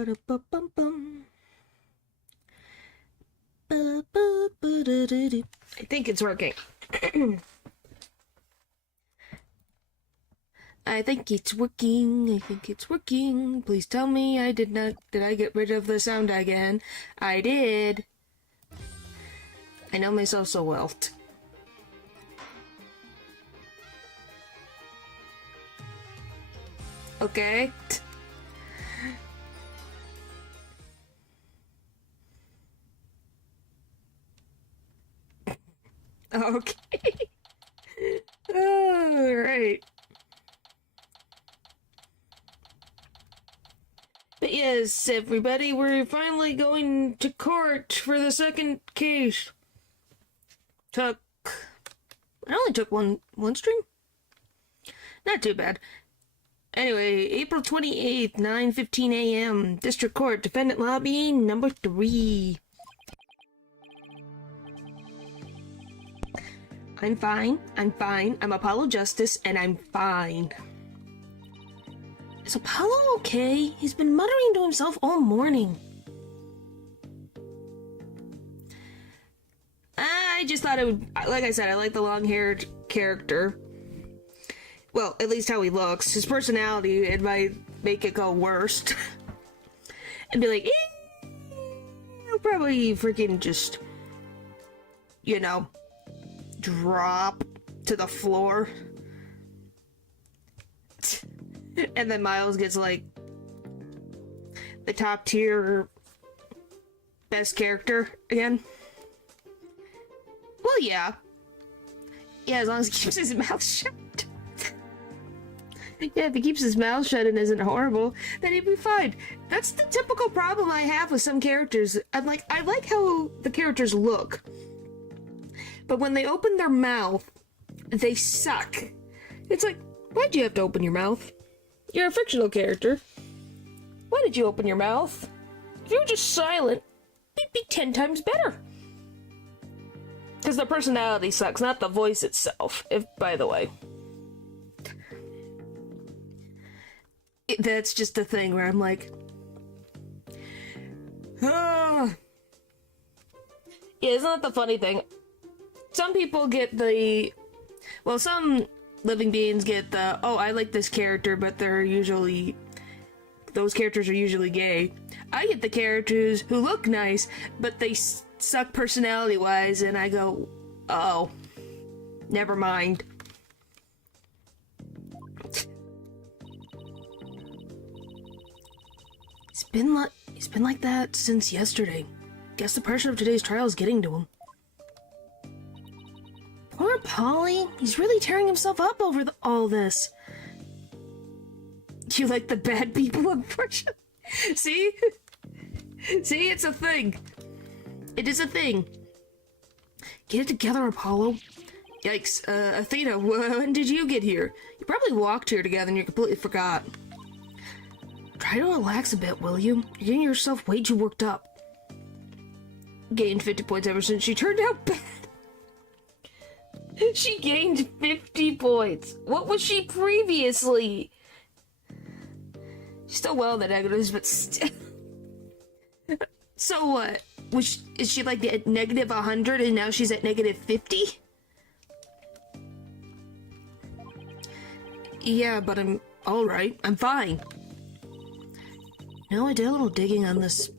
I think it's working. I think it's working. I think it's working. Please tell me I did not. Did I get rid of the sound again? I did. I know myself so well. Okay. Okay. All right. But yes, everybody, we're finally going to court for the second case. It only took one stream? Not too bad. Anyway, April 28th, 9:15 a.m., District Court, Defendant Lobby, number 3. I'm fine. I'm Apollo Justice, and I'm fine. Is Apollo okay? He's been muttering to himself all morning. I just thought it would... Like I said, I like the long-haired character. Well, at least how he looks. His personality, it might make it go worse. And be like, he'll probably freaking just, you know, drop to the floor. And then Miles gets, like, the top tier best character again. Well, yeah. Yeah, as long as he keeps his mouth shut. Yeah, if he keeps his mouth shut and isn't horrible, then he'd be fine. That's the typical problem I have with some characters. I like how the characters look. But when they open their mouth, they suck. It's like, why'd you have to open your mouth? You're a fictional character. Why did you open your mouth? If you were just silent, you'd be 10 times better. Because the personality sucks, not the voice itself, by the way. That's just a thing where I'm like... Yeah, isn't that the funny thing? Some people get the... Well, some living beings get the, oh, I like this character, but they're usually... Those characters are usually gay. I get the characters who look nice, but they suck personality-wise, and I go, oh, never mind. He's been like that since yesterday. Guess the pressure of today's trial is getting to him. Poor Polly. He's really tearing himself up over all this. You like the bad people, unfortunately. See? See, it's a thing. It is a thing. Get it together, Apollo. Yikes. Athena, when did you get here? You probably walked here together and you completely forgot. Try to relax a bit, will you? You're getting yourself way too worked up. Gained 50 points ever since she turned out bad. She gained 50 points. What was she previously? She's still well in the negatives, but still. So what? Is she like at negative 100 and now she's at negative 50? Yeah, but I'm alright. I'm fine. No, I did a little digging on this.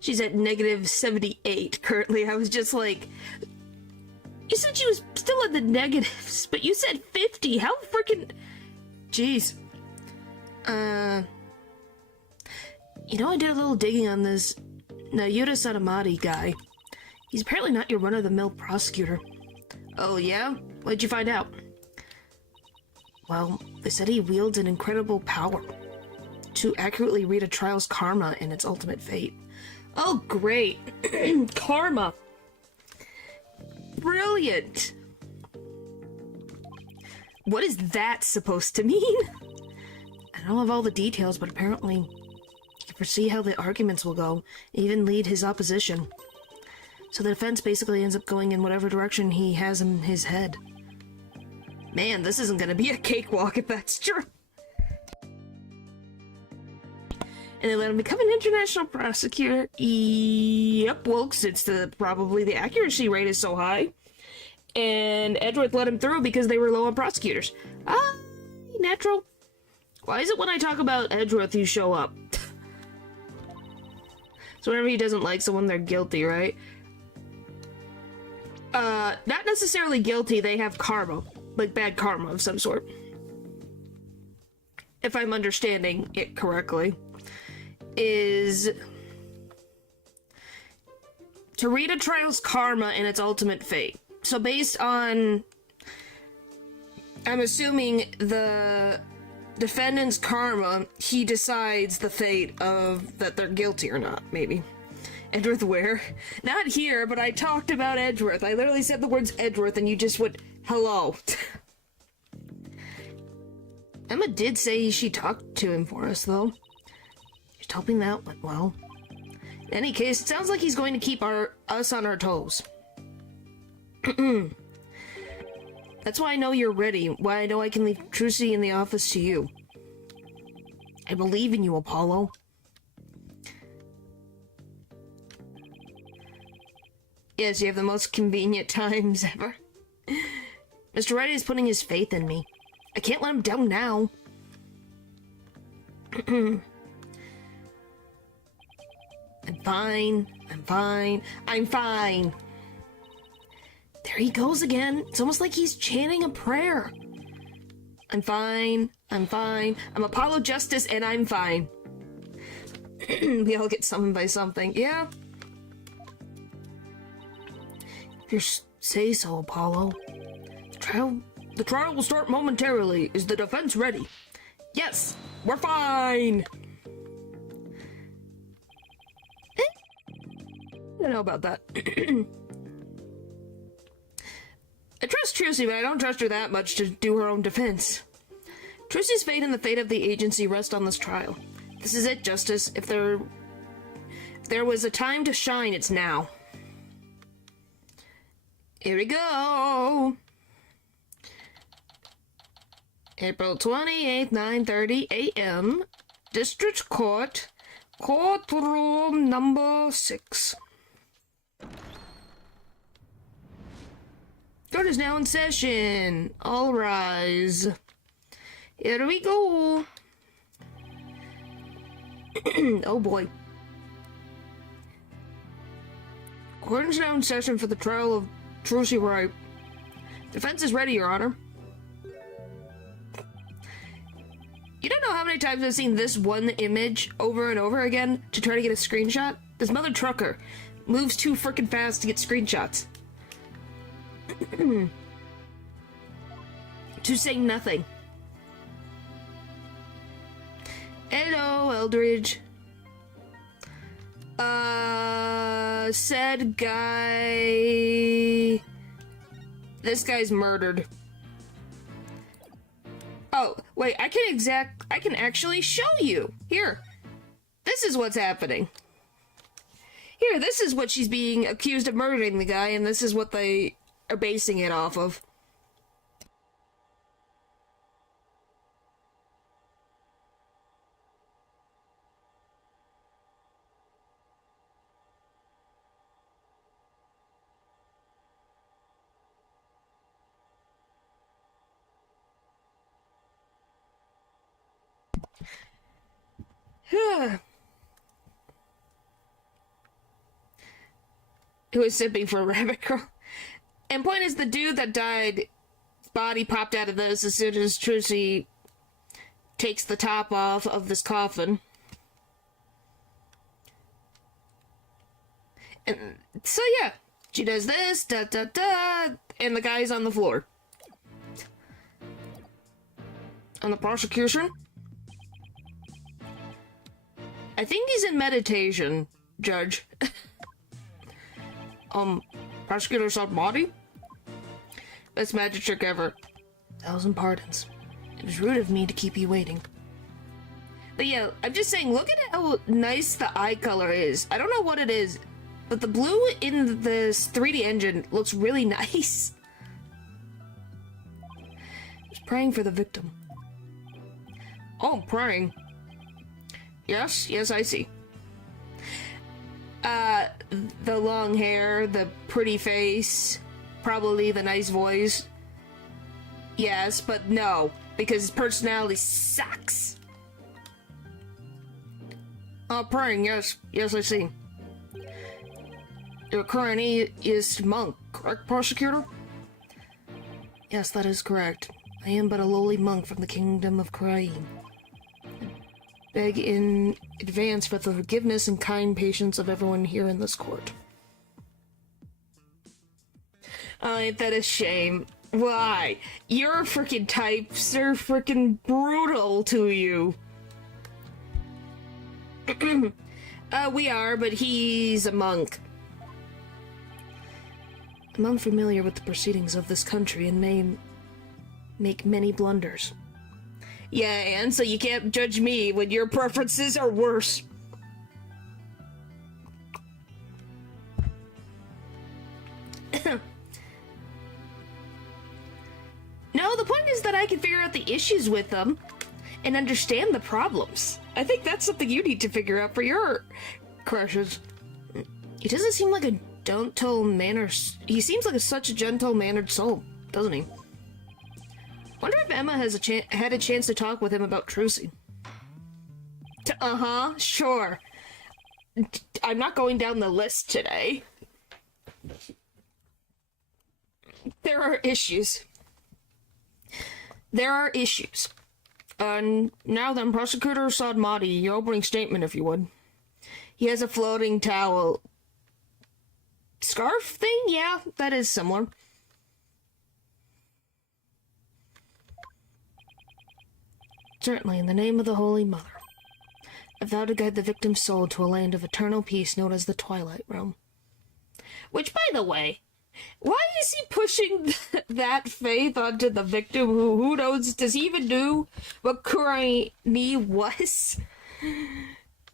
She's at negative 78 currently. I was just like... You said she was still in the negatives, but you said 50. How freaking... Jeez. You know, I did a little digging on this Nayuta Satamati guy. He's apparently not your run-of-the-mill prosecutor. Oh, yeah? What'd you find out? Well, they said he wields an incredible power to accurately read a trial's karma and its ultimate fate. Oh, great. Karma. Brilliant. What is that supposed to mean? I don't have all the details, but apparently you can foresee how the arguments will go, even lead his opposition. So the defense basically ends up going in whatever direction he has in his head. Man, this isn't gonna be a cakewalk if that's true. And they let him become an international prosecutor. Yep, well, since probably the accuracy rate is so high. And Edgeworth let him through because they were low on prosecutors. Ah, natural. Why is it when I talk about Edgeworth you show up? So whenever he doesn't like someone, they're guilty, right? Not necessarily guilty, they have karma. Like bad karma of some sort. If I'm understanding it correctly. Is to read a trial's karma and its ultimate fate. So based on, I'm assuming, the defendant's karma, he decides the fate of that they're guilty or not, maybe. Edgeworth where? Not here, but I talked about Edgeworth. I literally said the words Edgeworth and you just went, hello. Emma did say she talked to him for us, though. Just hoping that went well. In any case, it sounds like he's going to keep us on our toes. That's why I know you're ready, why I know I can leave Trucy in the office to you. I believe in you, Apollo. Yes, you have the most convenient times ever. Mr. Wright is putting his faith in me. I can't let him down now. I'm fine. I'm fine. I'm fine. There he goes again. It's almost like he's chanting a prayer. I'm fine. I'm fine. I'm Apollo Justice and I'm fine. We all get summoned by something. Yeah. If you say so, Apollo. The trial will start momentarily. Is the defense ready? Yes, we're fine. I don't know about that. I trust Trucy, but I don't trust her that much to do her own defense. Trucy's fate and the fate of the agency rest on this trial. This is it, Justice. If there was a time to shine, it's now. Here we go. April 28th, 9:30 a.m. District Court, courtroom number 6. Court is now in session. All rise. Here we go. Oh boy. Court is now in session for the trial of Trucy Wright. Defense is ready, Your Honor. You don't know how many times I've seen this one image over and over again to try to get a screenshot? This mother trucker moves too frickin' fast to get screenshots. To say nothing. Hello, Eldridge. Said guy... This guy's murdered. Oh, wait, I can actually show you. Here. This is what's happening. Here, this is what she's being accused of murdering the guy, and this is what they are basing it off of. Who was sipping for a rabbit girl. And point is, the dude that died, body popped out of this as soon as Trucy takes the top off of this coffin. And so yeah, she does this, da da da, and the guy's on the floor. On the prosecution? I think he's in meditation, Judge. Prosecutor sought body? Best magic trick ever. 1,000 pardons. It was rude of me to keep you waiting. But yeah, I'm just saying, look at how nice the eye color is. I don't know what it is, but the blue in this 3D engine looks really nice. Just praying for the victim. Oh, praying. Yes, I see. The long hair, the pretty face, probably the nice voice. Yes, but no, because his personality sucks. Oh, praying, yes, I see. You're a current atheist monk, correct, Prosecutor? Yes, that is correct. I am but a lowly monk from the kingdom of Krain. Beg in advance for the forgiveness and kind patience of everyone here in this court. Oh, ain't that a shame? Why? Your frickin' types are frickin' brutal to you. We are, but he's a monk. I'm unfamiliar with the proceedings of this country and may make many blunders. Yeah, and so you can't judge me when your preferences are worse. No, the point is that I can figure out the issues with them and understand the problems. I think that's something you need to figure out for your crushes. He doesn't seem like a he seems like such a gentle-mannered soul, doesn't he? Wonder if Emma has had a chance to talk with him about Trucy. Sure. I'm not going down the list today. There are issues. Now then, Prosecutor Sadmati, your opening statement, if you would. He has a floating towel. Scarf thing? Yeah, that is similar. Certainly, in the name of the Holy Mother. I vow to guide the victim's soul to a land of eternal peace known as the Twilight Realm. Which, by the way, why is he pushing that faith onto the victim who knows, does he even know what Kurani was?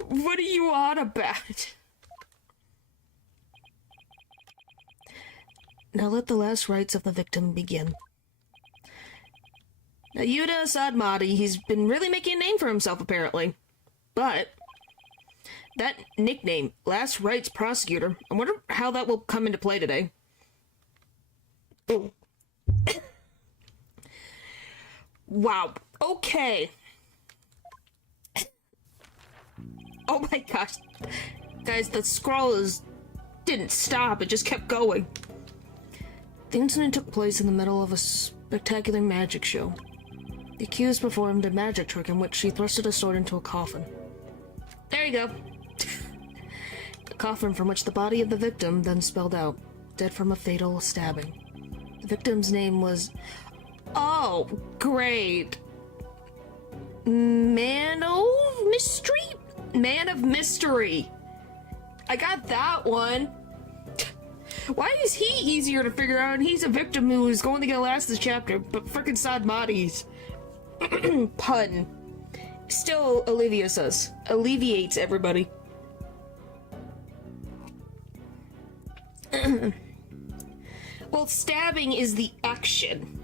What are you on about? Now let the last rites of the victim begin. Now, Yuda Sadmati, he's been really making a name for himself, apparently. But that nickname, Last Rites Prosecutor, I wonder how that will come into play today. Wow. Okay. Oh my gosh. Guys, the scroll didn't stop, it just kept going. The incident took place in the middle of a spectacular magic show. The accused performed a magic trick in which she thrusted a sword into a coffin. There you go. The coffin from which the body of the victim then spilled out, dead from a fatal stabbing. The victim's name was... Oh, great. Man of Mystery? Man of Mystery. I got that one. Why is he easier to figure out and he's a victim who is going to get last this chapter, but frickin' Sadmati's pun still alleviates everybody. Well, stabbing is the action.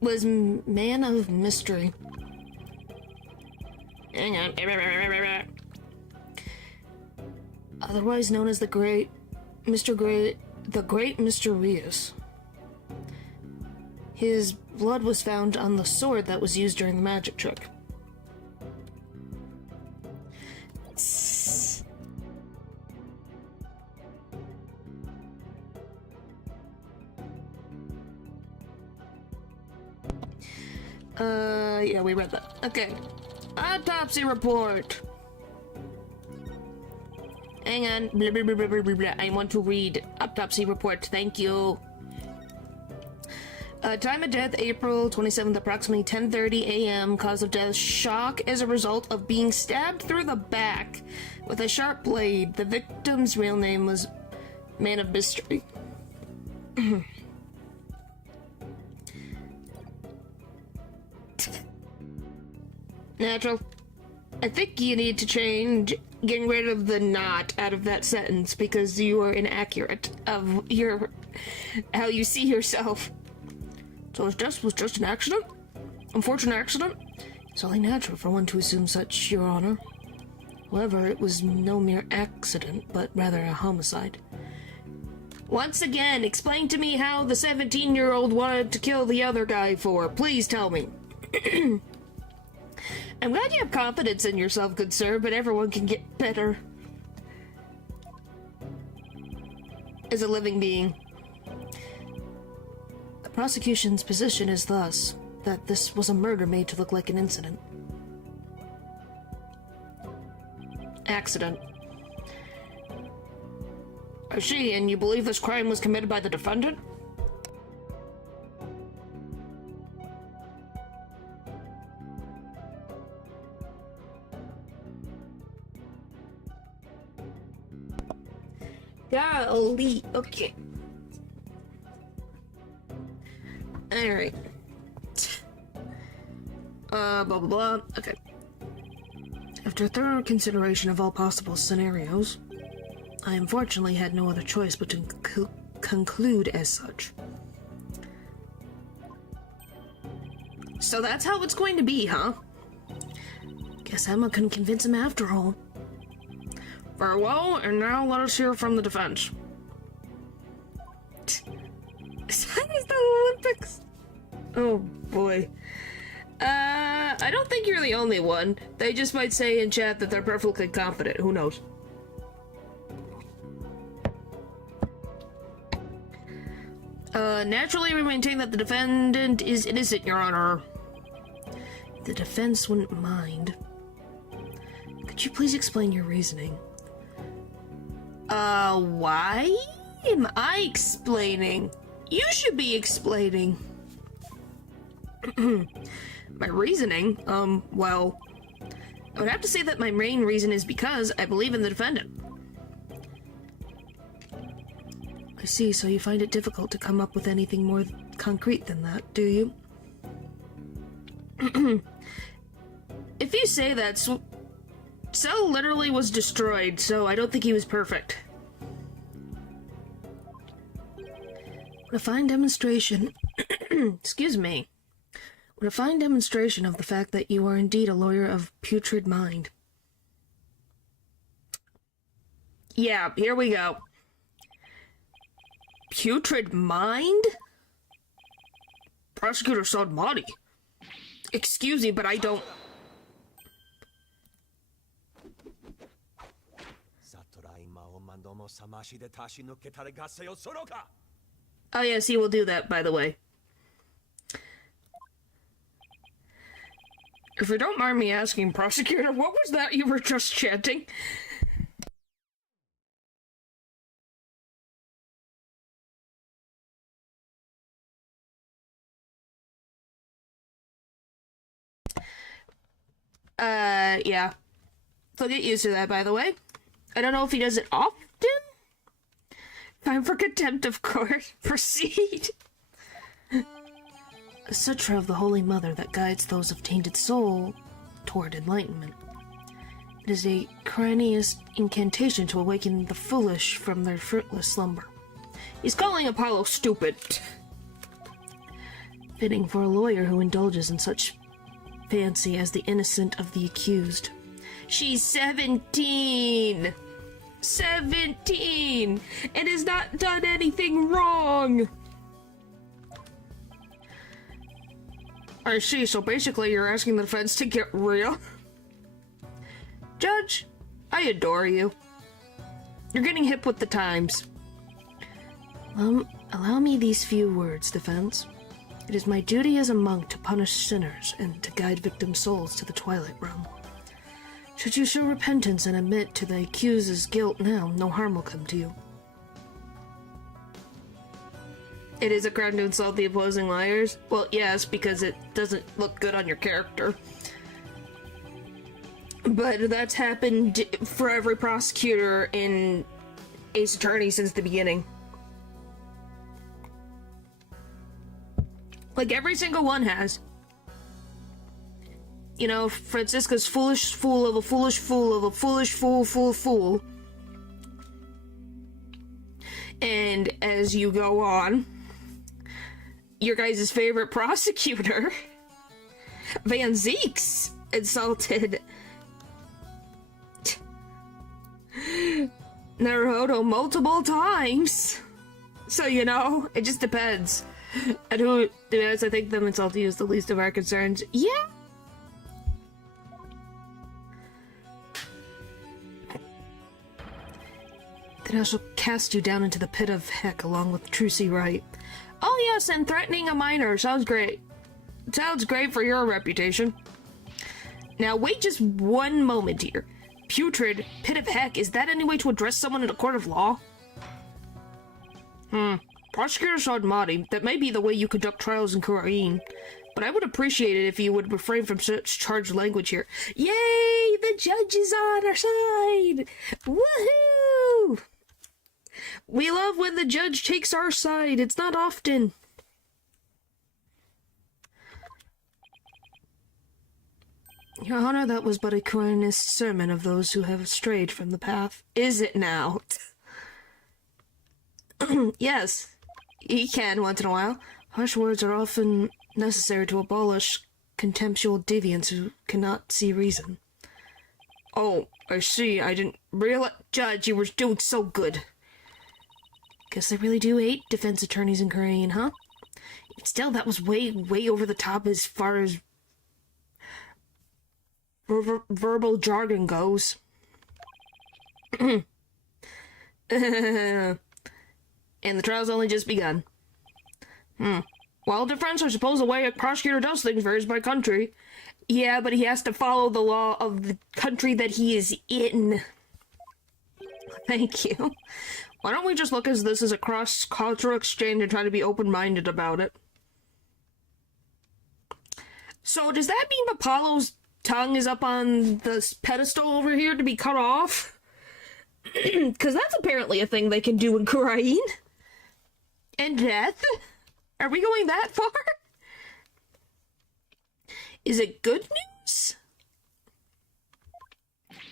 Was Man of Mystery. Hang on. Otherwise known as the Great Mysterious. His blood was found on the sword that was used during the magic trick. Yeah, we read that. Okay. Autopsy report. Hang on. Blah, blah, blah, blah, blah, blah. I want to read autopsy report. Thank you. Time of death, April 27th, approximately 10:30 a.m. Cause of death, shock as a result of being stabbed through the back with a sharp blade. The victim's real name was Man of Mystery. Natural. I think you need to change getting rid of the not out of that sentence because you are inaccurate of your how you see yourself. So it was just an accident? Unfortunate accident? It's only natural for one to assume such, Your Honor. However, it was no mere accident, but rather a homicide. Once again, explain to me how the 17-year-old wanted to kill the other guy for. Please tell me. I'm glad you have confidence in yourself, good sir, but everyone can get better. As a living being. The prosecution's position is thus, that this was a murder made to look like an incident. Accident. I see, and you believe this crime was committed by the defendant? Golly, okay. Alright. Blah blah blah, okay. After thorough consideration of all possible scenarios, I unfortunately had no other choice but to conclude as such. So that's how it's going to be, huh? Guess Emma couldn't convince him after all. Very well, and now let us hear from the defense. Is that the Olympics? Oh boy. I don't think you're the only one. They just might say in chat that they're perfectly confident. Who knows? Naturally, we maintain that the defendant is innocent, Your Honor. The defense wouldn't mind. Could you please explain your reasoning? Why am I explaining? You should be explaining. My reasoning? Well, I would have to say that my main reason is because I believe in the defendant. I see, so you find it difficult to come up with anything more concrete than that, do you? If you say that, Cell literally was destroyed, so I don't think he was perfect. What a fine demonstration. Excuse me. What a fine demonstration of the fact that you are indeed a lawyer of putrid mind. Yeah, here we go. Putrid mind? Prosecutor Sodmati. Excuse me, but I don't... Oh yes, he will do that, by the way. If you don't mind me asking, Prosecutor, what was that you were just chanting? Yeah. So get used to that, by the way. I don't know if he does it often. Time for contempt of court. Proceed. A sutra of the Holy Mother that guides those of tainted soul toward enlightenment. It is a Coranian incantation to awaken the foolish from their fruitless slumber. He's calling Apollo stupid. Fitting for a lawyer who indulges in such fancy as the innocent of the accused. She's 17! 17! And has not done anything wrong! I see, so basically you're asking the defense to get real? Judge, I adore you. You're getting hip with the times. Allow me these few words, defense. It is my duty as a monk to punish sinners and to guide victim souls to the Twilight Realm. Should you show repentance and admit to the accused's guilt now, no harm will come to you. It is a crime to insult the opposing liars? Well, yes, because it doesn't look good on your character. But that's happened for every prosecutor in Ace Attorney since the beginning. Like, every single one has. You know, Francisca's foolish fool of a foolish fool of a foolish fool. And as you go on, your guys' favorite prosecutor, Van Zeek's insulted Naruto multiple times. So, you know, it just depends. And who, to be honest, I think them insulting is the least of our concerns. Yeah. Then I shall cast you down into the pit of heck along with Trucy Wright. Oh yes, and threatening a minor. Sounds great. Sounds great for your reputation. Now wait just one moment here. Putrid, pit of heck, is that any way to address someone in a court of law? Prosecutor Shodmati, that may be the way you conduct trials in Korean, but I would appreciate it if you would refrain from such charged language here. Yay! The judge is on our side! Woohoo! We love when the judge takes our side. It's not often. Your Honor, that was but a Koreanist sermon of those who have strayed from the path. Is it now? Yes, he can once in a while. Harsh words are often necessary to abolish contemptual deviants who cannot see reason. Oh, I see. I didn't realize. Judge, you were doing so good. Guess they really do hate defense attorneys in Korean, huh? Still, that was way over the top as far as verbal jargon goes. And the trial's only just begun. Well, defense, I suppose the way a prosecutor does things varies by country. Yeah, but he has to follow the law of the country that he is in. Thank you. Why don't we just look at this as a cross-cultural exchange and try to be open-minded about it? So, does that mean Apollo's tongue is up on this pedestal over here to be cut off? Because that's apparently a thing they can do in Korean. And death? Are we going that far? Is it good news?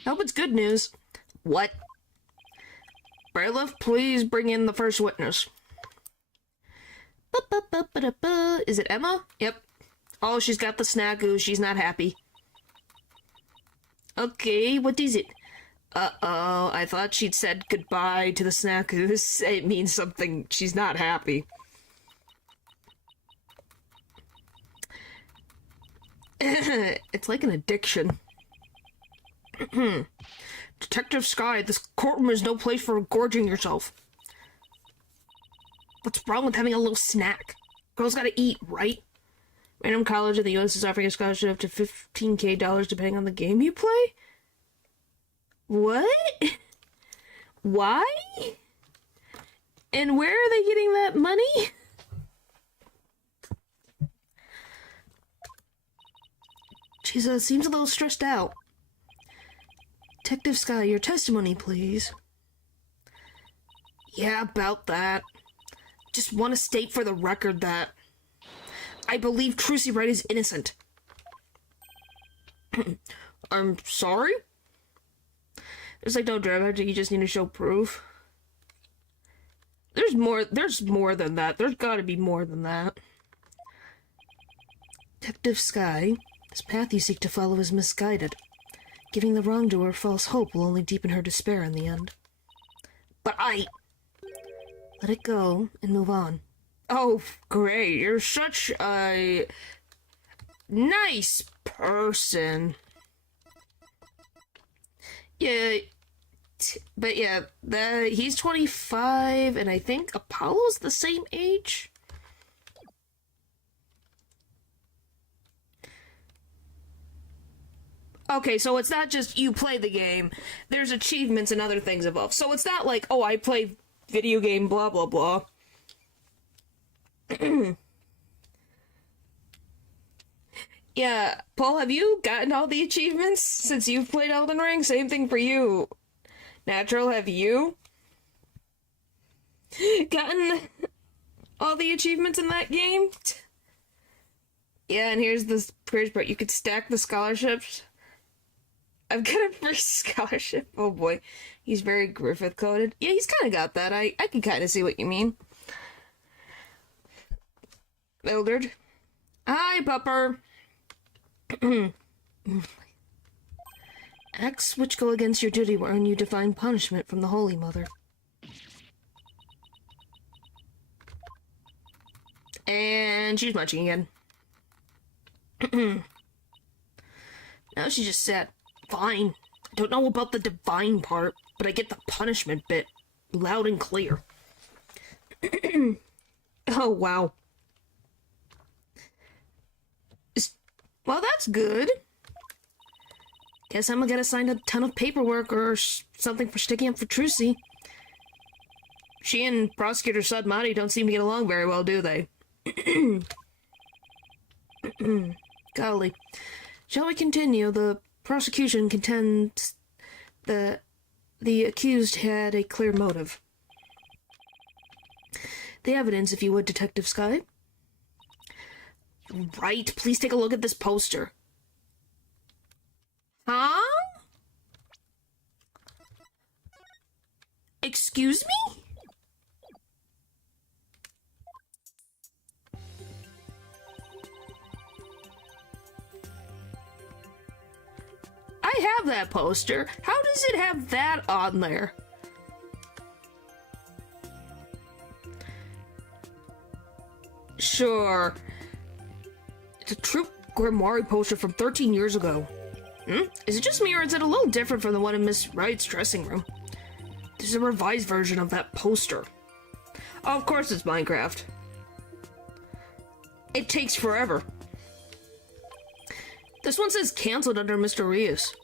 Hope it's good news. What? Bailiff, please bring in the first witness. Is it Emma? Yep. Oh, she's got the snaggoo. She's not happy. Okay, what is it? Uh-oh, I thought she'd said goodbye to the snackoos. It means something. She's not happy. It's like an addiction. Detective Sky, this courtroom is no place for gorging yourself. What's wrong with having a little snack? Girls gotta eat, right? Random college in the U.S. is offering a scholarship up to $15,000 depending on the game you play? What? Why? And where are they getting that money? Jesus, seems a little stressed out. Detective Sky, your testimony, please. Yeah, about that. Just want to state for the record that I believe Trucy Wright is innocent. I'm sorry? There's like no drama, you just need to show proof. There's more than that. There's gotta be more than that. Detective Sky, this path you seek to follow is misguided. Giving the wrongdoer false hope will only deepen her despair in the end. But let it go and move on. Oh, great. You're such a nice person. Yeah, but yeah, he's 25, and I think Apollo's the same age. Okay, so it's not just you play the game. There's achievements and other things involved. So it's not like, oh, I play video game, blah, blah, blah. Yeah, Paul, have you gotten all the achievements since you've played Elden Ring? Same thing for you. Natural, have you gotten all the achievements in that game? Yeah, and here's this crazy part. You could stack the scholarships. I've got a free scholarship. Oh boy. He's very Griffith coded. Yeah, he's kind of got that. I can kind of see what you mean. Mildred. Hi, pupper. Acts which go against your duty will earn you divine punishment from the Holy Mother. And she's munching again. Now she just said, fine. I don't know about the divine part, but I get the punishment bit loud and clear. Oh, wow. Well, that's good. Guess I'm gonna get assigned a ton of paperwork or something for sticking up for Trucy. She and Prosecutor Sudmati don't seem to get along very well, do they? Golly. Shall we continue? The prosecution contends that the accused had a clear motive. The evidence, if you would, Detective Sky. Right, please take a look at this poster. Huh? Excuse me? I have that poster. How does it have that on there? Sure. It's a true Grimoire poster from 13 years ago. Is it just me, or is it a little different from the one in Miss Wright's dressing room? There's a revised version of that poster. Oh, of course it's Minecraft. It takes forever. This one says cancelled under Mr. Rios.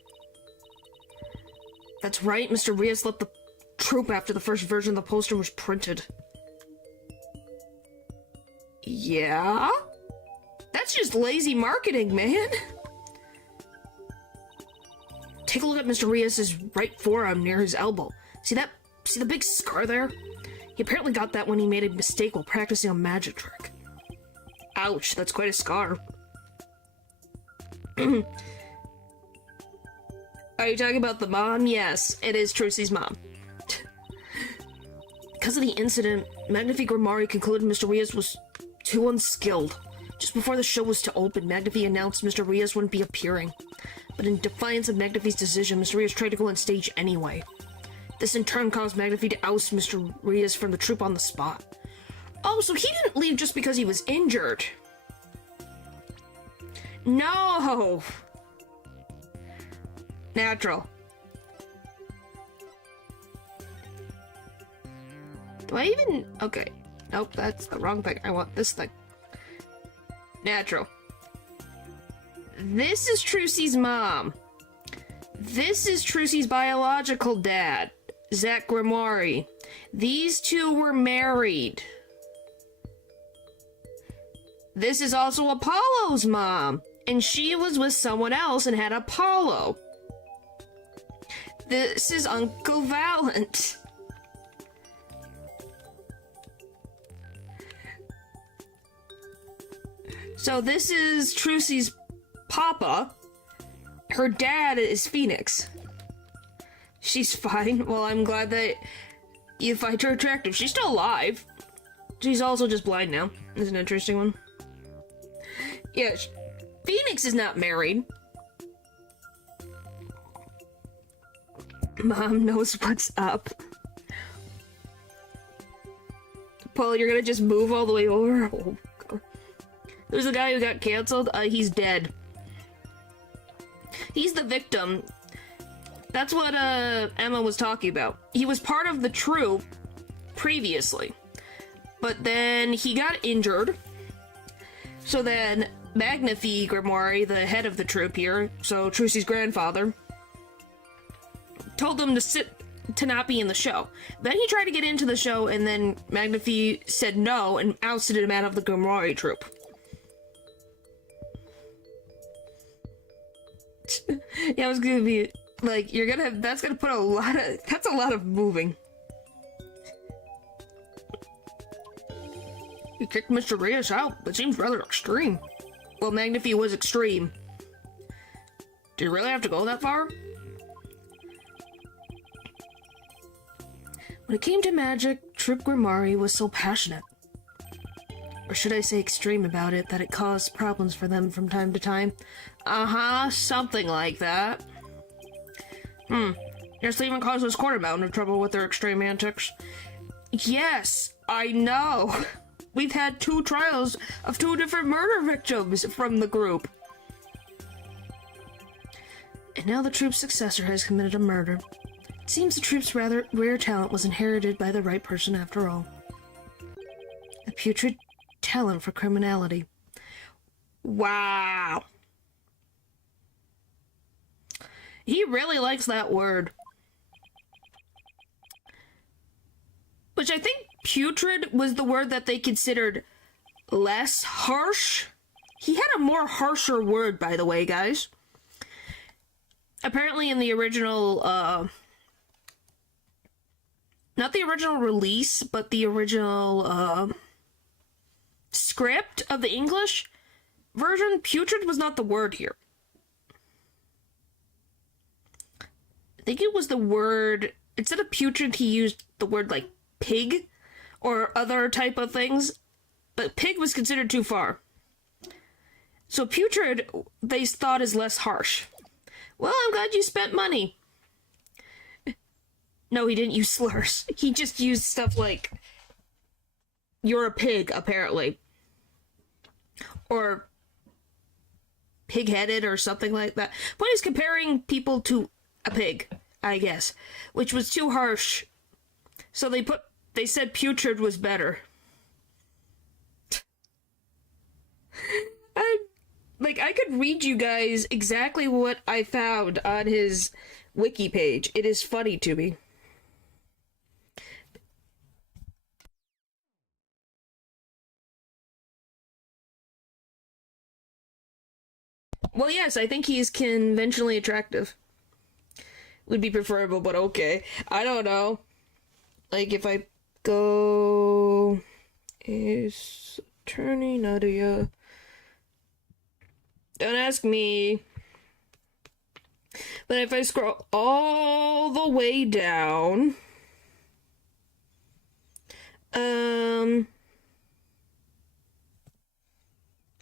That's right, Mr. Rios left the troupe after the first version of the poster was printed. Yeah? That's just lazy marketing, man. Take a look at Mr. Rios' right forearm near his elbow. See the big scar there? He apparently got that when he made a mistake while practicing a magic trick. Ouch, that's quite a scar. Are you talking about the mom? Yes, it is Trucy's mom. Because of the incident, Magnifi Grimoire concluded Mr. Rios was too unskilled. Just before the show was to open, Magnifi announced Mr. Rios wouldn't be appearing. But in defiance of Magnifi's decision, Mr. Rios tried to go on stage anyway. This in turn caused Magnifi to oust Mr. Rios from the troupe on the spot. Oh, so he didn't leave just because he was injured. No! Natural. Do I even... Okay. Nope, that's the wrong thing. I want this thing. Natural. This is Trucy's mom. This is Trucy's biological dad, Zach Grimoire. These two were married. This is also Apollo's mom, and she was with someone else and had Apollo. This is Uncle Valent. So this is Trucy's papa. Her dad is Phoenix. She's fine. Well, I'm glad that you find her attractive. She's still alive. She's also just blind now. That's an interesting one. Yeah, Phoenix is not married. Mom knows what's up. Paul, you're gonna just move all the way over? Oh, God. There's a guy who got canceled. He's dead. He's the victim. That's what Emma was talking about. He was part of the troupe previously, but then he got injured. So then Magnifi Grimoire, the head of the troupe here, so Trucy's grandfather, told him to not be in the show. Then he tried to get into the show, and then Magnifi said no and ousted him out of the Grimoire troupe. Yeah, I was gonna be like, that's gonna put that's a lot of moving. You kicked Mr. Rios out. That seems rather extreme. Well, Magnify was extreme. Do you really have to go that far? When it came to magic, Troop Grimari was so passionate. Or should I say extreme about it, that it caused problems for them from time to time. Something like that. Yes, they even caused this Quarter Mountain trouble with their extreme antics. Yes, I know. We've had 2 trials of 2 different murder victims from the group. And now the troop's successor has committed a murder. It seems the troop's rather rare talent was inherited by the right person after all. A putrid talent for criminality. Wow. He really likes that word. Which I think putrid was the word that they considered less harsh. He had a more harsher word, by the way, guys. Apparently in the original, not the original release, but the original, script of the English version, putrid was not the word here. I think it was the word, instead of putrid, he used the word, like, pig, or other type of things, but pig was considered too far. So putrid, they thought is less harsh. Well, I'm glad you spent money. No, he didn't use slurs. He just used stuff like, you're a pig, apparently. Or pig-headed or something like that. But he's comparing people to a pig, I guess, which was too harsh. So they said putrid was better. I could read you guys exactly what I found on his wiki page. It is funny to me. Well, yes, I think he's conventionally attractive. Would be preferable, but okay. I don't know. Like, if I go... Is attorney Nadia... Don't ask me. But if I scroll all the way down... Where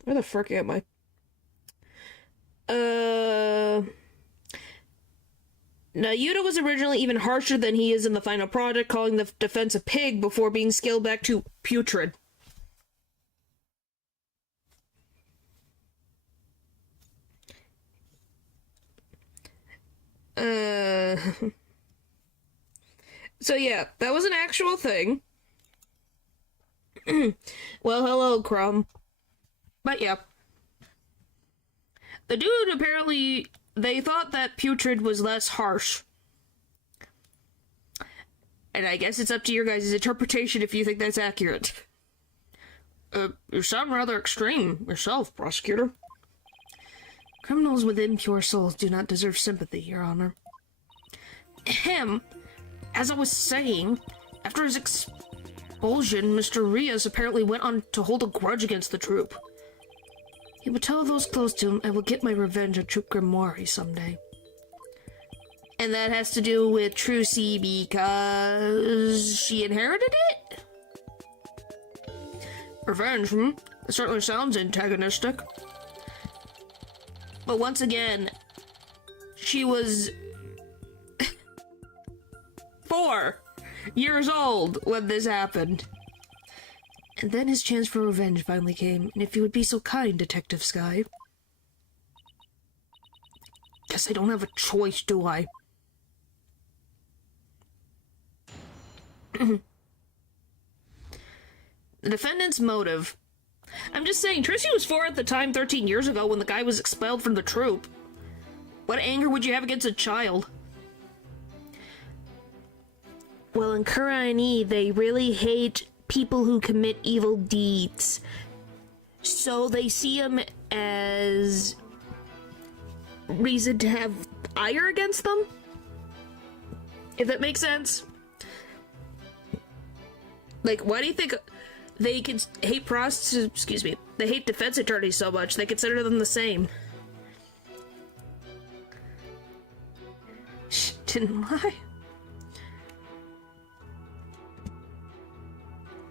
the frick am I? Yuta was originally even harsher than he is in the final product, calling the defense a pig before being scaled back to putrid. So yeah, that was an actual thing. Well, hello, Crumb. But yeah. The dude, apparently, they thought that putrid was less harsh. And I guess it's up to your guys' interpretation if you think that's accurate. You sound rather extreme yourself, Prosecutor. Criminals with impure souls do not deserve sympathy, Your Honor. Ahem. As I was saying, after his expulsion, Mr. Rios apparently went on to hold a grudge against the troop. He would tell those close to him, I will get my revenge on Troop Grimoire someday. And that has to do with Trucy because she inherited it? Revenge, It certainly sounds antagonistic. But once again, she was 4 years old when this happened. And then his chance for revenge finally came, and if you would be so kind, Detective Sky. Guess I don't have a choice, do I? The defendant's motive. I'm just saying, Trucy was 4 at the time 13 years ago when the guy was expelled from the troop. What anger would you have against a child? Well, in Kuraini, they really hate people who commit evil deeds. So they see them as reason to have ire against them? If that makes sense? Like, why do you think they can hate they hate defense attorneys so much, they consider them the same. Shh, didn't lie.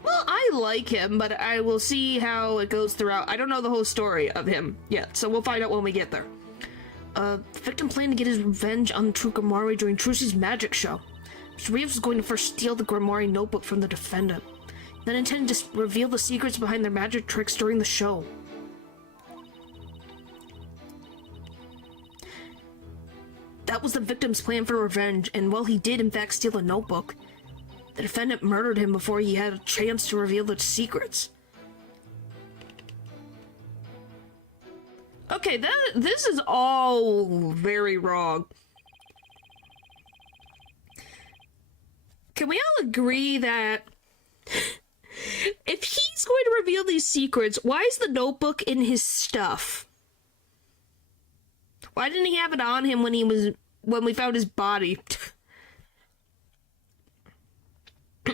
Well, I like him, but I will see how it goes throughout. I don't know the whole story of him yet, so we'll find out when we get there. The victim planned to get his revenge on True Grimoire during Trucy's magic show. Mr. Reeves was going to first steal the Grimoire notebook from the defendant, then intended to reveal the secrets behind their magic tricks during the show. That was the victim's plan for revenge, and while he did in fact steal the notebook, the defendant murdered him before he had a chance to reveal the secrets. Okay, this is all very wrong. Can we all agree that if he's going to reveal these secrets, why is the notebook in his stuff? Why didn't he have it on him when we found his body?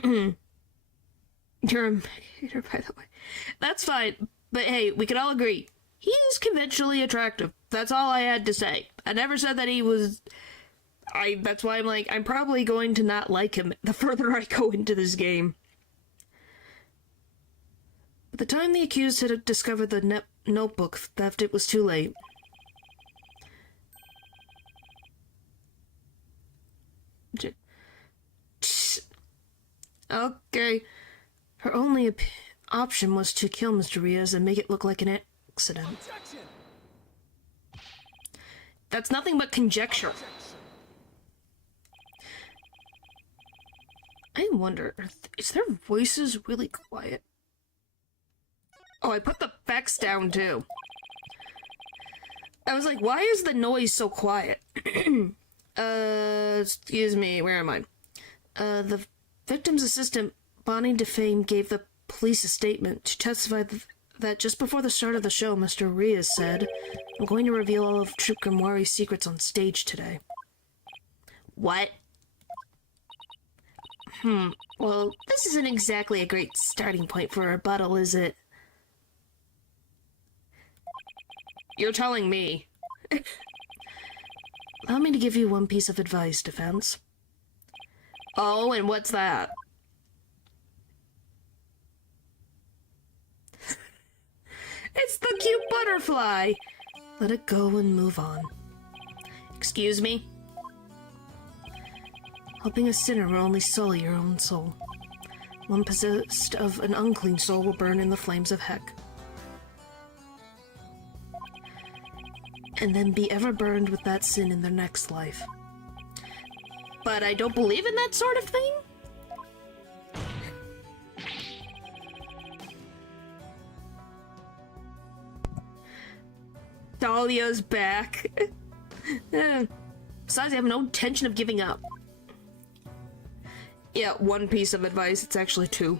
You're a mediator, by the way. That's fine, but hey, we can all agree. He's conventionally attractive. That's all I had to say. I never said that he was... That's why I'm like, I'm probably going to not like him the further I go into this game. By the time the accused had discovered the notebook theft, it was too late. Okay. Her only option was to kill Mr. Riaz and make it look like an accident. Objection. That's nothing but conjecture. I wonder, is their voices really quiet? Oh, I put the effects down too. I was like, why is the noise so quiet? Excuse me, where am I? The victim's assistant, Bonnie DeFame, gave the police a statement. She testified that just before the start of the show, Mr. Riaz said, "I'm going to reveal all of Troupe Grimoire's secrets on stage today." What? Well, this isn't exactly a great starting point for a rebuttal, is it? You're telling me. Allow me to give you one piece of advice, defense. Oh, and what's that? It's the cute butterfly! Let it go and move on. Excuse me? Helping a sinner will only sully your own soul. One possessed of an unclean soul will burn in the flames of heck. And then be ever burned with that sin in their next life. But I don't believe in that sort of thing? Dahlia's back. Besides, I have no intention of giving up. Yeah, one piece of advice, it's actually two.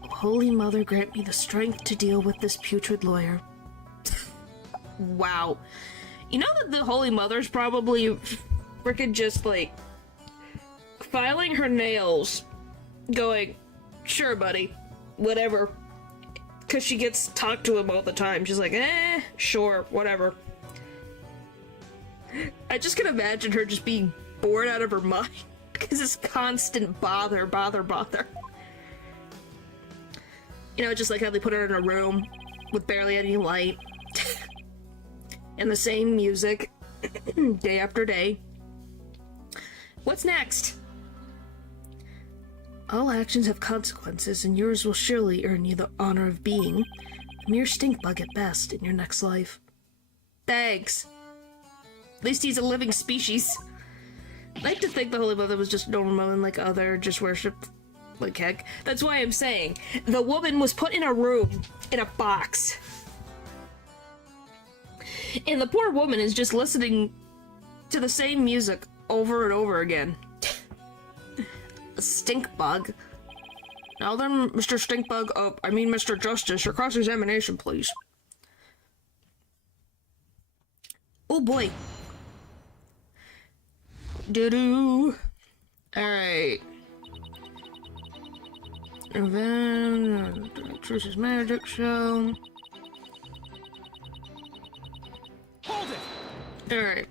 Holy Mother, grant me the strength to deal with this putrid lawyer. Wow. You know that the Holy Mother's probably frickin' just, like, filing her nails, going, sure, buddy, whatever. Because she gets talked to him all the time. She's like, sure, whatever. I just can imagine her just being bored out of her mind. Because it's constant bother. You know, just like how they put her in a room with barely any light. And the same music. Day after day. What's next? All actions have consequences, and yours will surely earn you the honor of being a mere stink bug at best in your next life. Thanks. At least he's a living species. I'd like to think the Holy Mother was just normal and like other, just worshipped like heck. That's why I'm saying the woman was put in a room, in a box. And the poor woman is just listening to the same music over and over again. A stink bug. Now then, Mr. Stinkbug, Mr. Justice, your cross-examination, please. Oh boy. Doo-doo. Alright. And then Trucy's magic show. Hold it! Alright.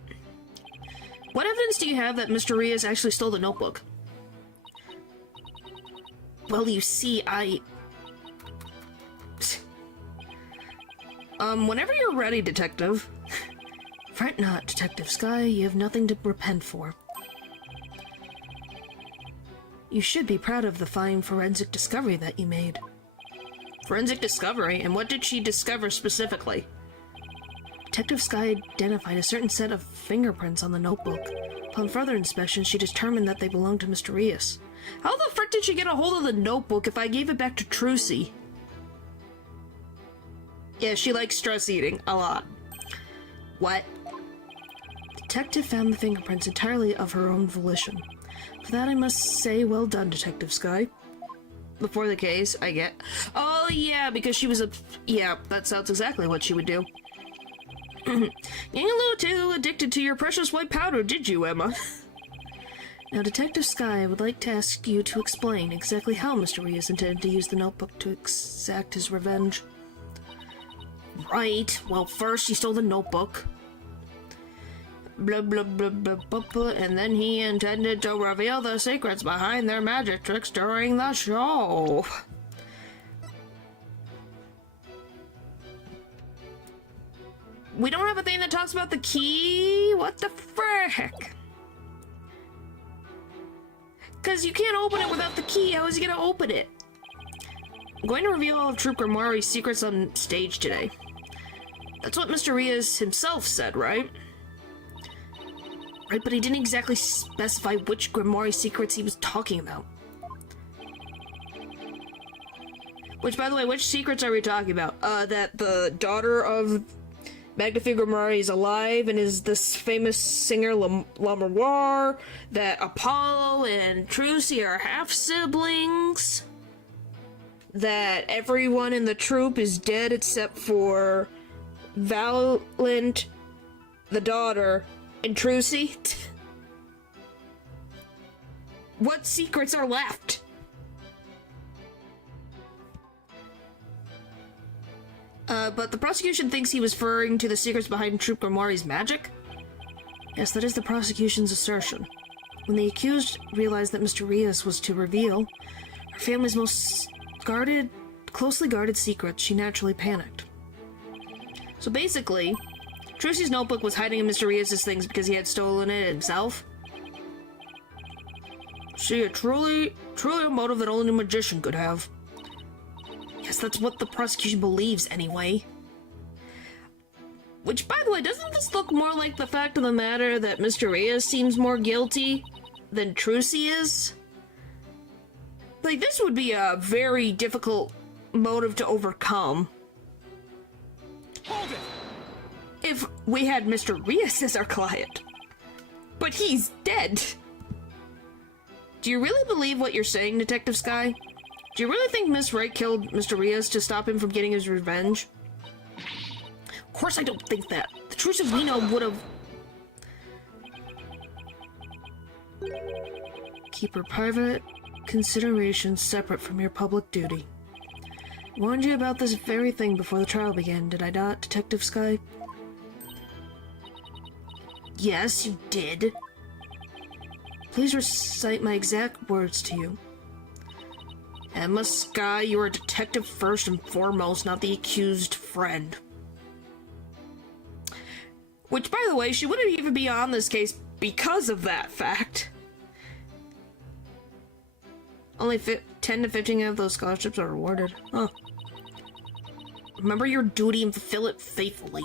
What evidence do you have that Mr. Rios actually stole the notebook? Well, you see, whenever you're ready, Detective. Fret not, Detective Sky, you have nothing to repent for. You should be proud of the fine forensic discovery that you made. Forensic discovery? And what did she discover specifically? Detective Sky identified a certain set of fingerprints on the notebook. Upon further inspection, she determined that they belonged to Mr. Rios. How the frick did she get a hold of the notebook if I gave it back to Trucy? Yeah, she likes stress eating a lot. What? Detective found the fingerprints entirely of her own volition. For that I must say, well done, Detective Sky. Before the case, I get... Oh, yeah, because she was a... Yeah, that sounds exactly what she would do. Getting a little too addicted to your precious white powder, did you, Emma? Now, Detective Sky, I would like to ask you to explain exactly how Mr. Rios intended to use the notebook to exact his revenge. Right. Well, first he stole the notebook. Blah, blah, blah, blah, blah, blah, and then he intended to reveal the secrets behind their magic tricks during the show. We don't have a thing that talks about the key? What the frick? Because you can't open it without the key. How is he going to open it? I'm going to reveal all of Troop Grimoire's secrets on stage today. That's what Mr. Rios himself said, right? Right, but he didn't exactly specify which Grimoire secrets he was talking about. Which, by the way, which secrets are we talking about? That the daughter of Magnifique Grimoire is alive and is this famous singer Lamouroir, that Apollo and Trucy are half-siblings, that everyone in the troupe is dead except for Valiant, the daughter, and Trucy. What secrets are left? But the prosecution thinks he was referring to the secrets behind Troop Grimoire's magic? Yes, that is the prosecution's assertion. When the accused realized that Mr. Rios was to reveal her family's most closely guarded secret, she naturally panicked. So basically, Trucy's notebook was hiding in Mr. Rios' things because he had stolen it himself. See, truly a motive that only a magician could have. Yes, that's what the prosecution believes anyway. Which, by the way, doesn't this look more like the fact of the matter that Mr. Rios seems more guilty than Trucy is? Like, this would be a very difficult motive to overcome. Hold it! If we had Mr. Rios as our client. But he's dead. Do you really believe what you're saying, Detective Sky? Do you really think Miss Wright killed Mr. Rios to stop him from getting his revenge? Of course I don't think that. The Trucy we know would have... Keep your private considerations separate from your public duty. I warned you about this very thing before the trial began, did I not, Detective Sky? Yes, you did. Please recite my exact words to you. Emma Sky, you're a detective first and foremost, not the accused friend. Which, by the way, she wouldn't even be on this case because of that fact. Only 10 to 15 of those scholarships are awarded. Huh. Remember your duty and fulfill it faithfully.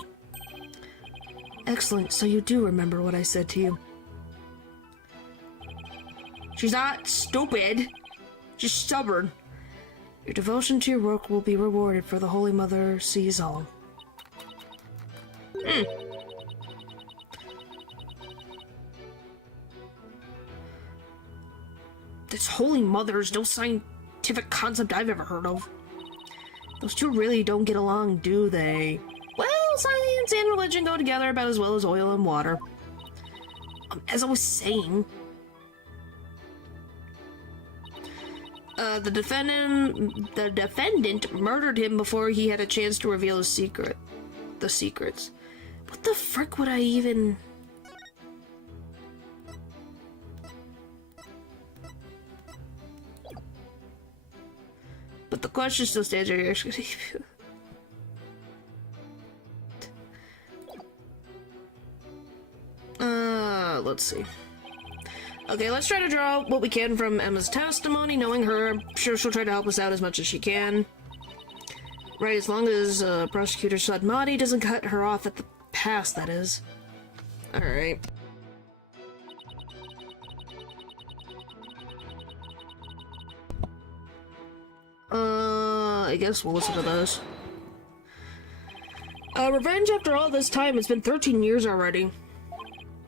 Excellent, so you do remember what I said to you. She's not stupid. She's stubborn. Your devotion to your work will be rewarded, for the Holy Mother sees all. This Holy Mother is no scientific concept I've ever heard of. Those two really don't get along, do they? Well, science and religion go together about as well as oil and water. As I was saying... The defendant murdered him before he had a chance to reveal his the secrets. What the frick would I even... But the question still stands right here. Let's see. Okay, let's try to draw what we can from Emma's testimony. Knowing her, I'm sure she'll try to help us out as much as she can. Right, as long as Prosecutor Sadmati doesn't cut her off at the pass, that is. Alright. I guess we'll listen to those. Revenge after all this time. It's been 13 years already.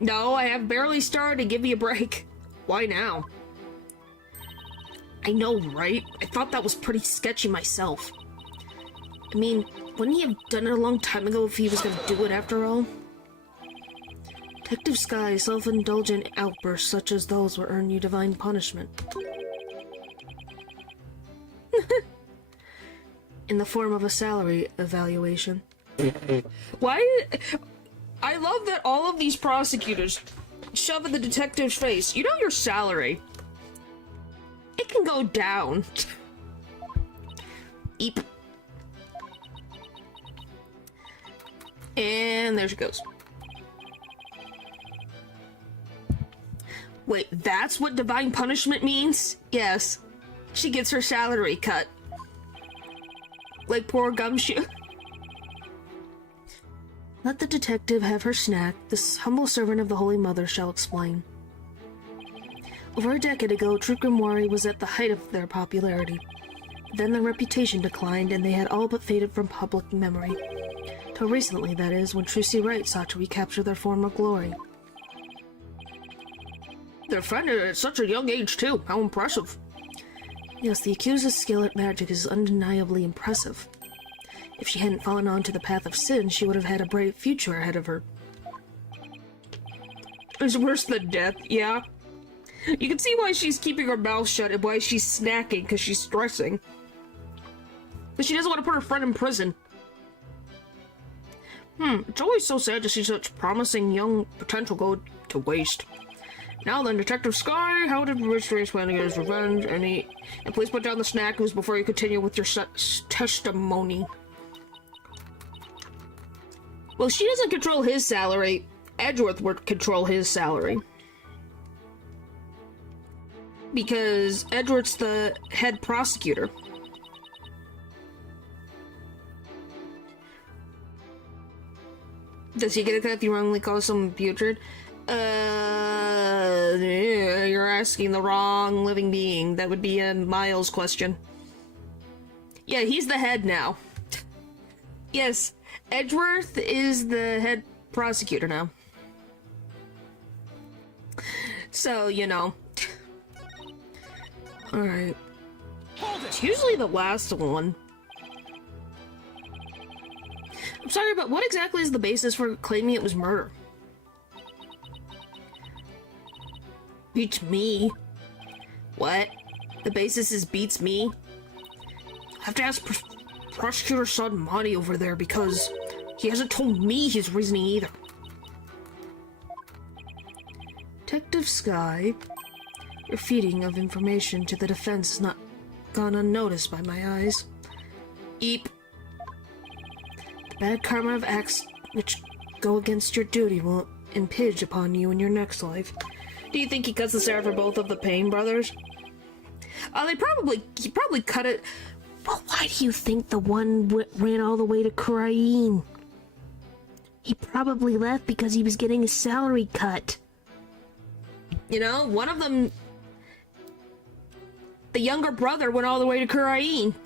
No, I have barely started. Give me a break. Why now? I know, right? I thought that was pretty sketchy myself. I mean, wouldn't he have done it a long time ago if he was gonna do it after all? Detective Sky's self-indulgent outbursts such as those will earn you divine punishment. In the form of a salary evaluation. Why? I love that all of these prosecutors shove in the detective's face. You know your salary. It can go down. Eep. And there she goes. Wait, that's what divine punishment means? Yes. She gets her salary cut. Like poor Gumshoe. Let the detective have her snack. This humble servant of the Holy Mother shall explain. Over a decade ago, True Grimoire was at the height of their popularity. Then their reputation declined, and they had all but faded from public memory. Till recently, that is, when Trucy Wright sought to recapture their former glory. Their friend at such a young age, too. How impressive. Yes, the accused's skill at magic is undeniably impressive. If she hadn't fallen onto the path of sin, she would have had a bright future ahead of her. It's worse than death, yeah. You can see why she's keeping her mouth shut and why she's snacking, because she's stressing. But she doesn't want to put her friend in prison. It's always so sad to see such promising young potential go to waste. Now then, Detective Sky, how did Rich plan to get his revenge? And please put down the snackers before you continue with your testimony. Well, she doesn't control his salary. Edgeworth would control his salary. Because Edgeworth's the head prosecutor. Does he get it if you wrongly call someone putrid? You're asking the wrong living being. That would be a Miles question. Yeah, he's the head now. Yes, Edgeworth is the head prosecutor now. So, you know. Alright. It's usually the last one. I'm sorry, but what exactly is the basis for claiming it was murder? Beats me. What? The basis is beats me? I have to ask Prosecutor Sadmati over there because he hasn't told me his reasoning either. Detective Sky, your feeding of information to the defense has not gone unnoticed by my eyes. Eep. The bad karma of acts which go against your duty will impinge upon you in your next life. Do you think he cuts the hair for both of the Payne brothers? He probably cut it. Well, why do you think the one ran all the way to Krain? He probably left because he was getting his salary cut. You know, one of them, the younger brother, went all the way to Krain.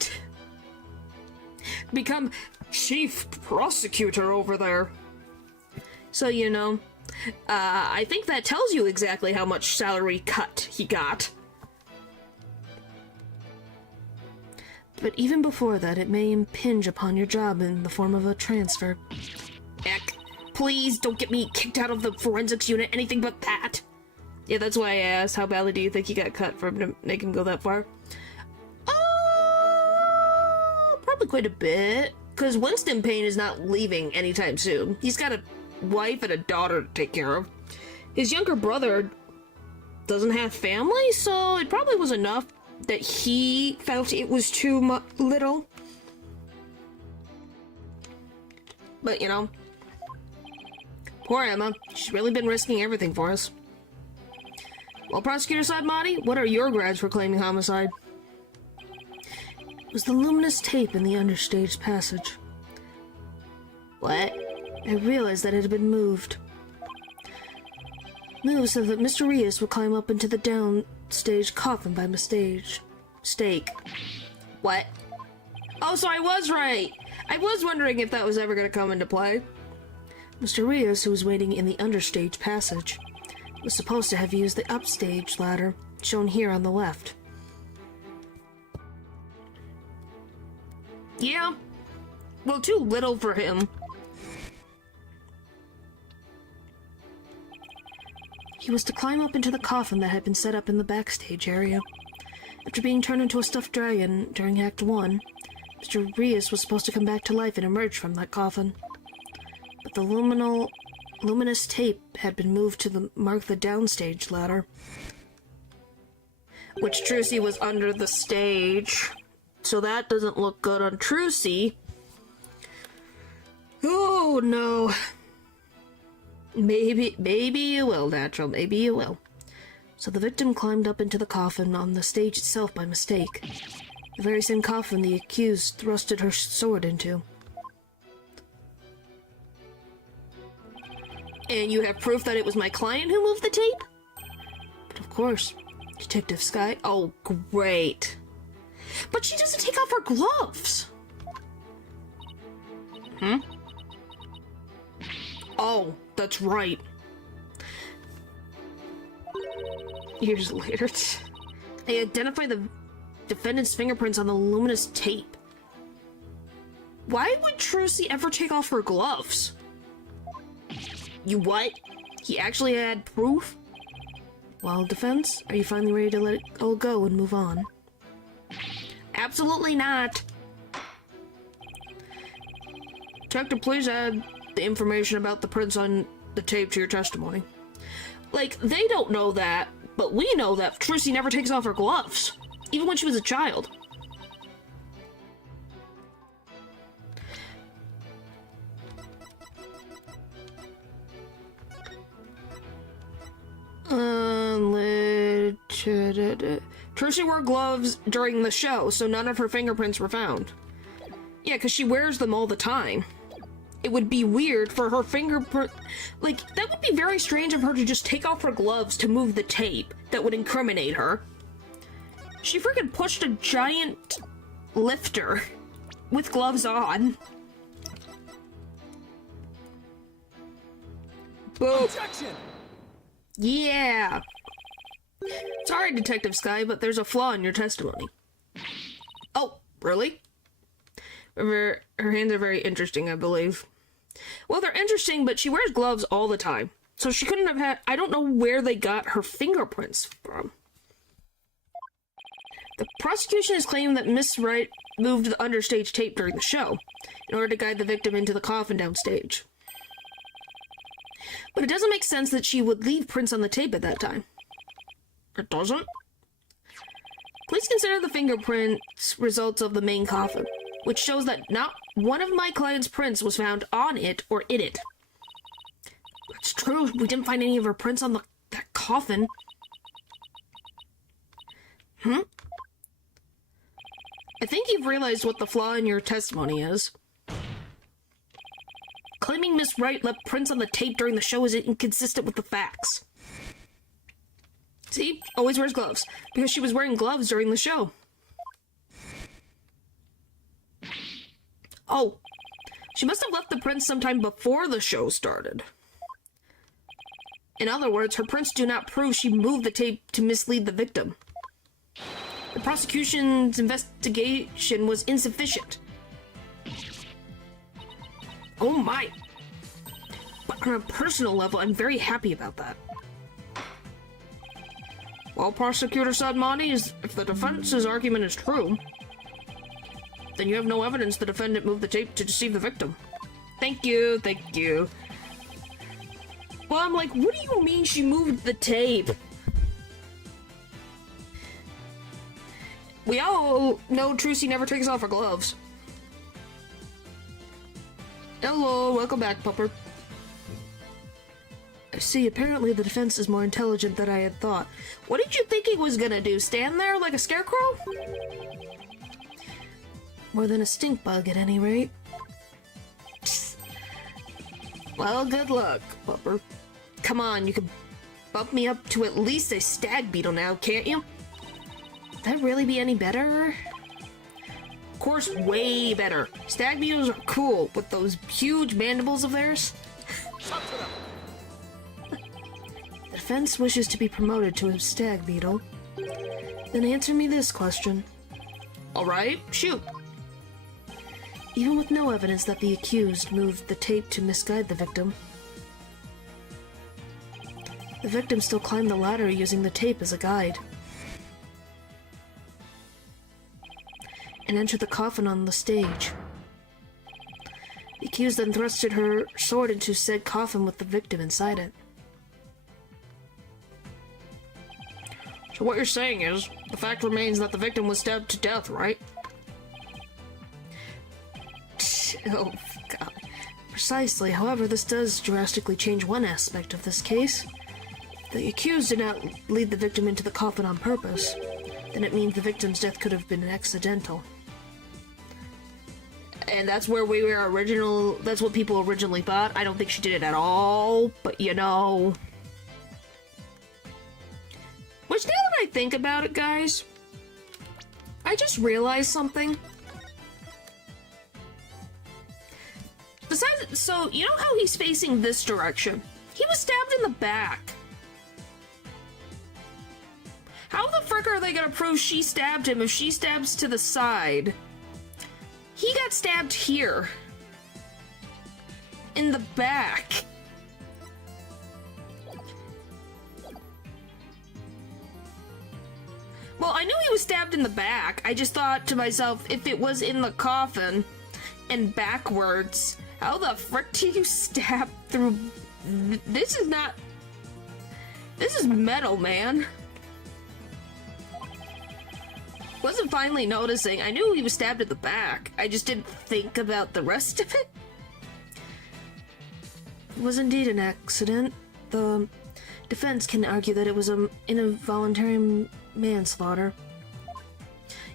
Become chief prosecutor over there. So, you know, I think that tells you exactly how much salary cut he got. But even before that, it may impinge upon your job in the form of a transfer. Heck, please don't get me kicked out of the forensics unit, anything but that. Yeah, that's why I asked, how badly do you think he got cut for him to make him go that far? Probably quite a bit, because Winston Payne is not leaving anytime soon. He's got a wife and a daughter to take care of. His younger brother doesn't have family, so it probably was enough that he felt it was too little. But, you know, poor Emma. She's really been risking everything for us. Well, Prosecutor Sadmati, what are your grounds for claiming homicide? It was the luminous tape in the understage passage. What? I realized that it had been moved. Moved so that Mr. Rios would climb up into the downstage coffin by mistake. What? Oh, so I was right! I was wondering if that was ever going to come into play. Mr. Rios, who was waiting in the understage passage, was supposed to have used the upstage ladder, shown here on the left. Yeah. Well, too little for him. He was to climb up into the coffin that had been set up in the backstage area. After being turned into a stuffed dragon during Act 1, Mr. Rios was supposed to come back to life and emerge from that coffin. But the luminous tape had been moved to mark the downstage ladder, which Trucy was under the stage. So that doesn't look good on Trucy. Oh no. Maybe you will, Natural. Maybe you will. So the victim climbed up into the coffin on the stage itself by mistake. The very same coffin the accused thrusted her sword into. And you have proof that it was my client who moved the tape? But of course, Detective Skye. Oh, great. But she doesn't take off her gloves! Oh, that's right. Years later, they identify the defendant's fingerprints on the luminous tape. Why would Trucy ever take off her gloves? You what? He actually had proof? Well, defense, are you finally ready to let it all go and move on? Absolutely not. Detective, please add the information about the prints on the tape to your testimony. Like, they don't know that, but we know that Trucy never takes off her gloves, even when she was a child. Trucy wore gloves during the show, so none of her fingerprints were found. Yeah, because she wears them all the time. It would be weird for her fingerprint... Like, that would be very strange of her to just take off her gloves to move the tape that would incriminate her. She freaking pushed a giant lifter with gloves on. Boom. Objection! Yeah. Sorry, Detective Skye, but there's a flaw in your testimony. Oh, really? Her hands are very interesting, I believe. Well, they're interesting, but she wears gloves all the time. So she couldn't have had... I don't know where they got her fingerprints from. The prosecution is claiming that Miss Wright moved the understage tape during the show in order to guide the victim into the coffin downstage. But it doesn't make sense that she would leave prints on the tape at that time. It doesn't? Please consider the fingerprints results of the main coffin, which shows that not one of my client's prints was found on it or in it. That's true. We didn't find any of her prints on that coffin. I think you've realized what the flaw in your testimony is. Claiming Miss Wright left prints on the tape during the show is inconsistent with the facts. See? Always wears gloves. Because she was wearing gloves during the show. Oh. She must have left the prints sometime before the show started. In other words, her prints do not prove she moved the tape to mislead the victim. The prosecution's investigation was insufficient. Oh my. But on a personal level, I'm very happy about that. Well, Prosecutor Sadmani, if the defense's argument is true, Then you have no evidence the defendant moved the tape to deceive the victim. Thank you, thank you. Well, I'm like, what do you mean she moved the tape? We all know Trucy never takes off her gloves. Hello, welcome back, pupper. I see, apparently the defense is more intelligent than I had thought. What did you think he was gonna do? Stand there like a scarecrow? More than a stink bug, at any rate. Well, good luck, pupper. Come on, you can bump me up to at least a stag beetle now, can't you? Would that really be any better? Of course, way better. Stag beetles are cool with those huge mandibles of theirs. The defense wishes to be promoted to a stag beetle. Then answer me this question. Alright, shoot. Even with no evidence that the accused moved the tape to misguide the victim, the victim still climbed the ladder using the tape as a guide, and entered the coffin on the stage. The accused then thrusted her sword into said coffin with the victim inside it. So what you're saying is, the fact remains that the victim was stabbed to death, right? Oh, God. Precisely. However, this does drastically change one aspect of this case. The accused did not lead the victim into the coffin on purpose. Then it means the victim's death could have been accidental. And that's where we were that's what people originally thought. I don't think she did it at all, but you know. Which, now that I think about it, guys, I just realized something. Besides, so, you know how he's facing this direction? He was stabbed in the back. How the frick are they gonna prove she stabbed him if she stabs to the side? He got stabbed here. In the back. Well, I knew he was stabbed in the back. I just thought to myself, if it was in the coffin and backwards, how the frick do you stab through? This is not... This is metal, man. Wasn't finally noticing. I knew he was stabbed in the back. I just didn't think about the rest of it. It was indeed an accident. The defense can argue that it was an involuntary manslaughter.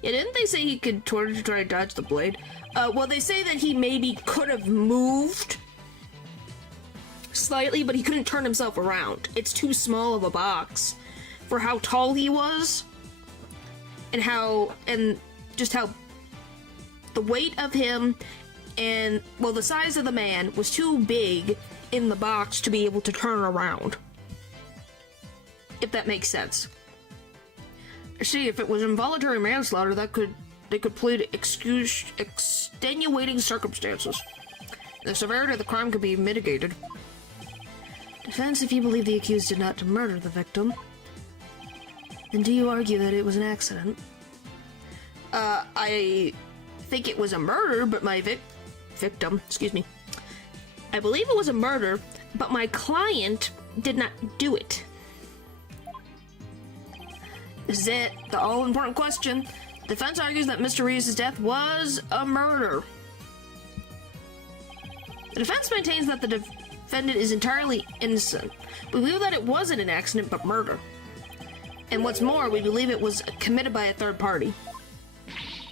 Yeah, didn't they say he could try to dodge the blade? Well, they say that he maybe could have moved slightly, but he couldn't turn himself around. It's too small of a box for how tall he was, and just how the weight of him and, well, the size of the man was too big in the box to be able to turn around. If that makes sense. See, if it was involuntary manslaughter, they could plead extenuating circumstances. The severity of the crime could be mitigated. Defense, if you believe the accused did not murder the victim, then do you argue that it was an accident? I think it was a murder, but my victim, excuse me. I believe it was a murder, but my client did not do it. This is it, the all-important question. Defense argues that Mr. Reeves' death was a murder. The defense maintains that the defendant is entirely innocent. We believe that it wasn't an accident, but murder. And what's more, we believe it was committed by a third party.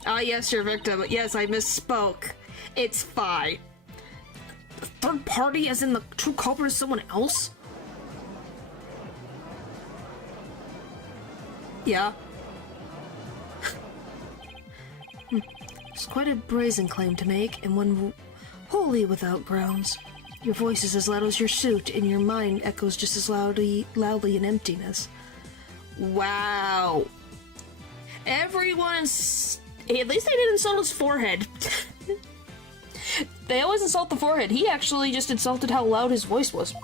Ah, yes, your victim. Yes, I misspoke. It's fine. The third party, as in the true culprit, is someone else? Yeah. It's quite a brazen claim to make, and one wholly without grounds. Your voice is as loud as your suit, and your mind echoes just as loudly in emptiness. Wow. Everyone's... At least they didn't insult his forehead. They always insult the forehead. He actually just insulted how loud his voice was.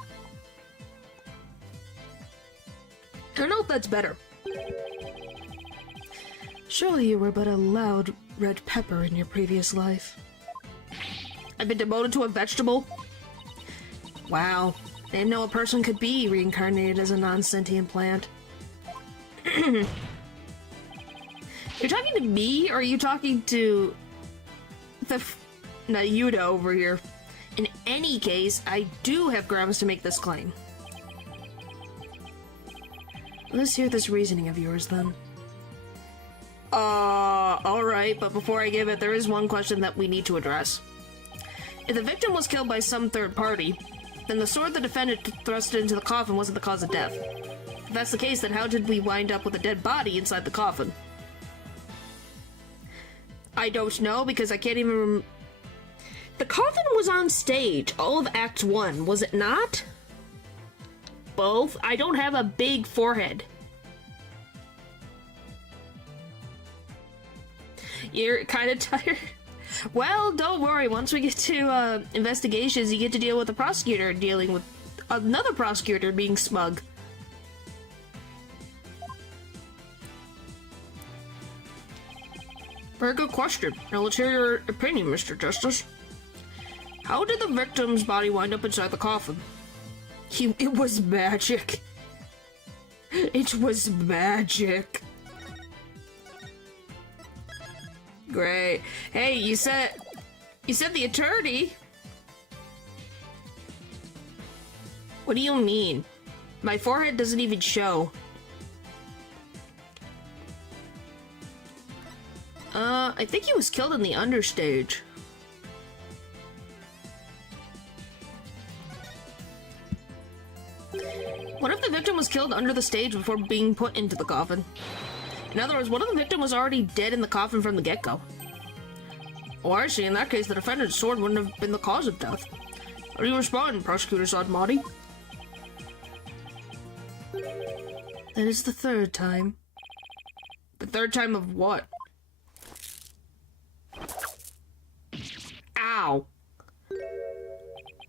I don't know if that's better. Surely you were but a loud red pepper in your previous life. I've been demoted to a vegetable? Wow. I didn't know a person could be reincarnated as a non-sentient plant. You're talking to me, or are you talking to the Nayuda over here? In any case, I do have grounds to make this claim. Let's hear this reasoning of yours, then. Alright, but before I give it, there is one question that we need to address. If the victim was killed by some third party, then the sword the defendant thrust into the coffin wasn't the cause of death. If that's the case, then how did we wind up with a dead body inside the coffin? I don't know, because I can't even The coffin was on stage all of Act 1, was it not? Both? I don't have a big forehead. You're kind of tired? Well, don't worry. Once we get to investigations, you get to deal with the prosecutor dealing with another prosecutor being smug. Very good question. Now let's hear your opinion, Mr. Justice. How did the victim's body wind up inside the coffin? It was magic. It was magic. Great. Hey, you said the attorney? What do you mean? My forehead doesn't even show. I think he was killed in the understage. What if the victim was killed under the stage before being put into the coffin? In other words, what if the victim was already dead in the coffin from the get-go? Oh, I see. In that case, the defendant's sword wouldn't have been the cause of death. How do you respond, Prosecutor Sadmati? That is the third time. The third time of what? Ow.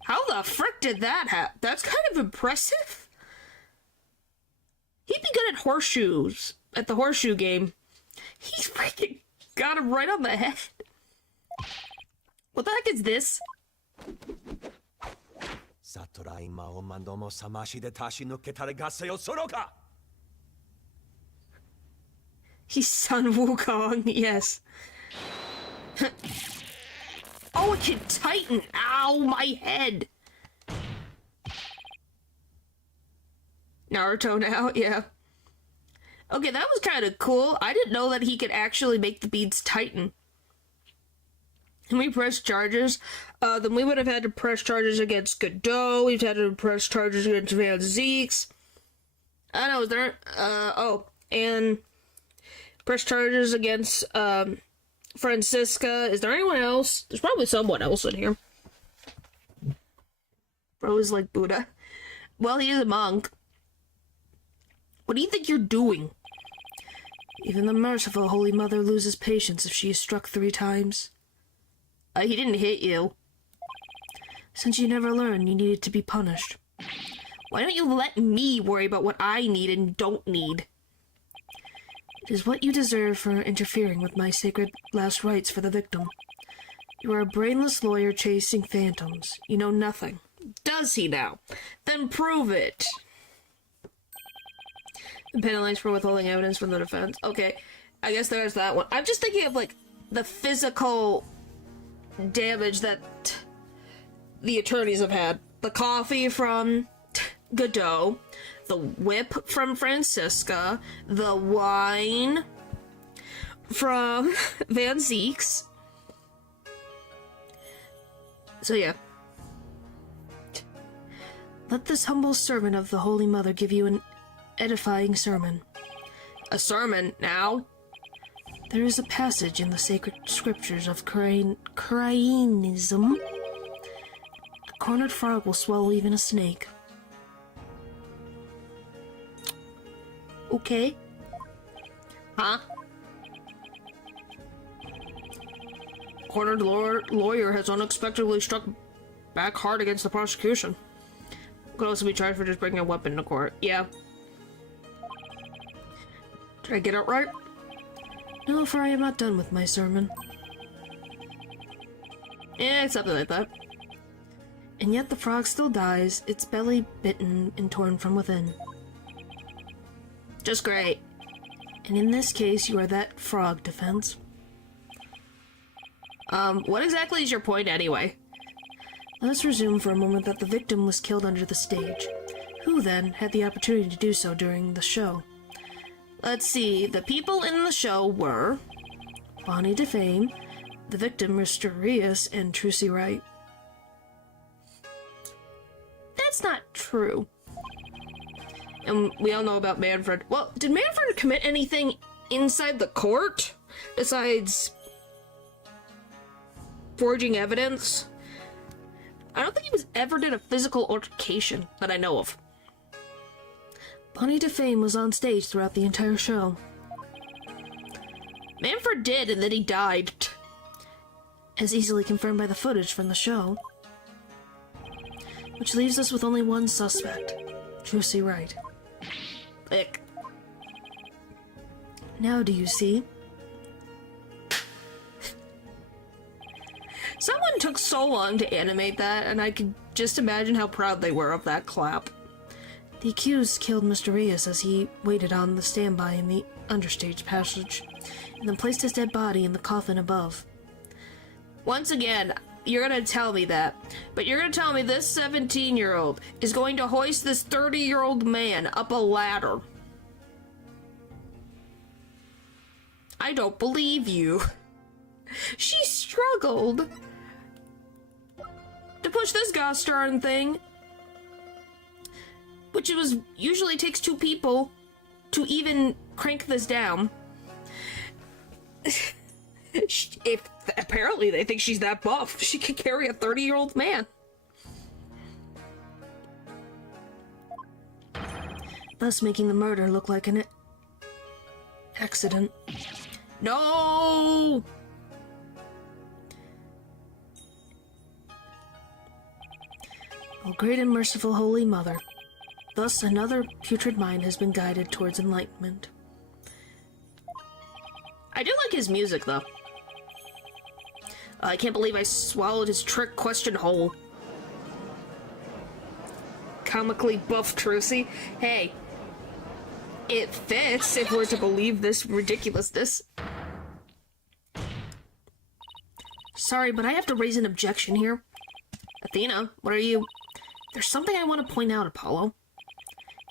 How the frick did that happen? That's kind of impressive. He'd be good at horseshoes. At the horseshoe game. He freaking got him right on the head. What the heck is this? He's Sun Wukong, yes. Oh, it can tighten! Ow, my head! Naruto now, yeah. Okay, that was kind of cool. I didn't know that he could actually make the beads tighten. Can we press charges? Then we would have had to press charges against Godot. We've had to press charges against Van Zeeks. I don't know, is there... and... press charges against, Francisca. Is there anyone else? There's probably someone else in here. Bro is like Buddha. Well, he is a monk. What do you think you're doing? Even the merciful Holy Mother loses patience if she is struck 3 times. He didn't hit you. Since you never learned, you needed to be punished. Why don't you let me worry about what I need and don't need? It is what you deserve for interfering with my sacred last rites for the victim. You are a brainless lawyer chasing phantoms. You know nothing. Does he now? Then prove it! The penalties for withholding evidence from the defense. Okay, I guess there's that one. I'm just thinking of, like, the physical damage that the attorneys have had. The coffee from Godot, the whip from Francisca, the wine from Van Zeeks. So yeah. Let this humble servant of the Holy Mother give you an edifying sermon. A sermon now? There is a passage in the sacred scriptures of Crainism. A cornered frog will swallow even a snake. Okay. Huh? Cornered lawyer has unexpectedly struck back hard against the prosecution. Could also be charged for just bringing a weapon to court. Yeah. Did I get it right? No, for I am not done with my sermon. Yeah, something like that. And yet the frog still dies, its belly bitten and torn from within. Just great. And in this case, you are that frog, Defense. What exactly is your point anyway? Let us resume for a moment that the victim was killed under the stage. Who, then, had the opportunity to do so during the show? Let's see, the people in the show were Bonnie DeFame, the victim, Mr. Rios, and Trucy Wright. That's not true. And we all know about Manfred. Well, did Manfred commit anything inside the court besides forging evidence? I don't think he was ever did a physical altercation that I know of. Bonnie DeFame was on stage throughout the entire show. Manfred did, and then he died. As easily confirmed by the footage from the show. Which leaves us with only one suspect, Trucy Wright. Ick. Now do you see? Someone took so long to animate that, and I could just imagine how proud they were of that clap. The accused killed Mr. Rios as he waited on the standby in the understage passage, and then placed his dead body in the coffin above. Once again, you're gonna tell me that, but you're gonna tell me this 17-year-old is going to hoist this 30-year-old man up a ladder. I don't believe you. She struggled to push this gosh darn thing, which it was usually takes two people to even crank this down. If apparently they think she's that buff, she could carry a 30-year-old man. Thus making the murder look like an accident. No! O great and merciful Holy Mother, thus another putrid mind has been guided towards enlightenment. I do like his music, though. I can't believe I swallowed his trick question whole. Comically buff Trucy. Hey, it fits if we're to believe this ridiculousness. Sorry, but I have to raise an objection here. Athena, what are you... There's something I want to point out, Apollo.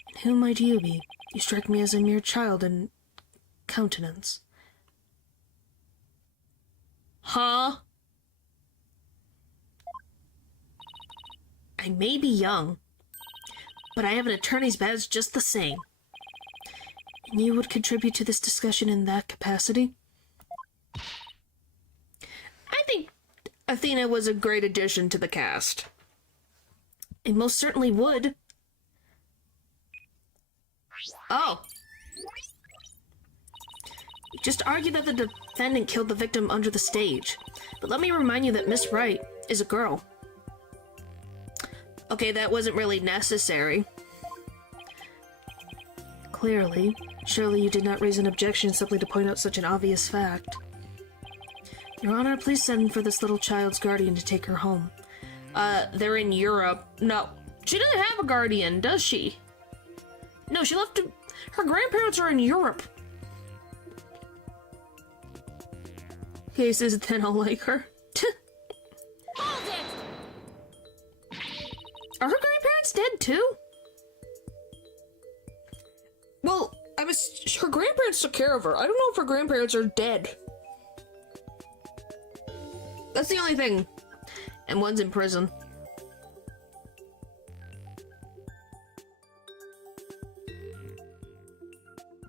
And who might you be? You strike me as a mere child in countenance. Huh? I may be young, but I have an attorney's badge just the same. And you would contribute to this discussion in that capacity? I think Athena was a great addition to the cast. It most certainly would. Oh. You just argued that the defendant killed the victim under the stage. But let me remind you that Miss Wright is a girl. Okay, that wasn't really necessary. Clearly. Surely you did not raise an objection simply to point out such an obvious fact. Your Honor, please send for this little child's guardian to take her home. They're in Europe. No, she doesn't have a guardian, does she? No, she left... Her grandparents are in Europe. Cases then I'll like her. Hold it! Are her grandparents dead too? Well, her grandparents took care of her. I don't know if her grandparents are dead. That's the only thing. And one's in prison.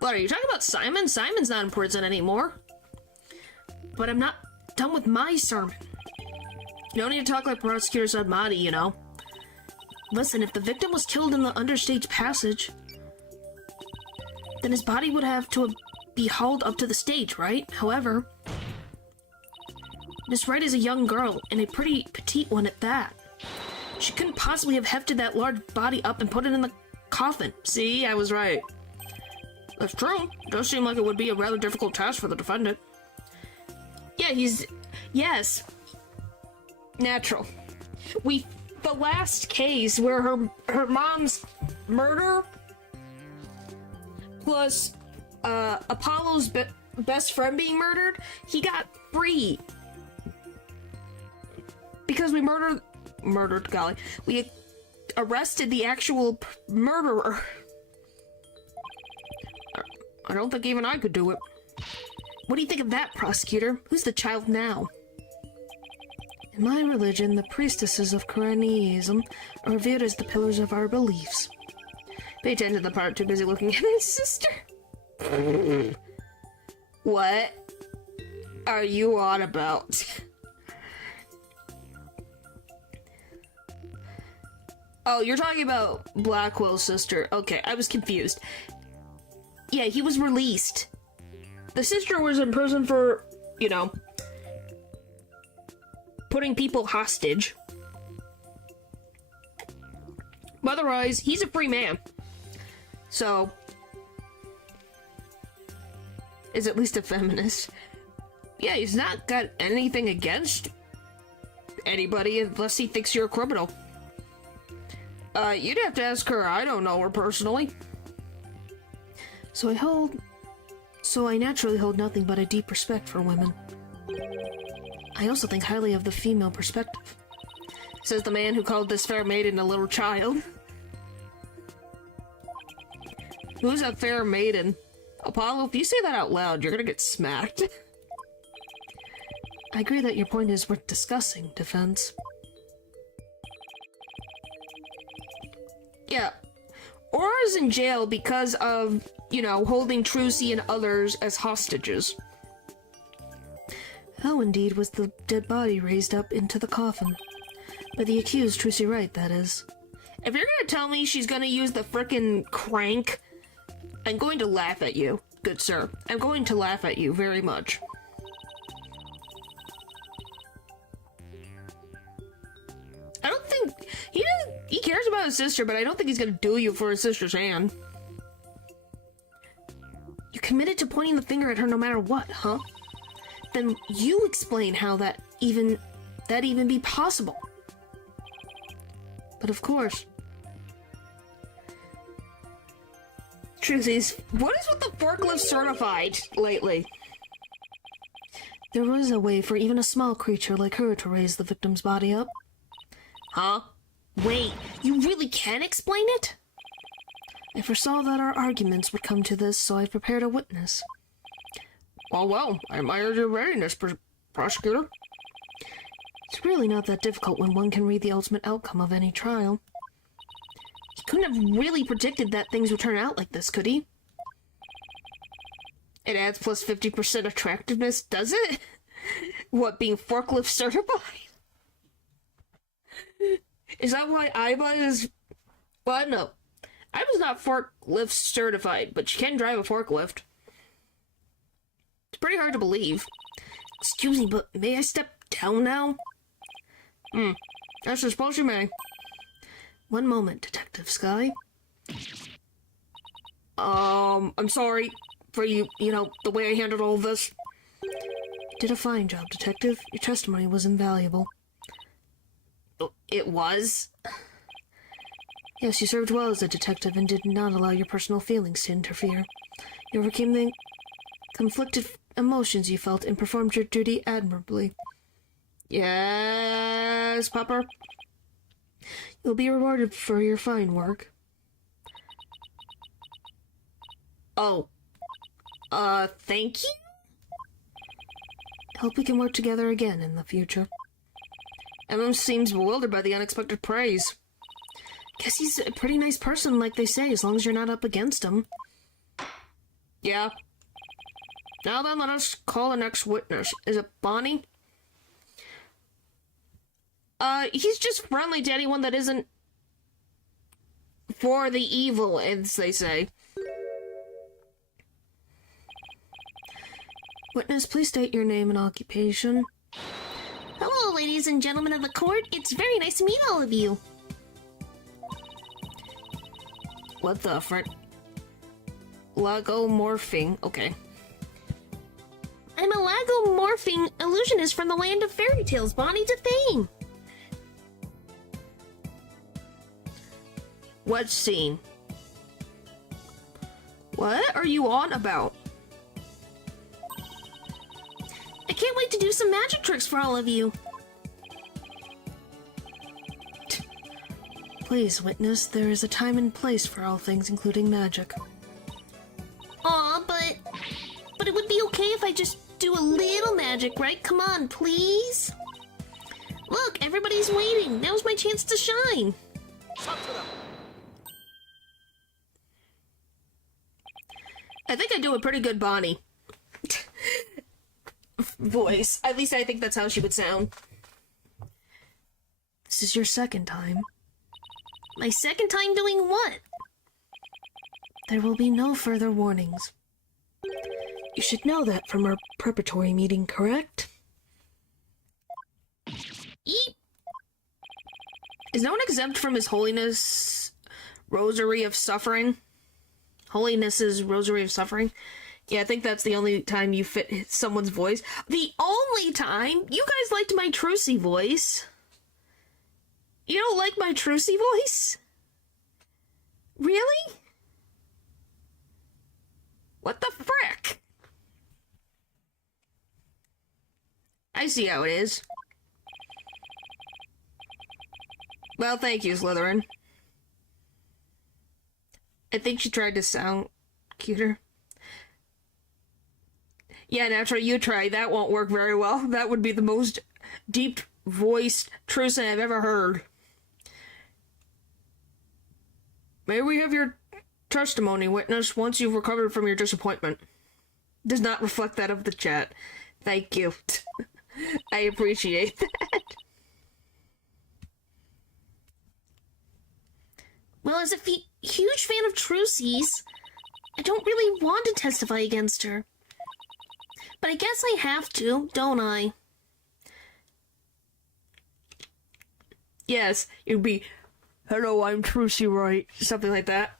What, are you talking about Simon? Simon's not in prison anymore. But I'm not done with my sermon. You don't need to talk like Prosecutor Sadmati, you know. Listen, if the victim was killed in the understage passage, then his body would have to be hauled up to the stage, right? However, Miss Wright is a young girl, and a pretty petite one at that. She couldn't possibly have hefted that large body up and put it in the coffin. See, I was right. That's true. Does seem like it would be a rather difficult task for the defendant. Yeah, yes. Natural. The last case where her mom's murder plus Apollo's best friend being murdered, he got free. Because we we arrested the actual murderer. I don't think even I could do it. What do you think of that, prosecutor? Who's the child now? In my religion, the priestesses of Coraniism are revered as the pillars of our beliefs. Pay attention to the part too busy looking at his sister. What are you on about? Oh, you're talking about Blackwell's sister. Okay, I was confused. Yeah, he was released. The sister was in prison for, you know, putting people hostage. Otherwise, he's a free man. So, is at least a feminist. Yeah, he's not got anything against anybody unless he thinks you're a criminal. You'd have to ask her. I don't know her personally. So I naturally hold nothing but a deep respect for women. I also think highly of the female perspective. Says the man who called this fair maiden a little child. Who's a fair maiden? Apollo, if you say that out loud, you're gonna get smacked. I agree that your point is worth discussing, defense. Yeah. Aura's in jail because of, you know, holding Trucy and others as hostages. How indeed was the dead body raised up into the coffin? By the accused, Trucy Wright, that is. If you're gonna tell me she's gonna use the frickin' crank, I'm going to laugh at you, good sir. I'm going to laugh at you very much. I don't think... He cares about his sister, but I don't think he's gonna do you for his sister's hand. You committed to pointing the finger at her no matter what, huh? Then you explain how that even be possible. But of course... Trucy's, what is with the forklift certified lately? There was a way for even a small creature like her to raise the victim's body up. Huh? Wait, you really can explain it? I foresaw that our arguments would come to this, so I prepared a witness. Well, I admire your readiness, prosecutor. It's really not that difficult when one can read the ultimate outcome of any trial. He couldn't have really predicted that things would turn out like this, could he? It adds plus 50% attractiveness, does it? What, being forklift certified? Is that why Iba is... Well, no. Iba's not forklift certified, but she can drive a forklift. It's pretty hard to believe. Excuse me, but may I step down now? I suppose you may. One moment, Detective Sky. I'm sorry for you know, the way I handled all of this. You did a fine job, Detective. Your testimony was invaluable. It was? Yes, you served well as a detective and did not allow your personal feelings to interfere. You overcame the conflicted emotions you felt and performed your duty admirably. Yes, Papa. You'll be rewarded for your fine work. Oh. Thank you? Hope we can work together again in the future. Emma seems bewildered by the unexpected praise. Guess he's a pretty nice person, like they say, as long as you're not up against him. Yeah. Now then, let us call the next witness. Is it Bonnie? He's just friendly to anyone that isn't for the evil, as they say. Witness, please state your name and occupation. Hello, ladies and gentlemen of the court. It's very nice to meet all of you. What the frick? Lagomorphing. Okay. I'm a lagomorphing illusionist from the land of fairy tales, Bonnie to fame. What scene? What are you on about? I can't wait to do some magic tricks for all of you. Please, witness, there is a time and place for all things, including magic. Aw, but it would be okay if I just do a little magic, right? Come on, please. Look, everybody's waiting. Now's my chance to shine. I think I do a pretty good Bonnie voice. At least I think that's how she would sound. This is your second time. My second time doing what? There will be no further warnings. You should know that from our preparatory meeting, correct? Eep. Is no one exempt from His Holiness' Rosary of Suffering? Holiness's Rosary of Suffering? Yeah, I think that's the only time you fit someone's voice. The only time? You guys liked my Trucy voice. You don't like my Trucy voice? Really? What the frick? I see how it is. Well, thank you, Slytherin. I think she tried to sound cuter. Yeah, naturally, you try. That won't work very well. That would be the most deep-voiced Trucy I've ever heard. May we have your testimony, witness, once you've recovered from your disappointment? Does not reflect that of the chat. Thank you. I appreciate that. Well, as a huge fan of Trucy's, I don't really want to testify against her. But I guess I have to, don't I? Yes, you'd be, hello, I'm Trucy, right? Something like that.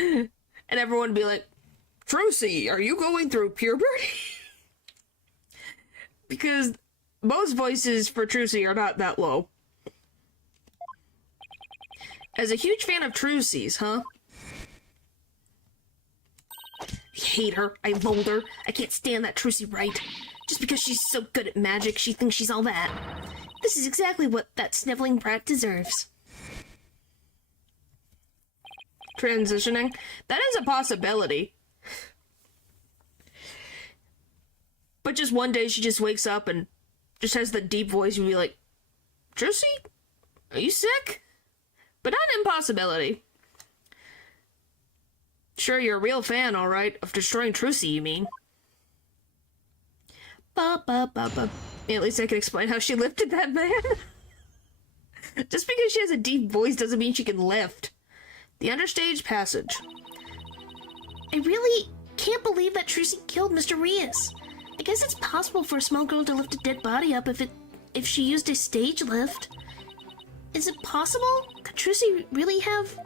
And everyone would be like, Trucy, are you going through puberty? Because most voices for Trucy are not that low. As a huge fan of Trucy's, huh? I hate her. I loathe her. I can't stand that Trucy right. Just because she's so good at magic, she thinks she's all that. This is exactly what that sniveling brat deserves. Transitioning? That is a possibility. But just one day she just wakes up and just has the deep voice and be like, Trucy? Are you sick? But not an impossibility. Sure, you're a real fan, alright, of destroying Trucy, you mean? Ba ba ba ba. Yeah, at least I can explain how she lifted that man. Just because she has a deep voice doesn't mean she can lift. The understage passage. I really can't believe that Trucy killed Mr. Rias. I guess it's possible for a small girl to lift a dead body up if she used a stage lift. Is it possible? Could Trucy really have...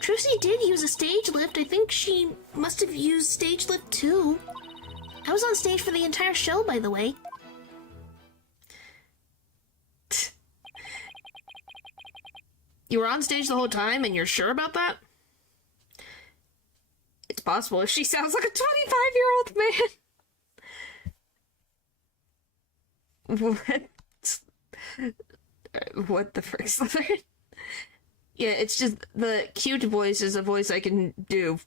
Trucy did use a stage lift. I think she must have used stage lift too. I was on stage for the entire show, by the way. You were on stage the whole time and you're sure about that? It's possible if she sounds like a 25-year-old man. What the frick, Slytherin? Yeah, it's just the cute voice is a voice I can do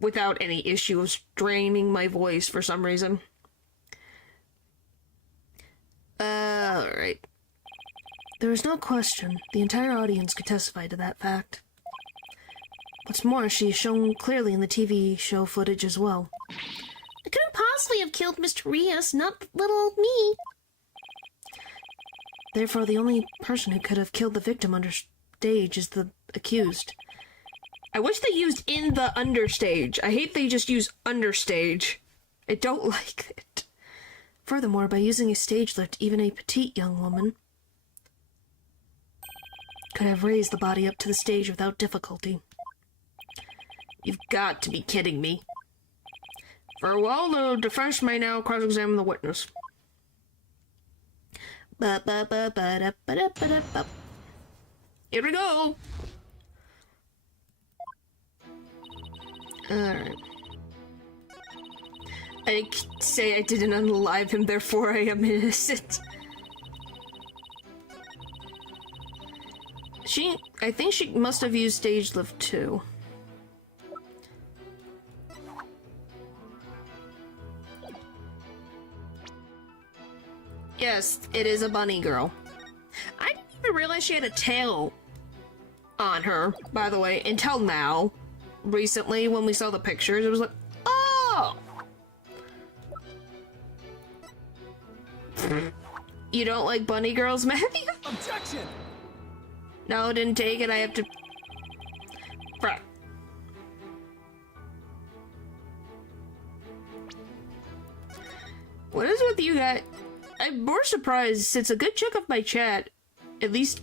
without any issue of straining my voice for some reason. Alright. There is no question. The entire audience could testify to that fact. What's more, she is shown clearly in the TV show footage as well. I couldn't possibly have killed Mr. Rias, not little old me. Therefore, the only person who could have killed the victim understage is the accused. I wish they used in the understage. I hate they just use understage. I don't like it. Furthermore, by using a stage lift, even a petite young woman could have raised the body up to the stage without difficulty. You've got to be kidding me. Very well, the defense may now cross-examine the witness. Here we go! Alright. I say I didn't unalive him, therefore I am innocent. I think she must have used stage lift too. Yes, it is a bunny girl. I didn't even realize she had a tail on her, by the way, until now. Recently, when we saw the pictures, it was like, oh! You don't like bunny girls, Matthew? Objection! No, didn't take it. I have to... Bruh. What is with you guys? I'm more surprised since a good chunk of my chat, at least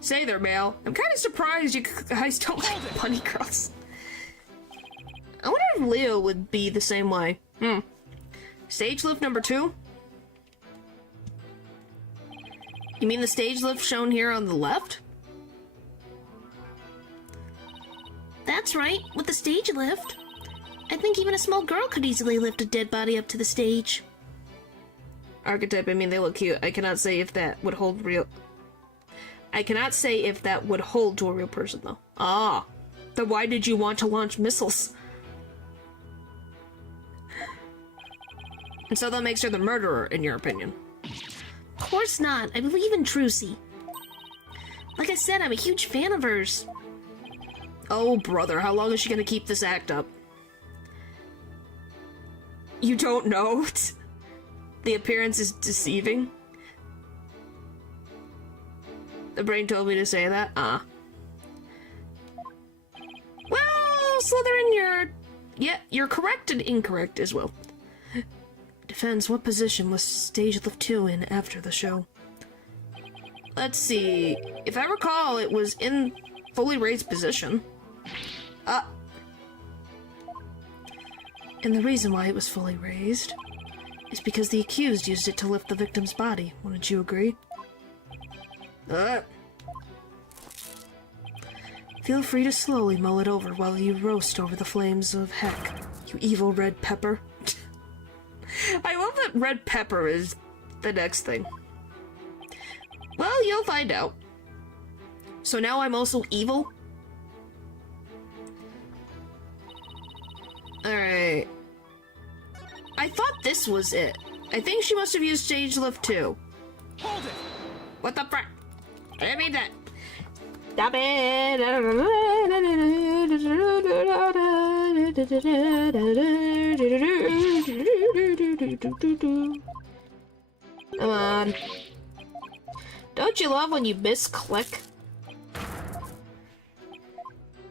say they're male. I'm kind of surprised you guys don't like bunny girls. I wonder if Leo would be the same way. Stage lift number 2? You mean the stage lift shown here on the left? That's right, with the stage lift. I think even a small girl could easily lift a dead body up to the stage. Archetype, I mean, they look cute. I cannot say if that would hold real... I cannot say if that would hold to a real person, though. Ah. Then why did you want to launch missiles? And so that makes her the murderer, in your opinion. Of course not. I believe in Trucy. Like I said, I'm a huge fan of hers. Oh, brother, how long is she gonna keep this act up? You don't know? The appearance is deceiving? The brain told me to say that? Well, Slytherin, you're correct and incorrect as well. Defense, what position was stage lift 2 in after the show? Let's see. If I recall, it was in fully raised position. And the reason why it was fully raised is because the accused used it to lift the victim's body. Wouldn't you agree? Feel free to slowly mull it over while you roast over the flames of heck, you evil red pepper. I love that red pepper is the next thing. Well, you'll find out. So now I'm also evil? Alright. I thought this was it. I think she must have used stage lift 2. Hold it! What the frick? I didn't mean that. Stop it! Come on. Don't you love when you misclick?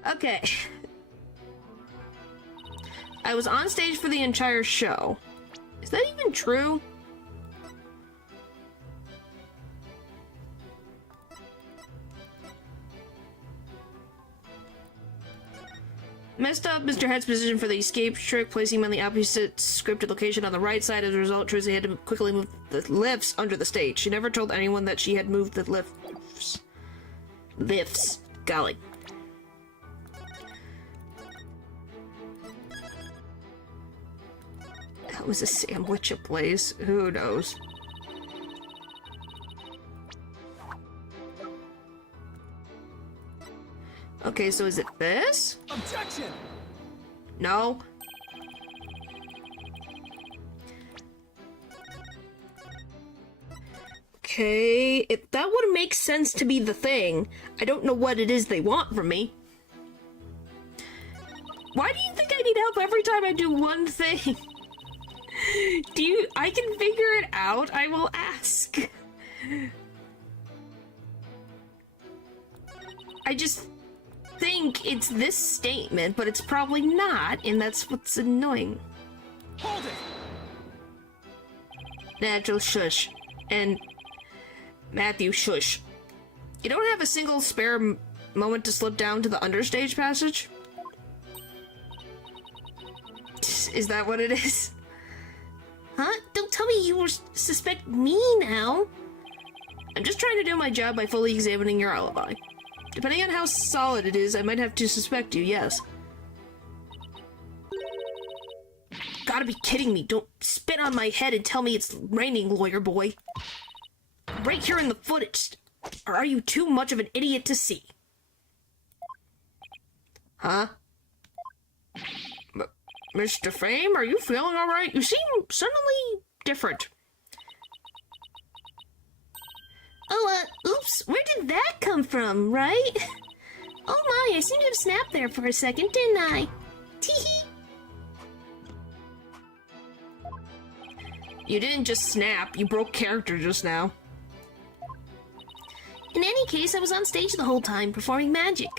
Okay. I was on stage for the entire show. Is that even true? Messed up Mr. Head's position for the escape trick, placing him on the opposite scripted location on the right side. As a result, Trucy had to quickly move the lifts under the stage. She never told anyone that she had moved the lifts. Lifts. Golly. That was a sandwich ablaze. Who knows? Okay, so is it this? Objection! No. Okay, that would make sense to be the thing. I don't know what it is they want from me. Why do you think I need help every time I do one thing? I can figure it out. I will ask. I just think it's this statement, but it's probably not, and that's what's annoying. Hold it! Natural shush. And Matthew shush. You don't have a single spare moment to slip down to the understage passage? Is that what it is? Huh? Don't tell me you suspect me now. I'm just trying to do my job by fully examining your alibi. Depending on how solid it is, I might have to suspect you, yes. Gotta be kidding me. Don't spit on my head and tell me it's raining, lawyer boy. Right here in the footage. Or are you too much of an idiot to see? Huh? Mr. Frame, are you feeling alright? You seem suddenly different. Oh, oops, where did that come from, right? Oh my, I seemed to have snapped there for a second, didn't I? Teehee. You didn't just snap, you broke character just now. In any case, I was on stage the whole time, performing magic.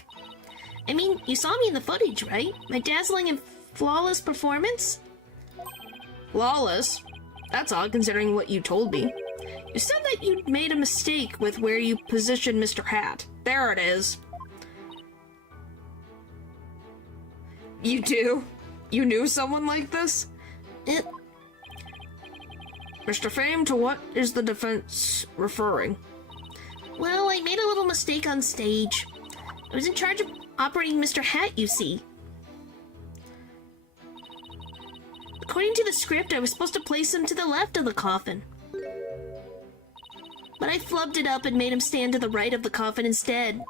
I mean, you saw me in the footage, right? My dazzling and flawless performance? Flawless? That's odd considering what you told me. You said that you made a mistake with where you positioned Mr. Hat. There it is. You do? You knew someone like this? Mr. Fame, to what is the defense referring? Well, I made a little mistake on stage. I was in charge of operating Mr. Hat, you see. According to the script, I was supposed to place him to the left of the coffin. But I flubbed it up and made him stand to the right of the coffin instead.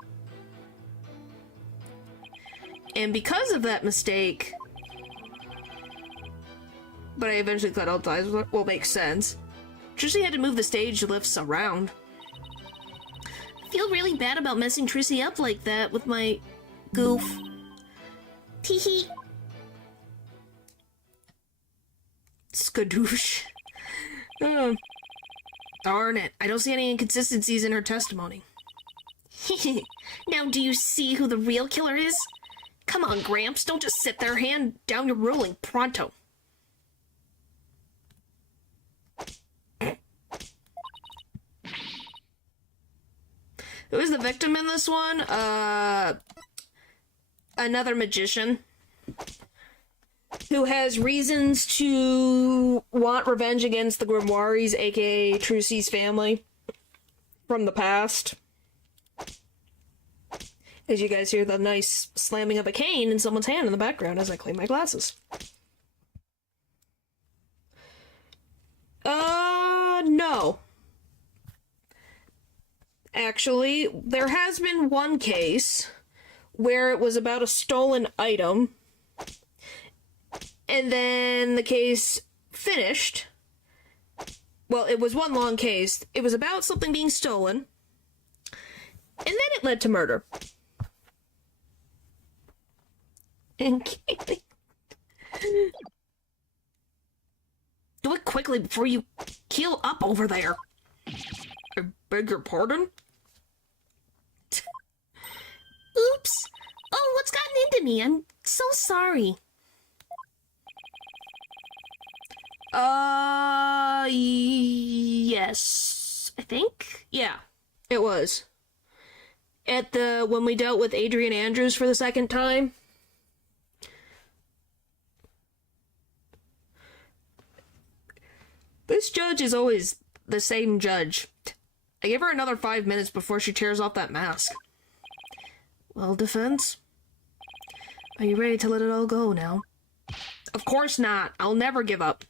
And because of that mistake... But I eventually cut all ties with it. Well, makes sense. Trucy had to move the stage lifts around. I feel really bad about messing Trucy up like that with my goof. Teehee. Skadoosh. Oh. Darn it. I don't see any inconsistencies in her testimony. Now do you see who the real killer is? Come on, Gramps, don't just sit there, hand down your ruling, pronto. Who is the victim in this one? Another magician who has reasons to want revenge against the Grimoires, aka Trucy's family, from the past. As you guys hear the nice slamming of a cane in someone's hand in the background as I clean my glasses. No. Actually, there has been one case where it was about a stolen item, and then the case finished. Well, it was one long case. It was about something being stolen, and then it led to murder. And Kaylee... Do it quickly before you keel up over there. I beg your pardon? Oops! Oh, what's gotten into me? I'm so sorry. Yes. I think? Yeah. It was. When we dealt with Adrian Andrews for the second time. This judge is always the same judge. I give her another 5 minutes before she tears off that mask. Well, defense? Are you ready to let it all go now? Of course not. I'll never give up.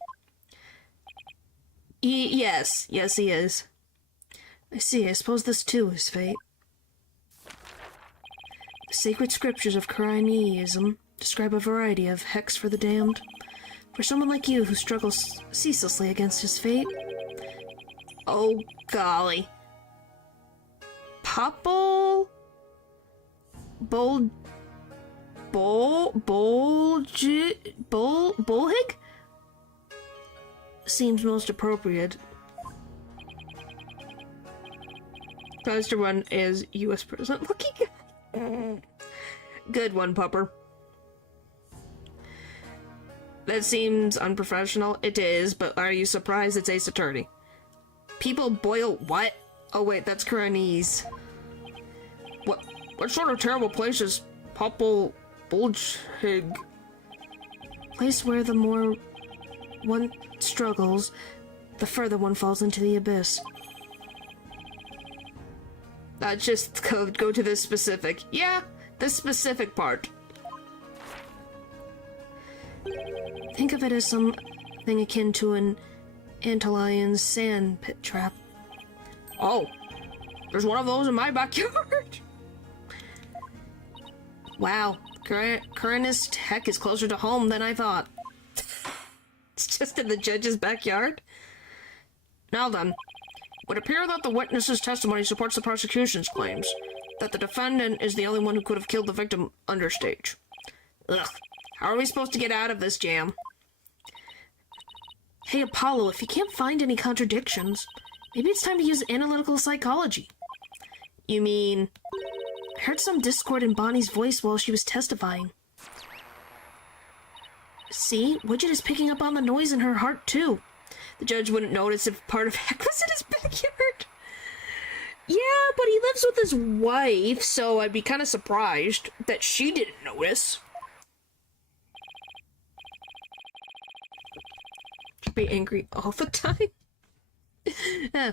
Yes, he is. I see. I suppose this too is fate. The sacred scriptures of Koreanism describe a variety of hex for the damned. For someone like you who struggles ceaselessly against his fate. Oh, golly. Popple? Bullhig? Seems most appropriate. Pastor one is U.S. President. Looking good one, Pupper. That seems unprofessional. It is, but are you surprised it's Ace Attorney? People boil what? Oh wait, that's Koreanese. What sort of terrible place is Popple Bulgehig? place where the more one struggles, the further one falls into the abyss. Just go to this specific. Yeah, this specific part. Think of it as something akin to an Antlion sand pit trap. Oh, there's one of those in my backyard. Wow, Coronus Tech is closer to home than I thought. It's just in the judge's backyard? Now then, it would appear that the witness's testimony supports the prosecution's claims that the defendant is the only one who could have killed the victim understage. Ugh, how are we supposed to get out of this jam? Hey Apollo, if you can't find any contradictions, maybe it's time to use analytical psychology. You mean... I heard some discord in Bonnie's voice while she was testifying. See? Widget is picking up on the noise in her heart, too. The judge wouldn't notice if part of Heck was in his backyard. Yeah, but he lives with his wife, so I'd be kind of surprised that she didn't notice. She'd be angry all the time. Yeah,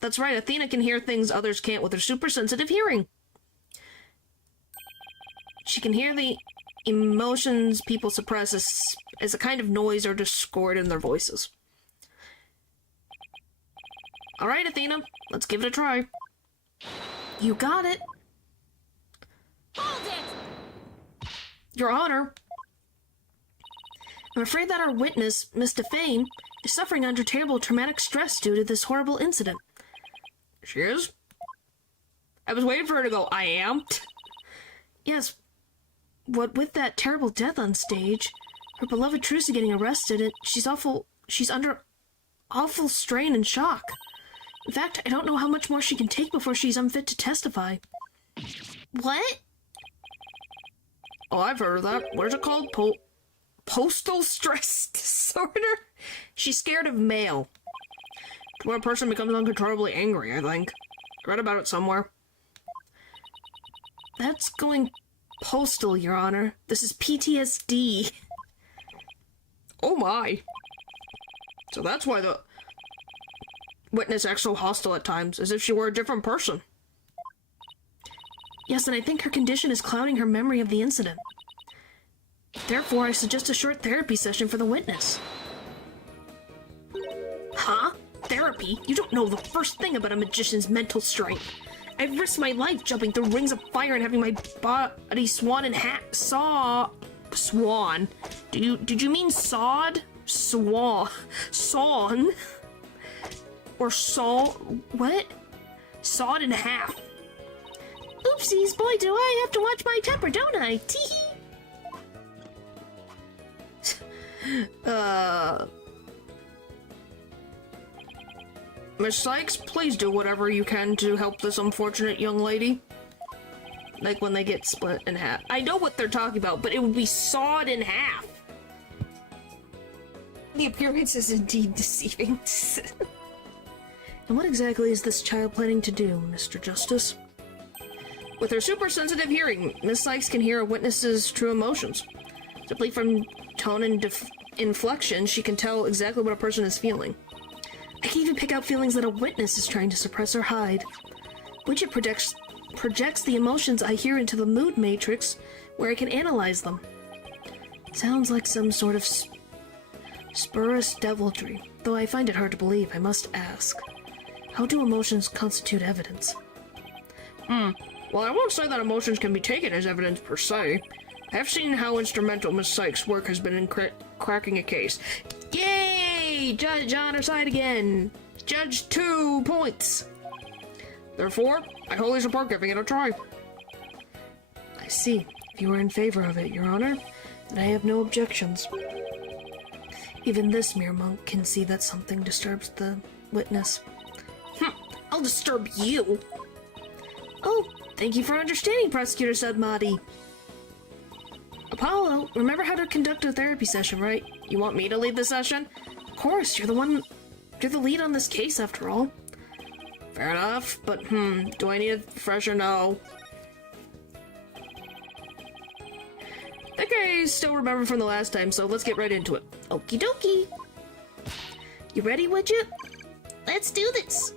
that's right, Athena can hear things others can't with her super sensitive hearing. She can hear the emotions people suppress as a kind of noise or discord in their voices. Alright, Athena, let's give it a try. You got it. Hold it! Your Honor. I'm afraid that our witness, Miss Defane, is suffering under terrible traumatic stress due to this horrible incident. She is? I was waiting for her to go, I am? Yes. What with that terrible death on stage, her beloved Trucy getting arrested, and she's under awful strain and shock. In fact, I don't know how much more she can take before she's unfit to testify. What? Oh, I've heard of that. What is it called? Postal stress disorder? She's scared of mail. It's when a person becomes uncontrollably angry, I think. I read about it somewhere. That's going postal, Your Honor. This is PTSD. Oh my. So that's why the witness acts so hostile at times, as if she were a different person. Yes, and I think her condition is clouding her memory of the incident. Therefore, I suggest a short therapy session for the witness. Huh? Therapy? You don't know the first thing about a magician's mental strength. I've risked my life jumping through rings of fire and having my body swan in swan? Did you mean sawed? Sawn? Or what? Sawed in half. Oopsies, boy, do I have to watch my temper, don't I? Teehee. Miss Sykes, please do whatever you can to help this unfortunate young lady. Like when they get split in half. I know what they're talking about, but it would be sawed in half. The appearance is indeed deceiving. And what exactly is this child planning to do, Mr. Justice? With her super sensitive hearing, Miss Sykes can hear a witness's true emotions. Simply from tone and inflection, she can tell exactly what a person is feeling. I can even pick out feelings that a witness is trying to suppress or hide. Widget projects the emotions I hear into the mood matrix, where I can analyze them. Sounds like some sort of spurious deviltry, though I find it hard to believe, I must ask. How do emotions constitute evidence? Well, I won't say that emotions can be taken as evidence per se. I have seen how instrumental Miss Sykes' work has been in cracking a case. Yay! Judge on her side again! Judge 2 points! Therefore, I wholly support giving it a try. I see. If you are in favor of it, Your Honor, then I have no objections. Even this mere monk can see that something disturbs the witness. I'll disturb you! Oh, thank you for understanding, Prosecutor Sudmati. Apollo, remember how to conduct a therapy session, right? You want me to lead the session? Of course, you're the lead on this case, after all. Fair enough, but do I need a refresher? No. Okay, I still remember from the last time, so let's get right into it. Okie dokie. You ready, Widget? Let's do this.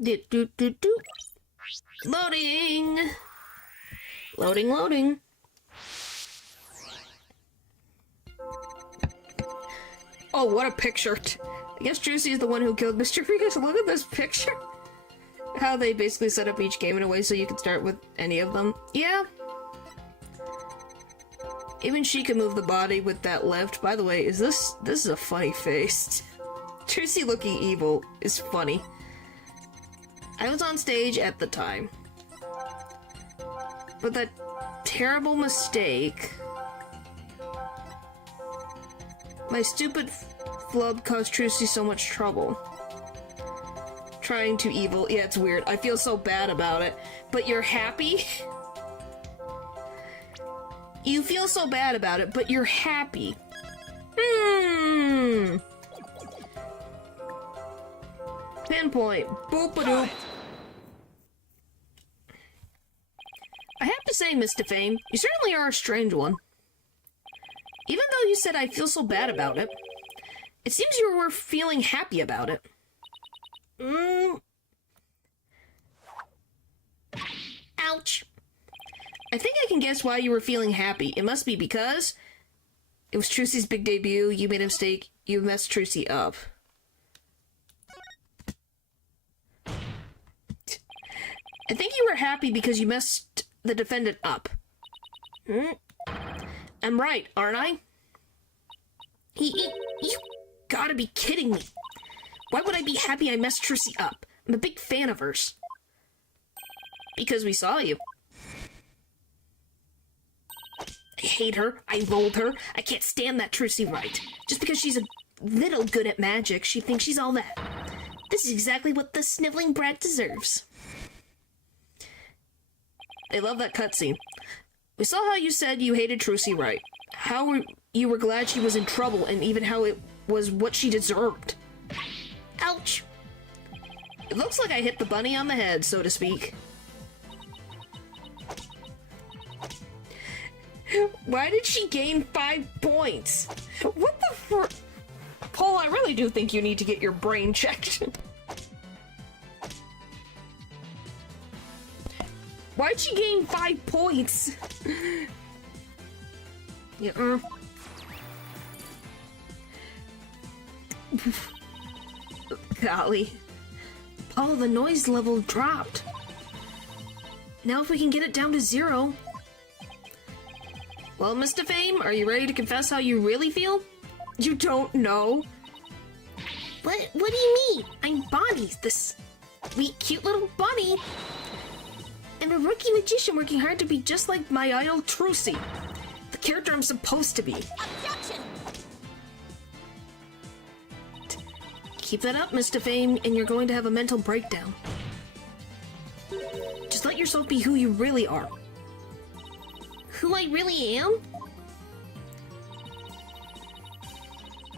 Do. Loading. Loading. Oh, what a picture. I guess Trucy is the one who killed Mr. Rios. Look at this picture. How they basically set up each game in a way so you can start with any of them. Yeah. Even she can move the body with that lift. By the way, this is a funny face. Trucy looking evil is funny. I was on stage at the time. But that terrible mistake... My stupid flub caused Trucy so much trouble. Trying to evil. Yeah, it's weird. I feel so bad about it. But you're happy? You feel so bad about it, but you're happy. Pinpoint. Boop-a-doop. I have to say, Mr. Fame, you certainly are a strange one. Even though you said I feel so bad about it, it seems you were feeling happy about it. Ouch. I think I can guess why you were feeling happy. It must be because it was Trucy's big debut, you made a mistake, you messed Trucy up. I think you were happy because you messed the defendant up. I'm right, aren't I? You gotta be kidding me. Why would I be happy I messed Trucy up? I'm a big fan of hers. Because we saw you. I hate her. I loathe her. I can't stand that Trucy right. Just because she's a little good at magic, she thinks she's all that. This is exactly what the sniveling brat deserves. I love that cutscene. We saw how you said you hated Trucy right. How you were glad she was in trouble, and even how it was what she deserved. Ouch. It looks like I hit the bunny on the head, so to speak. Why did she gain 5 points? What the Paul, I really do think you need to get your brain checked. Why'd she gain 5 points? Yeah. Golly. Paul, the noise level dropped. Now if we can get it down to 0. Well, Mr. Fame, are you ready to confess how you really feel? You don't know? What do you mean? I'm Bonnie, this sweet, cute little bunny. I'm a rookie magician working hard to be just like my idol Trucy. The character I'm supposed to be. Objection! Keep that up, Mr. Fame, and you're going to have a mental breakdown. Just let yourself be who you really are. Who I really am?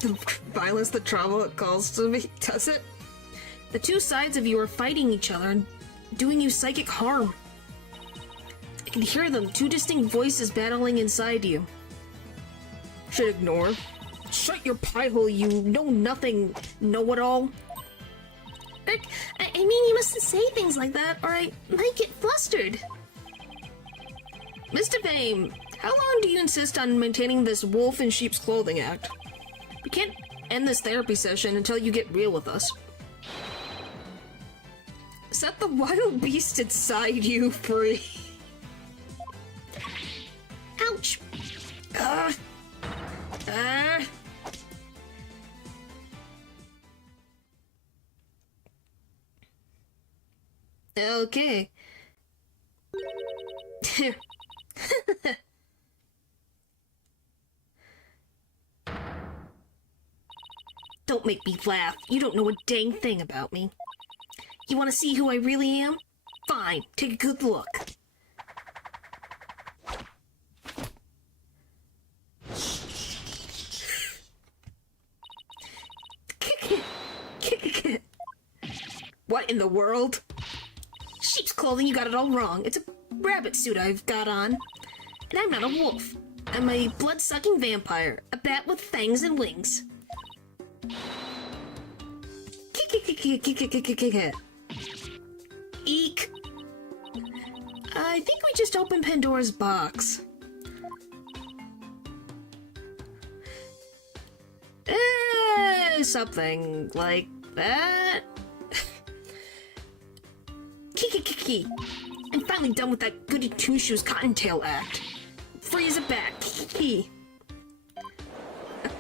The violence, the trauma it calls to me, does it? The two sides of you are fighting each other and doing you psychic harm. I can hear them, 2 distinct voices battling inside you. Should ignore. Shut your pie hole, you know-nothing, know-it-all. I mean, you mustn't say things like that, or I might get flustered. Mr. Fame, how long do you insist on maintaining this wolf in sheep's clothing act? We can't end this therapy session until you get real with us. Set the wild beast inside you free. Ouch. Okay. Don't make me laugh. You don't know a dang thing about me. You want to see who I really am? Fine, take a good look. What in the world? Sheep's clothing, you got it all wrong. It's a rabbit suit I've got on. And I'm not a wolf. I'm a blood-sucking vampire, a bat with fangs and wings. Eek. I think we just opened Pandora's box. Something like that. Kiki. I'm finally done with that goody two-shoes cottontail act. Freeze it back. Kiki.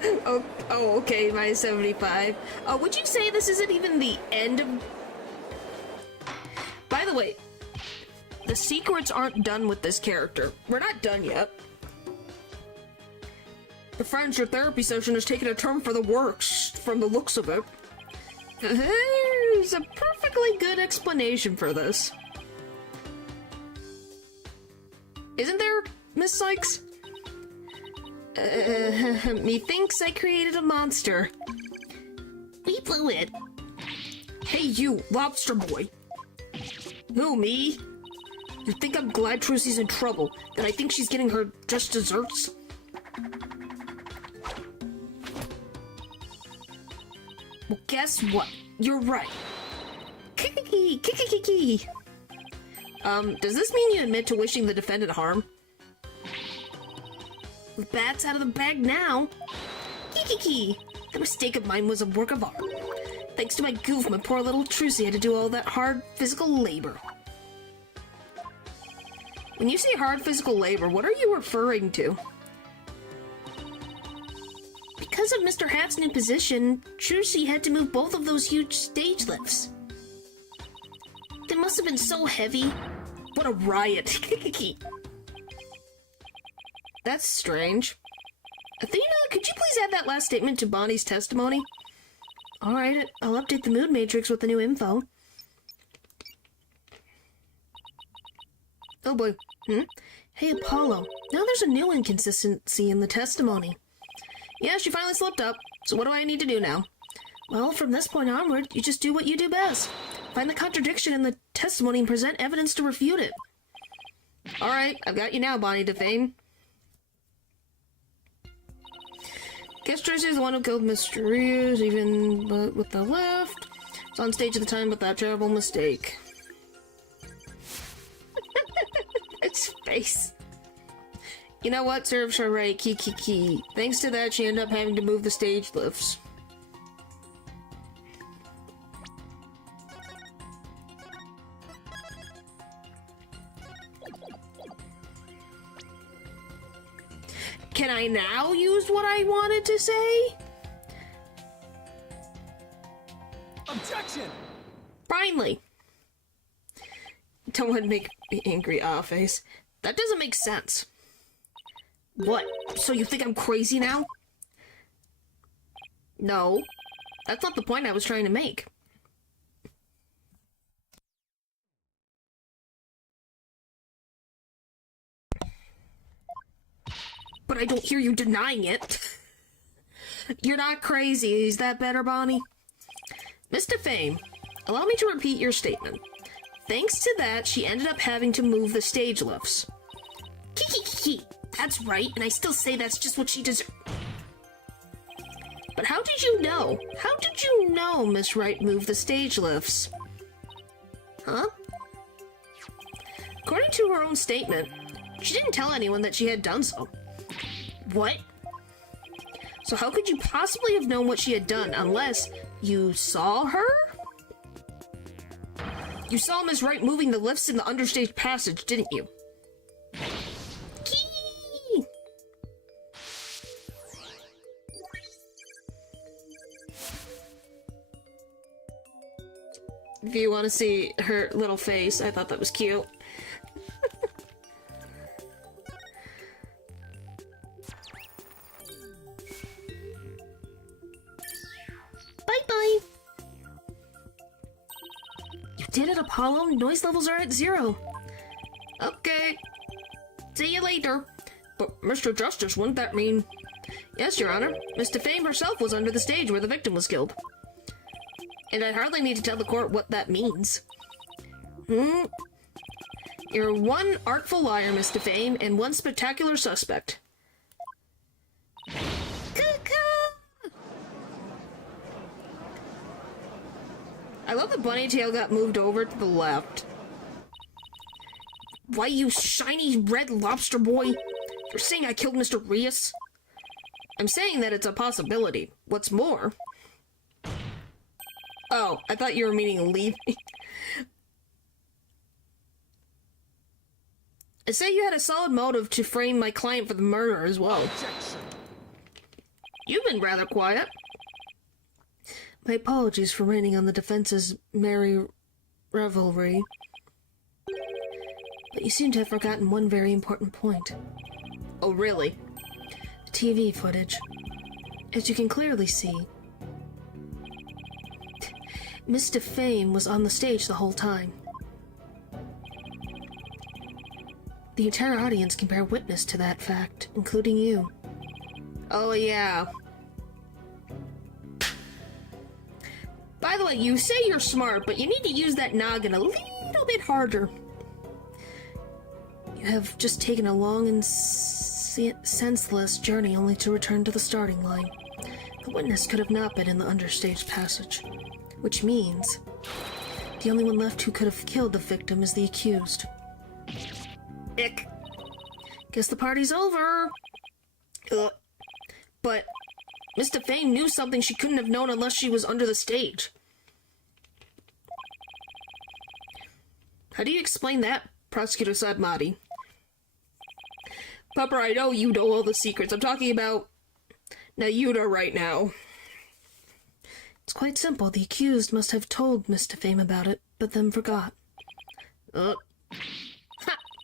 Oh, okay, my 75. Would you say this isn't even the end of... By the way, the secrets aren't done with this character. We're not done yet. The friends, your therapy session has taken a turn for the worse, from the looks of it. There's a perfectly good explanation for this. Isn't there, Miss Sykes? Methinks I created a monster. We blew it. Hey you, lobster boy. Who, me? You think I'm glad Trucy's in trouble, that I think she's getting her just desserts? Well, guess what? You're right. Kiki. Does this mean you admit to wishing the defendant harm? With bats out of the bag now. Kiki. The mistake of mine was a work of art. Thanks to my goof, my poor little Trucy had to do all that hard physical labor. When you say hard physical labor, what are you referring to? Because of Mr. Hat's new position, Trucy had to move both of those huge stage lifts. They must have been so heavy. What a riot. That's strange. Athena, could you please add that last statement to Bonnie's testimony? Alright, I'll update the mood matrix with the new info. Oh boy. Hey, Apollo. Now there's a new inconsistency in the testimony. Yeah, she finally slipped up. So what do I need to do now? Well, from this point onward, you just do what you do best. Find the contradiction in the testimony and present evidence to refute it. Alright, I've got you now, Bonnie DeFame. Guess Trucy's the one who killed Mr. Rios, even but with the left. It's on stage at the time with that terrible mistake. Its face. You know what? Serves her right. Kiki. Thanks to that, she ended up having to move the stage lifts. Can I now use what I wanted to say? Objection! Finally. Don't make me angry, face. That doesn't make sense. What? So you think I'm crazy now? No. That's not the point I was trying to make. But I don't hear you denying it. You're not crazy. Is that better, Bonnie? Mr. Fame, allow me to repeat your statement. Thanks to that, she ended up having to move the stage lifts. Kiki. That's right, and I still say that's just what she deserved. But how did you know? How did you know Miss Wright moved the stage lifts? Huh? According to her own statement, she didn't tell anyone that she had done so. What? So how could you possibly have known what she had done unless you saw her? You saw Miss Wright moving the lifts in the understage passage, didn't you? If you want to see her little face, I thought that was cute. Bye-bye! You did it, Apollo. Noise levels are at 0. Okay. See you later. But, Mr. Justice, wouldn't that mean... Yes, Your Honor. Miss Fame herself was under the stage where the victim was killed. And I hardly need to tell the court what that means. You're one artful liar, Miss Defame, and one spectacular suspect. I love the bunny tail got moved over to the left. Why, you shiny red lobster boy? You're saying I killed Mr. Rios? I'm saying that it's a possibility. What's more... Oh, I thought you were meaning leave. I say you had a solid motive to frame my client for the murder as well. Objection. You've been rather quiet. My apologies for raining on the defense's merry revelry. But you seem to have forgotten one very important point. Oh, really? The TV footage. As you can clearly see, Miss Defame was on the stage the whole time. The entire audience can bear witness to that fact, including you. Oh, yeah. By the way, you say you're smart, but you need to use that noggin a little bit harder. You have just taken a long and senseless journey only to return to the starting line. The witness could have not been in the understage passage. Which means the only one left who could have killed the victim is the accused. Ick. Guess the party's over. Ugh. But Miss Defame knew something she couldn't have known unless she was under the stage. How do you explain that, Prosecutor Sadmati? Pupper, I know you know all the secrets. I'm talking about Nayuda right now. It's quite simple. The accused must have told Miss Defame about it, but then forgot. Ha!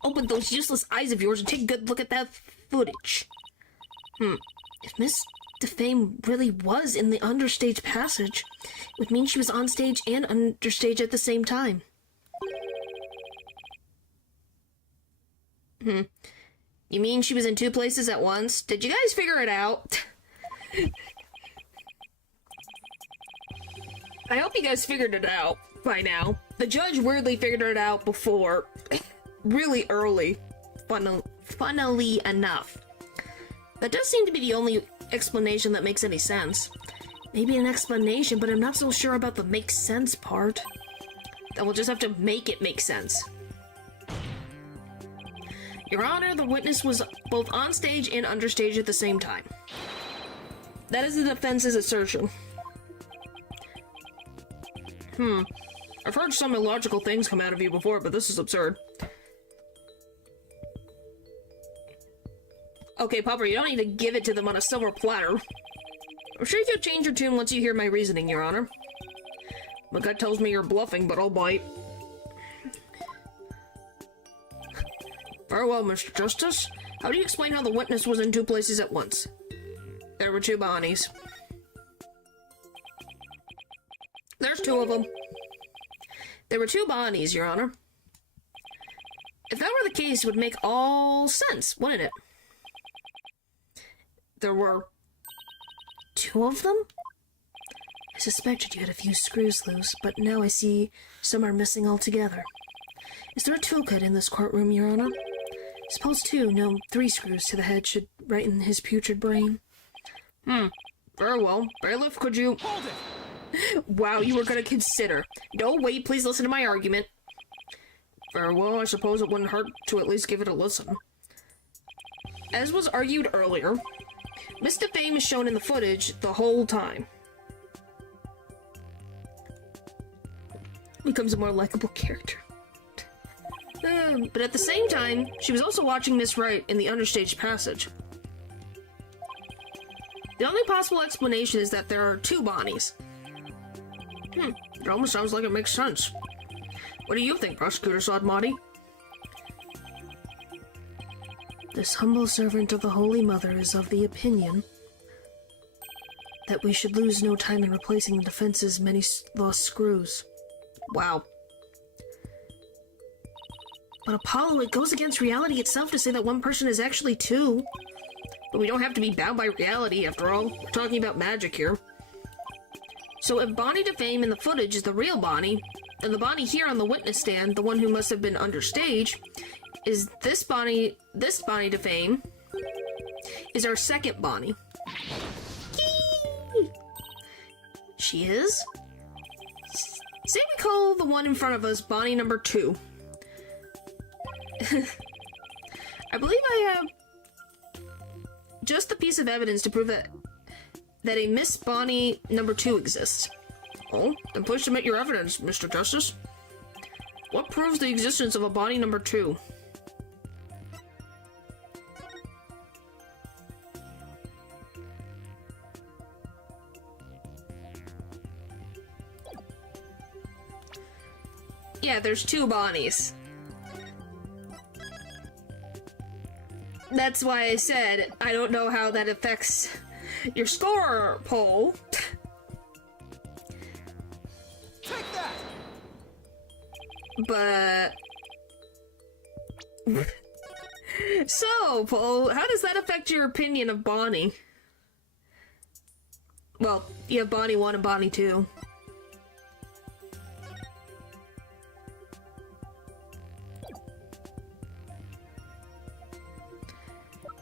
Open those useless eyes of yours and take a good look at that footage. If Miss Defame really was in the understage passage, it would mean she was on stage and understage at the same time. You mean she was in two places at once? Did you guys figure it out? I hope you guys figured it out by now. The judge weirdly figured it out before. Really early. Funnily enough. That does seem to be the only explanation that makes any sense. Maybe an explanation, but I'm not so sure about the makes sense part. Then we'll just have to make it make sense. Your Honor, the witness was both on stage and understage at the same time. That is the defense's assertion. I've heard some illogical things come out of you before, but this is absurd. Okay, Popper, you don't need to give it to them on a silver platter. I'm sure you'll change your tune once you hear my reasoning, Your Honor. My gut tells me you're bluffing, but I'll bite. Very well, Mr. Justice. How do you explain how the witness was in two places at once? There were two Bonnies. There's two of them. There were two Bonnies, Your Honor. If that were the case, it would make all sense, wouldn't it? There were two of them? I suspected you had a few screws loose, but now I see some are missing altogether. Is there a toolkit in this courtroom, Your Honor? Suppose two, no, 3 screws to the head should righten his putrid brain. Very well. Bailiff, could you... Hold it! Wow, you were gonna consider. No, wait, please listen to my argument. Very well, I suppose it wouldn't hurt to at least give it a listen. As was argued earlier, Miss Defame is shown in the footage the whole time. Becomes a more likable character. But at the same time, she was also watching Miss Wright in the understage passage. The only possible explanation is that there are two Bonnies. It almost sounds like it makes sense. What do you think, Prosecutor Sadmati? This humble servant of the Holy Mother is of the opinion that we should lose no time in replacing the defense's many lost screws. Wow. But Apollo, it goes against reality itself to say that one person is actually two. But we don't have to be bound by reality, after all. We're talking about magic here. So if Bonnie Defame in the footage is the real Bonnie, And the Bonnie here on the witness stand, the one who must have been understage, is this Bonnie to fame, is our second Bonnie. She is? Say we call the one in front of us Bonnie number 2. I believe I have just a piece of evidence to prove that a Miss Bonnie number 2 exists. Oh, then please submit your evidence, Mr. Justice. What proves the existence of a Bonnie number 2? Yeah, there's 2 Bonnies. That's why I said I don't know how that affects your score poll. Take that! But... So, Paul, how does that affect your opinion of Bonnie? Well, you have Bonnie 1 and Bonnie 2.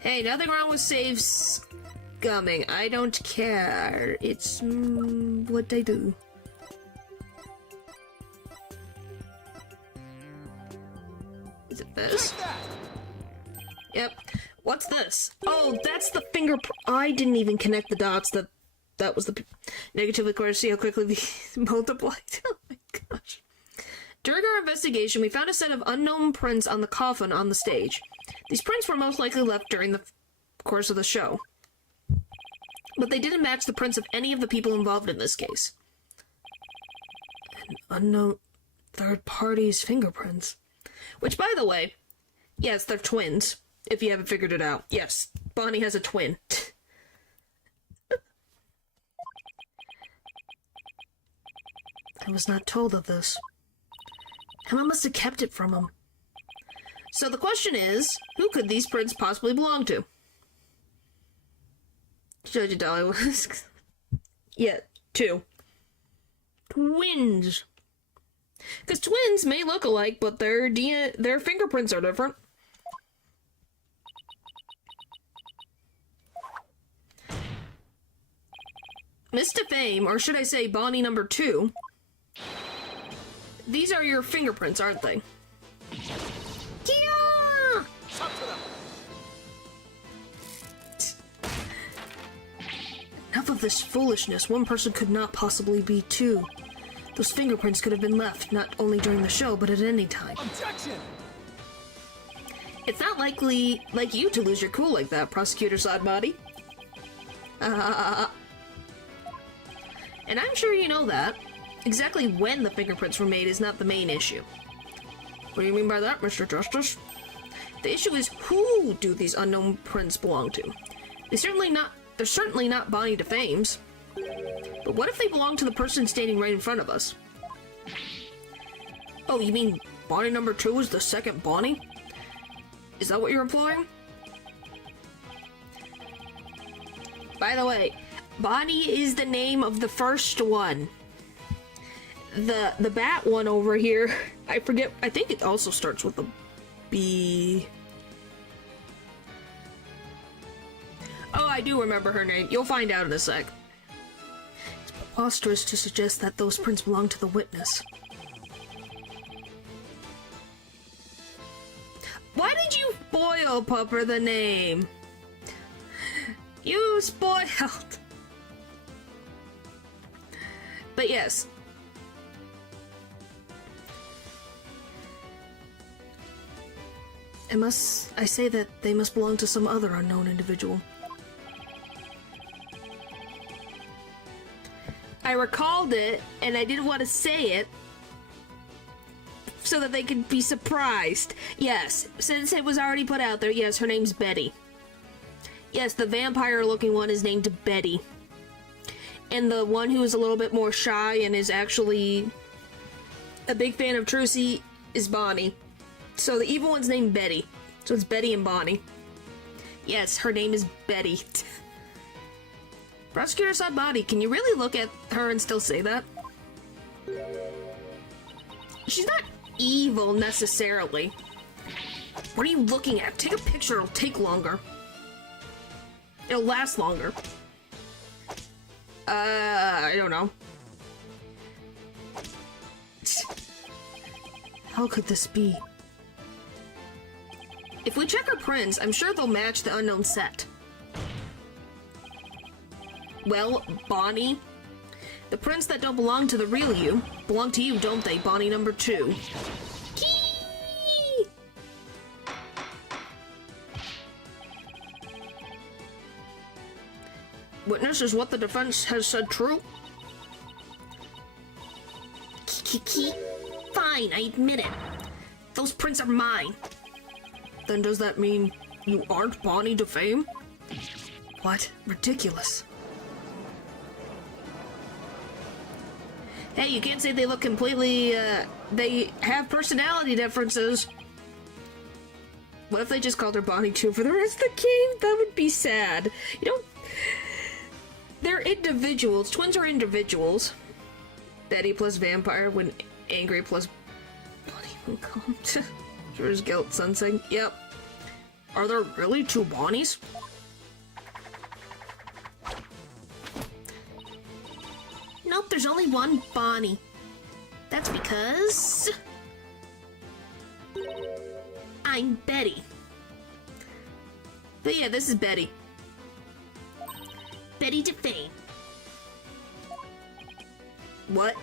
Hey, nothing wrong with save scumming. I don't care. It's what they do. Is it this? Take that! Yep. What's this? Oh, that's the fingerprint. I didn't even connect the dots. That was the negative equation. See how quickly these multiplied. Oh my gosh. During our investigation, we found a set of unknown prints on the coffin on the stage. These prints were most likely left during the course of the show. But they didn't match the prints of any of the people involved in this case. An unknown third party's fingerprints. Which, by the way, yes, they're twins, if you haven't figured it out. Yes, Bonnie has a twin. I was not told of this. Emma must have kept it from him. So the question is, who could these prints possibly belong to? Judge Dolly was... yeah, 2. Twins. Because twins may look alike, but their fingerprints are different. Miss Fame, or should I say Bonnie number 2, these are your fingerprints, aren't they? Yeah! Talk to them! Enough of this foolishness. One person could not possibly be 2. Those fingerprints could have been left, not only during the show, but at any time. Objection! It's not likely like you to lose your cool like that, Prosecutor Sodbody. And I'm sure you know that. Exactly when the fingerprints were made is not the main issue. What do you mean by that, Mr. Justice? The issue is, who do these unknown prints belong to? They're certainly not Bonnie DeFame's. But what if they belong to the person standing right in front of us? Oh, you mean Bonnie number 2 is the second Bonnie? Is that what you're implying? By the way, Bonnie is the name of the first one. The bat one over here, I forget, I think it also starts with a B. Oh, I do remember her name. You'll find out in a sec. It's preposterous to suggest that those prints belong to the witness. Why did you spoil Pupper the name? You spoiled. But yes. I say that they must belong to some other unknown individual. I recalled it, and I didn't want to say it, so that they could be surprised. Yes, since it was already put out there, yes, her name's Betty. Yes, the vampire-looking one is named Betty. And the one who is a little bit more shy and is actually a big fan of Trucy is Bonnie. So the evil one's named Betty. So it's Betty and Bonnie. Yes, her name is Betty. Prosecutor Sodbody, can you really look at her and still say that? she's not evil necessarily. What are you looking at? Take a picture, it'll take longer. It'll last longer. I don't know. How could this be? If we check our prints, I'm sure they'll match the unknown set. Well, Bonnie, the prints that don't belong to the real you belong to you, don't they, Bonnie number 2? Key! Witness, is what the defense has said true? Fine, I admit it. Those prints are mine. Then does that mean you aren't Bonnie DeFame? What? Ridiculous. Hey, you can't say they look completely, they have personality differences. What if they just called her Bonnie too for the rest of the game? That would be sad. You know, they're individuals. Twins are individuals. Betty plus vampire when angry plus Bonnie when calm. Sure's guilt sensing. Yep. Are there really 2 Bonnies? Nope, there's only one Bonnie. That's because... I'm Betty. But yeah, this is Betty. Betty DeFame. What?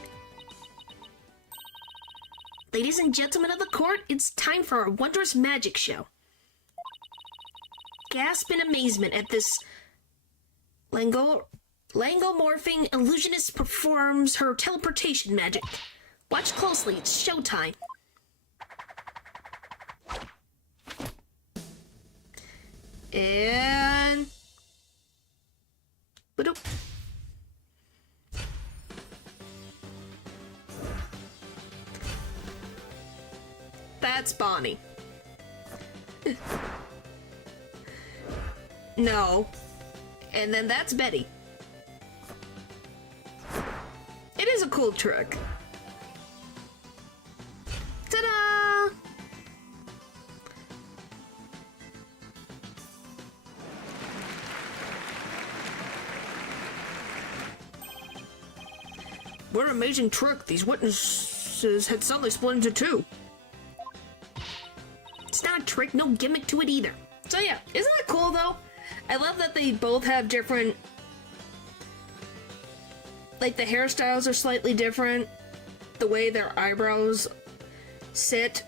Ladies and gentlemen of the court, it's time for our wondrous magic show. Gasp in amazement at this Langomorphing illusionist performs her teleportation magic. Watch closely, it's showtime. And... Ba-doop. That's Bonnie. No. And then that's Betty. It is a cool trick. Ta-da! What an amazing trick. These witnesses had suddenly split into 2. It's not a trick, no gimmick to it either. So yeah, isn't that cool though? I love that they both have different... Like, the hairstyles are slightly different. The way their eyebrows sit.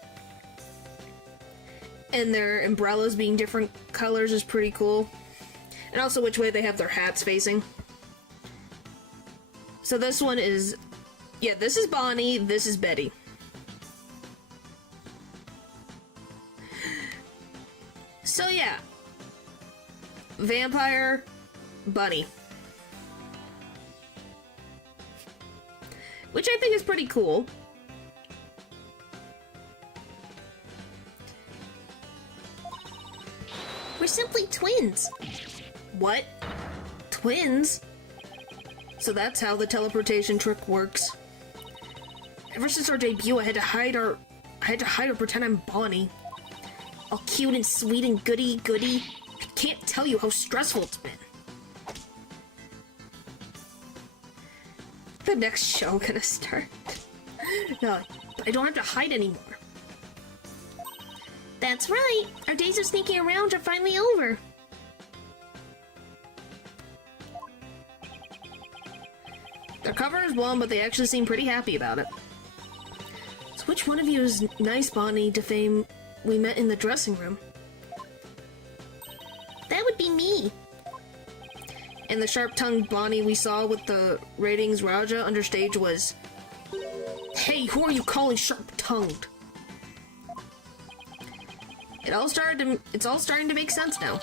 And their umbrellas being different colors is pretty cool. And also which way they have their hats facing. So this one is... Yeah, this is Bonnie, this is Betty. So yeah. Vampire, Bunny. Which I think is pretty cool. We're simply twins. What? Twins? So that's how the teleportation trick works. Ever since our debut, I had to hide or pretend I'm Bonnie. All cute and sweet and goody. I can't tell you how stressful it's been. The next show gonna start. No, but I don't have to hide anymore. That's right. Our days of sneaking around are finally over. Their cover is blown, but they actually seem pretty happy about it. So which one of you is nice Bonnie DeFame we met in the dressing room? That would be me. And the sharp-tongued Bonnie we saw with the ratings Raja understage was... Hey, who are you calling sharp-tongued? It's all starting to make sense now.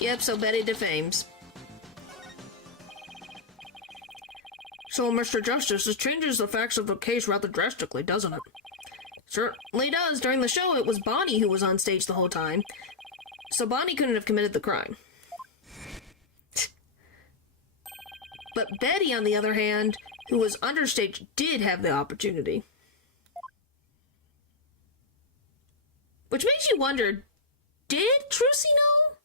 Yep, so Betty defames. So, Mr. Justice, this changes the facts of the case rather drastically, doesn't it? Certainly does. During the show, it was Bonnie who was on stage the whole time. So Bonnie couldn't have committed the crime. But Betty, on the other hand, who was understage, did have the opportunity. Which makes you wonder, did Trucy know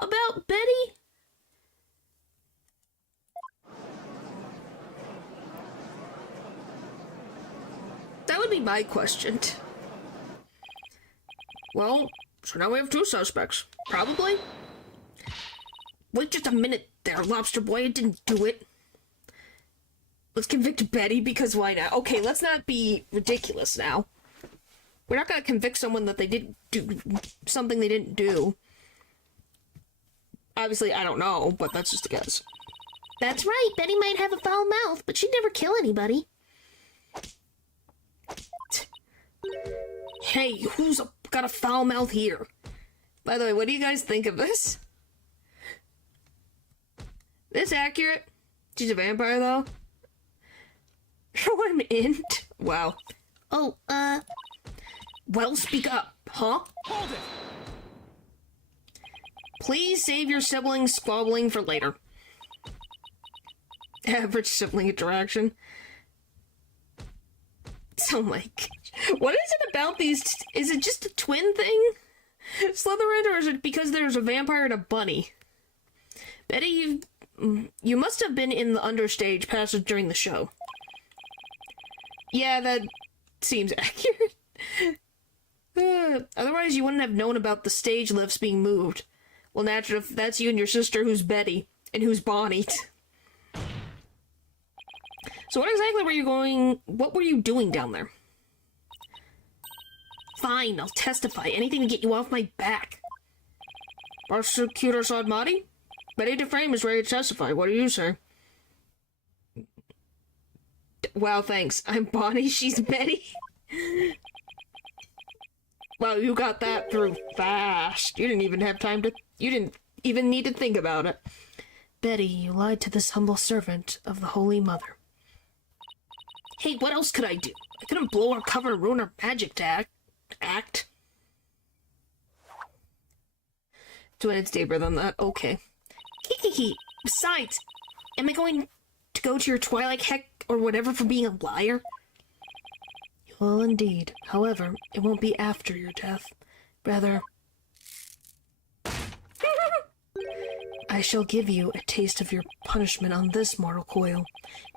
about Betty? That would be my question. Well, so now we have 2 suspects. Probably. Wait just a minute there, Lobster Boy. I didn't do it. Let's convict Betty, because why not? Okay, let's not be ridiculous now. We're not gonna convict someone that they didn't do something they didn't do. Obviously, I don't know, but that's just a guess. That's right, Betty might have a foul mouth, but she'd never kill anybody. Hey, who's got a foul mouth here? By the way, what do you guys think of this? This accurate? She's a vampire, though? You're an int? Wow. Oh, Well, speak up, huh? Hold it! Please save your sibling squabbling for later. Average sibling interaction. Oh my gosh. What is it about these? Is it just a twin thing? Slytherin, or is it because there's a vampire and a bunny? Betty, you must have been in the understage passage during the show. Yeah, that seems accurate. Otherwise, you wouldn't have known about the stage lifts being moved. Well, naturally, if that's you and your sister, who's Betty, and who's Bonnie. So what exactly were you going... What were you doing down there? Fine, I'll testify. Anything to get you off my back. Prosecutor Sodmati? Betty DeFrame is ready to testify. What do you say? Wow, thanks. I'm Bonnie, she's Betty. Wow, you got that through fast. You didn't even have time to... You didn't even need to think about it. Betty, you lied to this humble servant of the Holy Mother. Hey, what else could I do? I couldn't blow our cover and ruin our magic act. 2 minutes deeper than that. Okay. Kiki. Besides, am I going to go to your Twilight heck or whatever for being a liar? You will indeed. However, it won't be after your death. Rather, I shall give you a taste of your punishment on this mortal coil.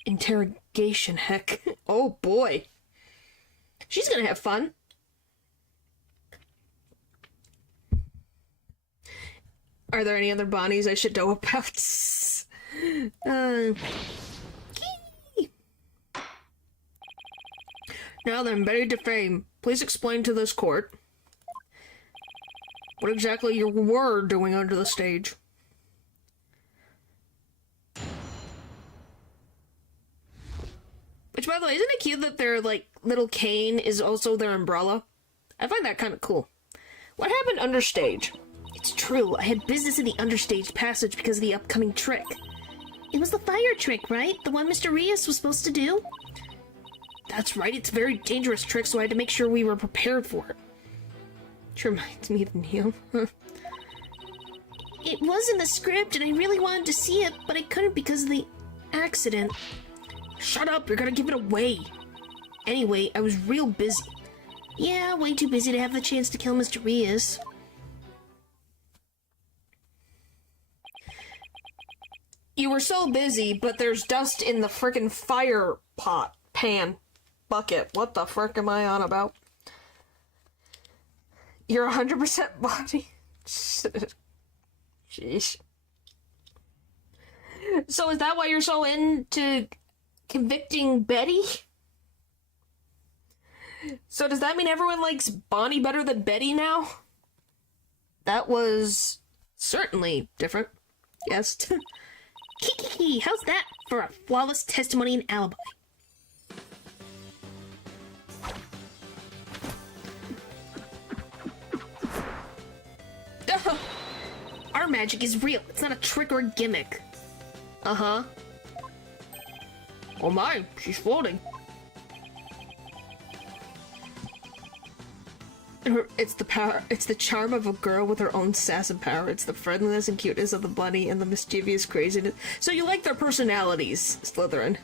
Interrogation heck. Oh boy. She's gonna have fun. Are there any other Bonnies I should know about? Now then, Betty DeFrame, please explain to this court what exactly you were doing under the stage. Which, by the way, isn't it cute that their, like, little cane is also their umbrella? I find that kind of cool. What happened understage? It's true, I had business in the understage passage because of the upcoming trick. It was the fire trick, right? The one Mr. Rias was supposed to do? That's right, it's a very dangerous trick, so I had to make sure we were prepared for it. Which reminds me of Neil. It was in the script, and I really wanted to see it, but I couldn't because of the accident. Shut up, you're gonna give it away. Anyway, I was real busy. Yeah, way too busy to have the chance to kill Mr. Rias. You were so busy, but there's dust in the frickin' fire pot, pan, bucket. What the frick am I on about? You're 100% Bonnie. Jeez. So is that why you're so into convicting Betty? So does that mean everyone likes Bonnie better than Betty now? That was certainly different. Yes. Kiki, how's that for a flawless testimony and alibi? Our magic is real. It's not a trick or a gimmick. Uh-huh. Oh my, she's floating. It's the power. It's the charm of a girl with her own sass and power. It's the friendliness and cuteness of the bunny and the mischievous craziness. So you like their personalities, Slytherin.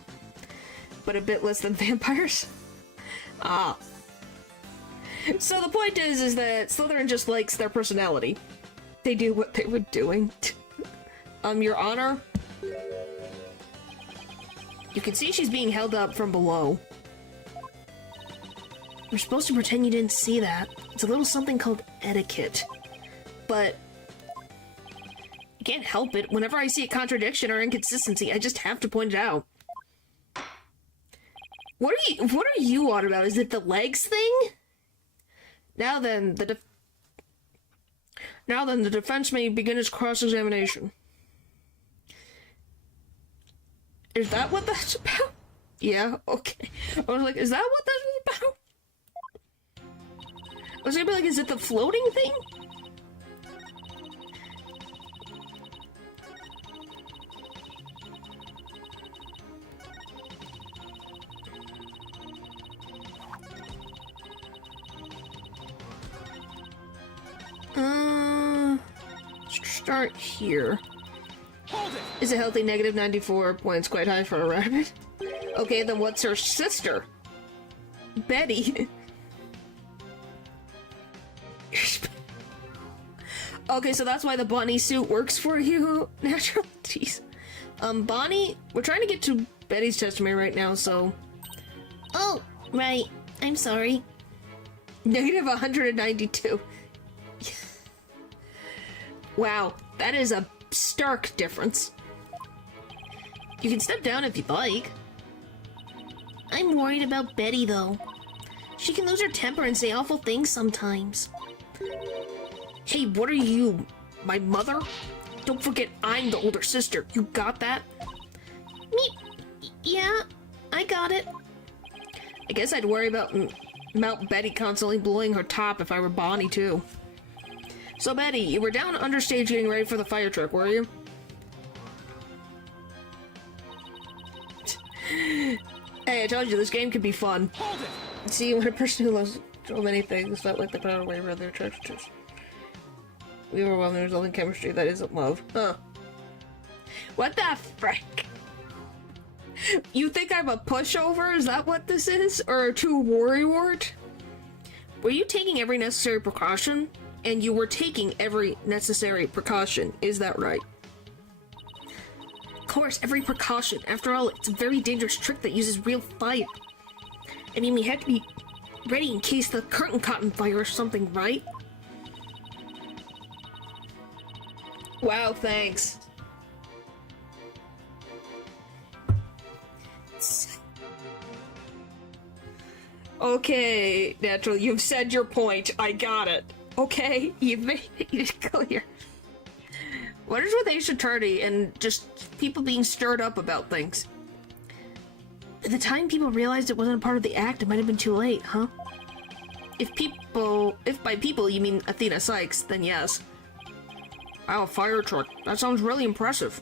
but a bit less than vampires. Ah. So the point is that Slytherin just likes their personality. They do what they were doing. Your Honor? You can see she's being held up from below. We're supposed to pretend you didn't see that. It's a little something called etiquette. But I can't help it. Whenever I see a contradiction or inconsistency, I just have to point it out. What are you on about? Is it the legs thing? Now then, the defense may begin its cross-examination. Is that what that's about? Yeah, okay. I was like, is that what that's about? I was gonna be like, is it the floating thing? Start here. Hold it! Is a healthy negative 94 points quite high for a rabbit? Okay, then what's her sister? Betty. Okay, so that's why the Bonnie suit works for you, Natural. Jeez. Bonnie, we're trying to get to Betty's testimony right now, so... Oh, right. I'm sorry. Negative 192. Wow, that is a stark difference. You can step down if you'd like. I'm worried about Betty, though. She can lose her temper and say awful things sometimes. Hey, what are you, my mother? Don't forget I'm the older sister. You got that? Yeah, I got it. I guess I'd worry about Betty constantly blowing her top if I were Bonnie, too. So, Betty, you were down understage getting ready for the fire truck, were you? Hey, I told you, this game could be fun. Hold it! See, when a person who loves so many things felt like the power away from their treasures. We were well, there's only chemistry that isn't love. Huh. What the frick? You think I'm a pushover? Is that what this is? Or a true worrywart? Were you taking every necessary precaution? And you were taking every necessary precaution, is that right? Of course, every precaution. After all, it's a very dangerous trick that uses real fire. I mean, we had to be ready in case the curtain caught on fire or something, right? Wow, thanks. Okay, Natural, you've said your point. I got it. Okay, you've made it clear. What is with Ace Attorney and just people being stirred up about things? By the time people realized it wasn't a part of the act, it might have been too late, huh? If by people you mean Athena Sykes, then yes. Wow, a fire truck. That sounds really impressive.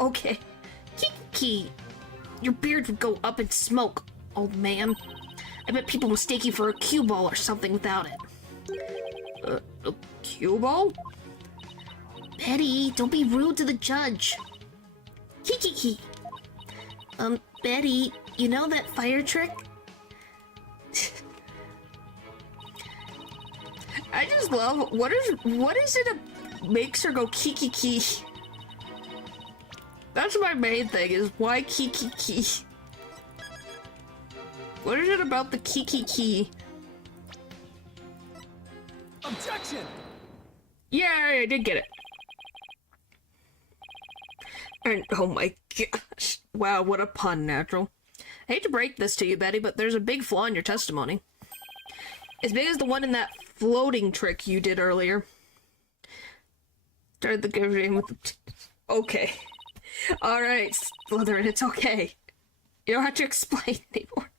Okay. Kiki, your beard would go up in smoke, old man. I bet people mistake you for a cue ball or something without it. A cue ball? Betty, don't be rude to the judge. Kiki. Betty, you know that fire trick? I just love what is it that makes her go kiki? That's my main thing, is why kiki? What is it about the kiki? Objection! Yeah, I did get it. And oh my gosh. Wow, what a pun, Natural. I hate to break this to you, Betty, but there's a big flaw in your testimony. As big as the one in that floating trick you did earlier. Started the game with the... Okay. Alright, Slytherin, it's okay. You don't have to explain anymore.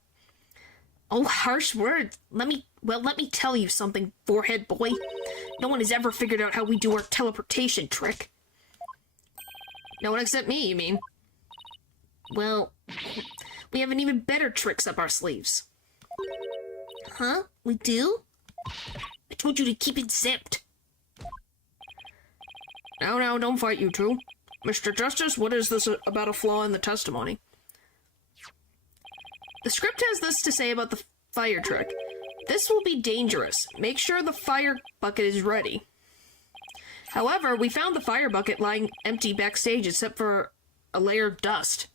Oh, harsh words. Let me tell you something, forehead boy. No one has ever figured out how we do our teleportation trick. No one except me, you mean? Well, we have an even better tricks up our sleeves. Huh? We do? I told you to keep it zipped. Now, don't fight, you two. Mr. Justice, what is this about a flaw in the testimony? The script has this to say about the fire trick. This will be dangerous. Make sure the fire bucket is ready. However, we found the fire bucket lying empty backstage except for a layer of dust.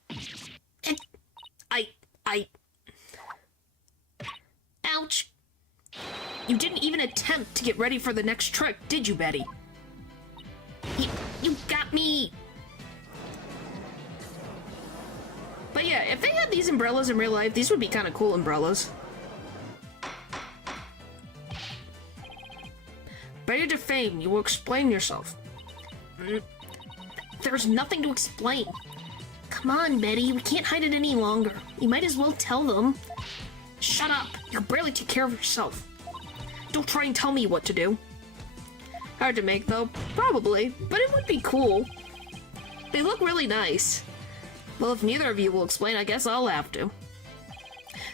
Ouch. You didn't even attempt to get ready for the next trick, did you, Betty? You got me! But yeah, if they had these umbrellas in real life, these would be kind of cool umbrellas. Betty Defame, you will explain yourself. There's nothing to explain. Come on, Betty, we can't hide it any longer. You might as well tell them. Shut up! You'll barely take care of yourself. Don't try and tell me what to do. Hard to make, though. Probably. But it would be cool. They look really nice. Well, if neither of you will explain, I guess I'll have to.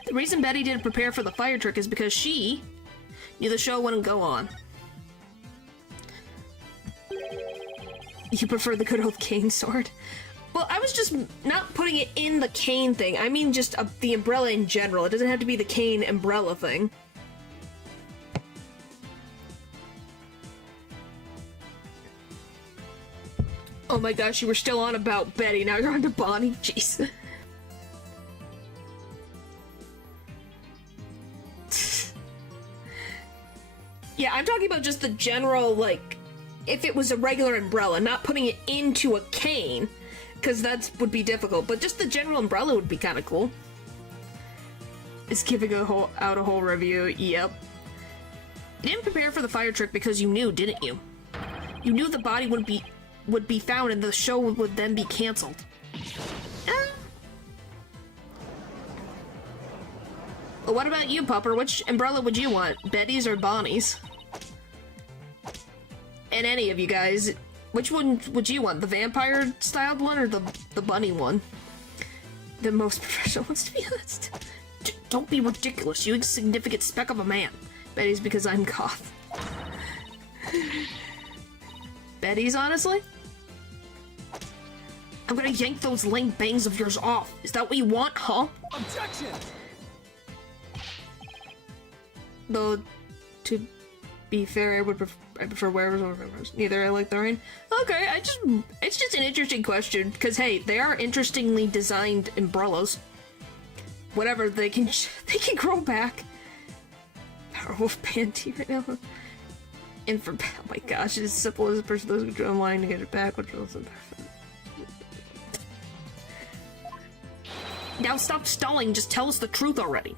The reason Betty didn't prepare for the fire trick is because she knew the show wouldn't go on. You prefer the good old cane sword? Well, I was just not putting it in the cane thing. I mean just the umbrella in general. It doesn't have to be the cane umbrella thing. Oh my gosh, you were still on about Betty, now you're on to Bonnie. Jeez. Yeah, I'm talking about just the general, like, if it was a regular umbrella, not putting it into a cane, because that would be difficult, but just the general umbrella would be kind of cool. Is giving out a whole review, yep. You didn't prepare for the fire trick because you knew, didn't you? You knew the body would be found and the show would then be canceled. Well, what about you, Pupper? Which umbrella would you want? Betty's or Bonnie's? And any of you guys, which one would you want? The vampire-styled one or the bunny one? The most professional ones, to be honest. Don't be ridiculous, you insignificant speck of a man. Betty's because I'm goth. Betty's, honestly? I'm gonna yank those lame bangs of yours off. Is that what you want, huh? Objection! Though, to be fair, I prefer wearers over wearers. Neither I like the rain. Okay, it's just an interesting question, because hey, they are interestingly designed umbrellas. Whatever, they can grow back. Powerwolf panty right now. And for, oh my gosh, it is simple as a person those who go online to get it back, which was Now stop stalling, just tell us the truth already.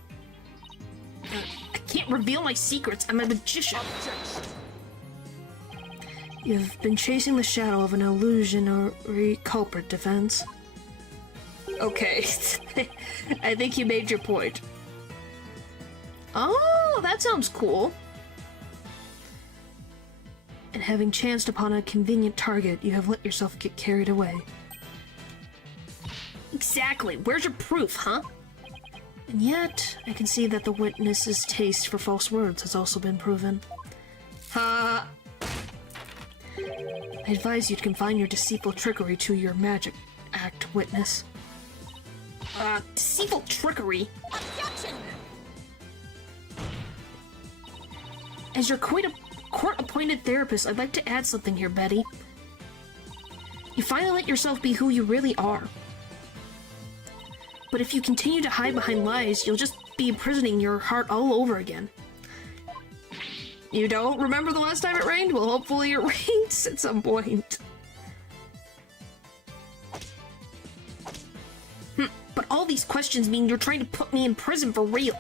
I can't reveal my secrets, I'm a magician. You've been chasing the shadow of an illusionary culprit, Defense. Okay, I think you made your point. Oh, that sounds cool. And having chanced upon a convenient target, you have let yourself get carried away. Exactly. Where's your proof, huh? And yet, I can see that the witness's taste for false words has also been proven. Ha! I advise you to confine your deceitful trickery to your magic act, witness. Deceitful trickery? Objection! As your court-appointed therapist, I'd like to add something here, Betty. You finally let yourself be who you really are. But if you continue to hide behind lies, you'll just be imprisoning your heart all over again. You don't remember the last time it rained? Well, hopefully it rains at some point. But all these questions mean you're trying to put me in prison for real.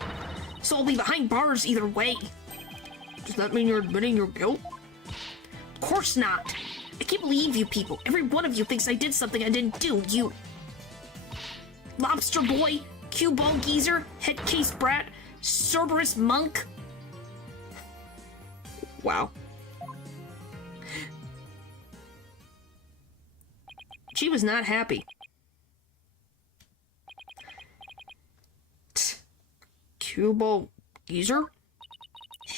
So I'll be behind bars either way. Does that mean you're admitting your guilt? Of course not. I can't believe you people. Every one of you thinks I did something I didn't do. You... Lobster boy, cue ball geezer, head case brat, Cerberus monk. Wow. She was not happy. Cue ball geezer?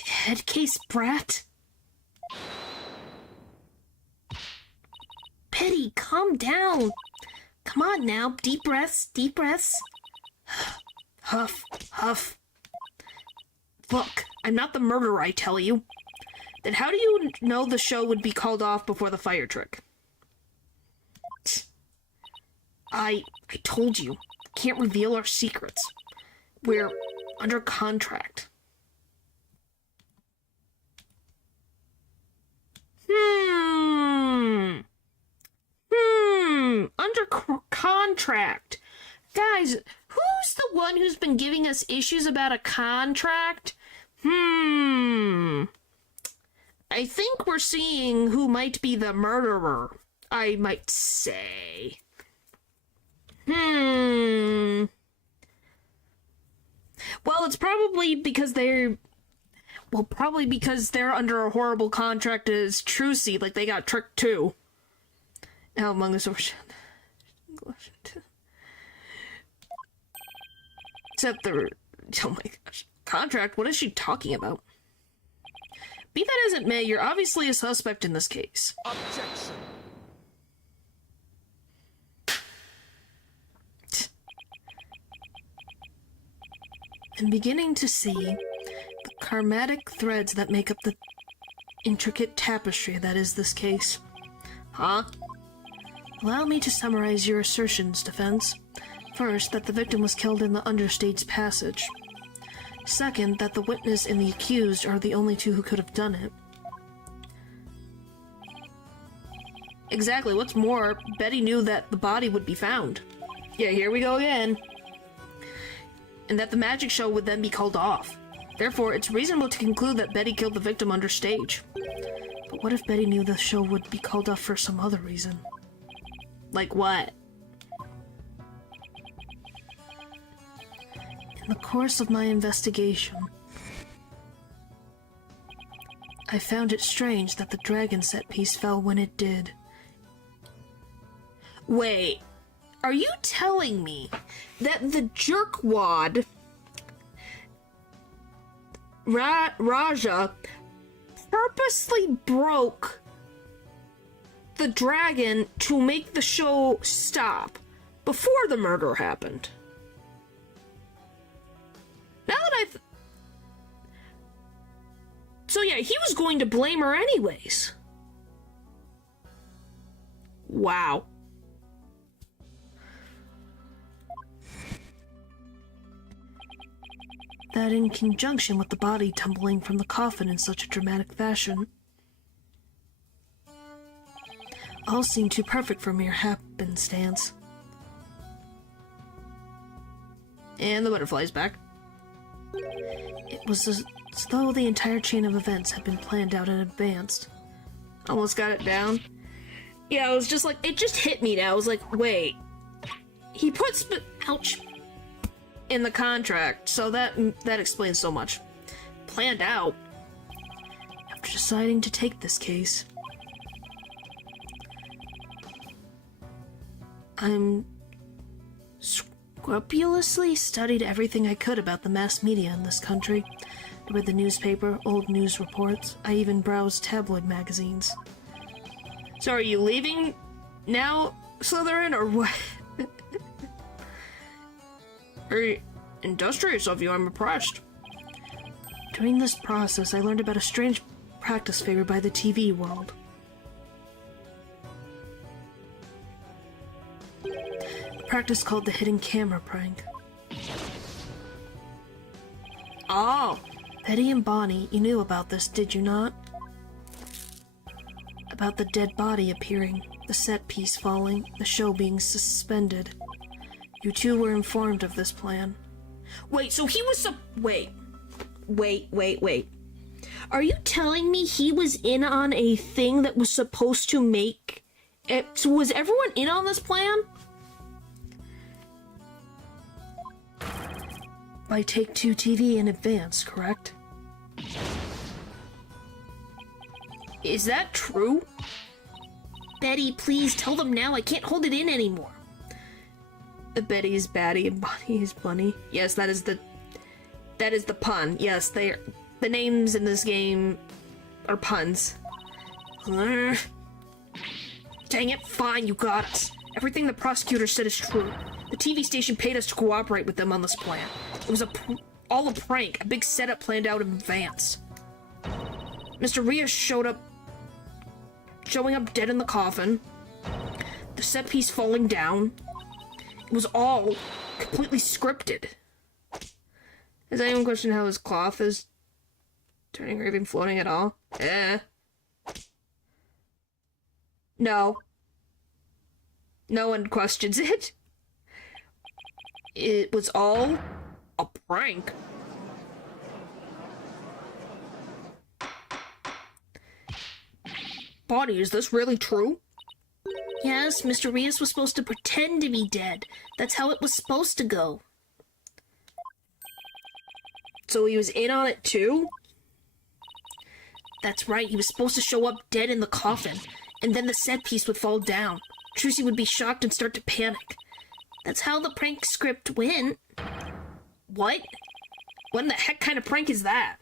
Head case brat? calm down. Come on now, deep breaths, deep breaths. Huff, huff. Look, I'm not the murderer, I tell you. Then how do you know the show would be called off before the fire trick? I told you, can't reveal our secrets. We're under contract. Under contract. Guys, who's the one who's been giving us issues about a contract? I think we're seeing who might be the murderer, I might say. Well, it's probably because they're under a horrible contract as Trucy, like they got tricked too. Now among us, except the, oh my gosh, contract, what is she talking about? Be that as it may, you're obviously a suspect in this case. Objection. I'm beginning to see the karmatic threads that make up the intricate tapestry that is this case. Huh? Allow me to summarize your assertions, defense. First, that the victim was killed in the understage passage. Second, that the witness and the accused are the only two who could have done it. Exactly, what's more, Betty knew that the body would be found. Yeah, here we go again. And that the magic show would then be called off. Therefore, it's reasonable to conclude that Betty killed the victim understage. But what if Betty knew the show would be called off for some other reason? Like what? In the course of my investigation, I found it strange that the dragon set piece fell when it did. Wait, are you telling me that the jerkwad Raja purposely broke the dragon to make the show stop before the murder happened? Now that so yeah, he was going to blame her anyways. Wow. That in conjunction with the body tumbling from the coffin in such a dramatic fashion, all seemed too perfect for mere happenstance. And the butterfly's back. It was as though the entire chain of events had been planned out in advance. Almost got it down. Yeah, I was just like, it just hit me now. I was like, wait. He puts, ouch, in the contract, so that explains so much. Planned out. After deciding to take this case, I'm scrupulously studied everything I could about the mass media in this country. I read the newspaper, old news reports. I even browsed tabloid magazines. So are you leaving now, Slytherin, or what? Very industrious of you, I'm impressed. During this process, I learned about a strange practice favored by the TV world. A practice called the hidden camera prank. Oh. Betty and Bonnie, you knew about this, did you not? About the dead body appearing, the set piece falling, the show being suspended. You two were informed of this plan. Wait, so he was wait. Are you telling me he was in on a thing that was supposed to make it? So was everyone in on this plan? By Take-Two TV in advance, correct? Is that true? Betty, please tell them now. I can't hold it in anymore. Betty's Batty and Bonnie's Bunny. Yes, that is the pun. Yes, the names in this game are puns. Dang it, fine, you got us. Everything the prosecutor said is true. The TV station paid us to cooperate with them on this plan. It was all a prank, a big setup planned out in advance. Mr. Rios showing up dead in the coffin. The set piece falling down. It was all completely scripted. Has anyone questioned how his cloth is turning or even floating at all? No. No one questions it. It was all a prank. Bonnie, is this really true? Yes, Mr. Rios was supposed to pretend to be dead. That's how it was supposed to go. So he was in on it too? That's right, he was supposed to show up dead in the coffin, and then the set piece would fall down. Trucy would be shocked and start to panic. That's how the prank script went. What? What in the heck kind of prank is that?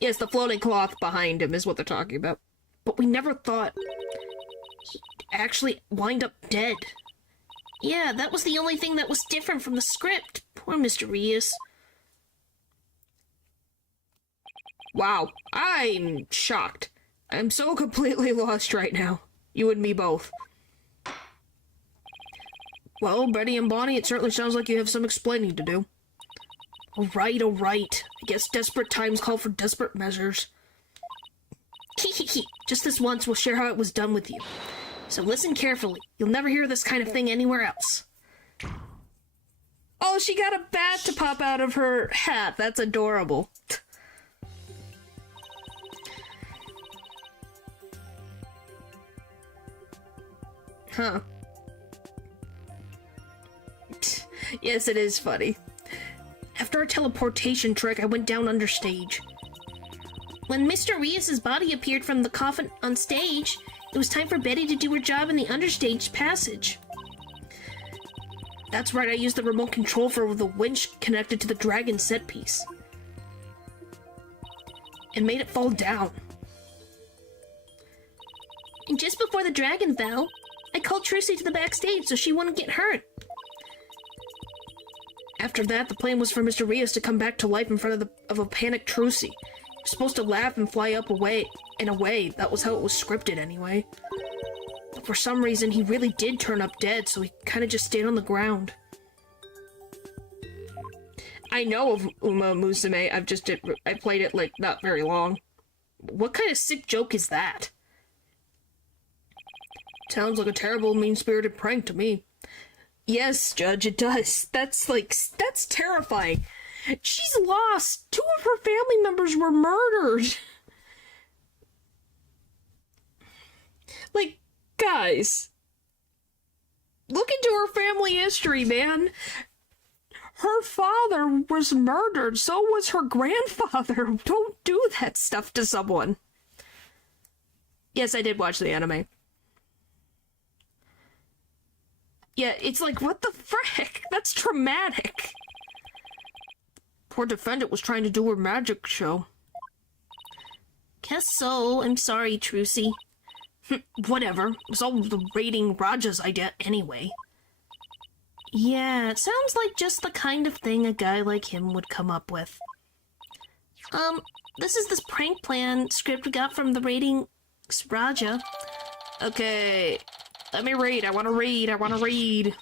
Yes, the floating cloth behind him is what they're talking about. But we never thought he'd actually wind up dead. Yeah, that was the only thing that was different from the script. Poor Mr. Rios. Wow, I'm shocked. I'm so completely lost right now. You and me both. Well, Betty and Bonnie, it certainly sounds like you have some explaining to do. All right. I guess desperate times call for desperate measures. Just this once, we'll share how it was done with you. So listen carefully. You'll never hear this kind of thing anywhere else. Oh, she got a bat to pop out of her hat. That's adorable. Huh. Yes, it is funny. After our teleportation trick, I went down under stage. When Mr. Rios' body appeared from the coffin on stage, it was time for Betty to do her job in the understage passage. That's right, I used the remote control for the winch connected to the dragon set piece. And made it fall down. And just before the dragon fell, I called Trucy to the backstage so she wouldn't get hurt. After that, the plan was for Mr. Rios to come back to life in front of a panicked Trucy. He was supposed to laugh and fly up away. That was how it was scripted anyway. But for some reason, he really did turn up dead, so he kind of just stayed on the ground. I know of Uma Musume. I played it like not very long. What kind of sick joke is that? Sounds like a terrible, mean-spirited prank to me. Yes, Judge, it does. That's terrifying. She's lost. 2 of her family members were murdered. Like, guys, look into her family history, man. Her father was murdered. So was her grandfather. Don't do that stuff to someone. Yes, I did watch the anime. Yeah, it's like, what the frick? That's traumatic. Poor defendant was trying to do her magic show. Guess so. I'm sorry, Trucy. Whatever. It was all the raiding Raja's idea anyway. Yeah, it sounds like just the kind of thing a guy like him would come up with. This is this prank plan script we got from the raiding Raja. Okay. Let me read. I want to read.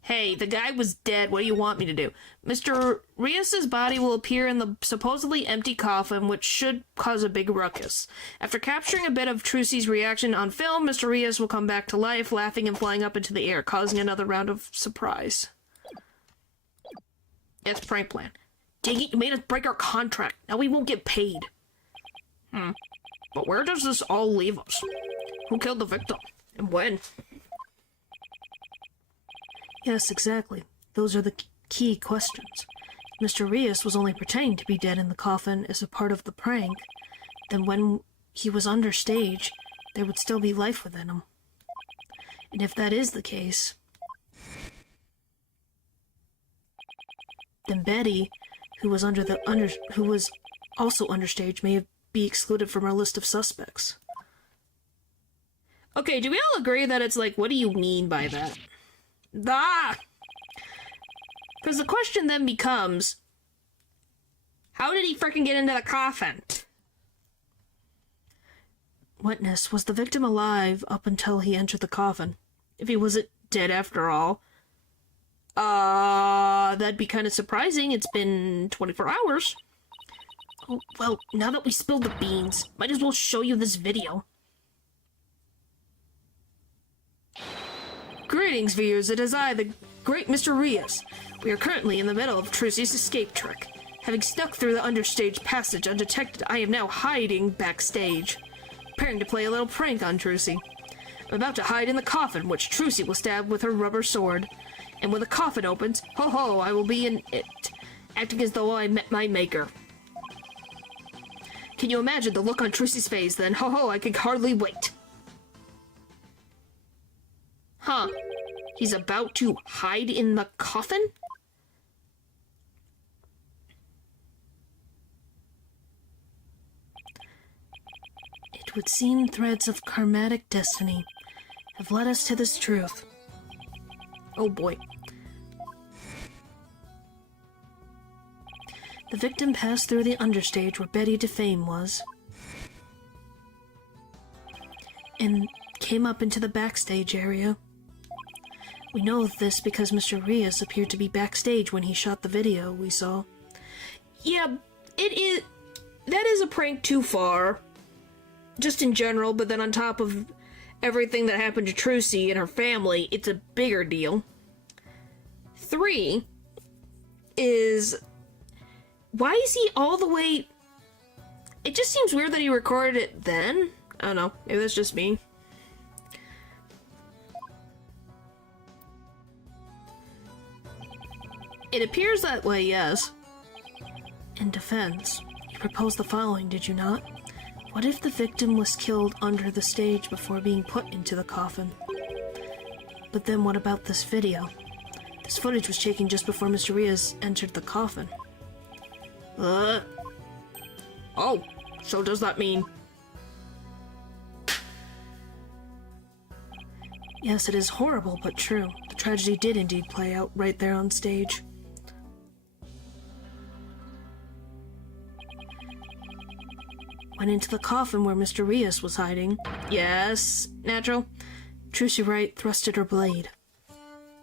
Hey, the guy was dead. What do you want me to do? Mr. Rios' body will appear in the supposedly empty coffin, which should cause a big ruckus. After capturing a bit of Trucy's reaction on film, Mr. Rios will come back to life, laughing and flying up into the air, causing another round of surprise. It's a prank plan. Dang it, you made us break our contract. Now we won't get paid. But where does this all leave us? Who killed the victim? And when? Yes, exactly. Those are the key questions. Mr. Rios was only pretending to be dead in the coffin as a part of the prank. Then when he was understage, there would still be life within him. And if that is the case, then Betty, who was also understage, may have be excluded from our list of suspects. Okay, do we all agree that it's like, what do you mean by that? Ah! Because the question then becomes, how did he frickin' get into the coffin? Witness, was the victim alive up until he entered the coffin? If he wasn't dead after all. That'd be kind of surprising. It's been 24 hours. Oh, well, now that we spilled the beans, might as well show you this video. Greetings, viewers. It is I, the great Mr. Rios. We are currently in the middle of Trucy's escape trick. Having snuck through the understage passage undetected, I am now hiding backstage, preparing to play a little prank on Trucy. I'm about to hide in the coffin, which Trucy will stab with her rubber sword. And when the coffin opens, ho-ho, I will be in it, acting as though I met my maker. Can you imagine the look on Trucy's face then? Ho-ho, I can hardly wait. Huh. He's about to hide in the coffin? It would seem threads of karmatic destiny have led us to this truth. Oh boy. The victim passed through the understage where Betty DeFame was, and came up into the backstage area. We know of this because Mr. Rios appeared to be backstage when he shot the video we saw. Yeah, that is a prank too far. Just in general, but then on top of everything that happened to Trucy and her family, it's a bigger deal. 3 is, why is he all the way... It just seems weird that he recorded it then. I don't know, maybe that's just me. It appears that way, yes. In defense, you proposed the following, did you not? What if the victim was killed under the stage before being put into the coffin? But then what about this video? This footage was taken just before Mr. Rios entered the coffin. Oh, so does that mean... Yes, it is horrible, but true. The tragedy did indeed play out right there on stage. Went into the coffin where Mr. Rios was hiding. Yes, natural. Trucy Wright thrusted her blade.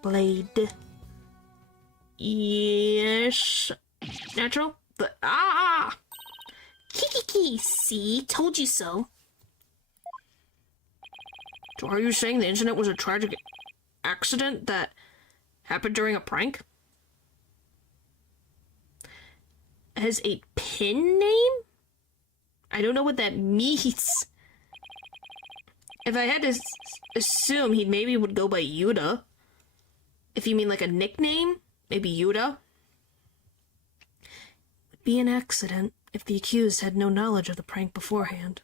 Blade. Yes. Natural. Kiki, see? Told you so. So are you saying the incident was a tragic accident that happened during a prank? As a pin name? I don't know what that means. If I had to assume, he maybe would go by Yuta. If you mean like a nickname, maybe Yuta. Would be an accident if the accused had no knowledge of the prank beforehand.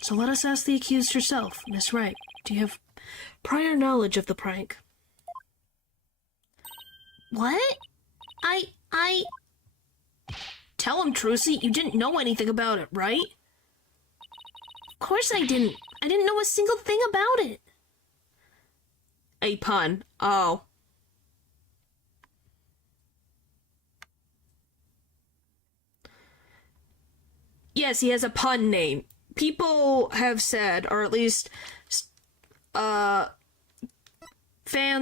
So let us ask the accused herself, Miss Wright. Do you have prior knowledge of the prank? What? I... Tell him, Trucy, you didn't know anything about it, right? Of course I didn't. I didn't know a single thing about it. A pun. Oh. Yes, he has a pun name. People have said, or at least fans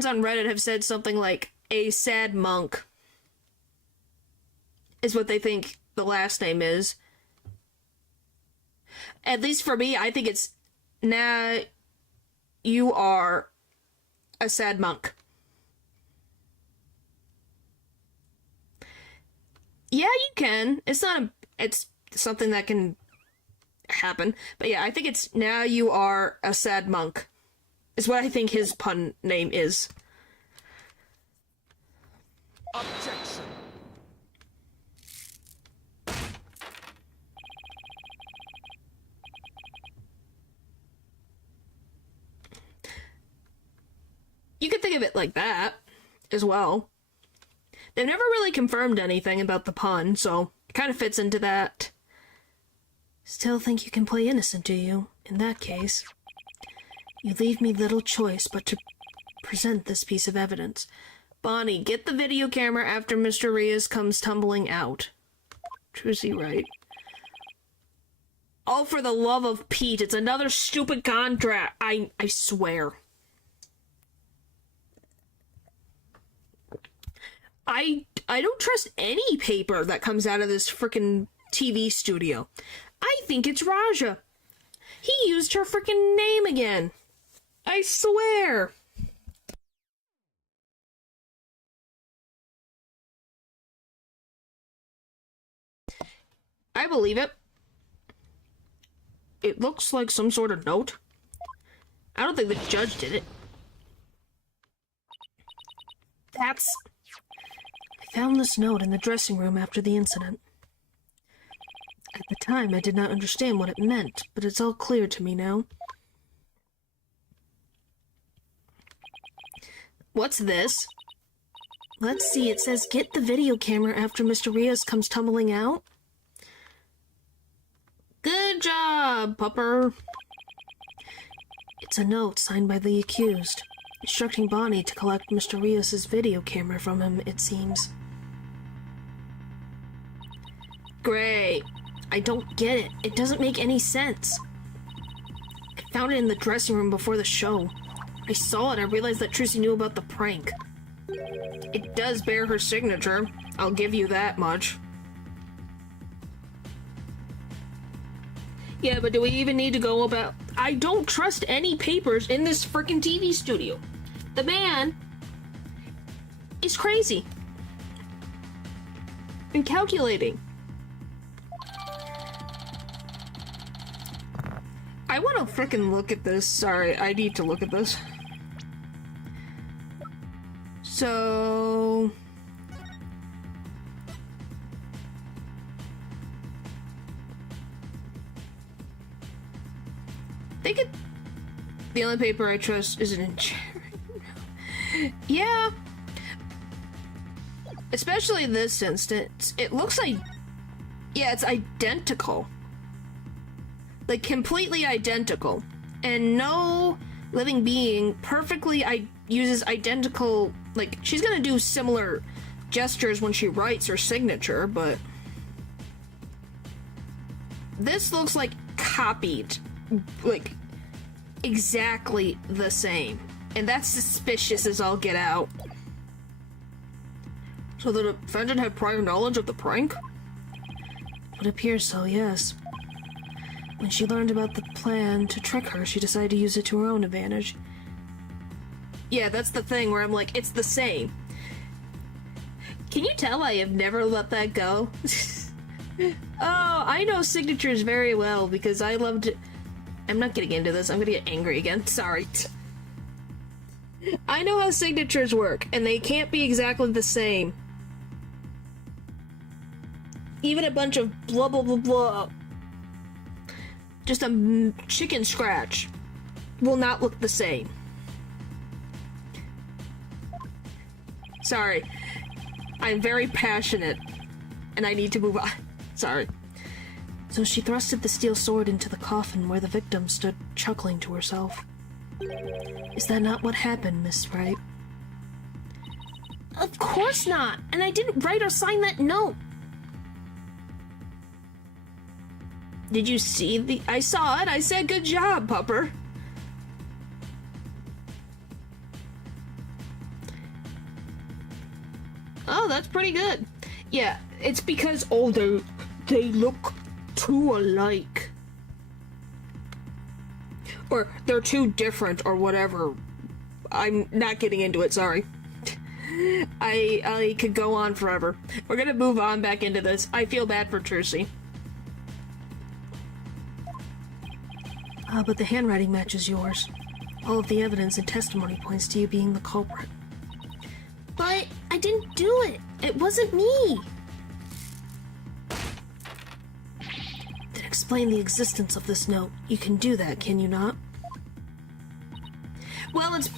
on Reddit have said something like, a sad monk is what they think the last name is. At least for me, I think it's, nah, you are a sad monk. Yeah, you can. It's not it's something that can happen. But yeah, I think it's, now you are a sad monk, is what I think his pun name is. Objection. You could think of it like that as well. They've never really confirmed anything about the pun, so it kind of fits into that Still think you can play innocent, do you? In that case, you leave me little choice but to present this piece of evidence. Bonnie, get the video camera after Mr. Rios comes tumbling out. Trucy, right? Oh, for the love of Pete, it's another stupid contract. I swear. I don't trust any paper that comes out of this frickin' TV studio. I think it's Raja. He used her frickin' name again. I swear. I believe it. It looks like some sort of note. I don't think the judge did it. I found this note in the dressing room after the incident. At the time, I did not understand what it meant, but it's all clear to me now. What's this? Let's see, it says, get the video camera after Mr. Rios comes tumbling out. Good job, pupper. It's a note signed by the accused, instructing Bonnie to collect Mr. Rios' video camera from him, it seems. Great. I don't get it. It doesn't make any sense. I found it in the dressing room before the show. I saw it, I realized that Trucy knew about the prank. It does bear her signature. I'll give you that much. Yeah, but do we even need to go about... I don't trust any papers in this frickin' TV studio. The man is crazy. And calculating. I want to frickin' look at this. Sorry, I need to look at this. So... They could... The only paper I trust is an Yeah. Especially in this instance. It looks like... Yeah, it's identical. Like, completely identical. And no living being perfectly uses identical... Like, she's gonna do similar gestures when she writes her signature, but... This looks like copied. Like, exactly the same. And that's suspicious as all get out. So the defendant had prior knowledge of the prank? It appears so, yes. When she learned about the plan to trick her, she decided to use it to her own advantage. Yeah, that's the thing where I'm like, it's the same. Can you tell I have never let that go? Oh, I know signatures very well because I loved... I'm not getting into this. I'm gonna get angry again. Sorry. I know how signatures work, and they can't be exactly the same. Even a bunch of blah blah blah blah. Just a chicken scratch will not look the same. Sorry. I'm very passionate, and I need to move on. Sorry. So she thrusted the steel sword into the coffin where the victim stood chuckling to herself. Is that not what happened, Miss Wright? Of course not! And I didn't write or sign that note! Did you see the... I saw it! I said good job, pupper! Oh, that's pretty good. Yeah, it's because, oh, they look too alike. Or they're too different or whatever. I'm not getting into it, sorry. I could go on forever. We're gonna move on back into this. I feel bad for Trucy. But the handwriting matches yours. All of the evidence and testimony points to you being the culprit. But I didn't do it. It wasn't me. Then explain the existence of this note. You can do that, can you not? Well, it's...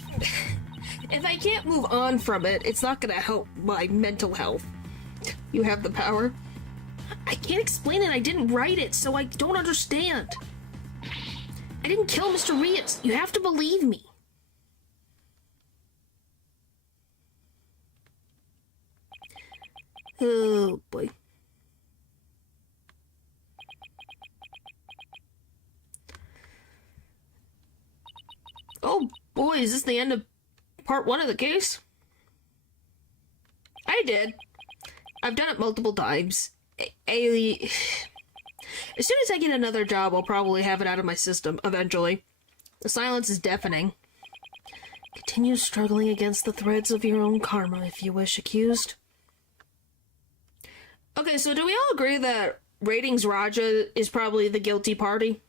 If I can't move on from it, it's not gonna help my mental health. You have the power. I can't explain it. I didn't write it, so I don't understand. I didn't kill Mr. Rios. You have to believe me. Oh, boy. Oh, boy, is this the end of part 1 of the case? I did. I've done it multiple times. As soon as I get another job, I'll probably have it out of my system, eventually. The silence is deafening. Continue struggling against the threads of your own karma, if you wish, accused. Okay, so do we all agree that Ratings Raja is probably the guilty party?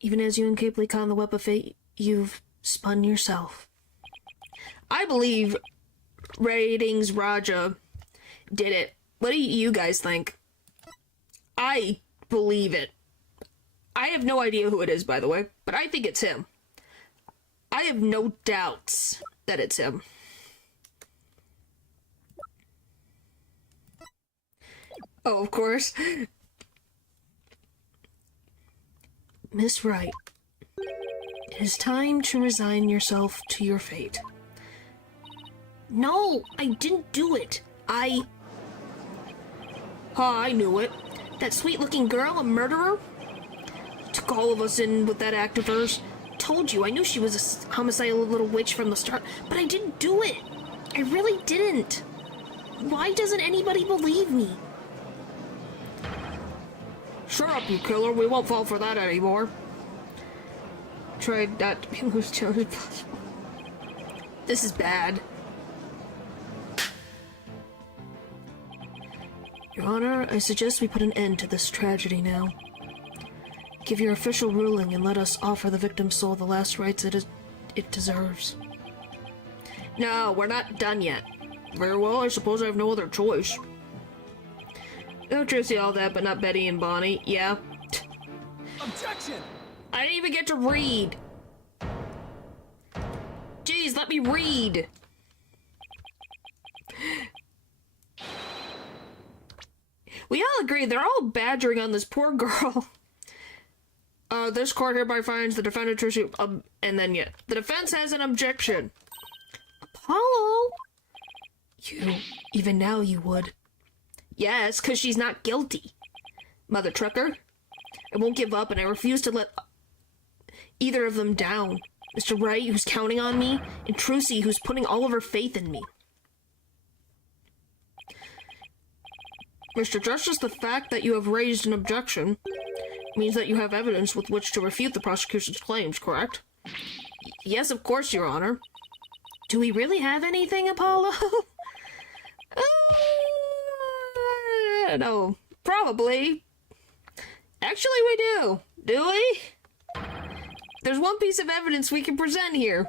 Even as you incapably con the web of fate, you've spun yourself. I believe Ratings Raja did it. What do you guys think? I believe it. I have no idea who it is, by the way, but I think it's him. I have no doubts that it's him. Oh, of course. Miss Wright, it is time to resign yourself to your fate. No, I didn't do it. Oh, I knew it. That sweet-looking girl, a murderer? Took all of us in with that act of hers. Told you, I knew she was a homicidal little witch from the start, but I didn't do it. I really didn't. Why doesn't anybody believe me? Shut up, you killer. We won't fall for that anymore. Tried not to be most challenging possible. This is bad. Your Honor, I suggest we put an end to this tragedy now. Give your official ruling and let us offer the victim's soul the last rites it deserves. No, we're not done yet. Very well, I suppose I have no other choice. No, Trucy, all that, but not Betty and Bonnie. Yeah. Objection! I didn't even get to read. Jeez, let me read. We all agree they're all badgering on this poor girl. This court hereby finds the defendant Trucy, and then yeah. The defense has an objection. Apollo? Even now you would. Yes, because she's not guilty. Mother trucker. I won't give up, and I refuse to let either of them down. Mr. Wright, who's counting on me, and Trucy, who's putting all of her faith in me. Mr. Justice, the fact that you have raised an objection means that you have evidence with which to refute the prosecution's claims, correct? Yes, of course, Your Honor. Do we really have anything, Apollo? No, probably. Actually, we do. Do we? There's one piece of evidence we can present here.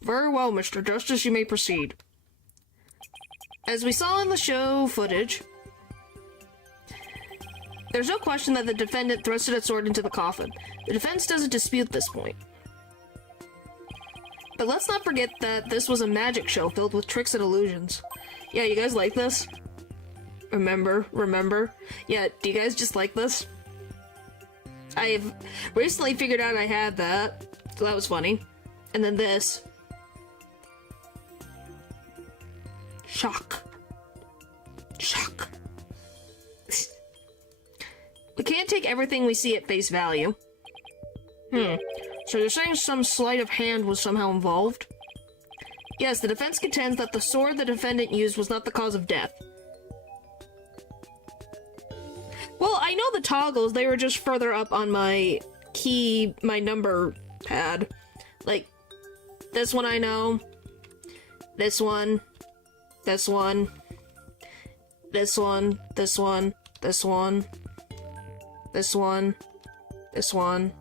Very well, Mr. Justice, you may proceed. As we saw in the show footage, there's no question that the defendant thrusted its sword into the coffin. The defense doesn't dispute this point. But let's not forget that this was a magic show filled with tricks and illusions. Yeah, you guys like this? Remember? Yeah, do you guys just like this? I've recently figured out I had that, so that was funny. And then this. Shock. We can't take everything we see at face value. So you're saying some sleight of hand was somehow involved? Yes, the defense contends that the sword the defendant used was not the cause of death. Well, I know the toggles, they were just further up on my number pad. Like, this one I know. This one. This one. This one. This one. This one. This one. This one.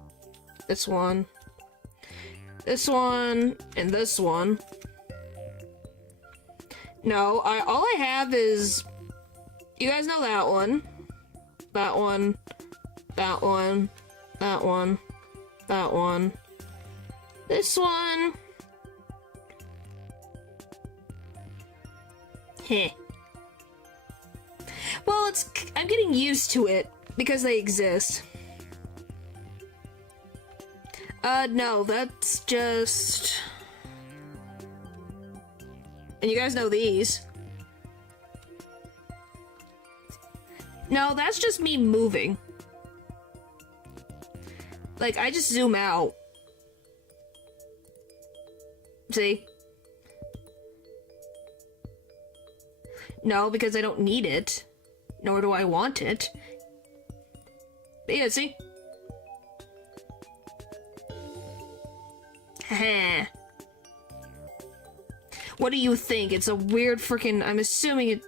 This one. This one. And this one. No, all I have is... You guys know that one. That one. That one. That one. That one. This one. Heh. Well, I'm getting used to it because they exist. No, that's just... And you guys know these. No, that's just me moving. Like, I just zoom out. See? No, because I don't need it. Nor do I want it. But yeah, see? Heh. What do you think? It's a weird freaking... I'm assuming it...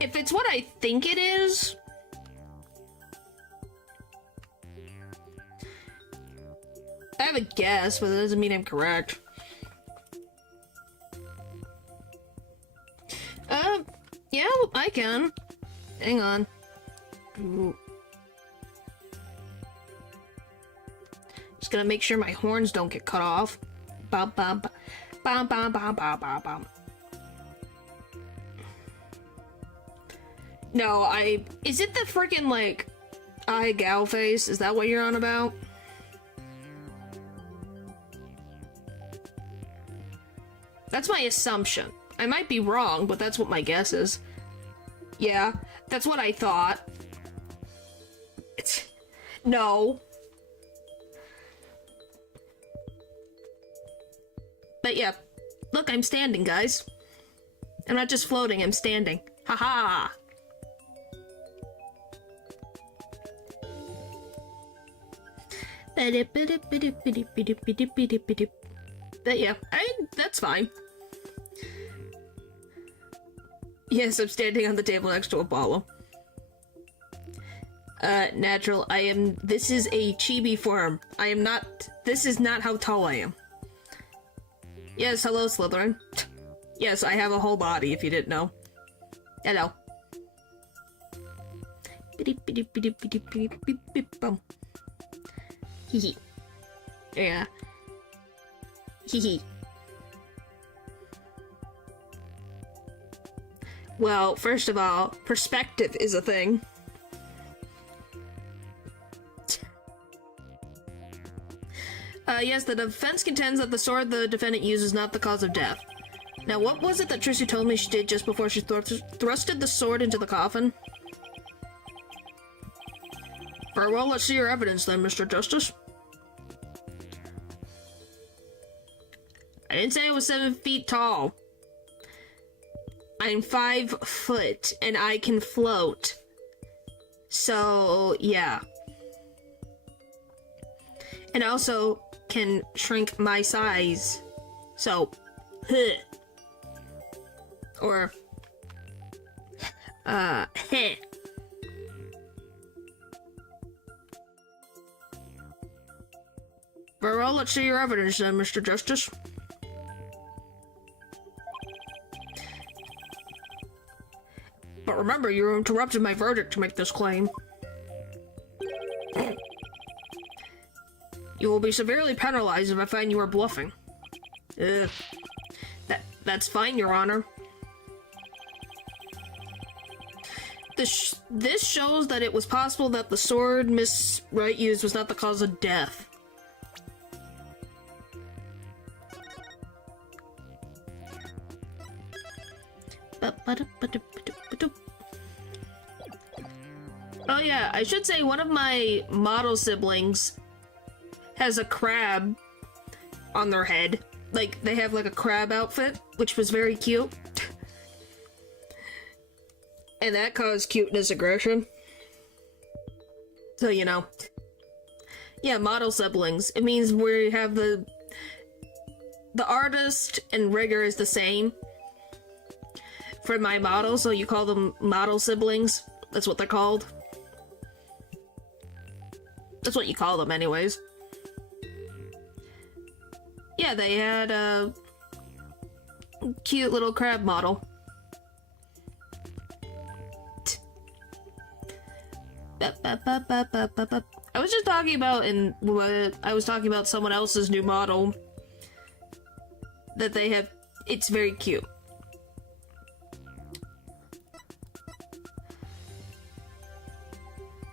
If it's what I think it is... I have a guess, but that doesn't mean I'm correct. Yeah, I can. Hang on. Ooh. Just gonna make sure my horns don't get cut off. Bum, bum, bum. Bum, bum, bum, bum, bum, bum. No, is it the freaking, like, eye gal face? Is that what you're on about? That's my assumption. I might be wrong, but that's what my guess is. Yeah, that's what I thought. No. But yeah, look, I'm standing, guys. I'm not just floating, I'm standing. Haha! But yeah, that's fine. Yes, I'm standing on the table next to Apollo. Natural, this is a chibi form. This is not how tall I am. Yes, hello, Slytherin. Yes, I have a whole body, if you didn't know. Hello. Hee. Yeah. Hee. Well, first of all, perspective is a thing. Yes, the defense contends that the sword the defendant used is not the cause of death. Now, what was it that Trucy told me she did just before she thrusted the sword into the coffin? Very well, let's see your evidence then, Mr. Justice. I didn't say I was 7 feet tall. I'm 5 foot, and I can float. So, yeah. And I also can shrink my size. So, huh. Or, heh. Very well, let's see your evidence then, Mr. Justice. But remember, you interrupted my verdict to make this claim. You will be severely penalized if I find you are bluffing. Ugh. That's fine, Your Honor. This shows that it was possible that the sword Miss Wright used was not the cause of death. Oh yeah, I should say one of my model siblings has a crab on their head. Like, they have like a crab outfit, which was very cute. And that caused cuteness aggression. So, you know. Yeah, model siblings. It means we have the artist and rigger is the same for my model, so you call them model siblings. That's what they're called. That's what you call them anyways. Yeah, they had a cute little crab model. I was just talking about I was talking about someone else's new model that they have. It's very cute.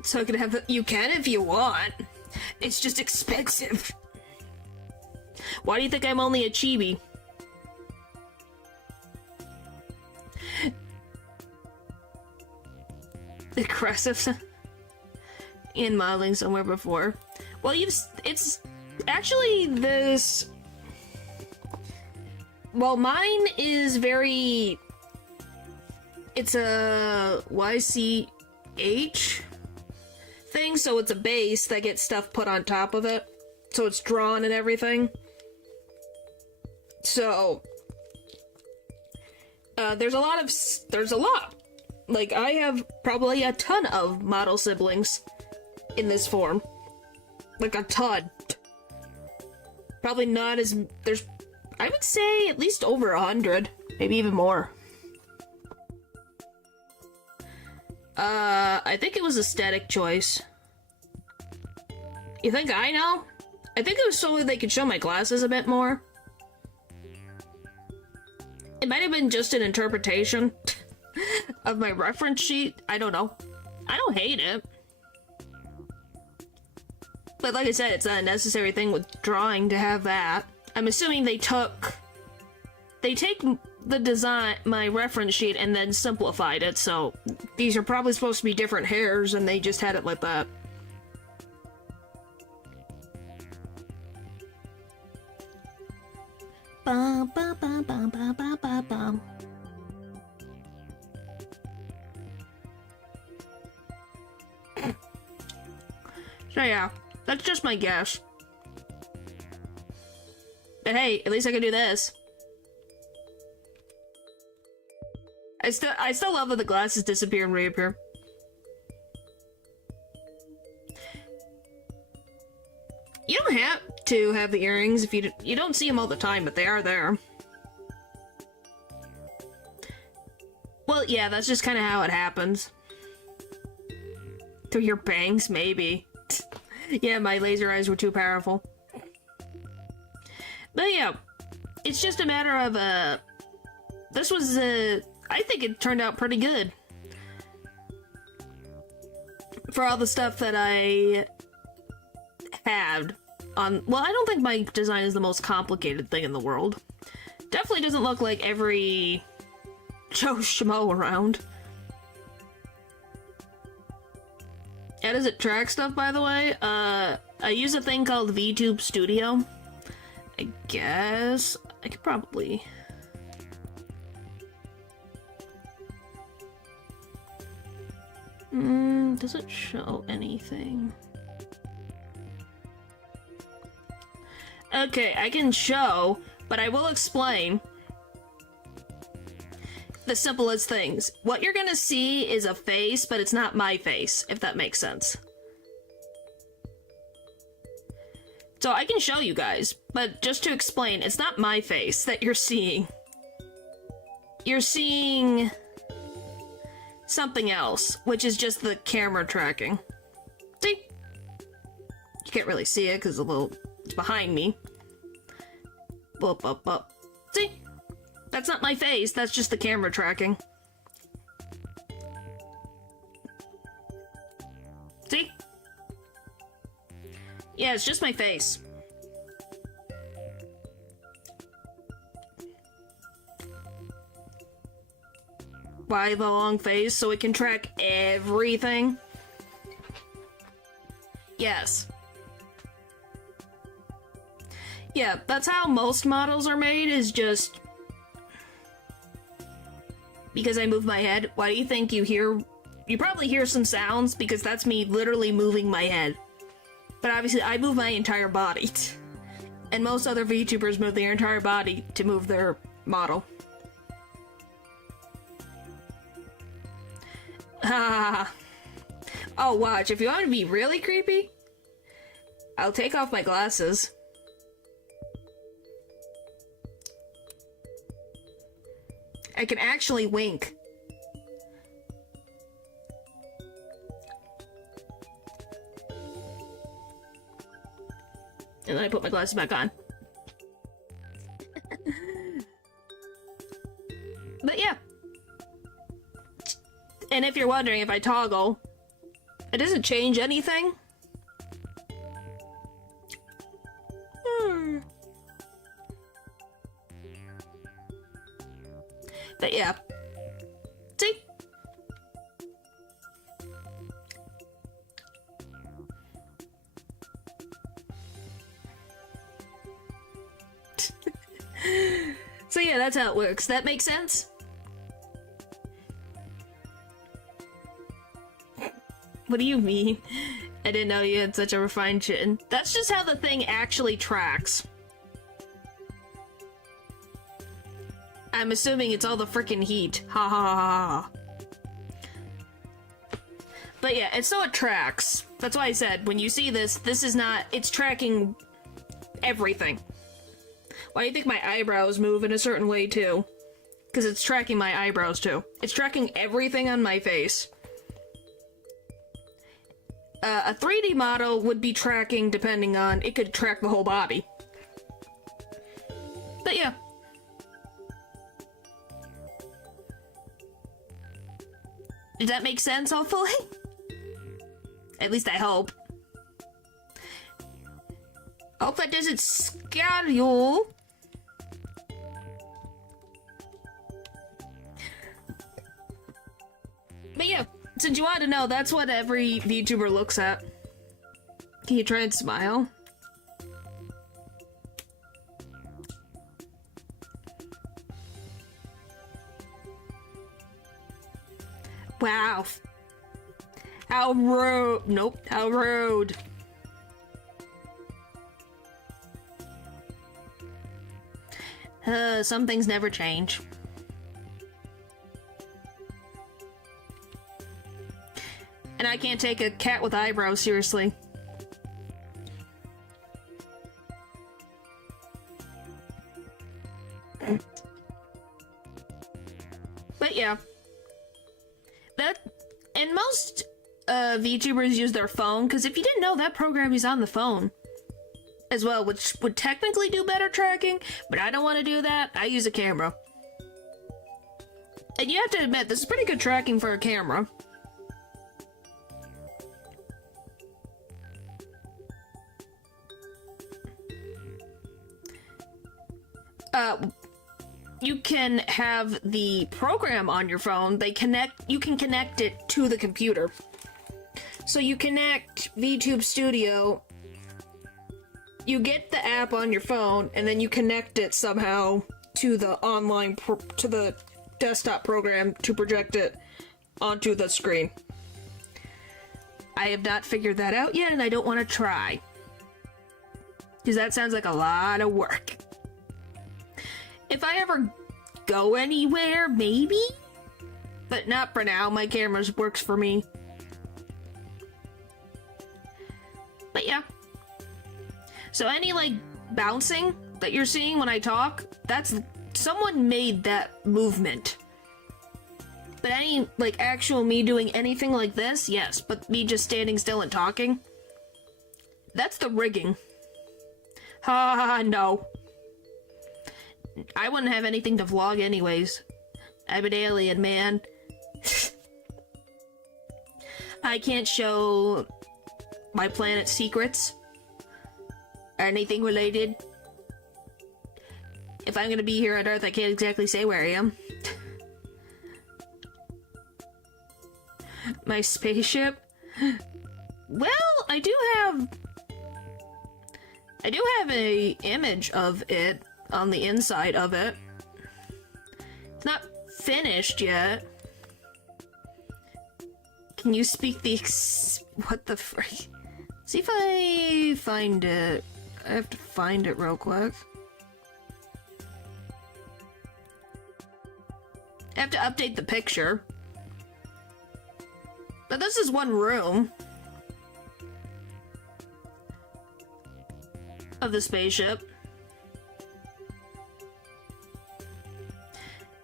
So I can have you can if you want. It's just expensive. Why do you think I'm only a chibi? Aggressive. In modeling somewhere before. Well, it's actually this. Well, mine is very. It's a YCH thing, so it's a base that gets stuff put on top of it. So it's drawn and everything. So there's a lot. Like, I have probably a ton of model siblings in this form. Like, a ton. Probably not as... There's... I would say at least over 100. Maybe even more. I think it was aesthetic choice. You think I know? I think it was so they could show my glasses a bit more. It might have been just an interpretation of my reference sheet. I don't know. I don't hate it. But like I said, it's not a necessary thing with drawing to have that. I'm assuming they take the design, my reference sheet, and then simplified it, so these are probably supposed to be different hairs, and they just had it like that. Bum, bum, bum, bum, bum, bum, bum, bum. So yeah, that's just my guess. But hey, at least I can do this. I still love that the glasses disappear and reappear. You don't have to have the earrings if you don't see them all the time, but they are there. Well, yeah, that's just kind of how it happens. Through your bangs, maybe. Yeah, my laser eyes were too powerful. But yeah, it's just a matter of, this was, I think it turned out pretty good. For all the stuff that I had on, well, I don't think my design is the most complicated thing in the world. Definitely doesn't look like every Joe Schmo around. How does it track stuff, by the way? I use a thing called VTube Studio. I guess I could probably... does it show anything? Okay, I can show, but I will explain the simplest things. What you're gonna see is a face, but it's not my face, if that makes sense. So I can show you guys, but just to explain, it's not my face that you're seeing. You're seeing something else, which is just the camera tracking. See? You can't really see it because it's behind me. Up, up, up. See? That's not my face, that's just the camera tracking. See? Yeah, it's just my face. Why the long face? So it can track everything? Yes. Yeah, that's how most models are made, is just... because I move my head. Why do you think you hear... You probably hear some sounds, because that's me literally moving my head. But obviously, I move my entire body. And most other VTubers move their entire body to move their model. Ah. Oh, watch. If you want to be really creepy, I'll take off my glasses. I can actually wink. And then I put my glasses back on. But yeah. And if you're wondering if I toggle, it doesn't change anything. But yeah. See? So yeah, that's how it works. That makes sense? What do you mean? I didn't know you had such a refined chin. That's just how the thing actually tracks. I'm assuming it's all the freaking heat. Ha ha ha ha. But yeah, it's so it tracks. That's why I said, when you see this, this is not, it's tracking everything. Why do you think my eyebrows move in a certain way too? Because it's tracking my eyebrows too. It's tracking everything on my face. A 3D model would be tracking depending on, it could track the whole body. But yeah. Does that make sense, hopefully? At least I hope. Hope that doesn't scare you. But yeah, since you want to know, that's what every VTuber looks at. Can you try and smile? Wow. How rude. Nope, how rude. Some things never change. And I can't take a cat with eyebrows seriously. But yeah. And most VTubers use their phone, because if you didn't know, that program is on the phone as well, which would technically do better tracking, but I don't want to do that. I use a camera. And you have to admit, this is pretty good tracking for a camera. You can have the program on your phone. You can connect it to the computer. So you connect VTube Studio, you get the app on your phone, and then you connect it somehow to the to the desktop program to project it onto the screen. I have not figured that out yet, and I don't want to try. Because that sounds like a lot of work. If I ever go anywhere, maybe? But not for now. My camera works for me. But yeah. So any, like, bouncing that you're seeing when I talk, that's... someone made that movement. But any, like, actual me doing anything like this, yes. But me just standing still and talking, that's the rigging. Ha, no. I wouldn't have anything to vlog anyways. I'm an alien, man. I can't show my planet's secrets or anything related. If I'm gonna be here on Earth, I can't exactly say where I am. My spaceship? Well, I do have a image of it on the inside of it. It's not finished yet. Can you speak the what the frick? See if I find it. I have to find it real quick. I have to update the picture. But this is one room of the spaceship.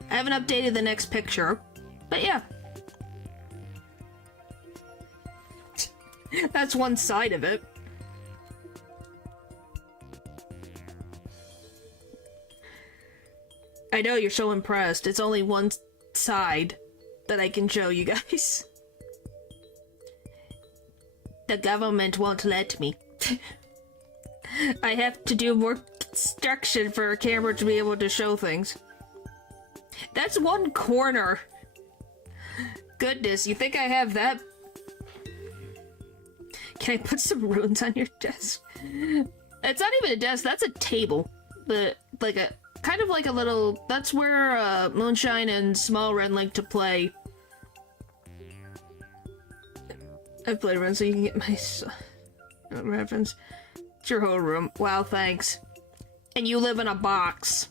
I haven't updated the next picture, but yeah. That's one side of it. I know you're so impressed. It's only one side that I can show you guys. The government won't let me. I have to do more construction for a camera to be able to show things. That's one corner. Goodness, you think I have that? Can I put some runes on your desk? It's not even a desk, that's a table. But like a kind of like a little, that's where Moonshine and Small Ren like to play. I played around so you can get my reference. It's your whole room. Wow, thanks. And you live in a box.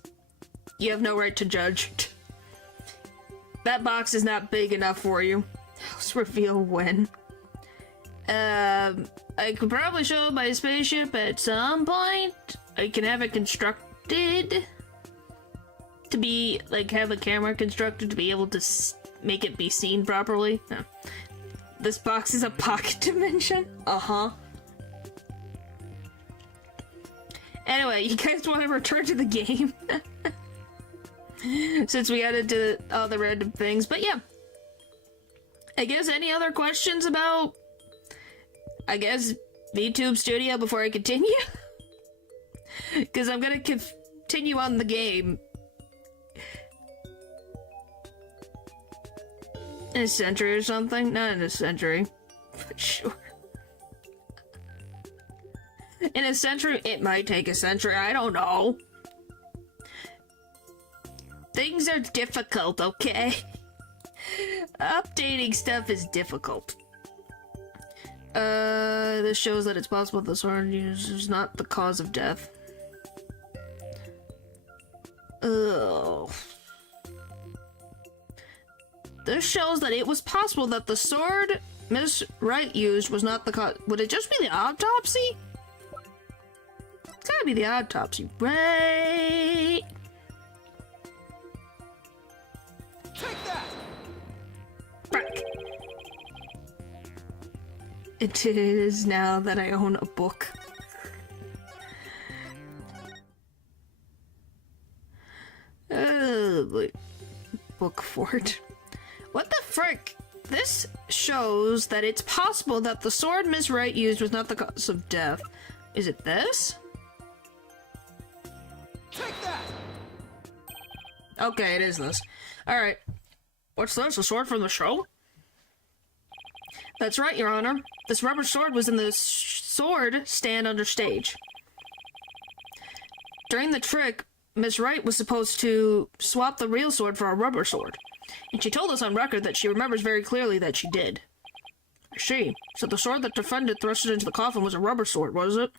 You have no right to judge. That box is not big enough for you. House reveal when. I could probably show my spaceship at some point. I can have it constructed to be, like, have a camera constructed to be able to make it be seen properly. No. This box is a pocket dimension? Uh-huh. Anyway, you guys want to return to the game? Since we got into all the random things, but yeah. I guess any other questions about, I guess, VTube Studio before I continue? Because I'm gonna continue on the game. In a century or something? Not in a century. But sure. In a century? It might take a century, I don't know. Things are difficult, okay? Updating stuff is difficult. This shows that it's possible the sword use is not the cause of death. Ugh. This shows that it was possible that the sword Miss Wright used was not the cause. Would it just be the autopsy? It's gotta be the autopsy, right? Take that! Frick. It is now that I own a book. Book fort. What the frick? This shows that it's possible that the sword Miss Wright used was not the cause of death. Is it this? Take that! Okay, it is this. Alright. What's this? A sword from the show? That's right, Your Honor. This rubber sword was in the sword stand under stage. During the trick, Miss Wright was supposed to swap the real sword for a rubber sword. And she told us on record that she remembers very clearly that she did. I see. So the sword that defended thrust it into the coffin was a rubber sword, was it?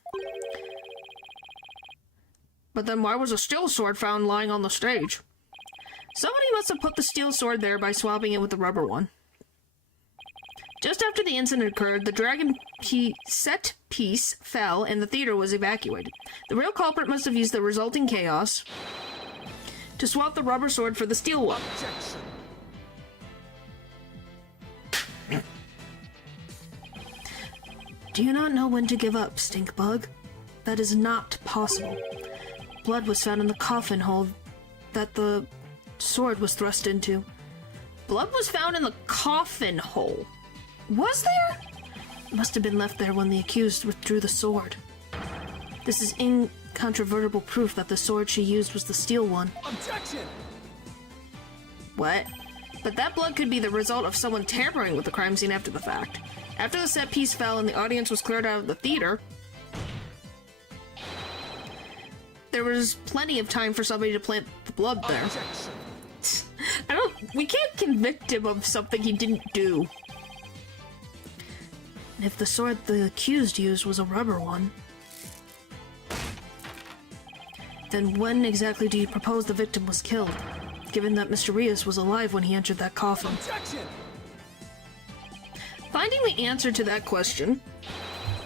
But then why was a steel sword found lying on the stage? Somebody must have put the steel sword there by swapping it with the rubber one. Just after the incident occurred, the dragon set piece fell and the theater was evacuated. The real culprit must have used the resulting chaos to swap the rubber sword for the steel one. Objection. Do you not know when to give up, Stinkbug? That is not possible. Blood was found in the coffin hole that the sword was thrust into. Blood was found in the coffin hole? Was there? It must have been left there when the accused withdrew the sword. This is incontrovertible proof that the sword she used was the steel one. Objection! What? But that blood could be the result of someone tampering with the crime scene after the fact. After the set piece fell and the audience was cleared out of the theater, there was plenty of time for somebody to plant the blood there. Objection. We can't convict him of something he didn't do. And if the sword the accused used was a rubber one, then when exactly do you propose the victim was killed, given that Mr. Rios was alive when he entered that coffin? Objection! Finding the answer to that question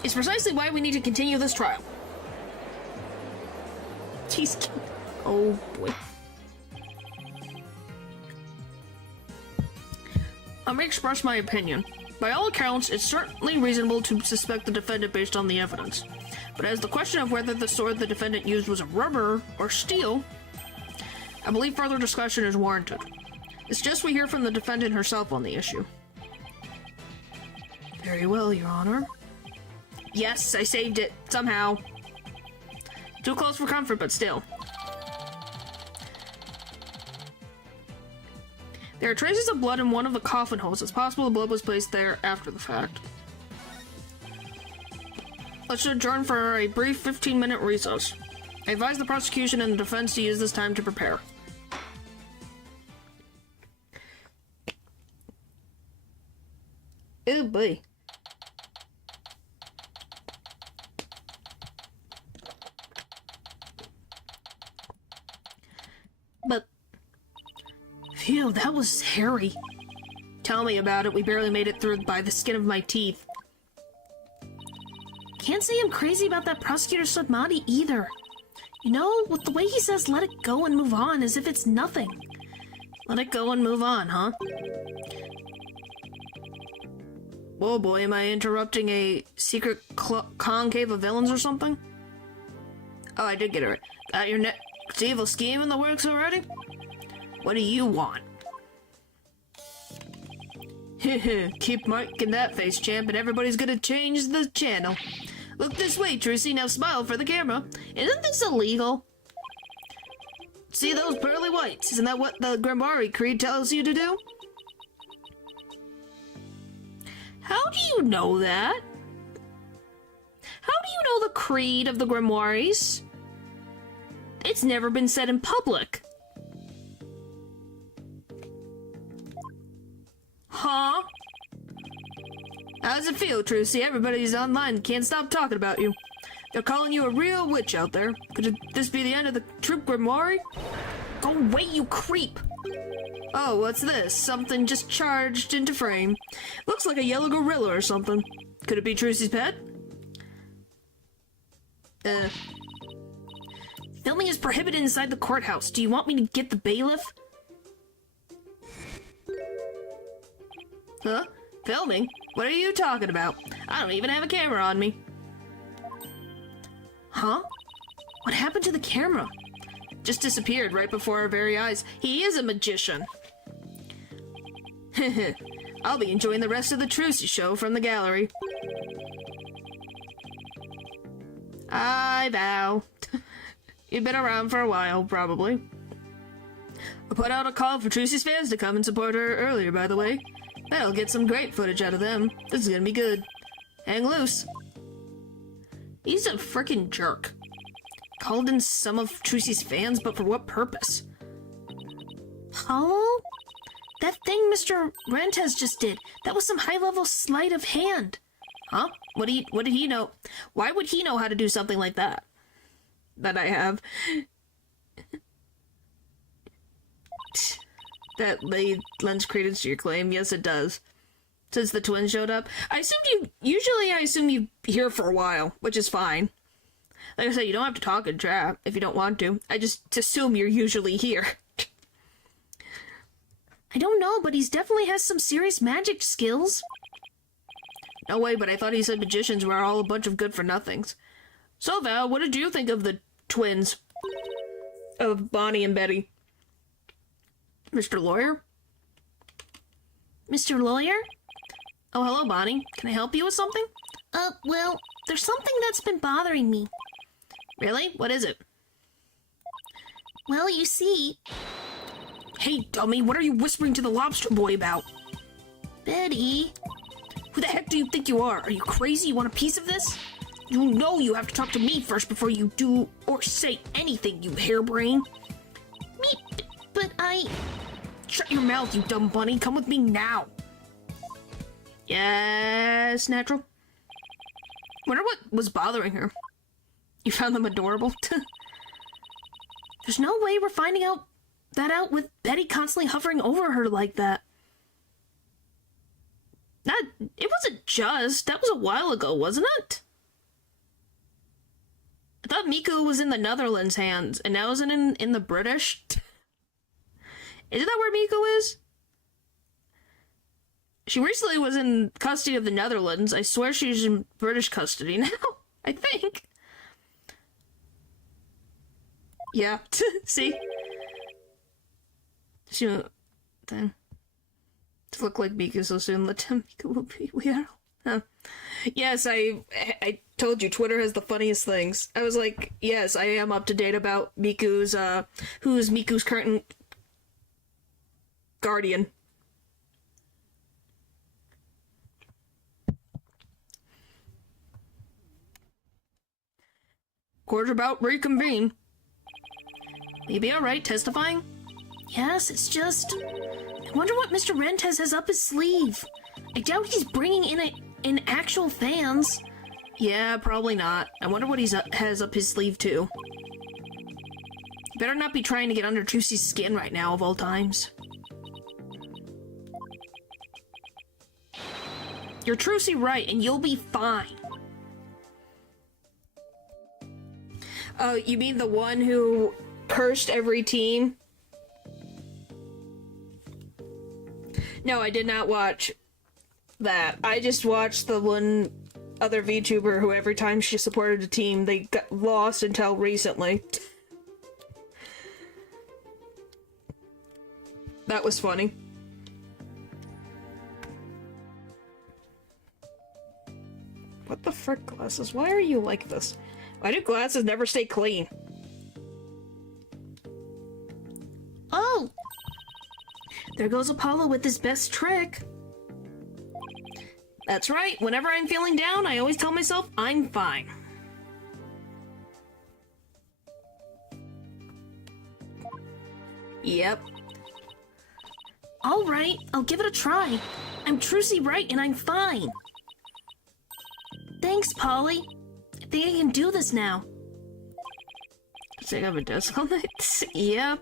is precisely why we need to continue this trial. Jeez. Oh boy. Let me express my opinion. By all accounts, it's certainly reasonable to suspect the defendant based on the evidence. But as the question of whether the sword the defendant used was a rubber or steel, I believe further discussion is warranted. It's just we hear from the defendant herself on the issue. Very well, Your Honor. Yes, I saved it, somehow. Too close for comfort, but still. There are traces of blood in one of the coffin holes. It's possible the blood was placed there after the fact. Let's adjourn for a brief 15-minute recess. I advise the prosecution and the defense to use this time to prepare. Oh boy. But... Phew, that was hairy. Tell me about it. We barely made it through by the skin of my teeth. Can't say I'm crazy about that Prosecutor Sudmati either. You know, with the way he says let it go and move on as if it's nothing. Let it go and move on, huh? Whoa boy, am I interrupting a secret concave of villains or something? Oh, I did get it right. Got your next evil scheme in the works already? What do you want? Keep marking that face, champ, and everybody's gonna change the channel. Look this way, Trucy, now smile for the camera. Isn't this illegal? See those pearly whites? Isn't that what the Grimoire Creed tells you to do? How do you know that? How do you know the creed of the Grimoires? It's never been said in public. Huh? How does it feel, Trucy? Everybody's online and can't stop talking about you. They're calling you a real witch out there. Could this be the end of the troop Grimoire? Go away, you creep! Oh, what's this? Something just charged into frame. Looks like a yellow gorilla or something. Could it be Trucy's pet? Filming is prohibited inside the courthouse. Do you want me to get the bailiff? Huh? Filming? What are you talking about? I don't even have a camera on me. Huh? What happened to the camera? Just disappeared right before our very eyes. He is a magician. I'll be enjoying the rest of the Trucy show from the gallery. I vow. You've been around for a while, probably. I put out a call for Trucy's fans to come and support her earlier, by the way. That'll get some great footage out of them. This is gonna be good. Hang loose. He's a frickin' jerk. Called in some of Trucy's fans, but for what purpose? Hollow? That thing Mr. Rentes just did, that was some high-level sleight of hand. Huh? What did he know? Why would he know how to do something like that? That I have. That lends credence to your claim. Yes, it does. Since the twins showed up. I assume you here for a while, which is fine. Like I said, you don't have to talk in chat if you don't want to. I just assume you're usually here. I don't know, but he's definitely has some serious magic skills. No way, but I thought he said magicians were all a bunch of good-for-nothings. So, Val, what did you think of the twins? Of Bonnie and Betty? Mr. Lawyer? Mr. Lawyer? Oh, hello, Bonnie. Can I help you with something? Well, there's something that's been bothering me. Really? What is it? Well, you see... Hey, dummy, what are you whispering to the lobster boy about? Betty... Who the heck do you think you are? Are you crazy? You want a piece of this? You know you have to talk to me first before you do or say anything, you harebrain. But I... Shut your mouth, you dumb bunny. Come with me now. Yes, natural. Wonder what was bothering her. You found them adorable? There's no way we're finding out with Betty constantly hovering over her like that. It wasn't just. That was a while ago, wasn't it? I thought Miku was in the Netherlands' hands, and now isn't in the British? Isn't that where Miku is? She recently was in custody of the Netherlands. I swear she's in British custody now. I think. Yeah. See? So, then, to look like Miku so soon, let him Miku will be weird. Huh. Yes, I told you, Twitter has the funniest things. I was like, yes, I am up to date about Miku's, who's Miku's current guardian. Court about reconvene. Maybe alright, testifying? Yes, it's just... I wonder what Mr. Rentes has up his sleeve. I doubt he's bringing in actual fans. Yeah, probably not. I wonder what has up his sleeve, too. Better not be trying to get under Trucy's skin right now, of all times. You're Trucy right, and you'll be fine. Oh, you mean the one who cursed every teen? No, I did not watch that. I just watched the one other VTuber who every time she supported a team, they got lost until recently. That was funny. What the frick, glasses? Why are you like this? Why do glasses never stay clean? Oh! There goes Apollo with his best trick. That's right. Whenever I'm feeling down, I always tell myself I'm fine. Yep. Alright, I'll give it a try. I'm Trucy right and I'm fine. Thanks, Polly. I think I can do this now. Does it have a desk on it? Yep.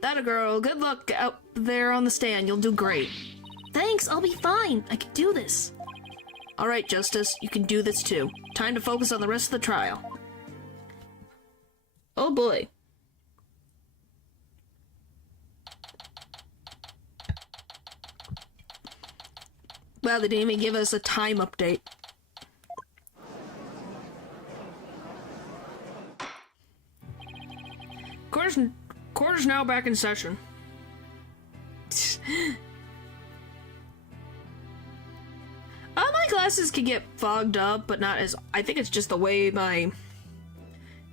That a girl. Good luck out there on the stand. You'll do great. Thanks, I'll be fine. I can do this. Alright, Justice. You can do this too. Time to focus on the rest of the trial. Oh boy. Wow, they didn't even give us a time update. Court's now back in session. My glasses can get fogged up, but not as... I think it's just the way I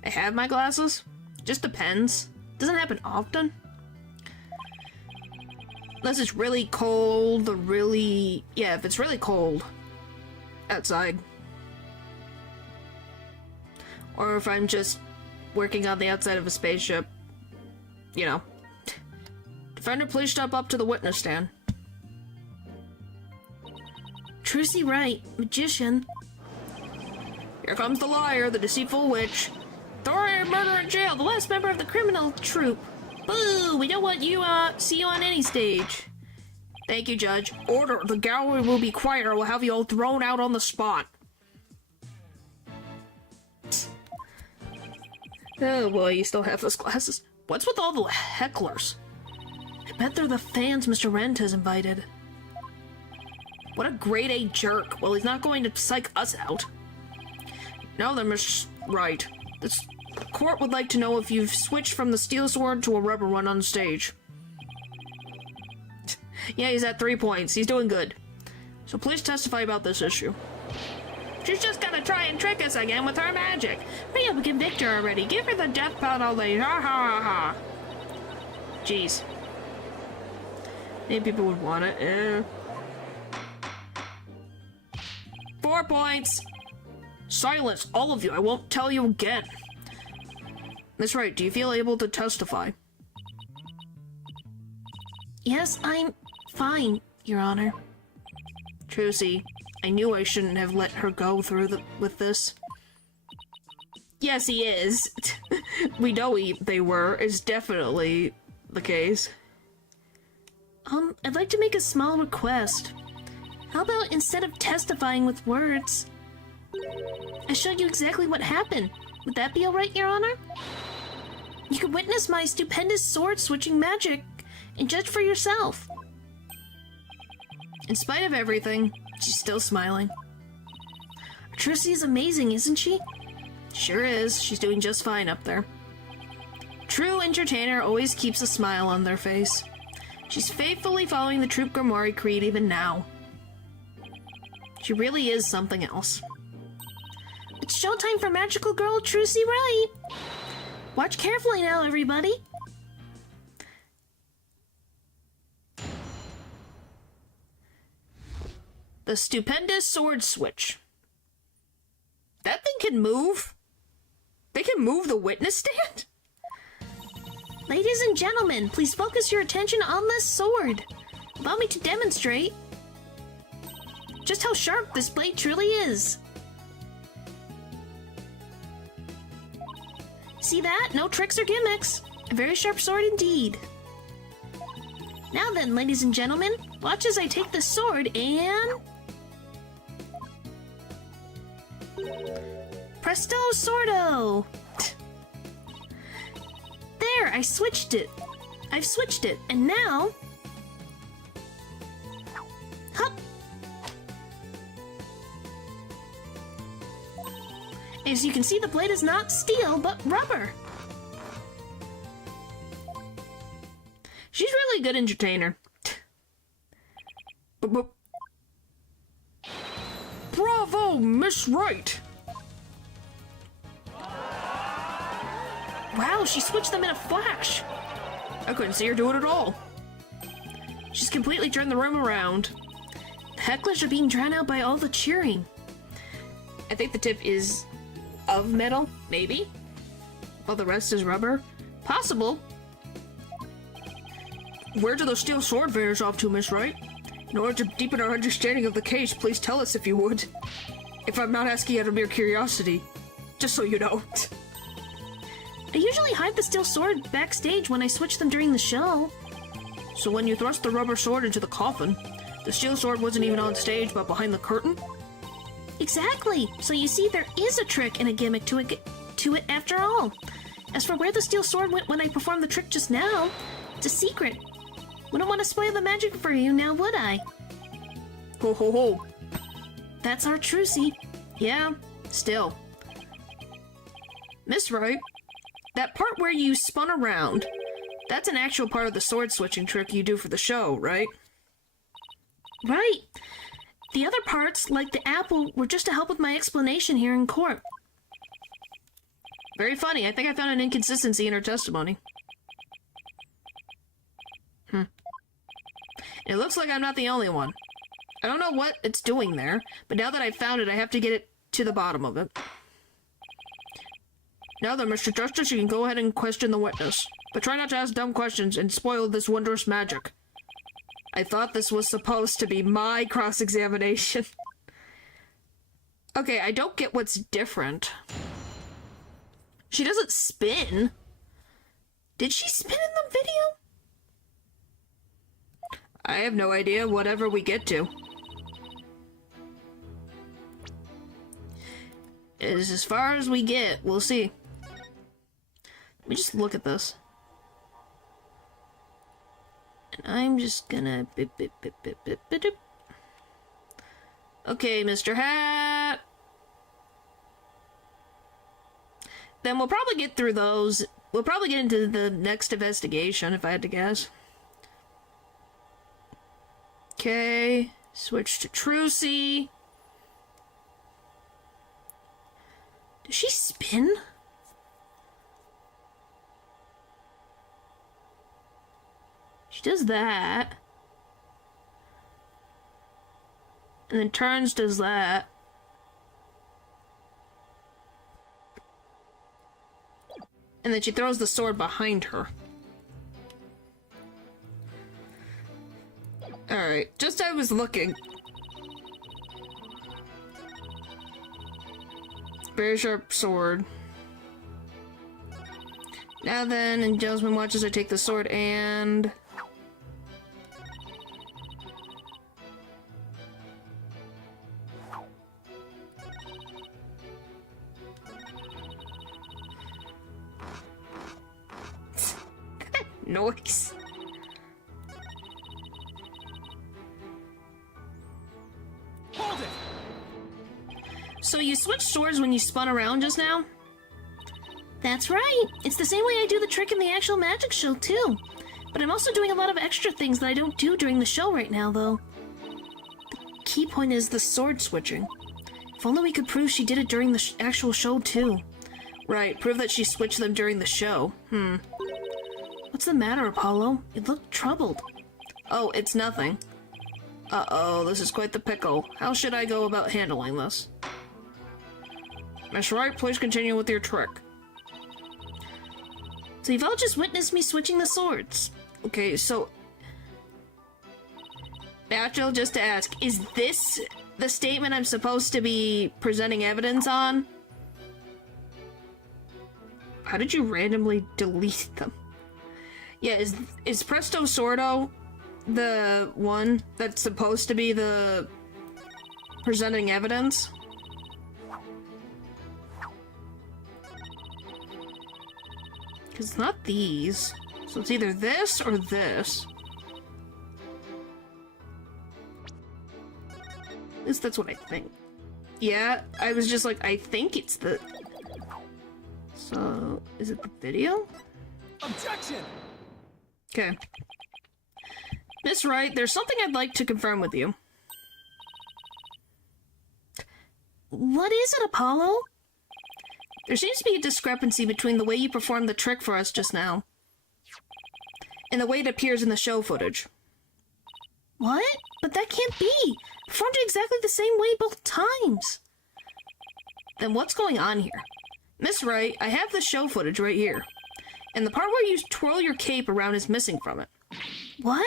have my glasses. Just depends. Doesn't happen often. Unless it's really cold or really... Yeah, if it's really cold outside. Or if I'm just working on the outside of a spaceship. You know. Defender, please step up to the witness stand. Trucy right, magician. Here comes the liar, the deceitful witch. Throw your murderer in jail, the last member of the criminal troupe. Boo! We don't want you, see you on any stage. Thank you, Judge. Order! The gallery will be quiet or we'll have you all thrown out on the spot. Oh boy, you still have those glasses. What's with all the hecklers? I bet they're the fans Mr. Rent has invited. What a grade A jerk. Well, he's not going to psych us out. Now then, Miss Wright. This court would like to know if you've switched from the steel sword to a rubber one on stage. Yeah, he's at 3 points. He's doing good. So please testify about this issue. She's just gonna try and trick us again with her magic. We have convicted her already. Give her the death penalty. Ha ha ha. Jeez. Maybe people would want it. 4 points. Silence, all of you. I won't tell you again. That's right. Do you feel able to testify? Yes, I'm fine, Your Honor. Trucy, I knew I shouldn't have let her go through with this. Yes, he is. We know they were. Is definitely the case. I'd like to make a small request. How about instead of testifying with words, I show you exactly what happened? Would that be alright, Your Honor? You could witness my stupendous sword-switching magic and judge for yourself. In spite of everything, she's still smiling. Trucy is amazing, isn't she? Sure is. She's doing just fine up there. true entertainer always keeps a smile on their face. She's faithfully following the Troop Grimoire creed even now. She really is something else. It's showtime for Magical Girl Trucy Wright! Watch carefully now, everybody! The stupendous sword switch. That thing can move? They can move the witness stand? Ladies and gentlemen, please focus your attention on this sword. Allow me to demonstrate just how sharp this blade truly is. See that? No tricks or gimmicks. A very sharp sword indeed. Now then, ladies and gentlemen, watch as I take the sword and... Presto Sordo! There, I switched it. I've switched it, and now... Hup! As you can see, the blade is not steel, but rubber. She's really a good entertainer. Bravo, Miss Wright! Wow, she switched them in a flash. I couldn't see her do it at all. She's completely turned the room around. The hecklers are being drowned out by all the cheering. I think the tip is of metal, maybe? While the rest is rubber? Possible. Where did the steel sword vanish off to, Miss Wright? In order to deepen our understanding of the case, please tell us if you would. If I'm not asking out of mere curiosity. Just so you know. I usually hide the steel sword backstage when I switch them during the show. So when you thrust the rubber sword into the coffin, the steel sword wasn't even on stage but behind the curtain? Exactly! So you see, there is a trick and a gimmick to it after all. As for where the steel sword went when I performed the trick just now, it's a secret. Wouldn't want to spoil the magic for you now, would I? Ho ho ho. That's our Trucy. Yeah, still. Miss Wright, that part where you spun around, that's an actual part of the sword switching trick you do for the show, right? Right. The other parts, like the apple, were just to help with my explanation here in court. Very funny. I think I found an inconsistency in her testimony. It looks like I'm not the only one. I don't know what it's doing there, but now that I've found it, I have to get it to the bottom of it. Now then, Mr. Justice, you can go ahead and question the witness. But try not to ask dumb questions and spoil this wondrous magic. I thought this was supposed to be my cross-examination. Okay, I don't get what's different. She doesn't spin. Did she spin in the video? I have no idea, whatever we get to. Is as far as we get, we'll see. Let me just look at this. And I'm just gonna... Okay, Mr. Hat. Then we'll probably get through those. We'll probably get into the next investigation, if I had to guess. Okay, switch to Trucy. Does she spin? She does that. And then turns, does that. And then she throws the sword behind her. Alright, just I was looking. Very sharp sword. Now then, and Jonesman watches her take the sword and... noise. Hold it! So you switched swords when you spun around just now? That's right. It's the same way I do the trick in the actual magic show, too. But I'm also doing a lot of extra things that I don't do during the show right now, though. The key point is the sword switching. If only we could prove she did it during the actual show, too. Right, prove that she switched them during the show. What's the matter, Apollo? You look troubled. Oh, it's nothing. Uh-oh, this is quite the pickle. How should I go about handling this? Miss Wright, please continue with your trick. So you've all just witnessed me switching the swords. Okay, so... Bachelor, just to ask, is this the statement I'm supposed to be presenting evidence on? How did you randomly delete them? Yeah, is Presto Sordo the one that's supposed to be the presenting evidence? Because it's not these. So it's either this or this. At least that's what I think. Yeah, I was just like, I think it's the... So, is it the video? Objection! Okay. Miss Wright, there's something I'd like to confirm with you. What is it, Apollo? There seems to be a discrepancy between the way you performed the trick for us just now and the way it appears in the show footage. What? But that can't be. Performed it exactly the same way both times. Then what's going on here? Miss Wright, I have the show footage right here. And the part where you twirl your cape around is missing from it. What?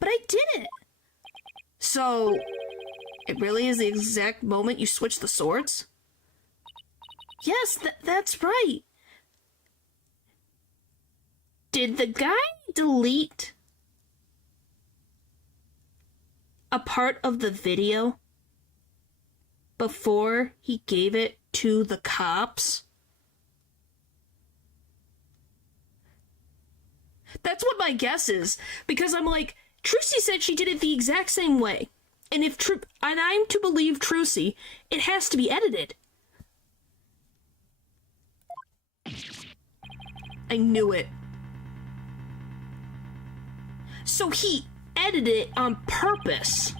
But I did it. So, it really is the exact moment you switch the swords? Yes, that's right. Did the guy delete a part of the video before he gave it to the cops? That's what my guess is, because I'm like, Trucy said she did it the exact same way. And if and I'm to believe Trucy, it has to be edited. I knew it. So he edited it on purpose.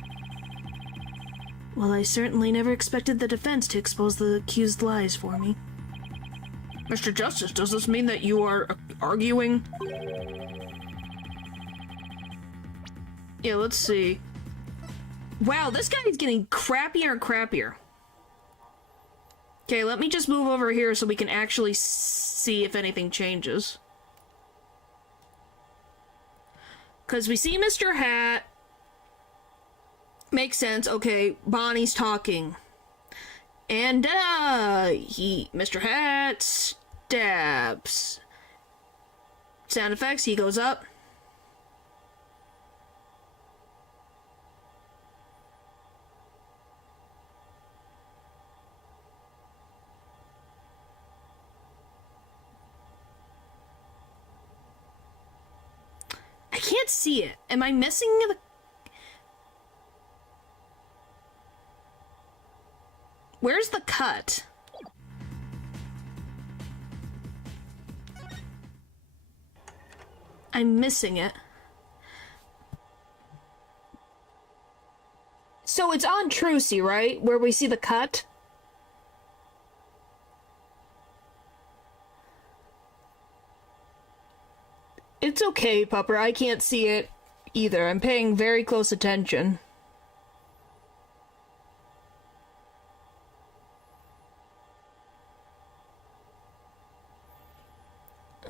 Well, I certainly never expected the defense to expose the accused lies for me. Mr. Justice, does this mean that you are arguing? Yeah, let's see. Wow, this guy is getting crappier and crappier. Okay, let me just move over here so we can actually see if anything changes. Because we see Mr. Hat. Makes sense. Okay, Bonnie's talking. And, Mr. Hat stabs. Sound effects, he goes up. I can't see it. Am I missing the... Where's the cut? I'm missing it. So it's on Trucy, right? Where we see the cut? It's okay, Pupper. I can't see it either. I'm paying very close attention.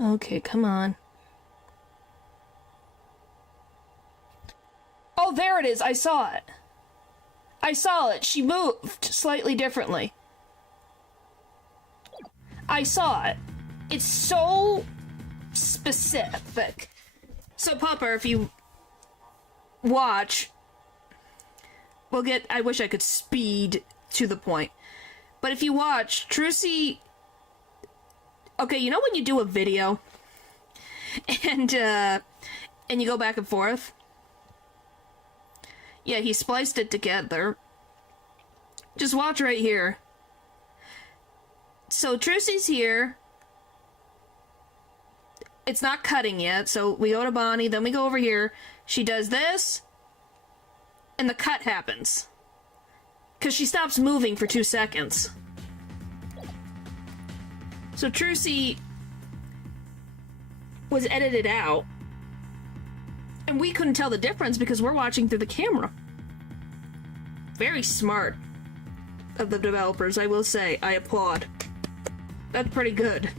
Okay, come on. Oh, there it is. I saw it. I saw it. She moved slightly differently. I saw it. It's so specific. So, Pupper, if you watch, we'll get... I wish I could speed to the point. But if you watch, Trucy... Okay, you know when you do a video and you go back and forth? Yeah, he spliced it together. Just watch right here. So Trucy's here, it's not cutting yet, so we go to Bonnie, then we go over here. She does this, and the cut happens. Because she stops moving for 2 seconds. So Trucy was edited out. And we couldn't tell the difference because we're watching through the camera. Very smart of the developers, I will say. I applaud. That's pretty good.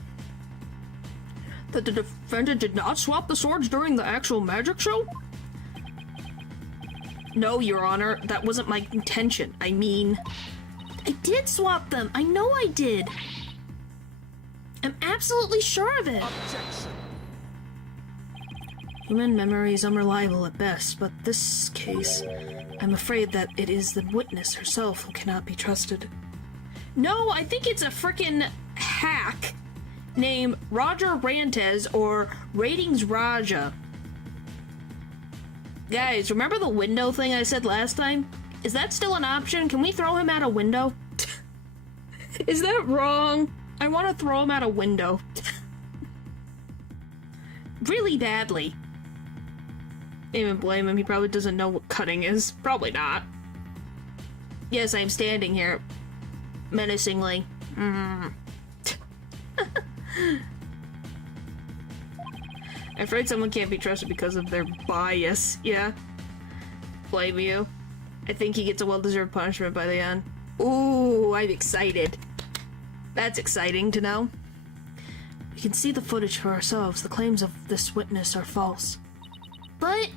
That the defendant did not swap the swords during the actual magic show? No, Your Honor, that wasn't my intention. I mean... I did swap them. I know I did. I'm absolutely sure of it. Objection. Human memory is unreliable at best, but this case, I'm afraid that it is the witness herself who cannot be trusted. No, I think it's a frickin' hack named Roger Rantes or Ratings Raja. Guys, remember the window thing I said last time? Is that still an option? Can we throw him out a window? Is that wrong? I want to throw him out a window. Really badly. Can't even blame him, he probably doesn't know what cutting is. Probably not. Yes, I'm standing here. Menacingly. I'm afraid someone can't be trusted because of their bias. Yeah. Blame you. I think he gets a well-deserved punishment by the end. Ooh, I'm excited. That's exciting to know. We can see the footage for ourselves. The claims of this witness are false. But...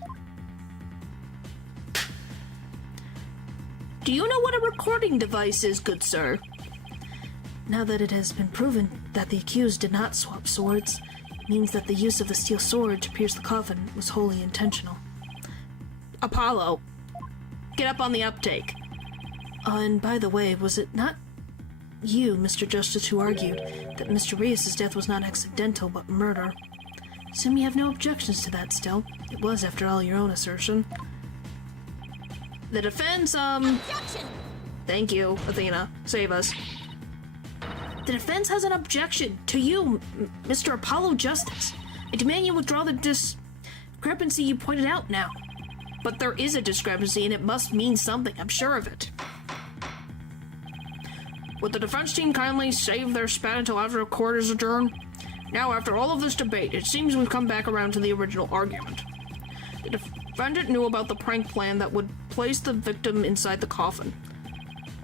Do you know what a recording device is, good sir? Now that it has been proven that the accused did not swap swords, it means that the use of the steel sword to pierce the coffin was wholly intentional. Apollo, get up on the uptake. And by the way, was it not you, Mr. Justice, who argued that Mr. Reyes' death was not accidental but murder? Assume you have no objections to that still. It was, after all, your own assertion. The defense, Objection! Thank you, Athena. Save us. The defense has an objection to you, Mr. Apollo Justice. I demand you withdraw the discrepancy you pointed out now. But there is a discrepancy, and it must mean something. I'm sure of it. Would the defense team kindly save their spat until after the court is adjourned? Now, after all of this debate, it seems we've come back around to the original argument. The defendant knew about the prank plan that would place the victim inside the coffin.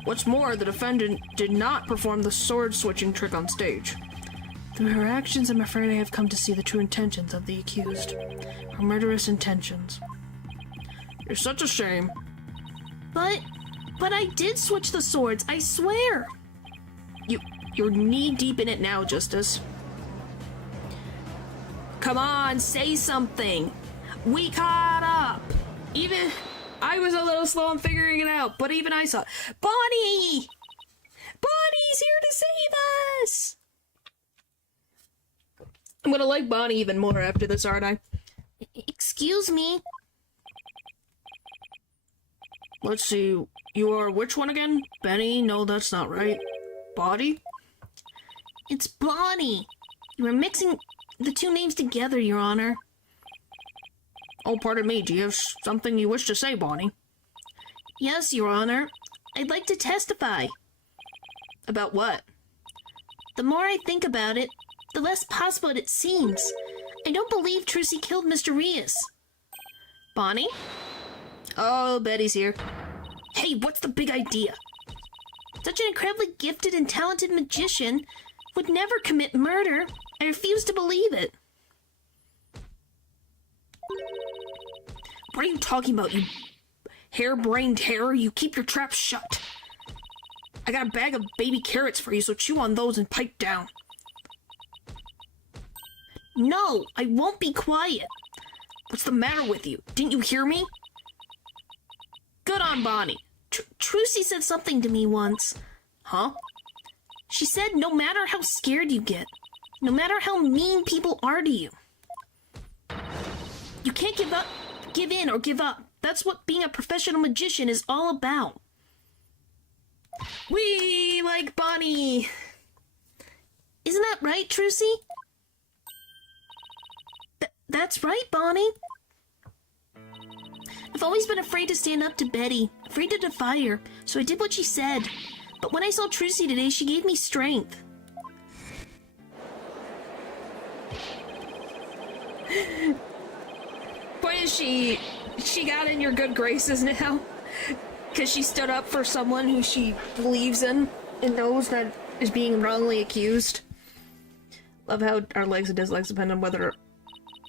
What's more, the defendant did not perform the sword-switching trick on stage. Through her actions, I'm afraid I have come to see the true intentions of the accused. Her murderous intentions. It's such a shame. But I did switch the swords, I swear! You're knee-deep in it now, Justice. Come on, say something! We caught up! Even... I was a little slow in figuring it out, but even I saw... Bonnie! Bonnie's here to save us! I'm gonna like Bonnie even more after this, aren't I? Excuse me? Let's see, you are which one again? Benny? No, that's not right. Body? It's Bonnie. You were mixing the two names together, Your Honor. Oh, pardon me, do you have something you wish to say, Bonnie? Yes, Your Honor. I'd like to testify. About what? The more I think about it, the less possible it seems. I don't believe Trucy killed Mr. Reyes. Bonnie? Oh, Betty's here. Hey, what's the big idea? Such an incredibly gifted and talented magician would never commit murder. I refuse to believe it. What are you talking about, you harebrained terror? You keep your trap shut. I got a bag of baby carrots for you, so chew on those and pipe down. No, I won't be quiet. What's the matter with you? Didn't you hear me? Good on Bonnie. Trucy said something to me once. Huh? She said no matter how scared you get, no matter how mean people are to you, you can't give in or give up. That's what being a professional magician is all about. We like Bonnie. Isn't that right, Trucy? That's right, Bonnie. I've always been afraid to stand up to Betty, afraid to defy her, so I did what she said. But when I saw Trucy today, she gave me strength. Point is, she got in your good graces now, because she stood up for someone who she believes in and knows that is being wrongly accused. Love how our legs and dislikes depend on whether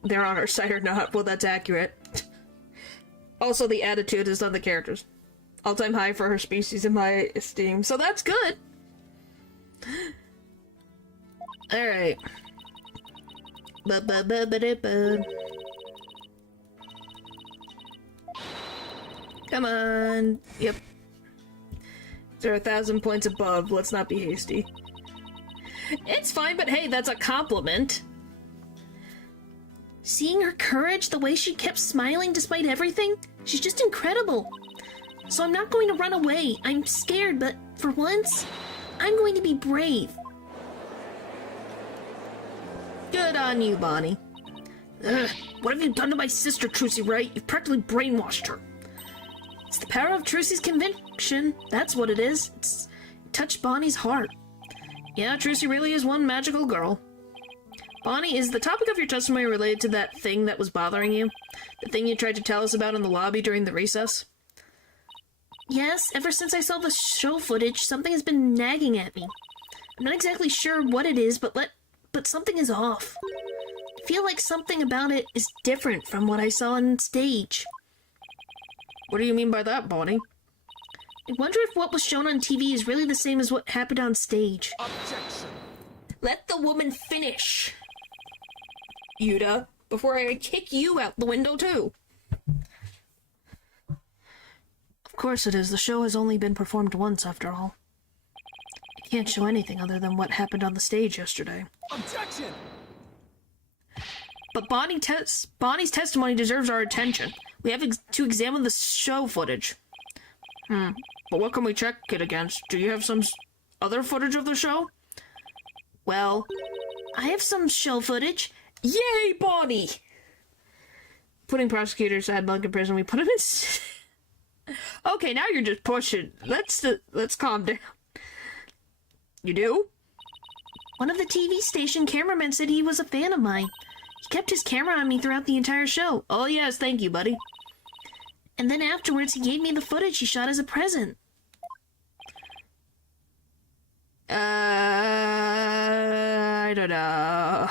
they're on our side or not. Well, that's accurate. Also, the attitude is on the characters. All-time high for her species in my esteem, so that's good. Alright. Come on. Yep. They're 1,000 points above. Let's not be hasty. It's fine, but hey, that's a compliment. Seeing her courage, the way she kept smiling despite everything, she's just incredible. So I'm not going to run away. I'm scared, but for once, I'm going to be brave. Good on you, Bonnie. Ugh, what have you done to my sister, Trucy, right? You've practically brainwashed her. It's the power of Trucy's conviction. That's what it is. It touched Bonnie's heart. Yeah, Trucy really is one magical girl. Bonnie, is the topic of your testimony related to that thing that was bothering you? The thing you tried to tell us about in the lobby during the recess? Yes, ever since I saw the show footage, something has been nagging at me. I'm not exactly sure what it is, but something is off. I feel like something about it is different from what I saw on stage. What do you mean by that, Bonnie? I wonder if what was shown on TV is really the same as what happened on stage. Objection. Let the woman finish, Yuta, before I kick you out the window, too. Of course it is. The show has only been performed once, after all. I can't show anything other than what happened on the stage yesterday. Objection. But Bonnie's testimony deserves our attention. We have to examine the show footage. But what can we check it against? Do you have some other footage of the show? Well, I have some show footage. Yay, Bonnie! Putting Prosecutor Sadbug in prison, we put him in... Okay, now you're just pushing. Let's calm down. You do? One of the TV station cameramen said he was a fan of mine. He kept his camera on me throughout the entire show. Oh yes, thank you, buddy. And then afterwards, he gave me the footage he shot as a present. I don't know.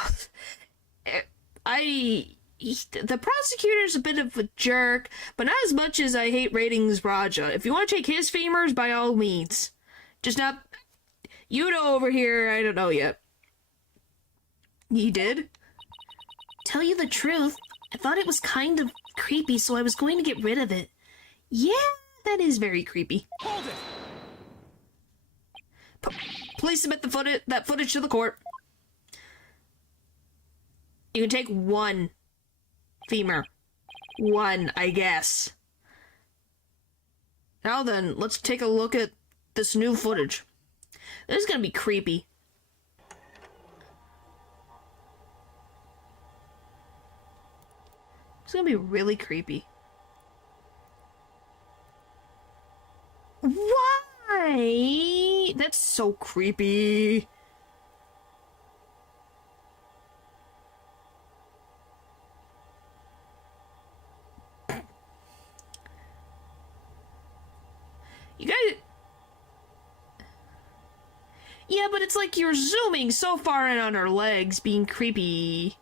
The prosecutor's a bit of a jerk, but not as much as I hate Ratings Raja. If you want to take his femurs, by all means. Just not... You know over here, I don't know yet. He did? Tell you the truth, I thought it was kind of creepy, so I was going to get rid of it. Yeah, that is very creepy. Hold it. Please submit that footage to the court. You can take one femur. One, I guess. Now then, let's take a look at this new footage. This is gonna be creepy. It's gonna be really creepy. Why? That's so creepy. You guys... Yeah, but it's like you're zooming so far in on her legs, being creepy.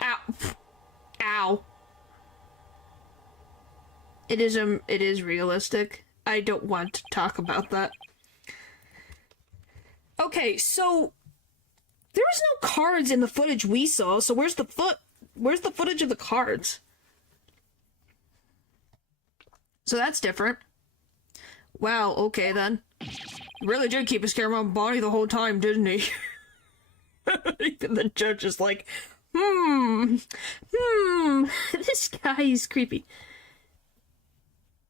Ow. Ow. It is realistic. I don't want to talk about that. Okay, so there was no cards in the footage we saw, so where's the footage of the cards? So that's different. Wow, okay then. He really did keep his camera on Bonnie the whole time, didn't he? Even the judge is like, this guy is creepy.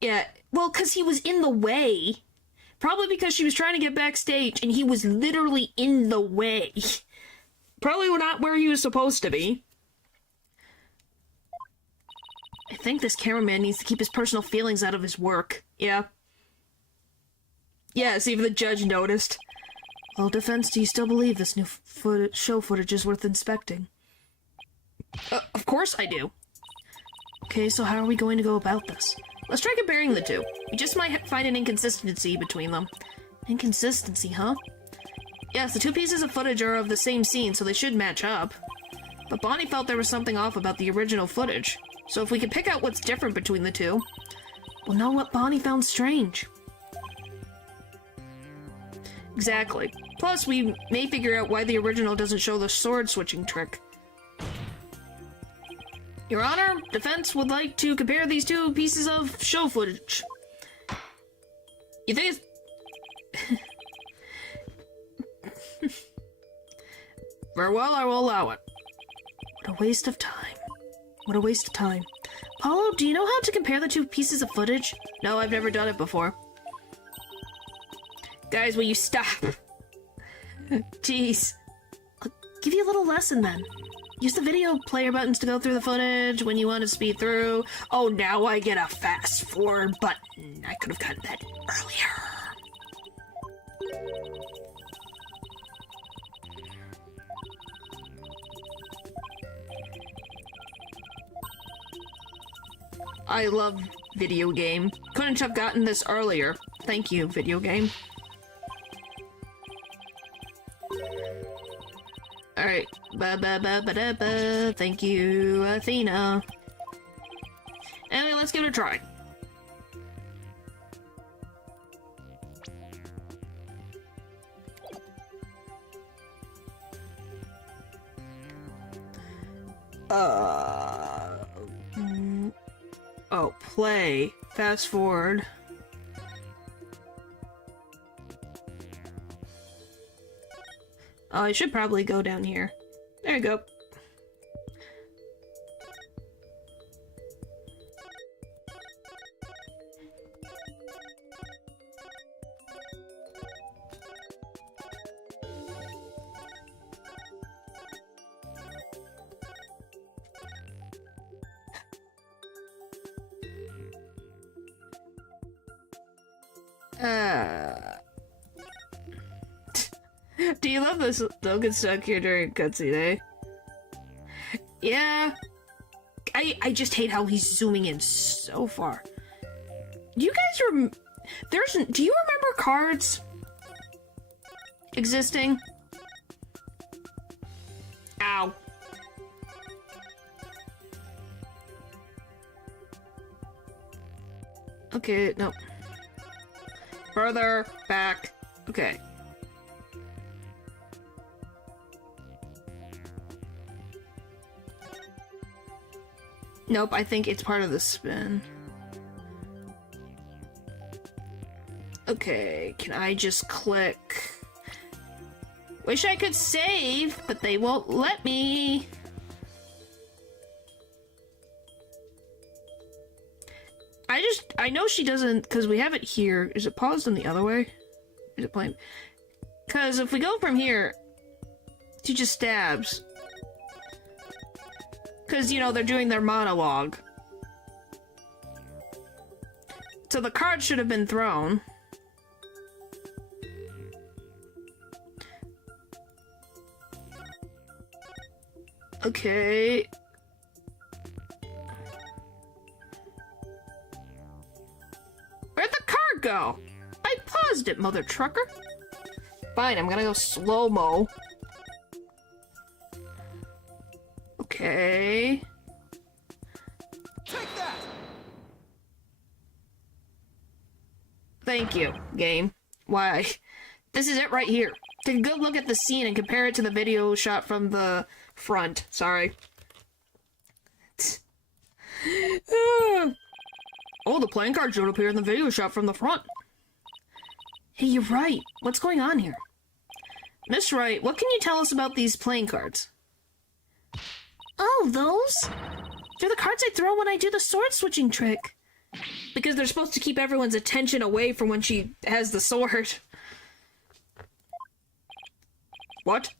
Yeah, well, because he was in the way. Probably because she was trying to get backstage, and he was literally in the way. Probably not where he was supposed to be. I think this cameraman needs to keep his personal feelings out of his work. Yeah. Yes, even the judge noticed. Well, defense, do you still believe this new show footage is worth inspecting? Of course I do. Okay, so how are we going to go about this? Let's try comparing the two. We just might find an inconsistency between them. Inconsistency, huh? Yes, the two pieces of footage are of the same scene, so they should match up. But Bonnie felt there was something off about the original footage. So if we could pick out what's different between the two, we'll know what Bonnie found strange. Exactly. Plus, we may figure out why the original doesn't show the sword-switching trick. Your Honor, defense would like to compare these two pieces of show footage. You think it's... Very well, I will allow it. What a waste of time. What a waste of time. Paulo, do you know how to compare the two pieces of footage? No, I've never done it before. Guys, will you stop? Jeez. I'll give you a little lesson then. Use the video player buttons to go through the footage when you want to speed through. Oh, now I get a fast forward button. I could have gotten that earlier. I love video game. Couldn't have gotten this earlier. Thank you, video game. Alright. Ba-ba-ba-ba-da-ba. Thank you, Athena. Anyway, let's give it a try. Oh, play. Fast forward. Oh, I should probably go down here. There you go. Do you love this? Don't get stuck here during cutscene, eh? Yeah. I just hate how he's zooming in so far. You guys do you remember cards existing? Ow. Okay, no. Further back. Okay. Nope, I think it's part of the spin. Okay, can I just click? Wish I could save, but they won't let me. I know she doesn't, because we have it here. Is it paused in the other way? Is it playing? Because if we go from here, she just stabs. Because, you know, they're doing their monologue. So the card should have been thrown. Okay. Where'd the card go? I paused it, mother trucker. Fine, I'm gonna go slow-mo. Okay. Take that! Thank you, game. Why? This is it right here. Take a good look at the scene and compare it to the video shot from the front. Sorry. Oh, the playing card showed up here in the video shot from the front. Hey, you're right. What's going on here? Miss Wright, what can you tell us about these playing cards? Oh, those? They're the cards I throw when I do the sword switching trick. Because they're supposed to keep everyone's attention away from when she has the sword. What?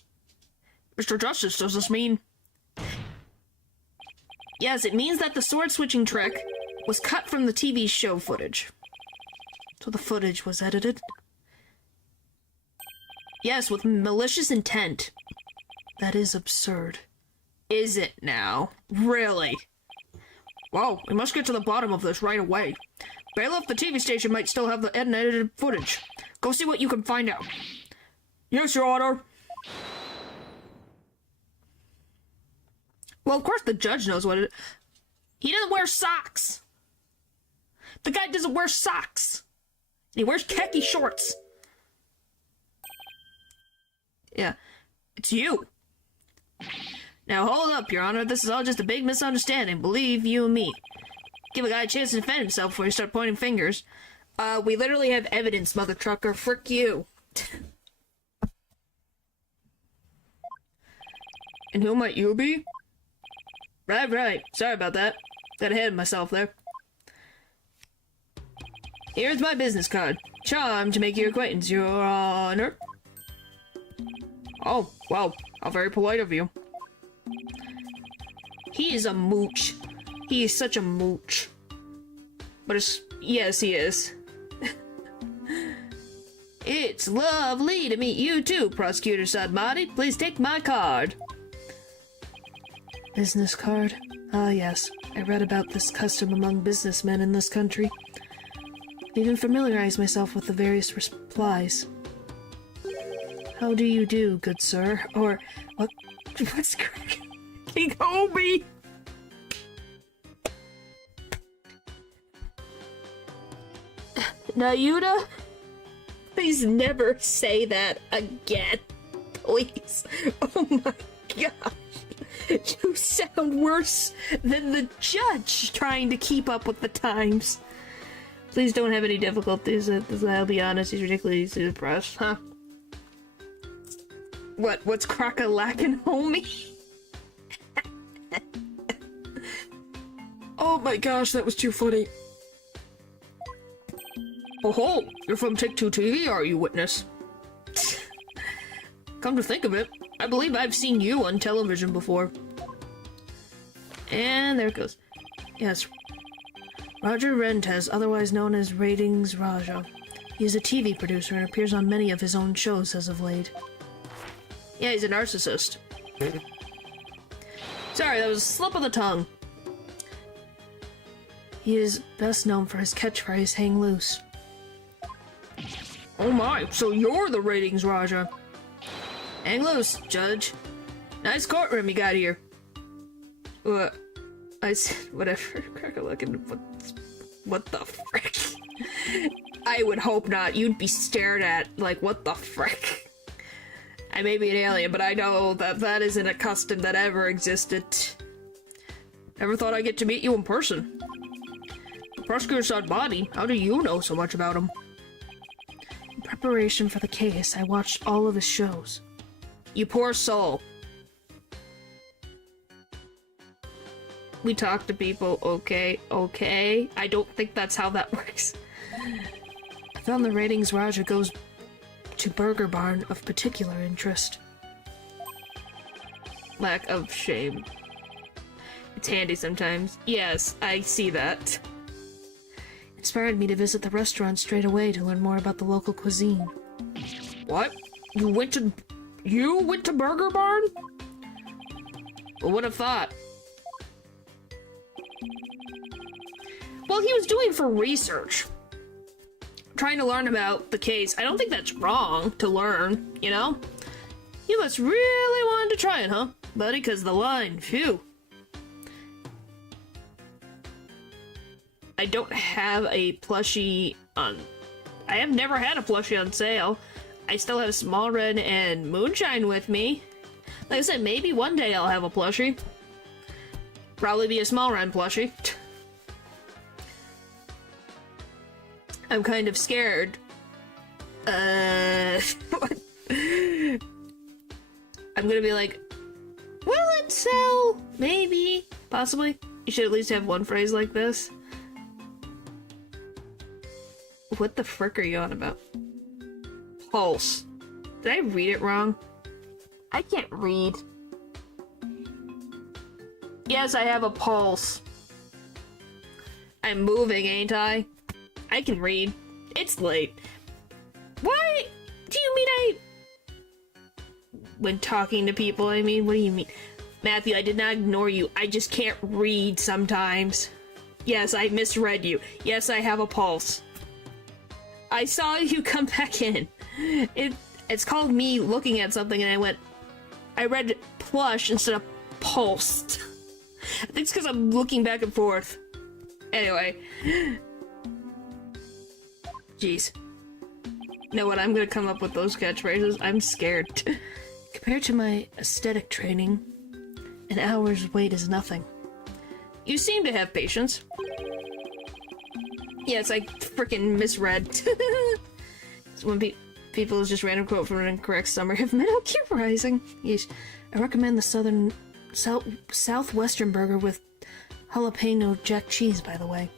Mr. Justice, does this mean... Yes, it means that the sword-switching trick was cut from the TV show footage. So the footage was edited? Yes, with malicious intent. That is absurd. Is it now? Really? Well, we must get to the bottom of this right away. Bailiff, the TV station might still have the unedited footage. Go see what you can find out. Yes, Your Honor. Well, of course the judge knows what it is. He doesn't wear socks. The guy doesn't wear socks. He wears khaki shorts. Yeah, it's you. Now hold up, Your Honor. This is all just a big misunderstanding. Believe you and me. Give a guy a chance to defend himself before you start pointing fingers. We literally have evidence, mother trucker. Frick you. And who might you be? Right. Sorry about that. Got ahead of myself there. Here's my business card. Charmed to make your acquaintance, Your Honor. Oh, well, how very polite of you. He is a mooch. He is such a mooch. But yes, he is. It's lovely to meet you too, Prosecutor Sadmati. Please take my card. Business card? Ah, yes. I read about this custom among businessmen in this country. I even familiarized myself with the various replies. How do you do, good sir? Or, what's King Hobie? Nayuda? Please never say that again. Please. Oh my gosh. You sound worse than the judge trying to keep up with the times. Please don't have any difficulties. I'll be honest, he's ridiculously depressed, huh? What's crock-a-lackin', homie? Oh my gosh, that was too funny. Oh ho! You're from Take-Two TV, are you, witness? Come to think of it, I believe I've seen you on television before. And there it goes. Yes. Roger Rentez, otherwise known as Ratings Raja. He is a TV producer and appears on many of his own shows as of late. Yeah, he's a narcissist. Sorry, that was a slip of the tongue. He is best known for his catchphrase, hang loose. Oh my, so you're the Ratings Raja. Hang loose, Judge. Nice courtroom you got here. What? I said, whatever. Crack-a-lackin', what the frick? I would hope not. You'd be stared at like, what the frick? I may be an alien, but I know that that isn't a custom that ever existed. Never thought I'd get to meet you in person. Prosecutor Sadmati, how do you know so much about him? In preparation for the case, I watched all of his shows. You poor soul. We talk to people, okay. I don't think that's how that works. I found the Ratings Raja goes to Burger Barn of particular interest. Lack of shame. It's handy sometimes. Yes, I see that. Inspired me to visit the restaurant straight away to learn more about the local cuisine. What? You went to Burger Barn? Who would have thought? Well, he was doing for research. Trying to learn about the case. I don't think that's wrong to learn, you know? You must really want to try it, huh, buddy? Because the line, phew. I don't have a plushie on... I have never had a plushie on sale. I still have Small Red and Moonshine with me. Like I said, maybe one day I'll have a plushie. Probably be a Small Red plushie. I'm kind of scared. I'm gonna be like, will it sell? Maybe. Possibly. You should at least have one phrase like this. what the frick are you on about? Pulse. Did I read it wrong? I can't read. Yes, I have a pulse. I'm moving, ain't I? I can read. It's late. Why do you mean I... When talking to people, I mean, what do you mean? Matthew, I did not ignore you. I just can't read sometimes. Yes, I misread you. Yes, I have a pulse. I saw you come back in. It's called me looking at something and I read plush instead of pulsed. I think it's because I'm looking back and forth. Anyway. Jeez. You know what? I'm gonna come up with those catchphrases. I'm scared. Compared to my aesthetic training, an hour's wait is nothing. You seem to have patience. Yes, I freaking misread. It's when people just random quote from an incorrect summary of Meadow Cube Rising. Yeesh. I recommend the southwestern burger with jalapeno jack cheese, by the way.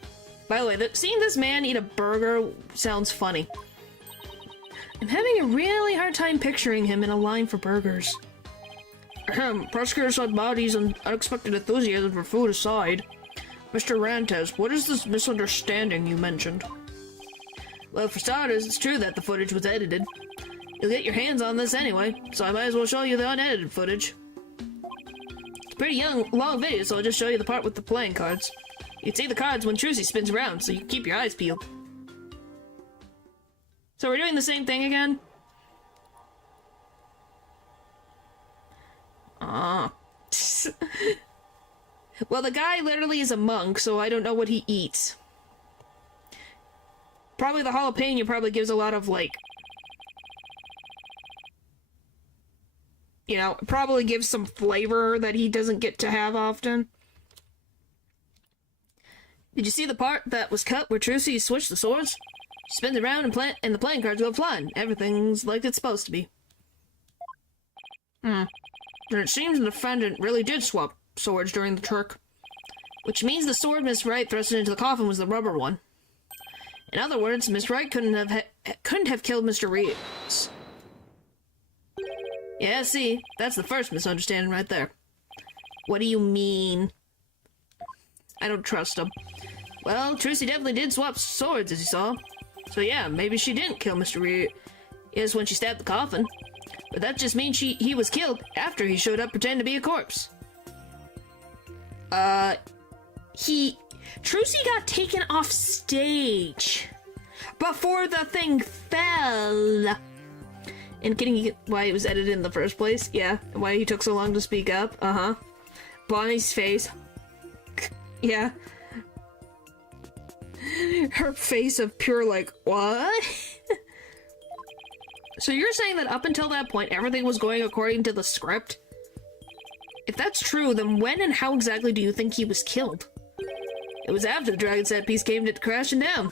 By the way, seeing this man eat a burger sounds funny. I'm having a really hard time picturing him in a line for burgers. Prosecutor said bodies and unexpected enthusiasm for food aside. Mr. Rantes, what is this misunderstanding you mentioned? Well, for starters, it's true that the footage was edited. You'll get your hands on this anyway, so I might as well show you the unedited footage. It's a pretty long video, so I'll just show you the part with the playing cards. You can see the cards when Trucy spins around, so you can keep your eyes peeled. So we're doing the same thing again? Ah. Well, the guy literally is a monk, so I don't know what he eats. Probably the jalapeno probably gives a lot of, like... You know, probably gives some flavor that he doesn't get to have often. Did you see the part that was cut where Trucy switched the swords? She spins around and the playing cards go flying. Everything's like it's supposed to be. And it seems the defendant really did swap swords during the trick. Which means the sword Miss Wright thrusted into the coffin was the rubber one. In other words, Miss Wright couldn't have killed Mr. Reeves. Yeah, see, that's the first misunderstanding right there. What do you mean? I don't trust him. Well, Trucy definitely did swap swords, as you saw. So yeah, maybe she didn't kill Mr. Reeves when she stabbed the coffin. But that just means he was killed after he showed up pretending to be a corpse. Trucy got taken off stage before the thing fell. And getting why it was edited in the first place, yeah. And why he took so long to speak up, Bonnie's face. Yeah. Her face of pure, like, what? So you're saying that up until that point, everything was going according to the script? If that's true, then when and how exactly do you think he was killed? It was after the dragon set piece came to crashing down.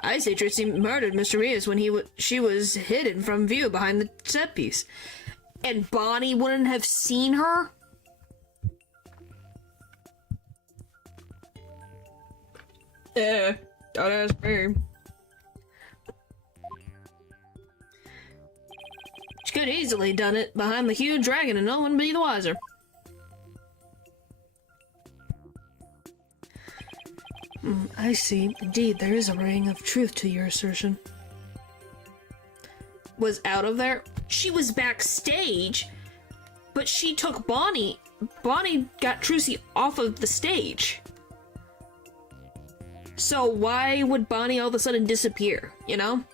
I say Trucy murdered Mr. Reeves when she was hidden from view behind the set piece. And Bonnie wouldn't have seen her? Yeah, don't ask me. She could easily done it behind the huge dragon and no one would be the wiser. I see. Indeed, there is a ring of truth to your assertion. Was out of there? She was backstage, but she took Bonnie. Bonnie got Trucy off of the stage. So why would Bonnie all of a sudden disappear, you know?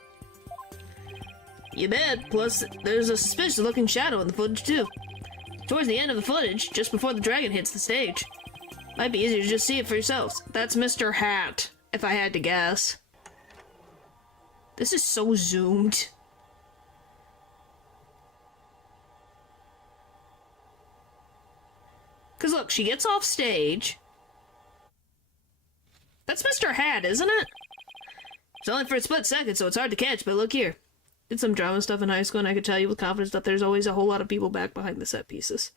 You bet. Plus, there's a suspicious looking shadow in the footage too. Towards the end of the footage, just before the dragon hits the stage. Might be easier to just see it for yourselves. That's Mr. Hat, if I had to guess. This is so zoomed. Because look, she gets off stage. That's Mr. Hat, isn't it? It's only for a split second, so it's hard to catch, but look here. Did some drama stuff in high school, and I could tell you with confidence that there's always a whole lot of people back behind the set pieces.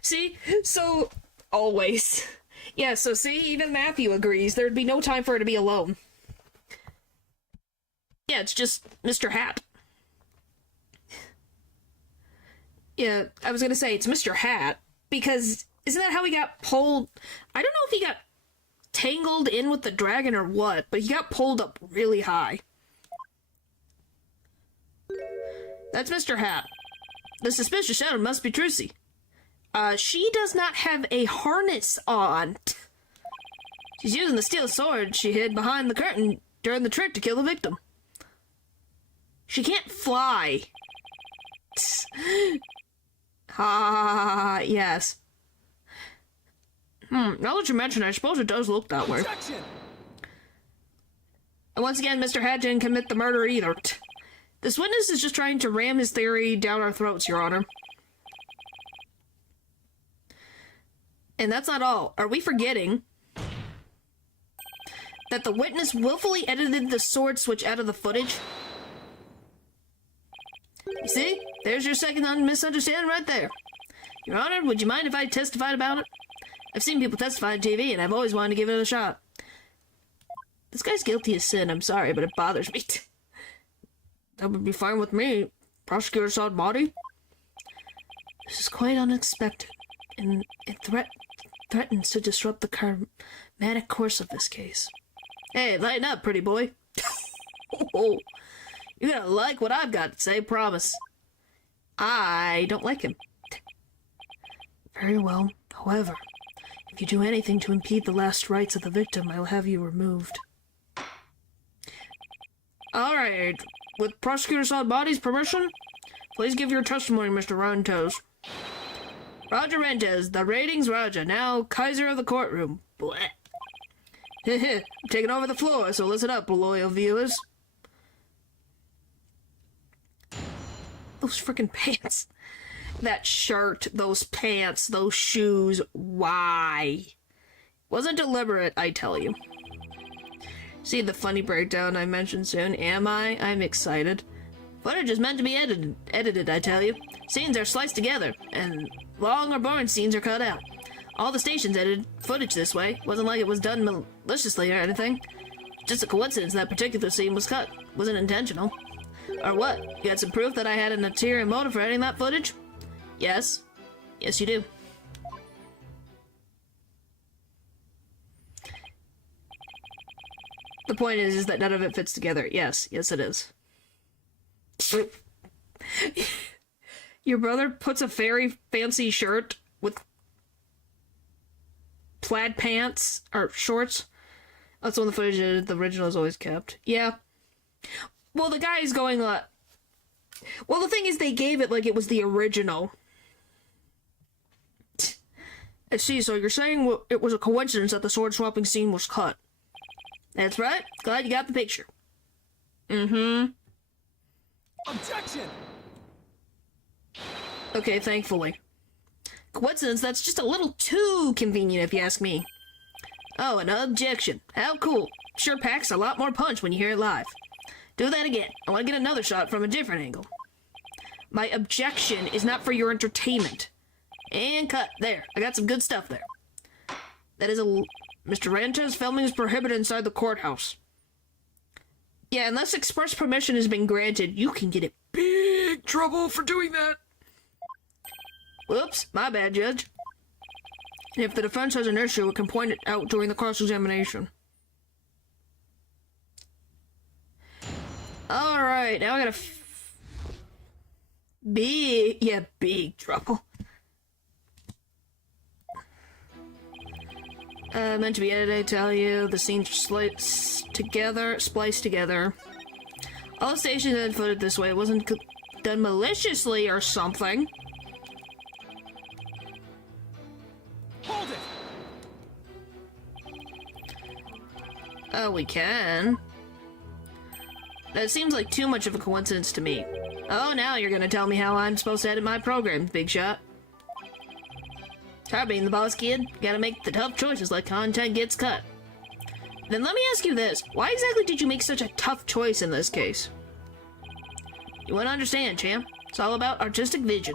See? So, always. Yeah, so see, even Matthew agrees there'd be no time for her to be alone. Yeah, it's just Mr. Hat. Yeah, I was gonna say it's Mr. Hat, because isn't that how he got pulled? I don't know if he got tangled in with the dragon or what, but he got pulled up really high. That's Mr. Hat. The suspicious shadow must be Trucy. She does not have a harness on. She's using the steel sword she hid behind the curtain during the trick to kill the victim. She can't fly. Yes. Now that you mention it, I suppose it does look that way. Objection! And once again, Mr. Hat didn't commit the murder either. This witness is just trying to ram his theory down our throats, Your Honor. And that's not all. Are we forgetting that the witness willfully edited the sword switch out of the footage? You see? There's your second misunderstanding right there. Your Honor, would you mind if I testified about it? I've seen people testify on TV, and I've always wanted to give it a shot. This guy's guilty of sin, I'm sorry, but it bothers me. That would be fine with me. Prosecutor saw body. This is quite unexpected, and it threatens to disrupt the karmatic course of this case. Hey, lighten up, pretty boy. Oh, you're gonna like what I've got to say, promise. I don't like him. Very well. However, if you do anything to impede the last rites of the victim, I will have you removed. Alright. With Prosecutor Salbadi's permission, please give your testimony, Mr. Rentes. Roger Rentes, the ratings Roger, now Kaiser of the courtroom. Blech. I'm taking over the floor, so listen up, loyal viewers. Those freaking pants. That shirt, those pants, those shoes. Why? Wasn't deliberate, I tell you. See the funny breakdown I mentioned soon, am I? I'm excited. Footage is meant to be edited, I tell you. Scenes are sliced together, and long or boring scenes are cut out. All the stations edited footage this way. Wasn't like it was done maliciously or anything. Just a coincidence that particular scene was cut. Wasn't intentional. Or what? You had some proof that I had an ulterior motive for editing that footage? Yes. Yes, you do. The point is that none of it fits together. Yes. Yes, it is. Your brother puts a very fancy shirt with plaid pants, or shorts. That's one of the footage the original is always kept. Yeah. Well, the guy is going, well, the thing is they gave it like it was the original. Let's see, so you're saying it was a coincidence that the sword swapping scene was cut? That's right. Glad you got the picture. Mm-hmm. Objection! Okay, thankfully. Coincidence, that's just a little too convenient if you ask me. Oh, an objection. How cool. Sure packs a lot more punch when you hear it live. Do that again. I want to get another shot from a different angle. My objection is not for your entertainment. And cut. There. I got some good stuff there. That is Mr. Rentes, filming is prohibited inside the courthouse. Yeah, unless express permission has been granted, you can get in big trouble for doing that. Whoops, my bad, Judge. And if the defense has an issue, it can point it out during the cross-examination. Alright, now I gotta big trouble. Meant to be edited, I tell you. The scenes are spliced together. All the stations had footed this way. It wasn't done maliciously or something. Hold it! Oh, we can. That seems like too much of a coincidence to me. Oh, now you're gonna tell me how I'm supposed to edit my program, big shot. Try being the boss, kid. Gotta make the tough choices like content gets cut. Then let me ask you this. Why exactly did you make such a tough choice in this case? You won't understand, champ. It's all about artistic vision.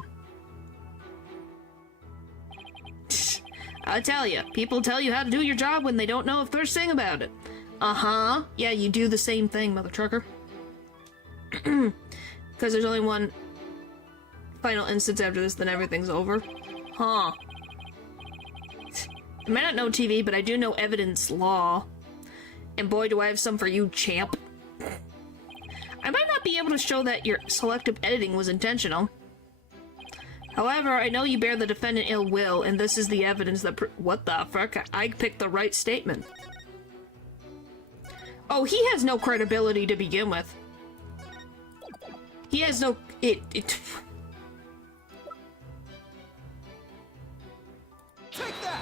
I tell you, people tell you how to do your job when they don't know a first thing about it. Uh-huh. Yeah, you do the same thing, mother trucker. Because there's only one final instance after this, then everything's over. Huh. I might not know TV, but I do know evidence law. And boy, do I have some for you, champ. I might not be able to show that your selective editing was intentional. However, I know you bear the defendant ill will, and this is the evidence that what the fuck? I picked the right statement. Oh, he has no credibility to begin with. He has no... Take that!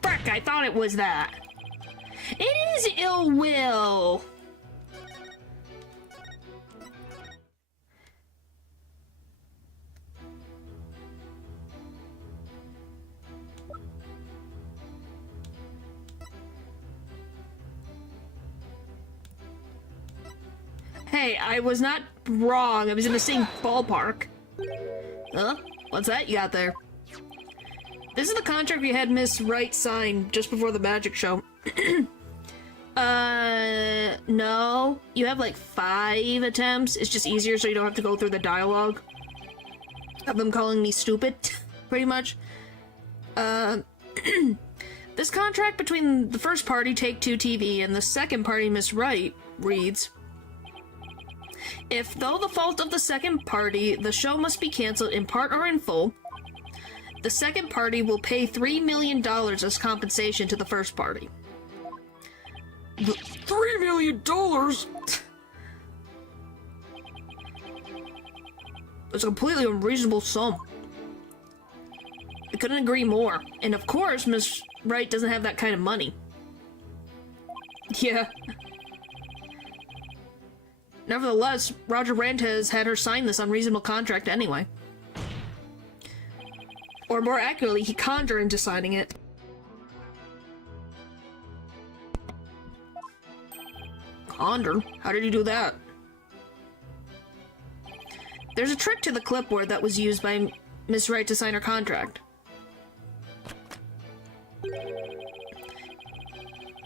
Frick, I thought it was that. It is ill will. Hey, I was not wrong. I was in the same ballpark. Huh? What's that you got there? This is the contract we had Miss Wright sign just before the magic show. No. You have like 5 attempts. It's just easier so you don't have to go through the dialogue of them calling me stupid, pretty much. This contract between the first party, Take-Two TV, and the second party, Miss Wright, reads... If, though the fault of the second party, the show must be canceled in part or in full, the second party will pay $3 million as compensation to the first party. $3 million? It's a completely unreasonable sum. I couldn't agree more. And of course, Miss Wright doesn't have that kind of money. Yeah. Nevertheless, Roger Rantez had her sign this unreasonable contract anyway. Or more accurately, he conned her into signing it. Conned her? How did he do that? There's a trick to the clipboard that was used by Miss Wright to sign her contract.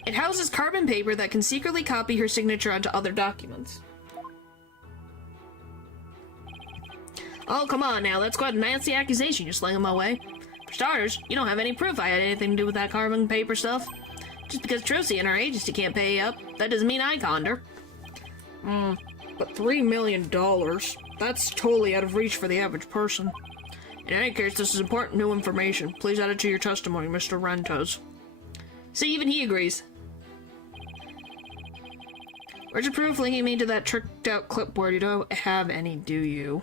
It houses carbon paper that can secretly copy her signature onto other documents. Oh, come on now, let's go ahead and announce the accusation you're slinging my way. For starters, you don't have any proof I had anything to do with that carbon paper stuff. Just because Trucy and her agency can't pay up, that doesn't mean I conned her. But $3 million? That's totally out of reach for the average person. In any case, this is important new information. Please add it to your testimony, Mr. Rentos. See, even he agrees. Where's your proof linking me to that tricked-out clipboard? You don't have any, do you?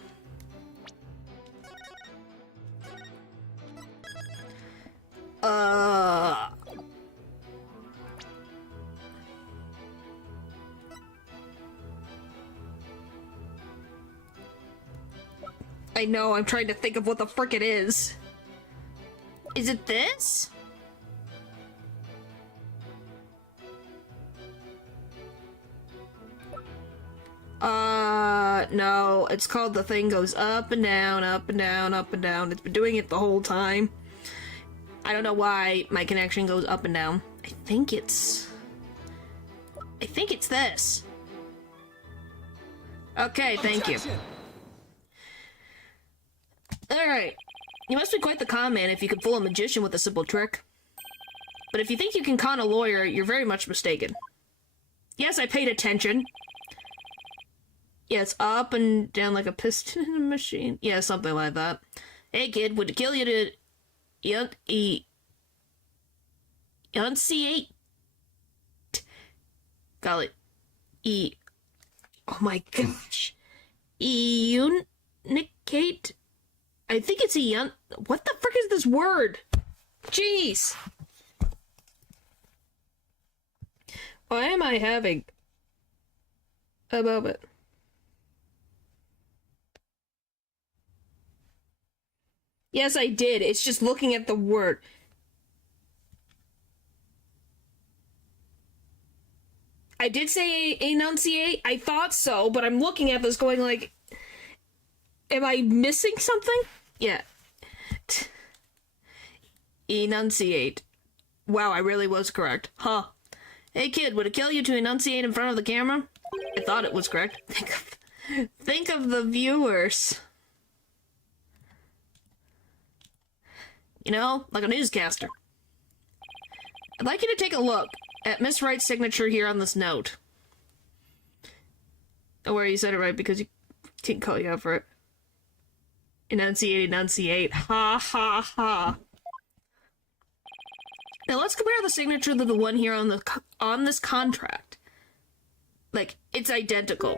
I know, I'm trying to think of what the frick it is. Is it this? No, it's called The Thing Goes Up and Down, Up and Down, Up and Down. It's been doing it the whole time. I don't know why my connection goes up and down. I think it's this. Okay, thank you. Alright. You must be quite the con man if you can fool a magician with a simple trick. But if you think you can con a lawyer, you're very much mistaken. Yes, I paid attention. Yeah, it's up and down like a piston in a machine. Yeah, something like that. Hey kid, would it kill you to enunciate? Golly. Oh my gosh. Eunicate? I think it's what the frick is this word? Jeez. Why am I having a moment? Yes, I did. It's just looking at the word. I did say enunciate. I thought so, but I'm looking at this going like, am I missing something? Yeah. Enunciate. Wow, I really was correct. Huh. Hey kid, would it kill you to enunciate in front of the camera? I thought it was correct. Think of the viewers. You know, like a newscaster. I'd like you to take a look at Miss Wright's signature here on this note. Don't worry, you said it right because you didn't call you out for it. Enunciate, enunciate. Ha ha ha. Now let's compare the signature to the one here on this contract. Like, it's identical.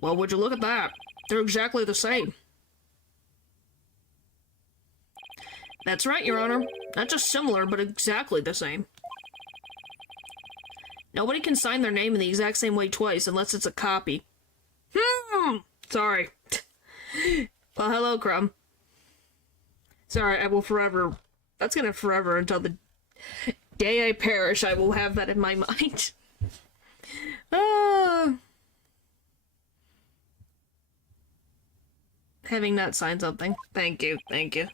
Well, would you look at that? They're exactly the same. That's right, Your Honor. Not just similar, but exactly the same. Nobody can sign their name in the exact same way twice unless it's a copy. Sorry. Well, hello, Crumb. Sorry, I will forever... That's gonna forever until the day I perish, I will have that in my mind. Having not signed something. Thank you, thank you.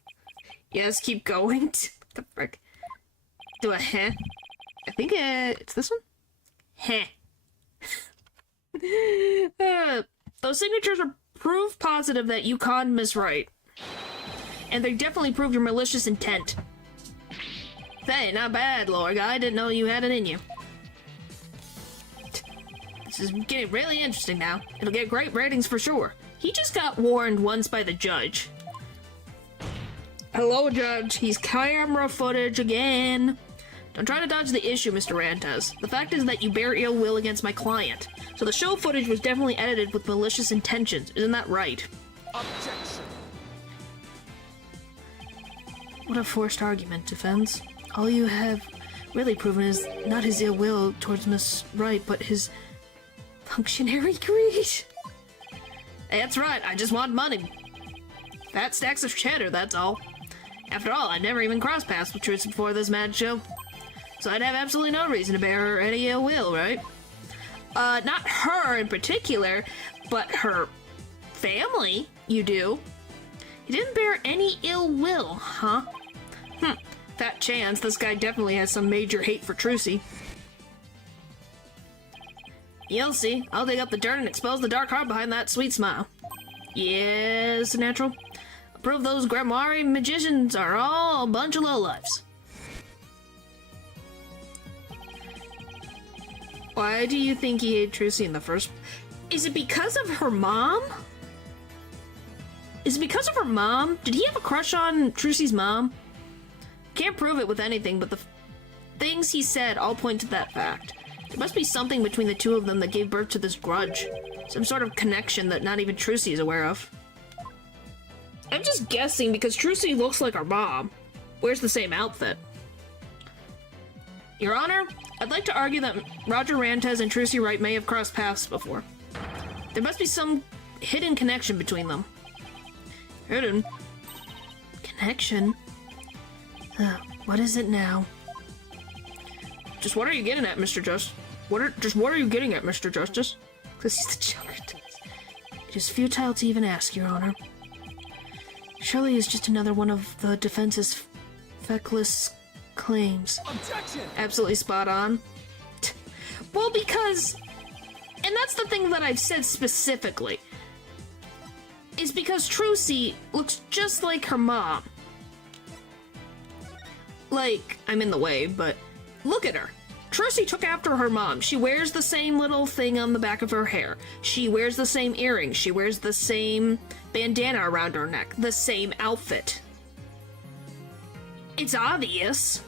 Yes, keep going. What the frick? Do a heh? I think it's this one? Heh. Those signatures are proof positive that you conned Miss Wright. And they definitely prove your malicious intent. Hey, not bad, lower guy. I didn't know you had it in you. This is getting really interesting now. It'll get great ratings for sure. He just got warned once by the judge. Hello, Judge. He's camera footage again. Don't try to dodge the issue, Mr. Rantes. The fact is that you bear ill will against my client. So the show footage was definitely edited with malicious intentions. Isn't that right? Objection. What a forced argument, defense. All you have really proven is not his ill will towards Miss Wright, but his functionary greed. That's right, I just want money. Fat stacks of cheddar, that's all. After all, I never even crossed paths with Trucy before this mad show. So I'd have absolutely no reason to bear her any ill will, right? Not her in particular, but her family, you do. You didn't bear any ill will, huh? Fat chance, this guy definitely has some major hate for Trucy. You'll see. I'll dig up the dirt and expose the dark heart behind that sweet smile. Yes, natural. I'll prove those grimoire magicians are all a bunch of lowlifes. Why do you think he hated Trucy in the first... Is it because of her mom? Is it because of her mom? Did he have a crush on Trucy's mom? Can't prove it with anything, but the things he said all point to that fact. There must be something between the two of them that gave birth to this grudge. Some sort of connection that not even Trucy is aware of. I'm just guessing because Trucy looks like her mom. Wears the same outfit. Your Honor, I'd like to argue that Roger Rantes and Trucy Wright may have crossed paths before. There must be some hidden connection between them. Hidden? Connection? What is it now? Just what are you getting at, Mr. Justice? What are you getting at, Mr. Justice? Because he's the Joker. It is futile to even ask, Your Honor. Surely is just another one of the defense's feckless claims. Objection! Absolutely spot on. Well, because... And that's the thing that I've said specifically. Is because Trucy looks just like her mom. Like, I'm in the way, but look at her. Trucy took after her mom. She wears the same little thing on the back of her hair. She wears the same earrings. She wears the same bandana around her neck. The same outfit. It's obvious.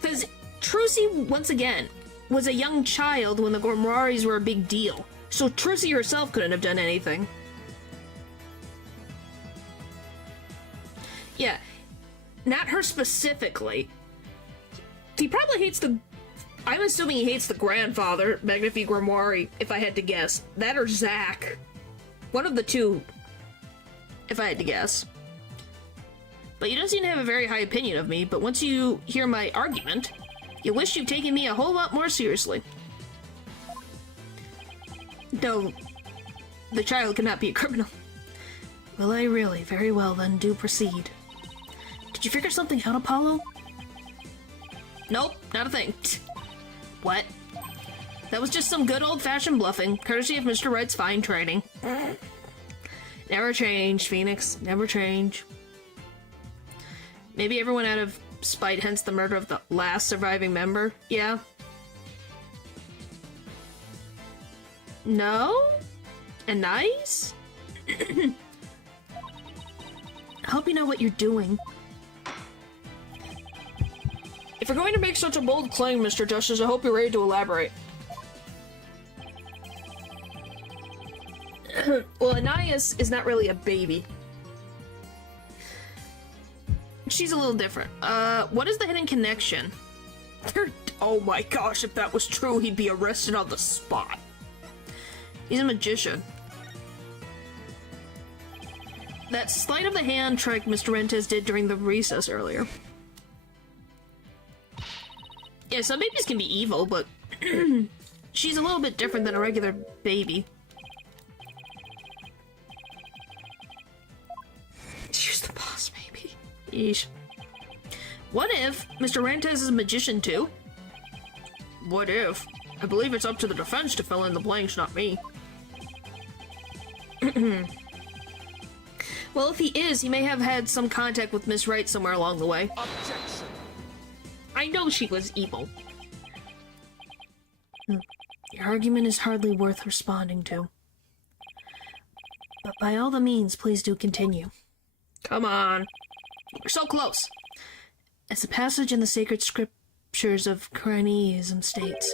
Because Trucy, once again, was a young child when the Grimoires were a big deal. So Trucy herself couldn't have done anything. Yeah. Not her specifically. He probably hates the... I'm assuming he hates the grandfather, Magnifique Grimoire, if I had to guess. That or Zack. One of the two, if I had to guess. But you don't seem to have a very high opinion of me, but once you hear my argument, you wish you'd taken me a whole lot more seriously. No, the child cannot be a criminal. Will I really? Very well then, do proceed. Did you figure something out, Apollo? Nope, not a thing. What? That was just some good old-fashioned bluffing, courtesy of Mr. Wright's fine training. Never change, Phoenix. Never change. Maybe everyone out of spite, hence the murder of the last surviving member? Yeah. No? And nice? I hope you know what you're doing. If you're going to make such a bold claim, Mr. Justice, I hope you're ready to elaborate. Well, Anais is not really a baby. She's a little different. What is the hidden connection? Oh my gosh, if that was true, he'd be arrested on the spot. He's a magician. That sleight of the hand trick Mr. Rentes did during the recess earlier. Yeah, some babies can be evil, but she's a little bit different than a regular baby. She's the boss, maybe. Yeesh. What if Mr. Rentes is a magician too? What if? I believe it's up to the defense to fill in the blanks, not me. Well, if he is, he may have had some contact with Miss Wright somewhere along the way. Objection. I know she was evil. Your argument is hardly worth responding to. But by all the means, please do continue. Come on. We're so close. As the passage in the sacred scriptures of Craniism states,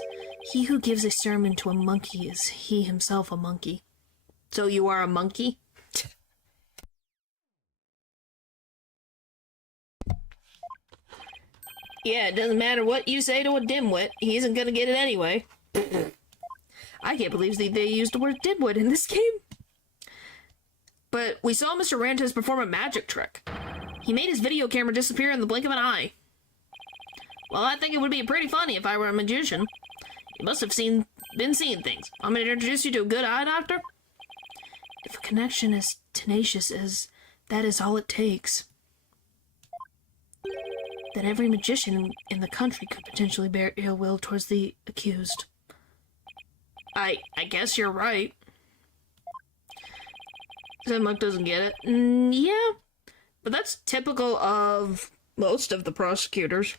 he who gives a sermon to a monkey is he himself a monkey. So you are a monkey? Yeah, it doesn't matter what you say to a dimwit, he isn't gonna get it anyway. I can't believe they used the word dimwit in this game. But we saw Mr. Rentes perform a magic trick. He made his video camera disappear in the blink of an eye. Well, I think it would be pretty funny if I were a magician. You must have been seeing things. I'm going to introduce you to a good eye doctor. If a connection as tenacious as that is all it takes, then every magician in the country could potentially bear ill will towards the accused. I guess you're right. Zenmuck doesn't get it. Yeah, but that's typical of most of the prosecutors.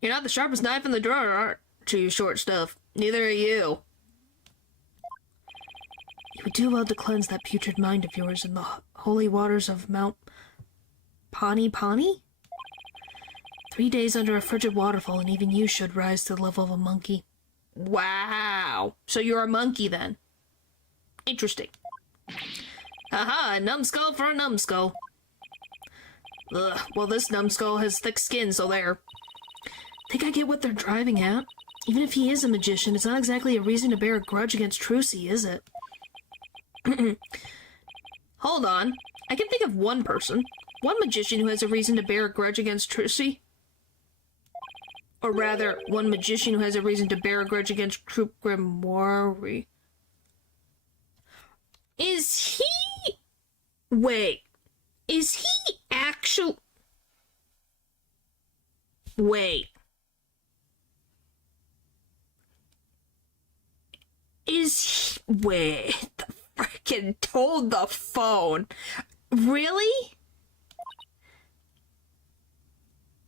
You're not the sharpest knife in the drawer, aren't you, short stuff? Neither are you. You would do well to cleanse that putrid mind of yours in the holy waters of Mount Pani? 3 days under a frigid waterfall, and even you should rise to the level of a monkey. Wow. So you're a monkey, then. Interesting. Haha, a numbskull for a numbskull. Ugh, well, this numbskull has thick skin, so there. Think I get what they're driving at? Even if he is a magician, it's not exactly a reason to bear a grudge against Trucy, is it? Hold on. I can think of one person. One magician who has a reason to bear a grudge against Trucy. Or rather, one magician who has a reason to bear a grudge against Troop Grimoire. Is he... Wait. Is he actual... Wait. Is he... Wait. The frickin' told the phone. Really?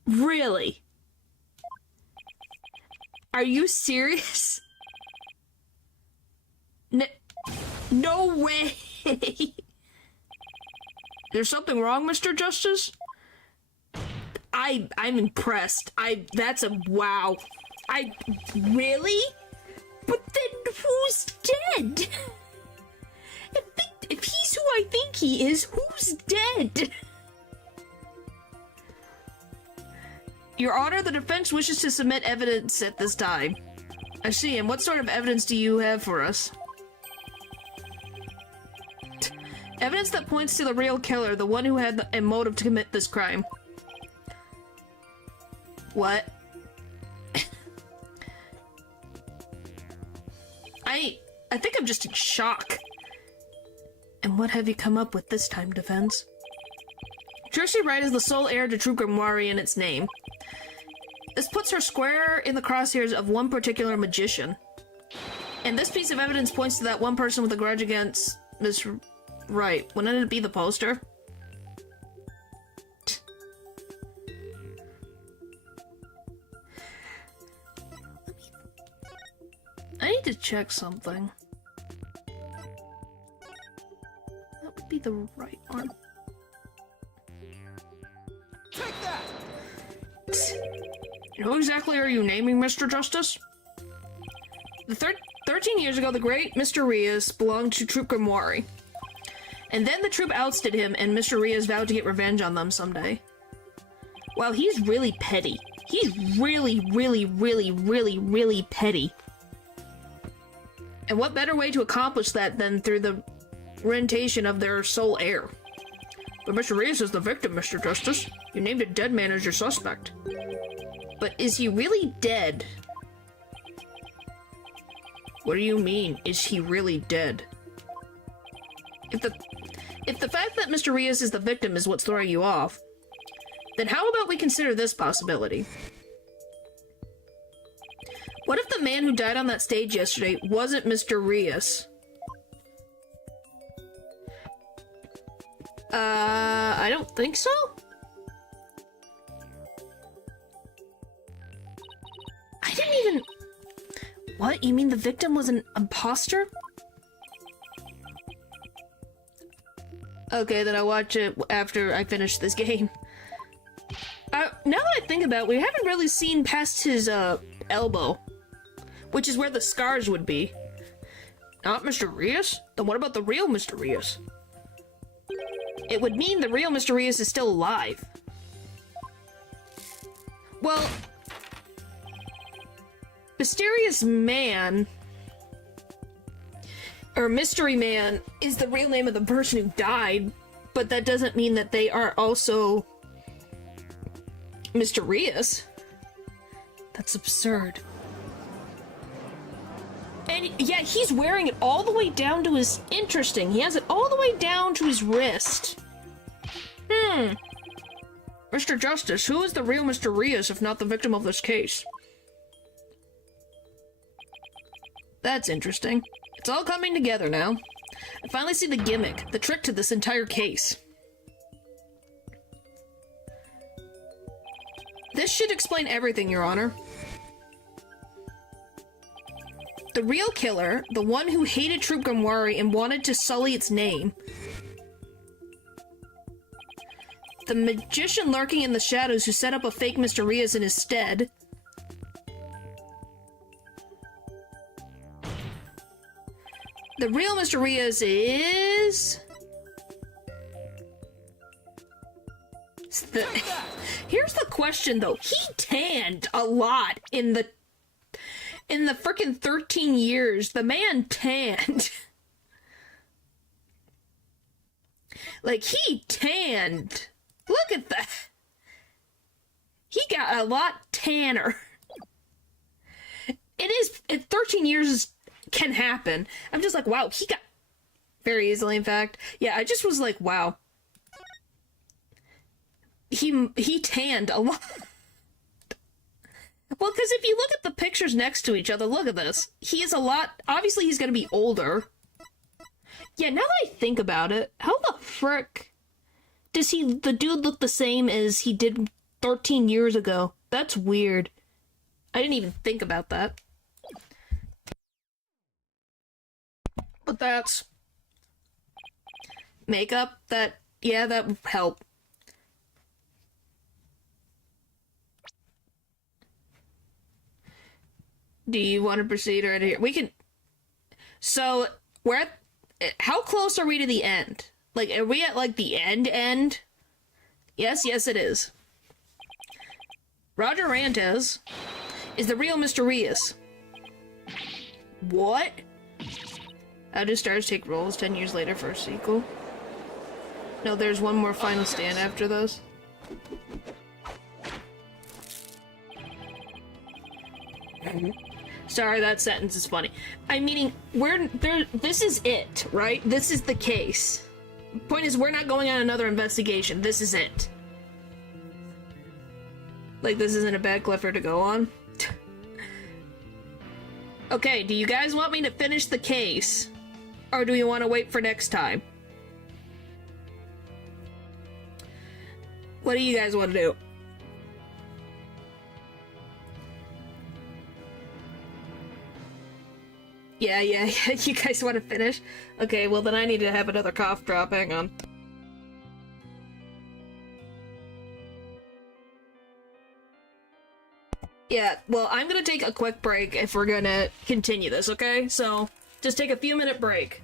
Really? Are you serious? No way! There's something wrong, Mr. Justice? I'm impressed. That's a wow. Really? But then who's dead? If he's who I think he is, who's dead? Your Honor, the defense wishes to submit evidence at this time. I see, and what sort of evidence do you have for us? Evidence that points to the real killer, the one who had a motive to commit this crime. What? I think I'm just in shock. And what have you come up with this time, defense? Trucy Wright is the sole heir to True Grimoire in its name. This puts her square in the crosshairs of one particular magician. And this piece of evidence points to that one person with a grudge against Miss Wright. Wouldn't it be the poster? I need to check something. That would be the right one. Take that! Who exactly are you naming, Mr. Justice? 13 years ago, the great Mr. Rias belonged to Troupe Grimoire. And then the troupe ousted him, and Mr. Rias vowed to get revenge on them someday. Wow, he's really petty. He's really, really, really, really, really petty. And what better way to accomplish that than through the rentation of their sole heir? But Mr. Rias is the victim, Mr. Justice. You named a dead man as your suspect. But is he really dead? What do you mean, is he really dead? If the fact that Mr. Rias is the victim is what's throwing you off, then how about we consider this possibility? What if the man who died on that stage yesterday wasn't Mr. Rias? I don't think so? I didn't even... What? You mean the victim was an imposter? Okay, then I'll watch it after I finish this game. Now that I think about it, we haven't really seen past his, elbow. Which is where the scars would be. Not Mr. Rias? Then what about the real Mr. Rias? It would mean the real Mr. Rias is still alive. Well... Mysterious Man... or Mystery Man is the real name of the person who died, but that doesn't mean that they are also Mr. Rias. That's absurd. And yeah, he's wearing it all the way down to his... Interesting. He has it all the way down to his wrist. Mr. Justice, who is the real Mr. Rias if not the victim of this case? That's interesting. It's all coming together now. I finally see the gimmick, the trick to this entire case. This should explain everything, Your Honor. The real killer, the one who hated Troupe Grimoire and wanted to sully its name. The magician lurking in the shadows who set up a fake Mr. Rias in his stead. The real Mr. Rias is... Here's the question, though. He tanned a lot in the frickin' 13 years. The man tanned. Like, he tanned. Look at that. He got a lot tanner. 13 years can happen. I'm just like, wow, he got... Very easily, in fact. Yeah, I just was like, wow. He tanned a lot. Well, because if you look at the pictures next to each other, look at this. He is a lot... Obviously, he's going to be older. Yeah, now that I think about it, how the frick does the dude look the same as he did 13 years ago? That's weird. I didn't even think about that. But that's... Makeup, that would help. Do you want to proceed right here? We can... So, we're at... How close are we to the end? Like, are we at, like, the end? Yes, it is. Roger Rantes is the real Mr. Rias. What? How do stars take roles 10 years later for a sequel? No, there's one more final stand after this. Sorry, that sentence is funny. I'm meaning, this is it, right? This is the case. Point is, we're not going on another investigation. This is it. Like, this isn't a bad clifford to go on. Okay, do you guys want me to finish the case? Or do you want to wait for next time? What do you guys want to do? Yeah, you guys want to finish? Okay, well then I need to have another cough drop, hang on. Yeah, well, I'm gonna take a quick break if we're gonna continue this, okay? So, just take a few minute break.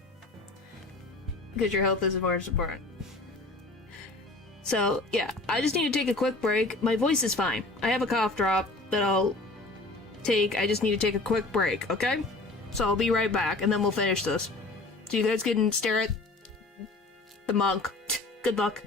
Because your health is more important. So, yeah, I just need to take a quick break. My voice is fine. I have a cough drop that I'll take. I just need to take a quick break, okay? So I'll be right back, and then we'll finish this. So you guys can stare at the monk. Good luck.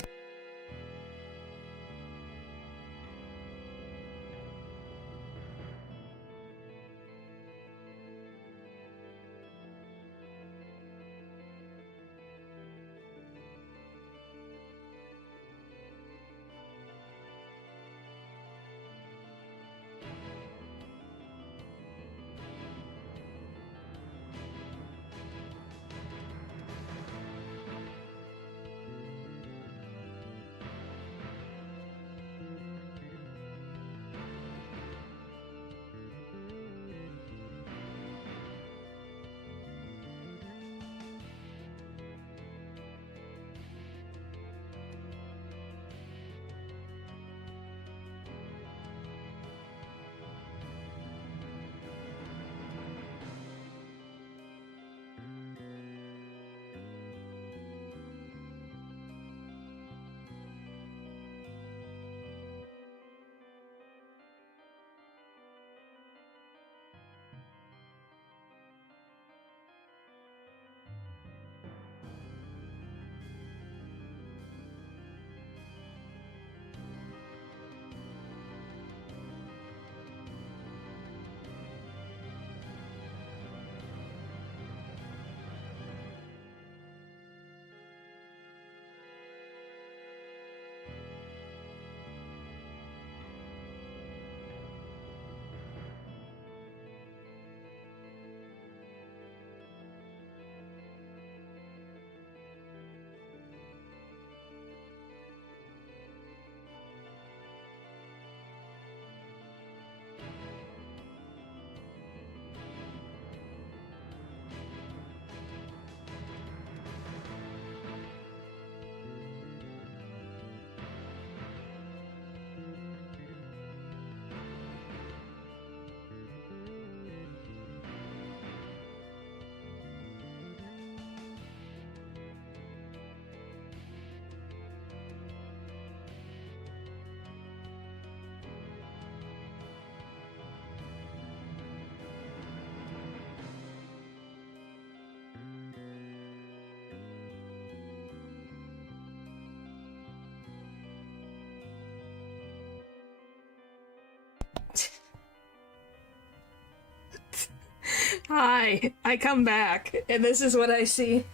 Hi, I come back, and this is what I see.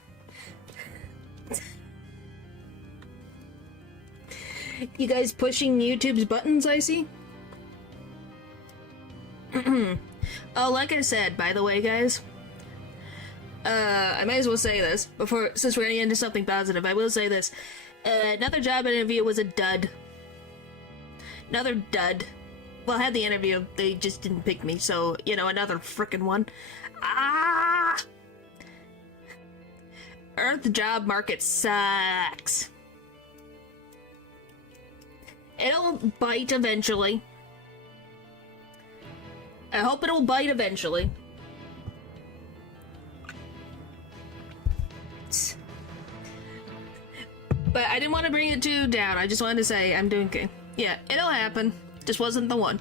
You guys pushing YouTube's buttons, I see? Oh, like I said, by the way, guys, I might as well say this, before, since we're getting into something positive, I will say this. Another job interview was a dud. Another dud. Well, I had the interview, they just didn't pick me, so, you know, another frickin' one. Ah! Earth job market sucks. It'll bite eventually. I hope it'll bite eventually. But I didn't want to bring it too down. I just wanted to say I'm doing okay. Yeah, it'll happen. Just wasn't the one.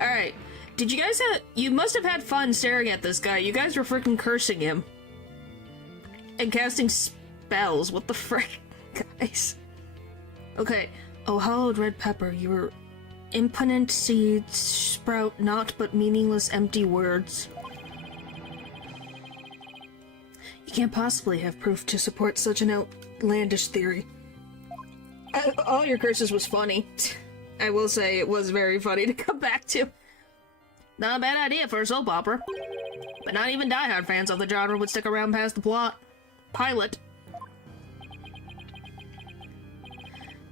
Alright. Did you guys have... You must have had fun staring at this guy. You guys were freaking cursing him. And casting spells. What the frick, guys? Okay. Oh, hallowed red pepper. Your imponent seeds sprout naught but meaningless empty words. You can't possibly have proof to support such an outlandish theory. All your curses was funny. I will say it was very funny to come back to. Not a bad idea for a soap opera. But not even diehard fans of the genre would stick around past the pilot.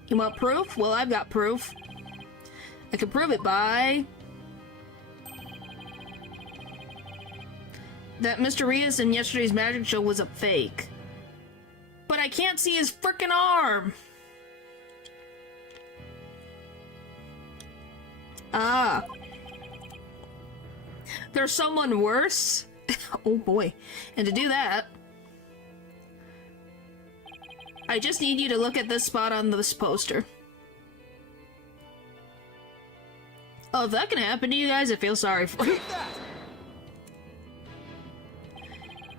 You want proof? Well, I've got proof. I can prove it by... that Mr. Rios in yesterday's magic show was a fake. But I can't see his frickin' arm! Ah. There's someone worse? Oh boy. And to do that, I just need you to look at this spot on this poster. Oh, if that can happen to you guys, I feel sorry for you.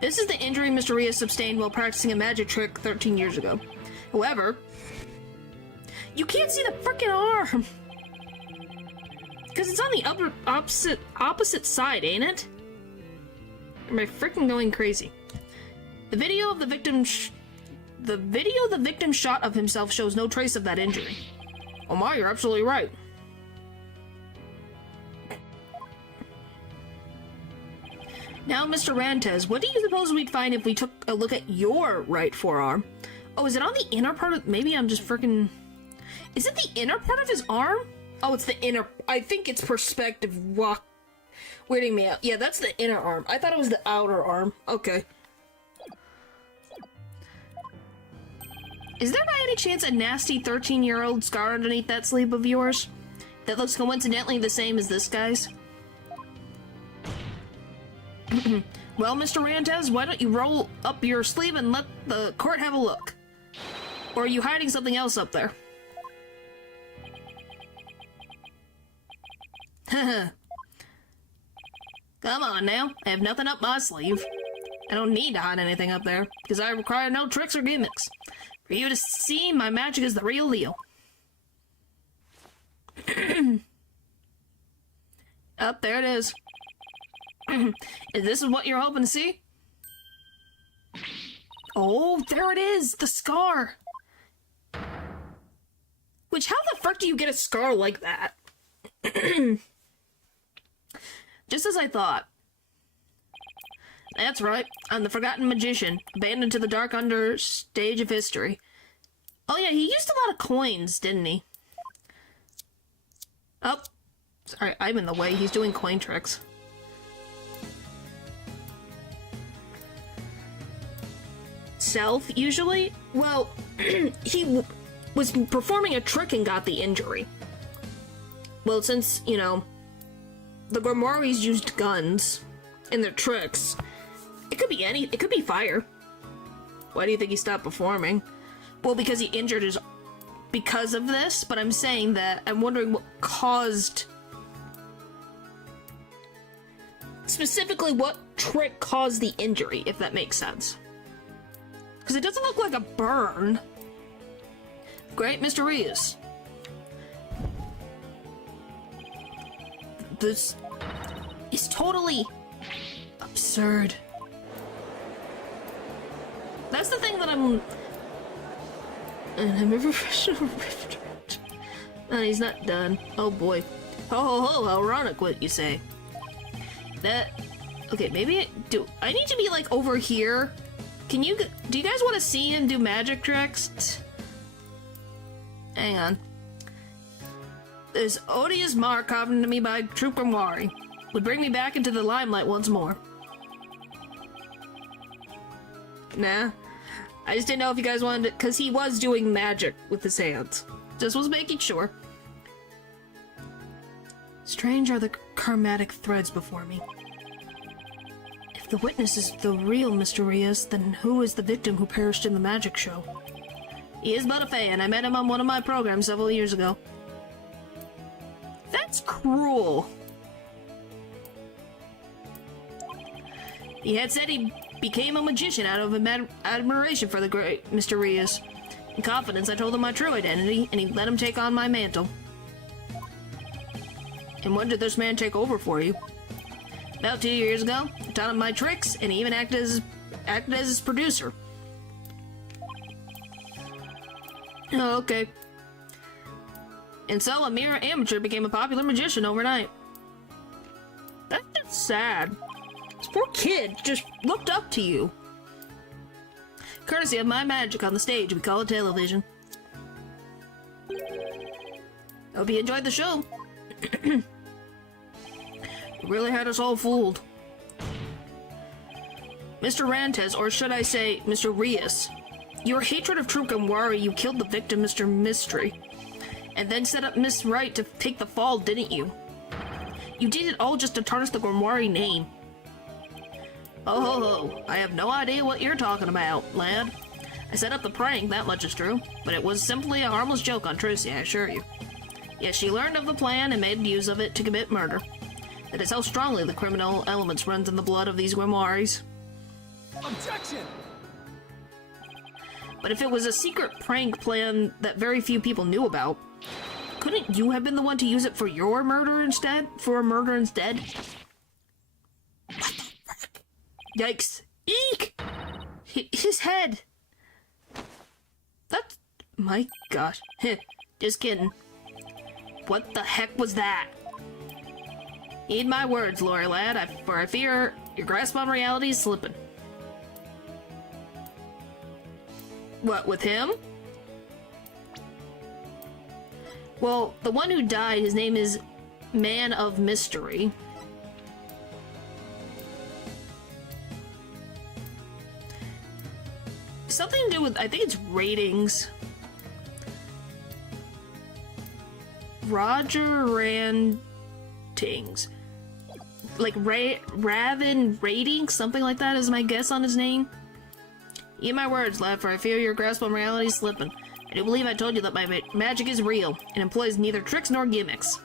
This is the injury Mr. Rios sustained while practicing a magic trick 13 years ago. However, you can't see the frickin' arm! Because it's on the opposite side, ain't it? Or am I frickin' going crazy? The video of the victim shot of himself shows no trace of that injury. Oh my, you're absolutely right. Now, Mr. Rantez, what do you suppose we'd find if we took a look at your right forearm? Oh, is it on the inner part of... maybe I'm just frickin'... Is it the inner part of his arm? Oh, it's the inner... I think it's perspective weirding me out. Yeah, that's the inner arm. I thought it was the outer arm. Okay. Is there by any chance a nasty 13-year-old scar underneath that sleeve of yours? That looks coincidentally the same as this guy's? Well, Mr. Rantez, why don't you roll up your sleeve and let the court have a look? Or are you hiding something else up there? Come on now, I have nothing up my sleeve. I don't need to hide anything up there, because I require no tricks or gimmicks. For you to see, my magic is the real deal. Up there it is. Is this what you're hoping to see? Oh, there it is! The scar! Which, how the fuck do you get a scar like that? Just as I thought. That's right, I'm the forgotten magician, abandoned to the dark understage of history. Oh yeah, he used a lot of coins, didn't he? Oh, sorry, I'm in the way. He's doing coin tricks. Self, usually? Well, he was performing a trick and got the injury. Well, since, you know, the Grimoires used guns in their tricks, it could be it could be fire. Why do you think he stopped performing? Well, because he injured his... because of this, but I'm saying that I'm wondering what caused... specifically what trick caused the injury, if that makes sense. Because it doesn't look like a burn. Great, Mr. Rios. This is totally absurd. That's the thing that I'm a professional rift. And he's not done. Oh boy. Ho ho ho, how ironic what you say. That... okay, maybe... I need to be like over here. Do you guys want to see him do magic tricks? Hang on. This odious mark carved into me by Troop Grimoire would bring me back into the limelight once more. Nah. I just didn't know if you guys wanted to, because he was doing magic with his hands. Just was making sure. Strange are the karmatic threads before me. If the witness is the real Mr. Rios, then who is the victim who perished in the magic show? He is but a fae, and I met him on one of my programs several years ago. That's cruel. He had said he became a magician out of admiration for the great Mr. Rios. In confidence, I told him my true identity, and he let him take on my mantle. And when did this man take over for you? About 2 years ago. I taught him my tricks, and he even acted as his producer. Oh, okay. And so a mere amateur became a popular magician overnight. That's sad. This poor kid just looked up to you. Courtesy of my magic on the stage, we call it television. Hope you enjoyed the show. You really had us all fooled. Mr. Rantes, or should I say, Mr. Rias, your hatred of True Gamwari, you killed the victim, Mr. Mystery, and then set up Miss Wright to take the fall, didn't you? You did it all just to tarnish the Gamwari name. Oh ho ho, I have no idea what you're talking about, lad. I set up the prank, that much is true, but it was simply a harmless joke on Trucy, I assure you. Yet she learned of the plan and made use of it to commit murder. That is how strongly the criminal elements runs in the blood of these Grimoires. Objection! But if it was a secret prank plan that very few people knew about, couldn't you have been the one to use it for your murder instead? For a murder instead? What the fuck? Yikes. Eek! His head! That's... my gosh. Just kidding. What the heck was that? Heed my words, Lori lad, for I fear your grasp on reality is slipping. What, with him? Well, the one who died, his name is Man of Mystery. Something to do with, I think it's ratings. Roger Rantings. Like Raven Ratings, something like that is my guess on his name. Eat my words, lad, for I fear your grasp on reality is slipping. I do believe I told you that my magic is real and employs neither tricks nor gimmicks.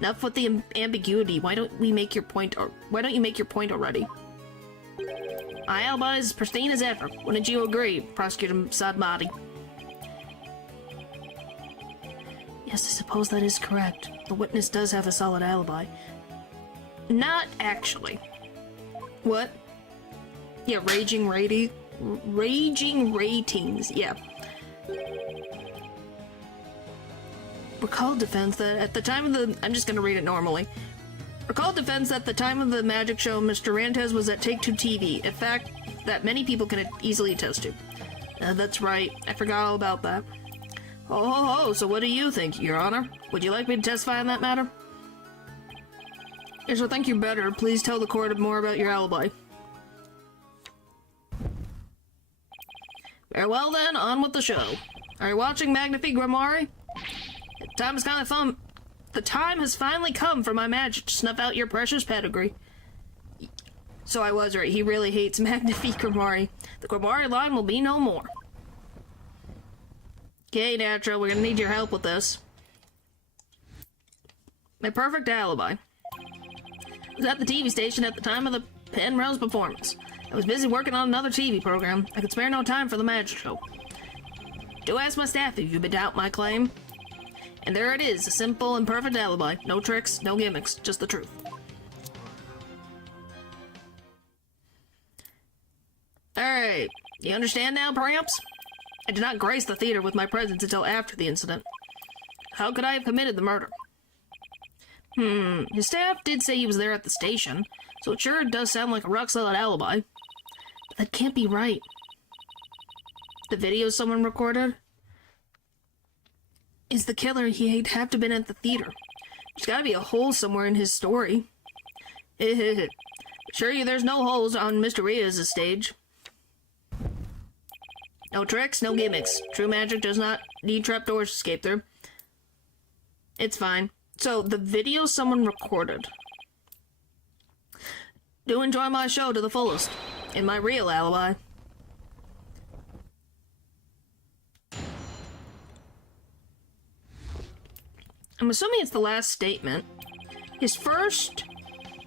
Enough with the ambiguity. Why don't you make your point already? My alibi is pristine as ever. Wouldn't you agree, Prosecutor Sadmati? Yes, I suppose that is correct. The witness does have a solid alibi. Not actually. What? Yeah, raging ratings, yeah. Recall defense that at the time of the... I'm just gonna read it normally. Recall defense that at the time of the magic show, Mr. Rantes was at Take-Two TV, a fact that many people can easily attest to. That's right, I forgot all about that. Ho ho ho, so what do you think, Your Honor? Would you like me to testify on that matter? Yes, I think you better. Please tell the court more about your alibi. Very well then, on with the show. Are you watching Magnifique Grimoire? The time has finally come for my magic to snuff out your precious pedigree. So I was right, he really hates Magnifique Grimoire. The Grimoire line will be no more. Okay, Natural, we're gonna need your help with this. My perfect alibi. I was at the TV station at the time of the Penrose performance. I was busy working on another TV program. I could spare no time for the magic show. Do ask my staff if you doubt my claim. And there it is, a simple and perfect alibi. No tricks, no gimmicks, just the truth. Alright, you understand now, perhaps? I did not grace the theater with my presence until after the incident. How could I have committed the murder? His staff did say he was there at the station, so it sure does sound like a rock-solid alibi. But that can't be right. The video someone recorded? Is the killer, he'd have to have been at the theater. There's gotta be a hole somewhere in his story. Sure you there's no holes on Mr. Ria's stage. No tricks, no gimmicks. True magic does not need trapdoors to escape through. It's fine. So, the video someone recorded. Do enjoy my show to the fullest. In my real alibi. I'm assuming it's the last statement. His first,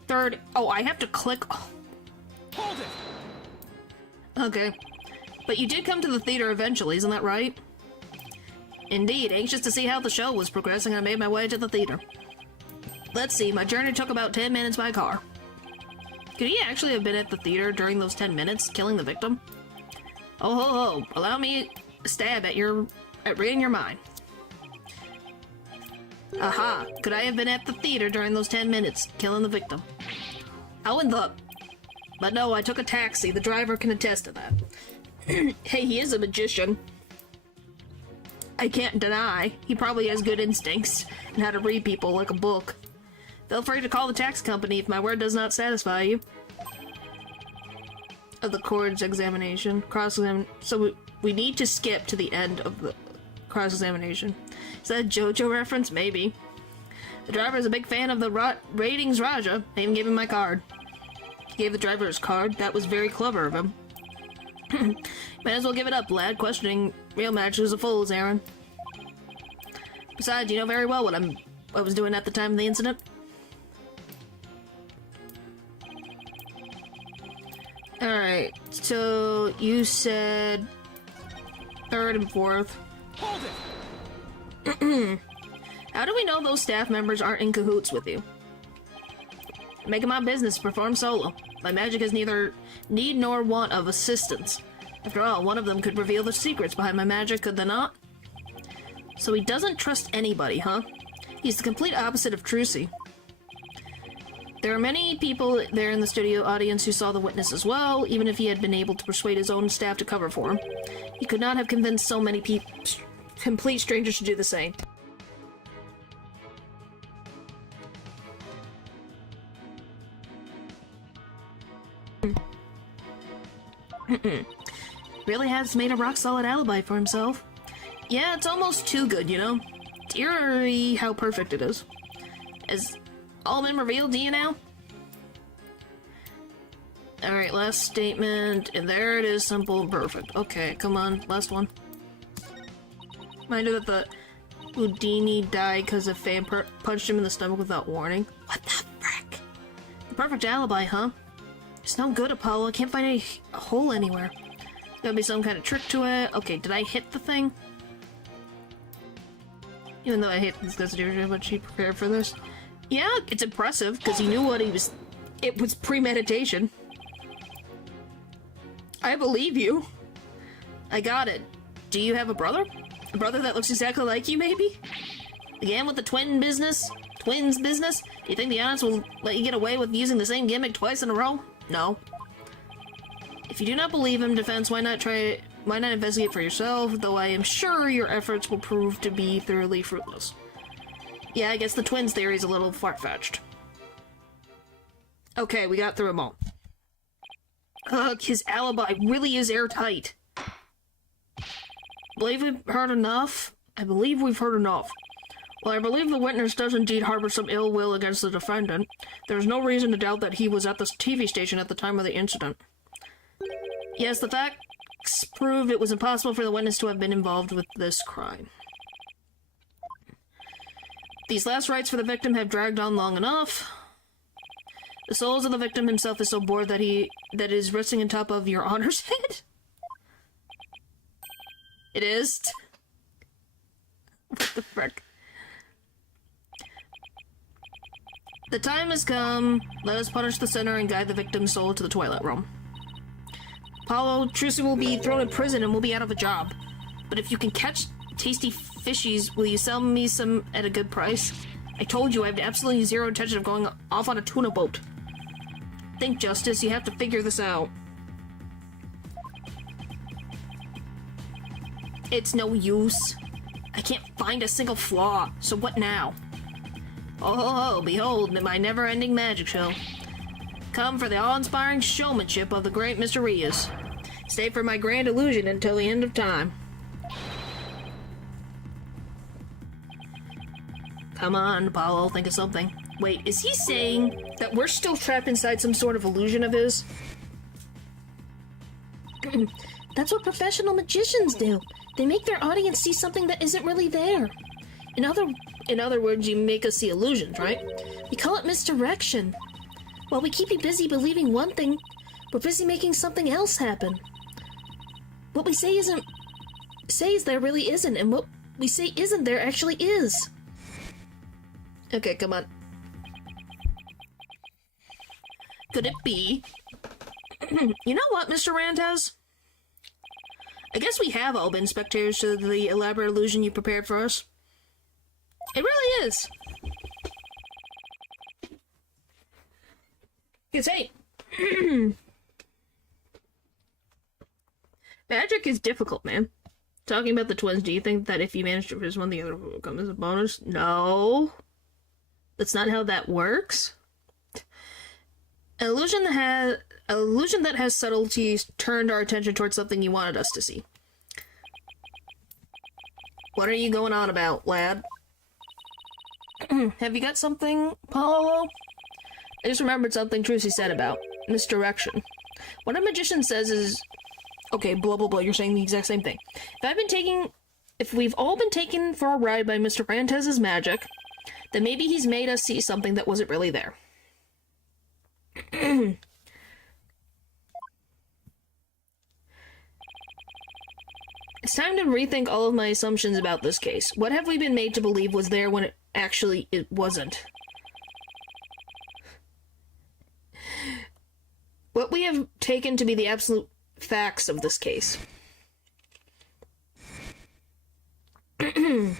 third... Oh, I have to click... Oh. Hold it! Okay. But you did come to the theater eventually, isn't that right? Indeed, anxious to see how the show was progressing, I made my way to the theater. Let's see, my journey took about 10 minutes by car. Could he actually have been at the theater during those 10 minutes, killing the victim? Oh, ho, ho. Allow me a stab at reading your mind. Aha! Could I have been at the theater during those 10 minutes, killing the victim? I wouldn't thought. But no, I took a taxi. The driver can attest to that. Hey, he is a magician. I can't deny. He probably has good instincts and how to read people like a book. Feel free to call the tax company if my word does not satisfy you. Of the court's examination. So we need to skip to the end of the cross-examination. Is that a JoJo reference? Maybe. The driver is a big fan of the ratings Raja. I even gave him my card. He gave the driver his card. That was very clever of him. Might as well give it up, lad. Questioning real magic is a fool's errand. Besides, you know very well what I was doing at the time of the incident. Alright, so you said third and fourth. Hold it! How do we know those staff members aren't in cahoots with you? Make it my business to perform solo. My magic has neither need nor want of assistance. After all, one of them could reveal the secrets behind my magic, could they not? So he doesn't trust anybody, huh? He's the complete opposite of Trucy. There are many people there in the studio audience who saw the witness as well, even if he had been able to persuade his own staff to cover for him. He could not have convinced so many complete strangers to do the same. Really has made a rock-solid alibi for himself. Yeah, it's almost too good, you know? It's eerie how perfect it is. Has all been revealed to you now? Alright, last statement, and there it is, simple and perfect. Okay, come on, last one. Reminder that the Houdini died because a fan punched him in the stomach without warning. What the frick? The perfect alibi, huh? It's no good, Apollo. I can't find a hole anywhere. Gotta be some kind of trick to it. Okay, did I hit the thing? Even though I hate this guy's leadership, but she prepared for this. Yeah, it's impressive, because he knew what he was... It was premeditation. I believe you. I got it. Do you have a brother? A brother that looks exactly like you, maybe? Again with the twins business? Do you think the audience will let you get away with using the same gimmick twice in a row? No. If you do not believe him, defense, why not investigate for yourself, though I am sure your efforts will prove to be thoroughly fruitless. Yeah, I guess the twins theory is a little far-fetched. Okay, we got through them all. Ugh, his alibi really is airtight. Believe we've heard enough? I believe we've heard enough. Well, I believe the witness does indeed harbor some ill will against the defendant. There's no reason to doubt that he was at the TV station at the time of the incident. Yes, the facts prove it was impossible for the witness to have been involved with this crime. These last rites for the victim have dragged on long enough. The souls of the victim himself is so bored that that is resting on top of your honor's head? It is? What the frick? The time has come. Let us punish the sinner and guide the victim's soul to the Twilight Realm. Apollo, Trucy will be thrown in prison and will be out of a job. But if you can catch tasty fishies, will you sell me some at a good price? I told you I have absolutely zero intention of going off on a tuna boat. Think, Justice, you have to figure this out. It's no use. I can't find a single flaw, so what now? Oh, behold, my never-ending magic show. Come for the awe-inspiring showmanship of the great Mr. Rias. Stay for my grand illusion until the end of time. Come on, Apollo, think of something. Wait, is he saying that we're still trapped inside some sort of illusion of his? That's what professional magicians do. They make their audience see something that isn't really there. In other words, you make us see illusions, right? We call it misdirection. While we keep you busy believing one thing, we're busy making something else happen. What we say is there really isn't, and what we say isn't there actually is. Okay, come on. Could it be? You know what, Mr. Randaz? I guess we have all been spectators to the elaborate illusion you prepared for us. It really is. Because, hey, magic is difficult, man. Talking about the twins, do you think that if you manage to produce one, the other will come as a bonus? No. That's not how that works. An illusion that has subtleties turned our attention towards something you wanted us to see. What are you going on about, lad? Have you got something, Paulo? I just remembered something Trucy said about misdirection. What a magician says is... Okay, blah blah blah, you're saying the exact same thing. If we've all been taken for a ride by Mr. Rantez's magic, then maybe he's made us see something that wasn't really there. It's time to rethink all of my assumptions about this case. What have we been made to believe was there when it wasn't? What we have taken to be the absolute facts of this case. If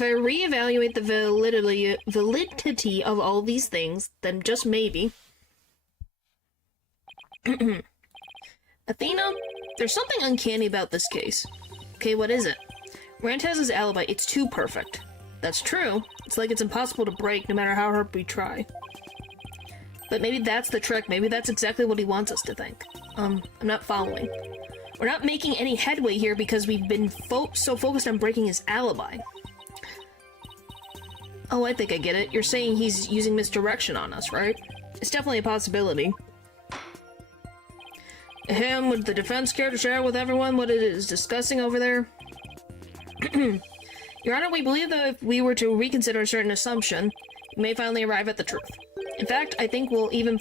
I reevaluate the validity of all these things, then just maybe... Athena, there's something uncanny about this case. Okay, what is it? Rantez's alibi, it's too perfect. That's true. It's like it's impossible to break, no matter how hard we try. But maybe that's the trick. Maybe that's exactly what he wants us to think. I'm not following. We're not making any headway here because we've been so focused on breaking his alibi. Oh, I think I get it. You're saying he's using misdirection on us, right? It's definitely a possibility. Him, would the defense care to share with everyone what it is discussing over there? Your Honor, we believe that if we were to reconsider a certain assumption, we may finally arrive at the truth. In fact, I think we'll even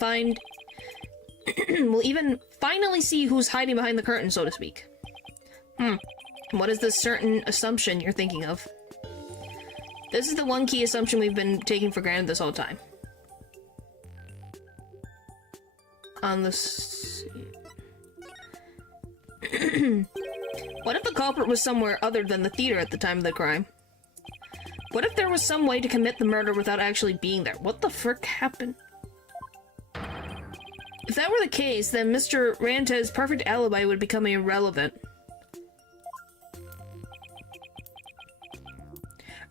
finally see who's hiding behind the curtain, so to speak. And what is this certain assumption you're thinking of? This is the one key assumption we've been taking for granted this whole time. On the... What if the culprit was somewhere other than the theater at the time of the crime? What if there was some way to commit the murder without actually being there? What the frick happened? If that were the case, then Mr. Rantez's perfect alibi would become irrelevant.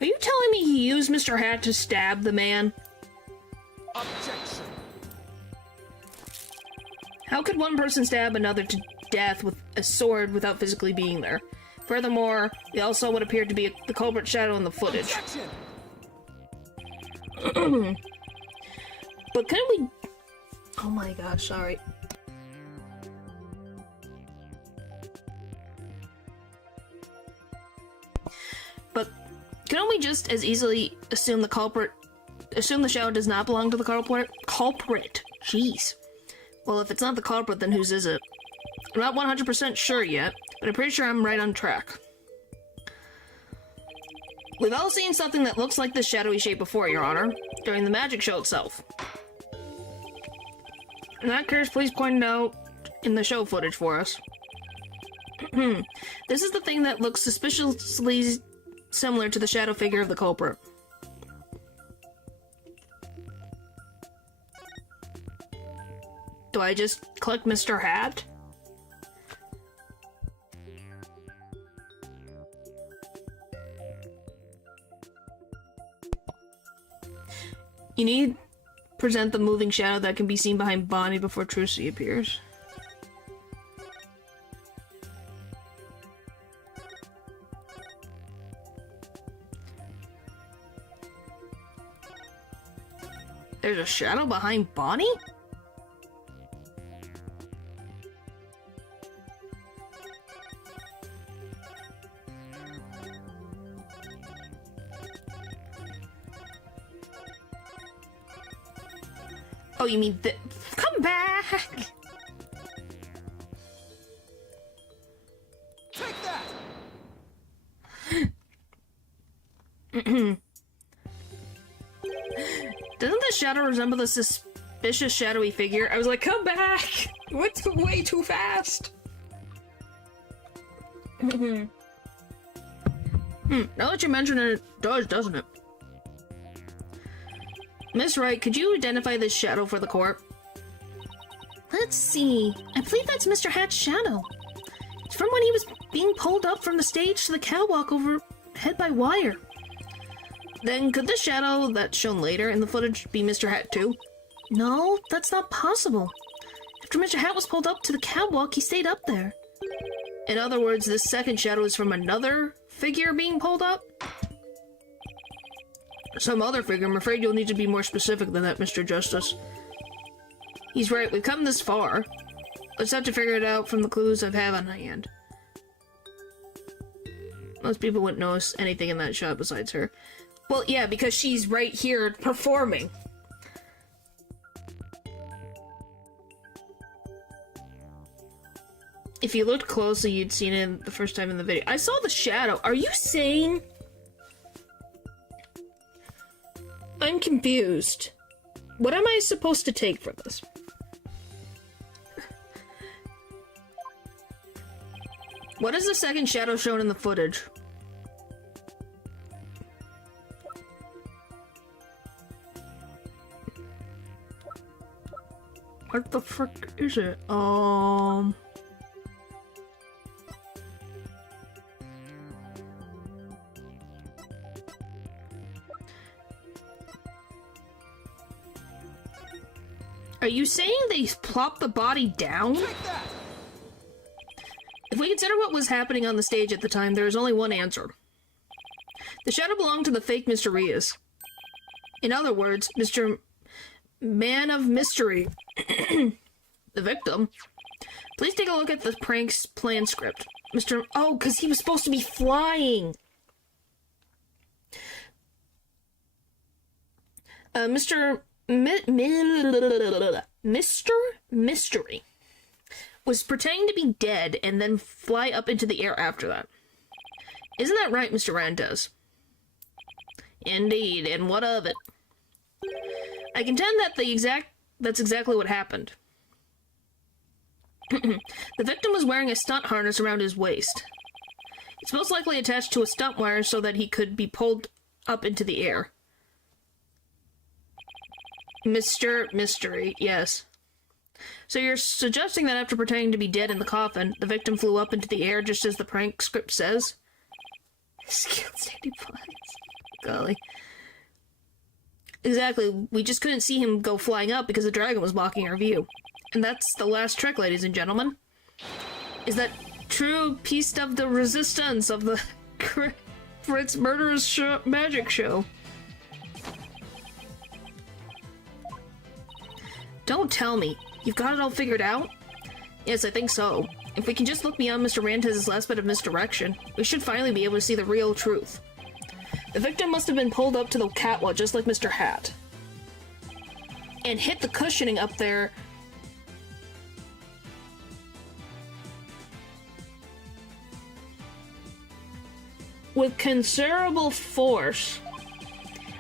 Are you telling me he used Mr. Hat to stab the man? Objection. How could one person stab another to death with a sword without physically being there? Furthermore, we all saw what appeared to be the culprit's shadow in the footage. But couldn't we... Oh my gosh, sorry. But couldn't we just as easily assume the shadow does not belong to the culprit? Culprit. Jeez. Well, if it's not the culprit, then whose is it? I'm not 100% sure yet, but I'm pretty sure I'm right on track. We've all seen something that looks like this shadowy shape before, Your Honor, during the magic show itself. In that case, please point it out in the show footage for us. This is the thing that looks suspiciously similar to the shadow figure of the culprit. Do I just click Mr. Hat? You need to present the moving shadow that can be seen behind Bonnie before Trucy appears. There's a shadow behind Bonnie? Oh, you mean come back! Take that! Doesn't the shadow resemble the suspicious shadowy figure. I was like, come back! You went way too fast! Now that you mention it, it does, doesn't it? Miss Wright, could you identify this shadow for the court? Let's see. I believe that's Mr. Hat's shadow. It's from when he was being pulled up from the stage to the catwalk overhead by wire. Then could the shadow that's shown later in the footage be Mr. Hat too? No, that's not possible. After Mr. Hat was pulled up to the catwalk, he stayed up there. In other words, this second shadow is from another figure being pulled up? Or some other figure. I'm afraid you'll need to be more specific than that, Mr. Justice. He's right, we've come this far. Let's have to figure it out from the clues I have on hand. Most people wouldn't notice anything in that shot besides her. Well, yeah, because she's right here performing. If you looked closely, you'd seen it the first time in the video. I saw the shadow. Are you saying... I'm confused. What am I supposed to take from this? What is the second shadow shown in the footage? What the frick is it? Are you saying they plopped the body down? If we consider what was happening on the stage at the time, there is only one answer. The shadow belonged to the fake Mr. Rias. In other words, Mr. Man of Mystery, the victim. Please take a look at the prank's plan script. Oh, because he was supposed to be flying! Mr. Mystery was pretending to be dead and then fly up into the air after that. Isn't that right, Mr. Rantes? Indeed, and what of it? I contend that that's exactly what happened. The victim was wearing a stunt harness around his waist. It's most likely attached to a stunt wire so that he could be pulled up into the air. Mr. Mystery, yes. So you're suggesting that after pretending to be dead in the coffin, the victim flew up into the air just as the prank script says? Skilled standing flies. Golly. Exactly, we just couldn't see him go flying up because the dragon was blocking our view. And that's the last trick, ladies and gentlemen. Is that true piece of the resistance of the Fritz murderous magic show. Don't tell me. You've got it all figured out? Yes, I think so. If we can just look beyond Mr. Rantes' last bit of misdirection, we should finally be able to see the real truth. The victim must have been pulled up to the catwalk just like Mr. Hat. And hit the cushioning up there with considerable force.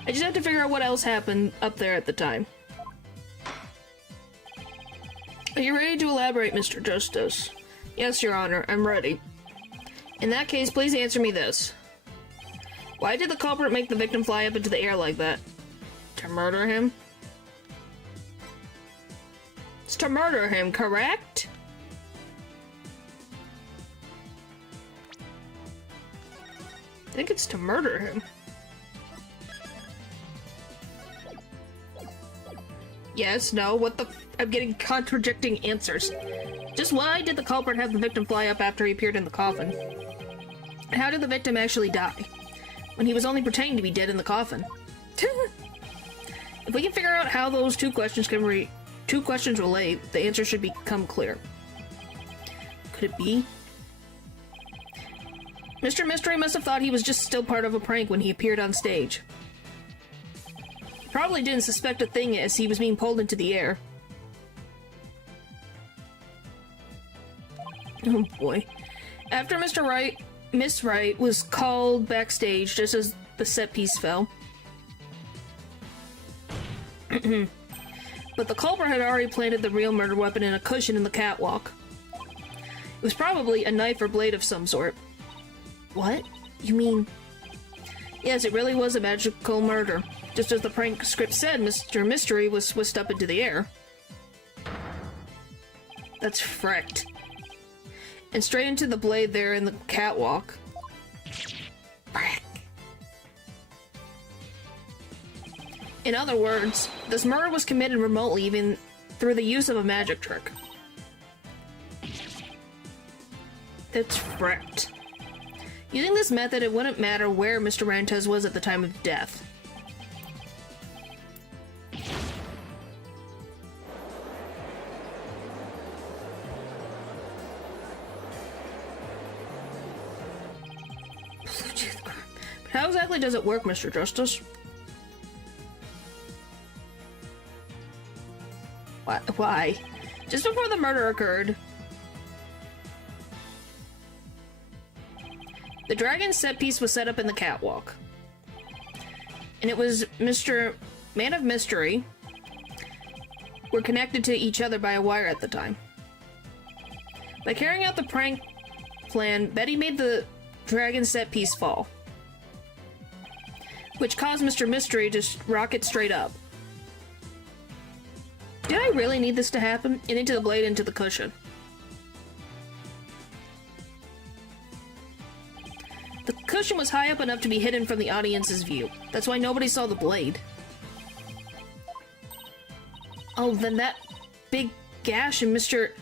I just have to figure out what else happened up there at the time. Are you ready to elaborate, Mr. Justice? Yes, Your Honor, I'm ready. In that case, please answer me this. Why did the culprit make the victim fly up into the air like that? To murder him? It's to murder him, correct? I think it's to murder him. Yes, no, what the I'm getting contradicting answers. Just why did the culprit have the victim fly up after he appeared in the coffin? How did the victim actually die? When he was only pretending to be dead in the coffin. If we can figure out how those two questions relate, the answer should become clear. Could it be? Mr. Mystery must have thought he was just still part of a prank when he appeared on stage. He probably didn't suspect a thing as he was being pulled into the air. Oh boy. After Miss Wright was called backstage just as the set piece fell. but the culprit had already planted the real murder weapon in a cushion in the catwalk. It was probably a knife or blade of some sort. What? You mean... Yes, it really was a magical murder. Just as the prank script said, Mr. Mystery was whisked up into the air. That's fricked. And straight into the blade there in the catwalk. Frick. In other words, this murder was committed remotely, even through the use of a magic trick. It's fricked. Using this method, it wouldn't matter where Mr. Rantez was at the time of death. But how exactly does it work, Mr. Justice? Why? Just before the murder occurred, the dragon set piece was set up in the catwalk. And it was Mr. Man of Mystery were connected to each other by a wire at the time. By carrying out the prank plan, Betty made the dragon set piece fall, which caused Mr. Mystery to rocket straight up. Did I really need this to happen? And into the blade, into the cushion. The cushion was high up enough to be hidden from the audience's view. That's why nobody saw the blade. Oh, then that big gash in Mr.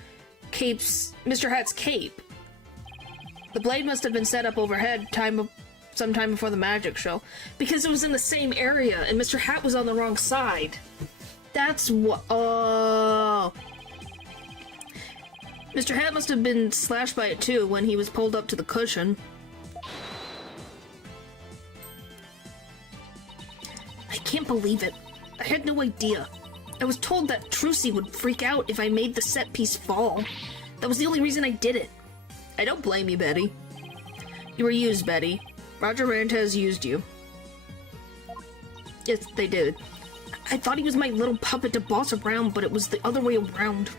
Hat's cape. The blade must have been set up overhead sometime before the magic show, because it was in the same area and Mr. Hat was on the wrong side. That's what. Oh. Mr. Hat must have been slashed by it too when he was pulled up to the cushion. I can't believe it. I had no idea. I was told that Trucy would freak out if I made the set piece fall. That was the only reason I did it. I don't blame you, Betty. You were used, Betty. Roger Rantez used you. Yes, they did. I thought he was my little puppet to boss around, but it was the other way around.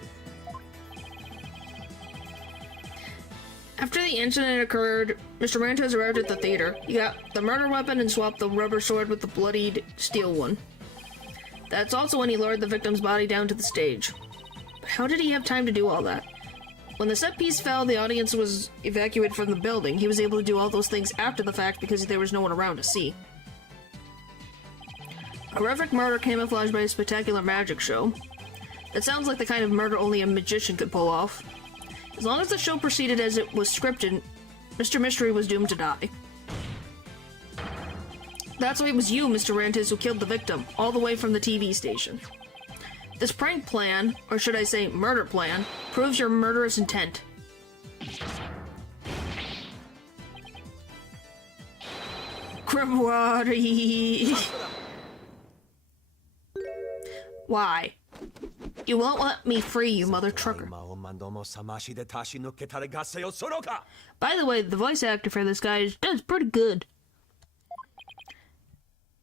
After the incident occurred, Mr. Rantez arrived at the theater. He got the murder weapon and swapped the rubber sword with the bloodied steel one. That's also when he lowered the victim's body down to the stage. But how did he have time to do all that? When the set piece fell, the audience was evacuated from the building. He was able to do all those things after the fact because there was no one around to see. A horrific murder camouflaged by a spectacular magic show. That sounds like the kind of murder only a magician could pull off. As long as the show proceeded as it was scripted, Mr. Mystery was doomed to die. That's why it was you, Mr. Rantez, who killed the victim, all the way from the TV station. This prank plan, or should I say murder plan, proves your murderous intent. Grimoire. Why? You won't let me free, you mother trucker. By the way, the voice actor for this guy does pretty good.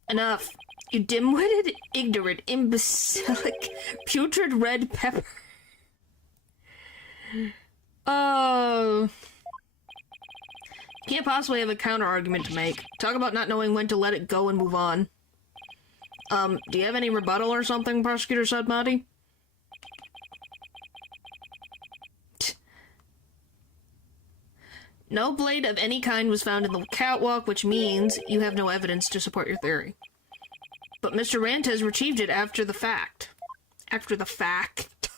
Enough. You dim-witted, ignorant, imbecilic, putrid red pepper. Oh. Can't possibly have a counter-argument to make. Talk about not knowing when to let it go and move on. Do you have any rebuttal or something, Prosecutor Sudbody? No blade of any kind was found in the catwalk, which means you have no evidence to support your theory. But Mr. Rantez retrieved it after the fact. After the fact.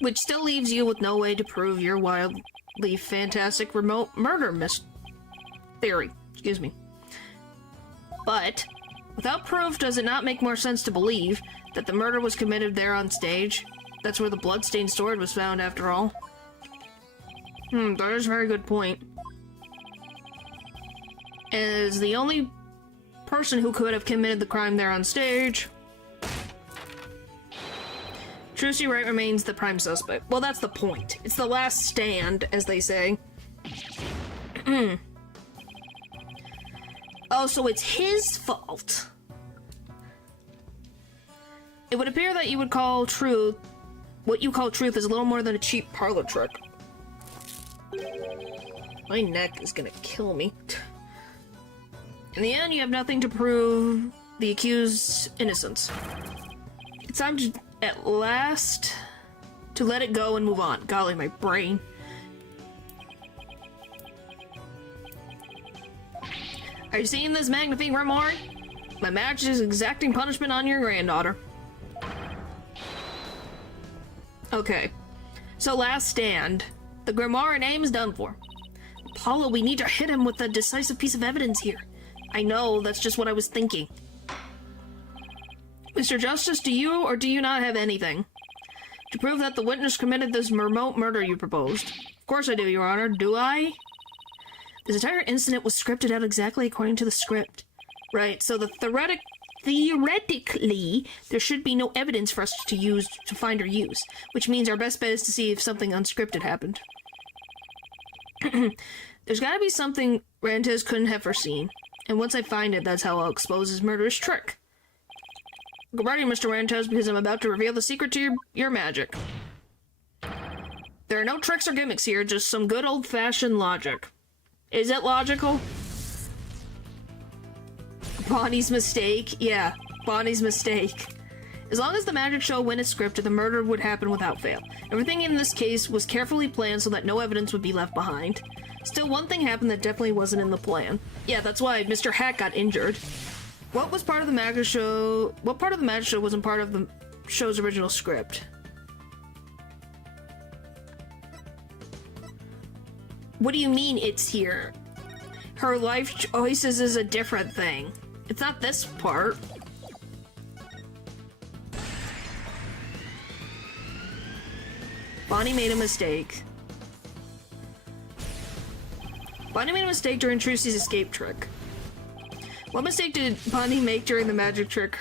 Which still leaves you with no way to prove your wildly fantastic remote murder theory. Excuse me. But, without proof, does it not make more sense to believe that the murder was committed there on stage? That's where the bloodstained sword was found, after all. That is a very good point. As the only person who could have committed the crime there on stage, Trucy Wright remains the prime suspect. Well, that's the point. It's the last stand, as they say. Oh, so it's his fault. It would appear that you would call truth, what you call truth is a little more than a cheap parlor trick. My neck is gonna kill me. In the end, you have nothing to prove the accused's innocence. It's time to, at last, to let it go and move on. Golly, my brain. Are you seeing this magnifique grimoire? My majesty is exacting punishment on your granddaughter. Okay. So last stand. The grimoire name is done for. Paula, we need to hit him with a decisive piece of evidence here. I know, that's just what I was thinking. Mr. Justice, do you or do you not have anything to prove that the witness committed this remote murder you proposed? Of course I do, Your Honor. Do I? This entire incident was scripted out exactly according to the script. Right, so theoretically, there should be no evidence for us to find or use, which means our best bet is to see if something unscripted happened. There's gotta be something Rantes couldn't have foreseen, and once I find it, that's how I'll expose his murderous trick. Good morning, Mr. Rantes, because I'm about to reveal the secret to your magic. There are no tricks or gimmicks here, just some good old-fashioned logic. Is it logical? Bonnie's mistake? Yeah, Bonnie's mistake. As long as the magic show went as scripted, the murder would happen without fail. Everything in this case was carefully planned so that no evidence would be left behind. Still, one thing happened that definitely wasn't in the plan. Yeah, that's why Mr. Hat got injured. What part of the magic show wasn't part of the show's original script? What do you mean it's here? Her life choices is a different thing. It's not this part. Bonnie made a mistake. Bonnie made a mistake during Trucy's escape trick. What mistake did Bonnie make during the magic trick?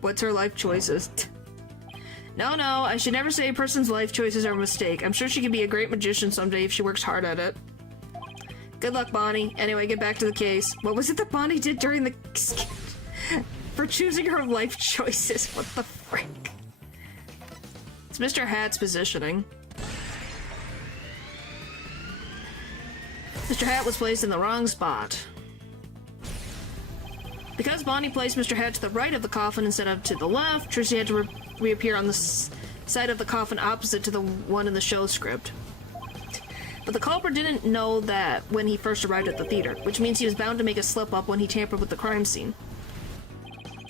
What's her life choices? No, I should never say a person's life choices are a mistake. I'm sure she could be a great magician someday if she works hard at it. Good luck, Bonnie. Anyway, get back to the case. What was it that Bonnie did during the... for choosing her life choices? What the frick? It's Mr. Hat's positioning. Mr. Hat was placed in the wrong spot. Because Bonnie placed Mr. Hat to the right of the coffin instead of to the left, Trucy had to reappear on the side of the coffin opposite to the one in the show script. But the culprit didn't know that when he first arrived at the theater, which means he was bound to make a slip-up when he tampered with the crime scene.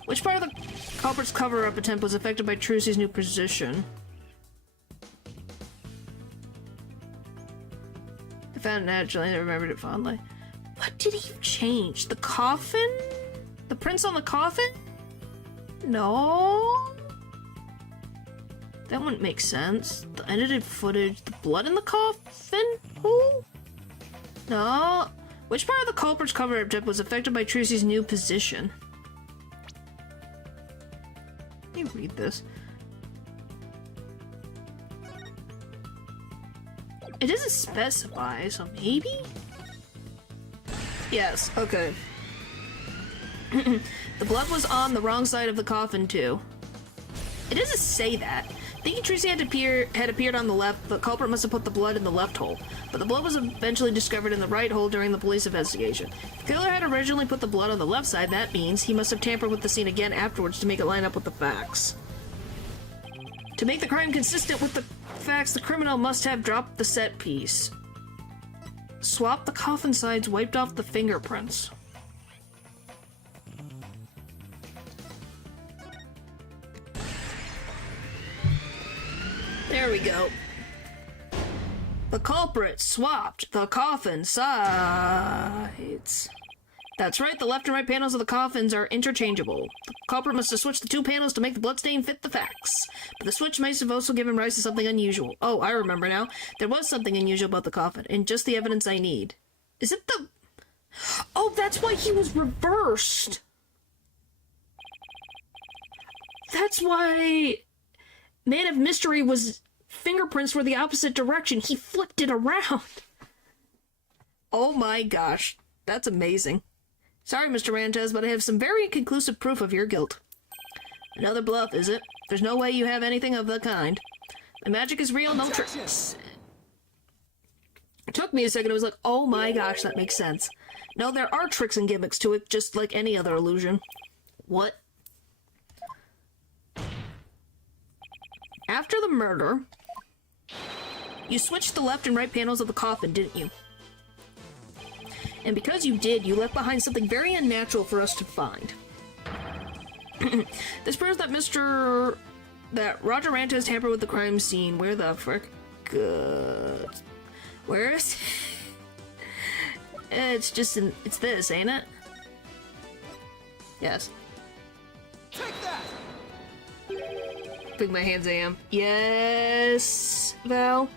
Which part of the culprit's cover-up attempt was affected by Trucy's new position? I found it naturally, I remembered it fondly. What did he change? The coffin? The prints on the coffin? No? That wouldn't make sense. The edited footage, the blood in the coffin hole? No. Which part of the culprit's cover-up tip was affected by Trucy's new position? Let me read this. It doesn't specify, so maybe? Yes, okay. The blood was on the wrong side of the coffin, too. It doesn't say that. Thinking Trucy had appeared on the left, the culprit must have put the blood in the left hole. But the blood was eventually discovered in the right hole during the police investigation. If the killer had originally put the blood on the left side, that means he must have tampered with the scene again afterwards to make it line up with the facts. To make the crime consistent with the facts, the criminal must have dropped the set piece. Swapped the coffin sides, wiped off the fingerprints. There we go. The culprit swapped the coffin sides. That's right, the left and right panels of the coffins are interchangeable. The culprit must have switched the two panels to make the bloodstain fit the facts. But the switch might have also given rise to something unusual. Oh, I remember now. There was something unusual about the coffin, and just the evidence I need. Is it the... Oh, that's why he was reversed! That's why... Man of Mystery was... Fingerprints were the opposite direction. He flipped it around. Oh my gosh. That's amazing. Sorry, Mr. Rantes, but I have some very conclusive proof of your guilt. Another bluff, is it? There's no way you have anything of the kind. The magic is real, no tricks. It took me a second, I was like, oh my gosh, that makes sense. No, there are tricks and gimmicks to it, just like any other illusion. What? After the murder, you switched the left and right panels of the coffin, didn't you? And because you did, you left behind something very unnatural for us to find. This proves that that Roger Rantes tampered with the crime scene. Where the frick? Good. Where is it's just it's this, ain't it? Yes. Take that! Putting my hands I am. Yes, Val.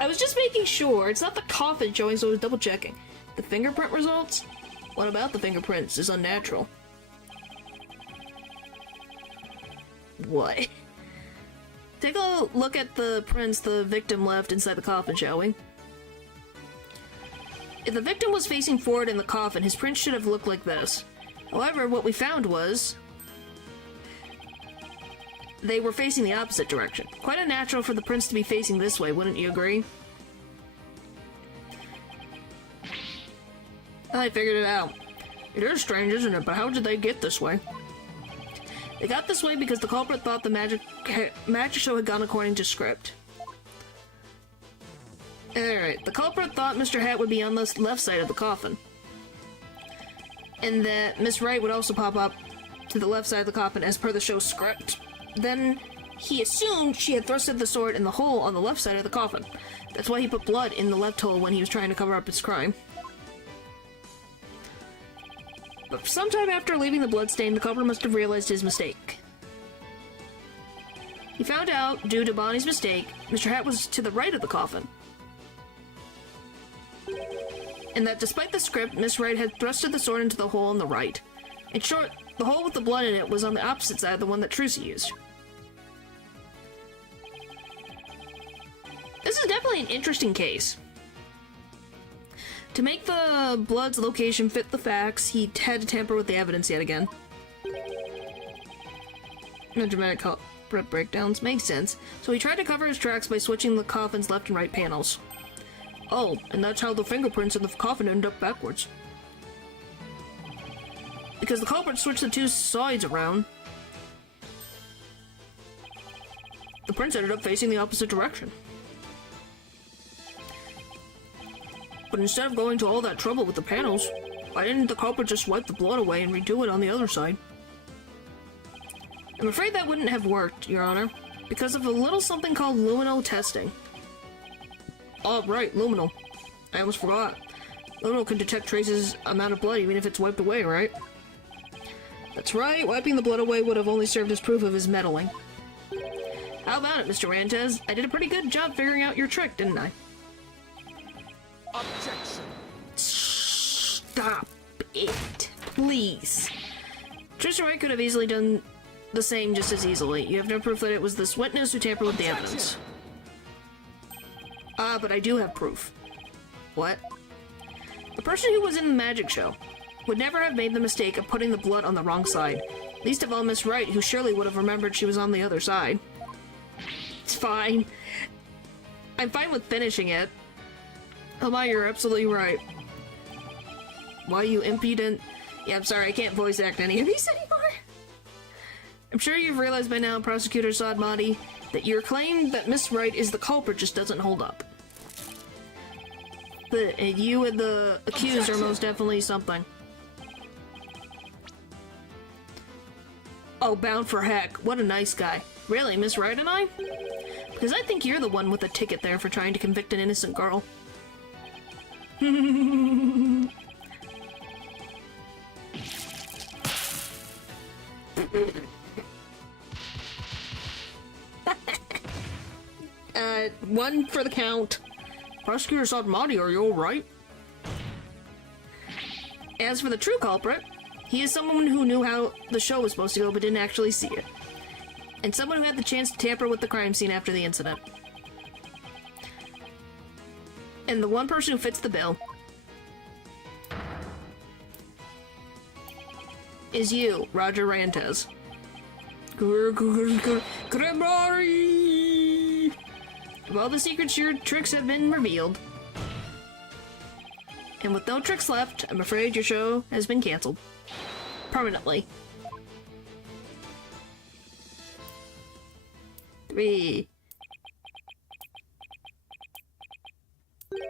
I was just making sure. It's not the coffin showing, so I was double checking. The fingerprint results? What about the fingerprints is unnatural? What? Take a look at the prints the victim left inside the coffin, shall we? If the victim was facing forward in the coffin, his prints should have looked like this. However, what we found was they were facing the opposite direction. Quite unnatural for the prints to be facing this way, wouldn't you agree? I figured it out. It is strange, isn't it? But how did they get this way? They got this way because the culprit thought the magic show had gone according to script. Alright, the culprit thought Mr. Hat would be on the left side of the coffin. And that Miss Wright would also pop up to the left side of the coffin as per the show's script. Then he assumed she had thrusted the sword in the hole on the left side of the coffin. That's why he put blood in the left hole when he was trying to cover up his crime. But sometime after leaving the bloodstain, the culprit must have realized his mistake. He found out, due to Bonnie's mistake, Mr. Hat was to the right of the coffin. And that despite the script, Miss Wright had thrusted the sword into the hole on the right. In short, the hole with the blood in it was on the opposite side of the one that Trucy used. This is definitely an interesting case. To make the blood's location fit the facts, he had to tamper with the evidence yet again. No dramatic culprit breakdowns. Makes sense. So he tried to cover his tracks by switching the coffin's left and right panels. Oh, and that's how the fingerprints in the coffin ended up backwards. Because the culprit switched the two sides around, the prints ended up facing the opposite direction. But instead of going to all that trouble with the panels, why didn't the culprit just wipe the blood away and redo it on the other side? I'm afraid that wouldn't have worked, Your Honor, because of a little something called luminal testing. Oh, right, luminal. I almost forgot. Luminal can detect traces amount of blood even if it's wiped away, right? That's right, wiping the blood away would have only served as proof of his meddling. How about it, Mr. Rantes? I did a pretty good job figuring out your trick, didn't I? Objection. Stop it, please. Trucy Wright could have easily done the same just as easily. You have no proof that it was this witness who tampered with the evidence. But I do have proof. What? The person who was in the magic show would never have made the mistake of putting the blood on the wrong side. Least of all Miss Wright, who surely would have remembered she was on the other side. It's fine. I'm fine with finishing it. Alma, you're absolutely right. Why, you impudent... Yeah, I'm sorry, I can't voice act any of these anymore. I'm sure you've realized by now, Prosecutor Sadmati, that your claim that Miss Wright is the culprit just doesn't hold up. But you and the accused are most definitely something. Oh, bound for heck. What a nice guy. Really, Miss Wright and I? Because I think you're the one with the ticket there for trying to convict an innocent girl. One for the count. Prosecutor Sadmati, are you alright? As for the true culprit, he is someone who knew how the show was supposed to go but didn't actually see it. And someone who had the chance to tamper with the crime scene after the incident. And the one person who fits the bill is you, Roger Rantes. Grimoire! Well, the secrets your tricks have been revealed. And with no tricks left, I'm afraid your show has been cancelled. Permanently. 3,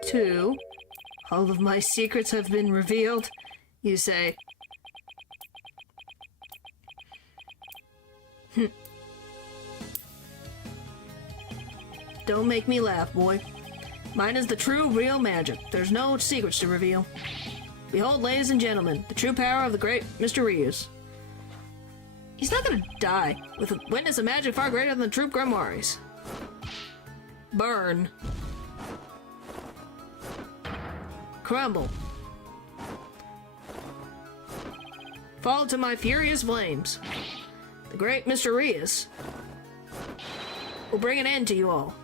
2, all of my secrets have been revealed, you say. Don't make me laugh, boy. Mine is the true, real magic. There's no secrets to reveal. Behold, ladies and gentlemen, the true power of the great Mr. Reus. He's not gonna die with a witness of magic far greater than the troop grimoires. Burn. Crumble. Fall to my furious flames. The great Mr. Reus will bring an end to you all.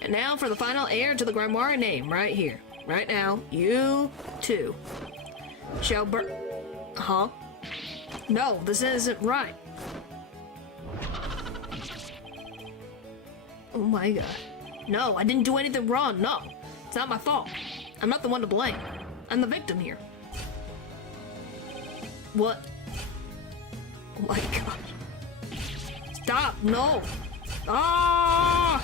And now for the final heir to the grimoire name, right here. Right now, you too shall burn. Huh? No, this isn't right. Oh my god. No, I didn't do anything wrong. No, it's not my fault. I'm not the one to blame. I'm the victim here. What? Oh my god. Stop, no. Ah!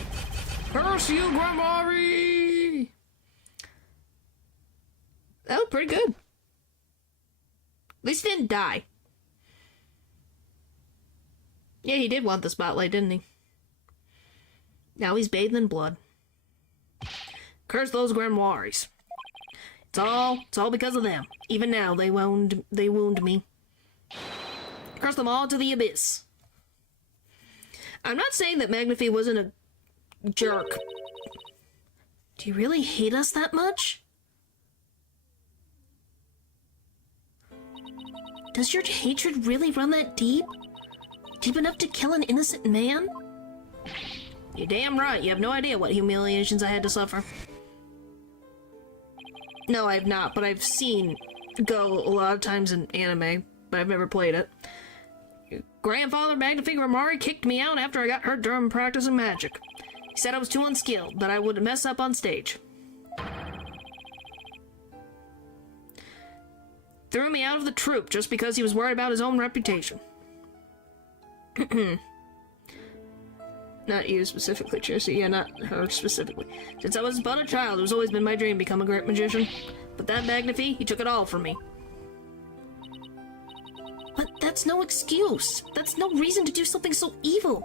Curse you, Grimoire! That was pretty good. At least he didn't die. Yeah, he did want the spotlight, didn't he? Now he's bathed in blood. Curse those grimoires. It's all because of them. Even now, they wound me. Curse them all to the abyss. I'm not saying that Magnifi wasn't a jerk. Do you really hate us that much? Does your hatred really run that deep? Deep enough to kill an innocent man? You're damn right. You have no idea what humiliations I had to suffer. No, I have not, but I've seen Go a lot of times in anime, but I've never played it. Your grandfather, Magnifi Grimoire, kicked me out after I got hurt during practicing magic. He said I was too unskilled, that I would mess up on stage. Threw me out of the troupe just because he was worried about his own reputation. Not you specifically, Trucy. Yeah, not her specifically. Since I was but a child, it has always been my dream to become a great magician. But that Magnifi, he took it all from me. But that's no excuse. That's no reason to do something so evil.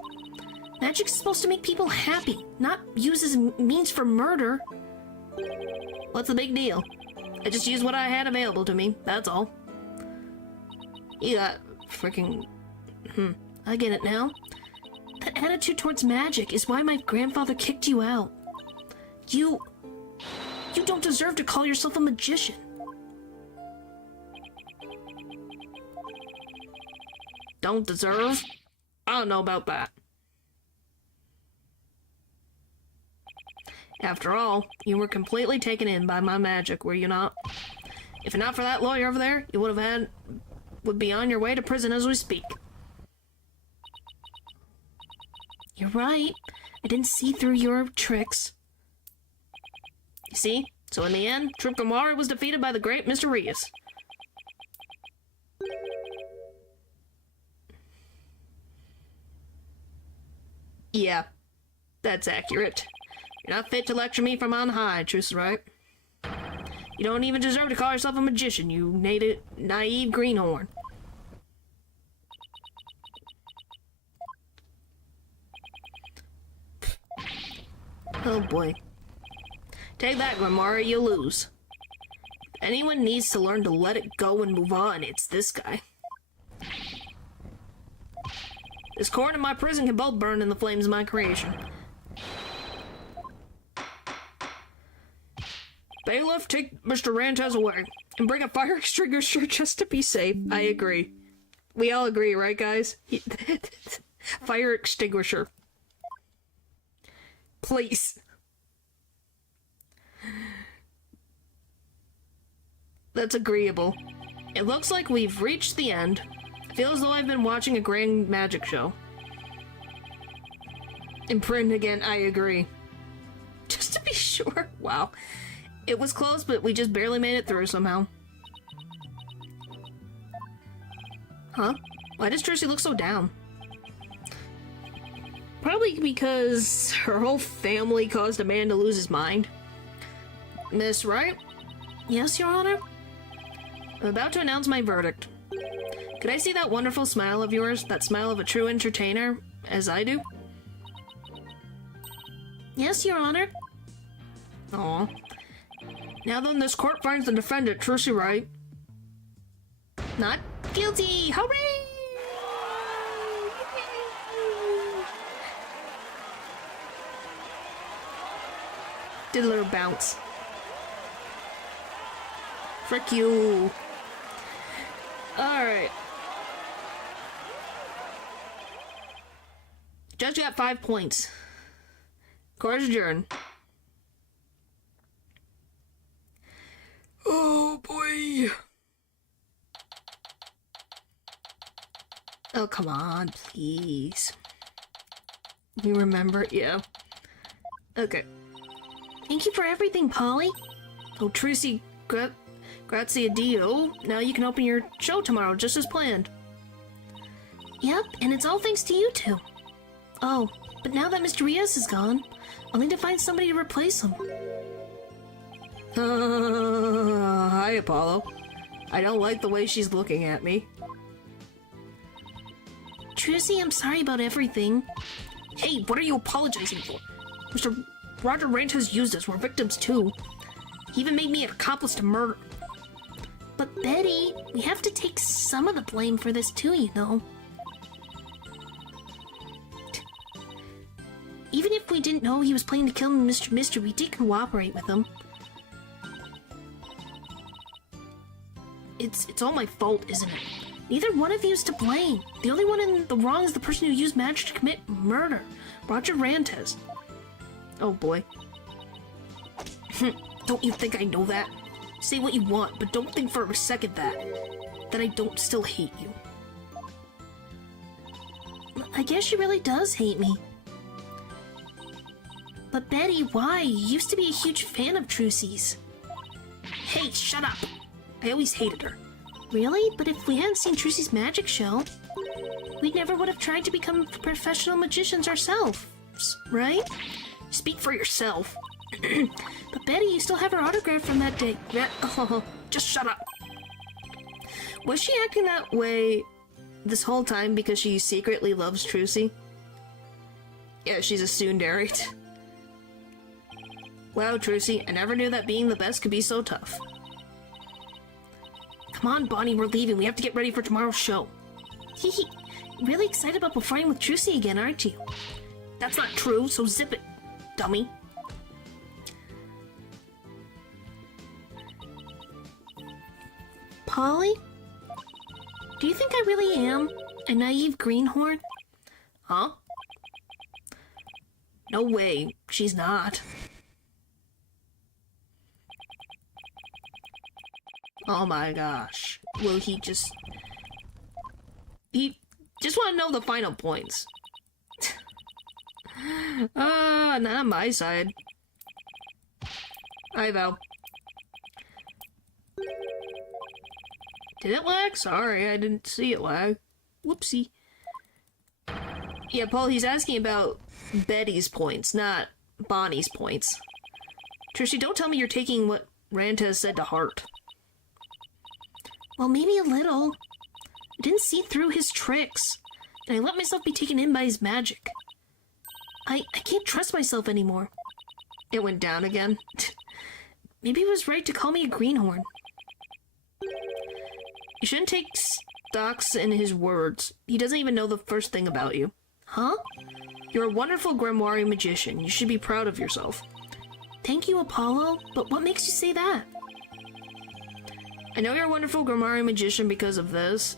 Magic's supposed to make people happy, not used as a means for murder. What's the big deal? I just used what I had available to me, that's all. You got freaking... I get it now. That attitude towards magic is why my grandfather kicked you out. You don't deserve to call yourself a magician. Don't deserve? I don't know about that. After all, you were completely taken in by my magic, were you not? If not for that lawyer over there, you would be on your way to prison as we speak. You're right. I didn't see through your tricks. You see? So in the end, Troop Grimoire was defeated by the great Mr. Reus. Yeah, that's accurate. You're not fit to lecture me from on high, Truce, right? You don't even deserve to call yourself a magician, you naive greenhorn. Oh boy. Take that, Grimoire, you lose. If anyone needs to learn to let it go and move on, it's this guy. This court and my prison can both burn in the flames of my creation. Bailiff, take Mr. Rantez away and bring a fire extinguisher just to be safe. I agree. We all agree, right, guys? Fire extinguisher. Please. That's agreeable. It looks like we've reached the end. Feels as though I've been watching a grand magic show. Imprint again, I agree. Just to be sure. Wow. It was close, but we just barely made it through somehow. Huh? Why does Trucy look so down? Probably because her whole family caused a man to lose his mind. Miss Wright? Yes, Your Honor? I'm about to announce my verdict. Could I see that wonderful smile of yours, that smile of a true entertainer, as I do? Yes, Your Honor. Aw. Now then, this court finds the defendant, Trucy Wright, not guilty! Hooray! Did a little bounce. Frick you. Alright. Judge got 5 points. Court is adjourned. Oh boy. Oh, come on, please. You remember? Yeah. Okay. Thank you for everything, Polly. Oh, Trucy, grazie a Dio. Now you can open your show tomorrow, just as planned. Yep, and it's all thanks to you two. Oh, but now that Mr. Rios is gone, I'll need to find somebody to replace him. Hi, Apollo. I don't like the way she's looking at me. Trucy, I'm sorry about everything. Hey, what are you apologizing for? Mr. Roger Ranch has used us. We're victims too. He even made me an accomplice to murder. But Betty, we have to take some of the blame for this too, you know. Even if we didn't know he was planning to kill Mr. Mystery, we did cooperate with him. It's all my fault, isn't it? Neither one of you is to blame. The only one in the wrong is the person who used magic to commit murder, Roger Rantes. Oh boy. Don't you think I know that? Say what you want, but don't think for a second that I don't still hate you. I guess she really does hate me. But Betty, why? You used to be a huge fan of Trucy's. Hey, shut up! I always hated her. Really? But if we hadn't seen Trucy's magic show, we never would have tried to become professional magicians ourselves, right? Speak for yourself. But Betty, you still have her autograph from that day. Just shut up. Was she acting that way this whole time because she secretly loves Trucy? Yeah, she's a tsundere. Wow, Trucy, I never knew that being the best could be so tough. Come on, Bonnie, we're leaving. We have to get ready for tomorrow's show. Hehe. Really excited about performing with Trucy again, aren't you? That's not true, so zip it, dummy. Polly? Do you think I really am a naive greenhorn? Huh? No way, she's not. Oh my gosh. Will he just... He just want to know the final points. Not on my side. I vow. Did it lag? Sorry, I didn't see it lag. Whoopsie. Yeah, Paul, he's asking about Betty's points, not Bonnie's points. Trucy, don't tell me you're taking what Rantes said to heart. Well, maybe a little. I didn't see through his tricks, and I let myself be taken in by his magic. I can't trust myself anymore. It went down again. Maybe he was right to call me a greenhorn. You shouldn't take stocks in his words. He doesn't even know the first thing about you. Huh? You're a wonderful grimoire magician. You should be proud of yourself. Thank you, Apollo, but what makes you say that? I know you're a wonderful grimoire magician because of this.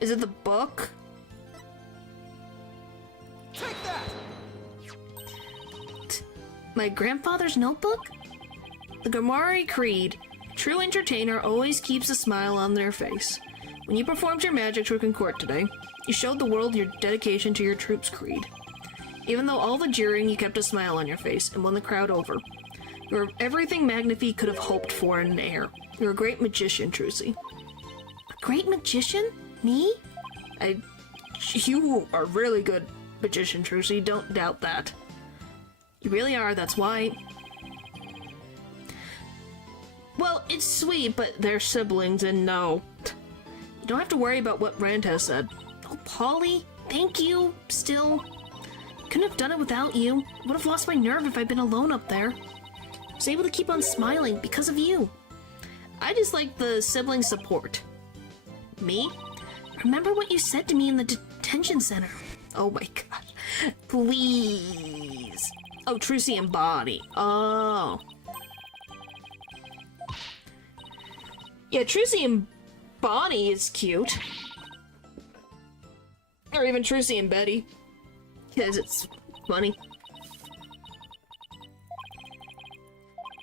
Is it the book? Take that! My grandfather's notebook? The Grimoire Creed, true entertainer always keeps a smile on their face. When you performed your magic trick in court today, you showed the world your dedication to your troop's creed. Even though all the jeering, you kept a smile on your face and won the crowd over. You're everything Magnifi could have hoped for in an heir. You're a great magician, Trucy. A great magician? Me? You are really good magician, Trucy. Don't doubt that. You really are, that's why. Well, it's sweet, but they're siblings, and no. You don't have to worry about what Rand has said. Oh, Polly, thank you. Still, couldn't have done it without you. Would have lost my nerve if I'd been alone up there. I was able to keep on smiling because of you. I just like the sibling support. Me? Remember what you said to me in the detention center. Oh my god. Please. Oh, Trucy and Bonnie. Oh. Yeah, Trucy and Bonnie is cute. Or even Trucy and Betty. Because it's funny.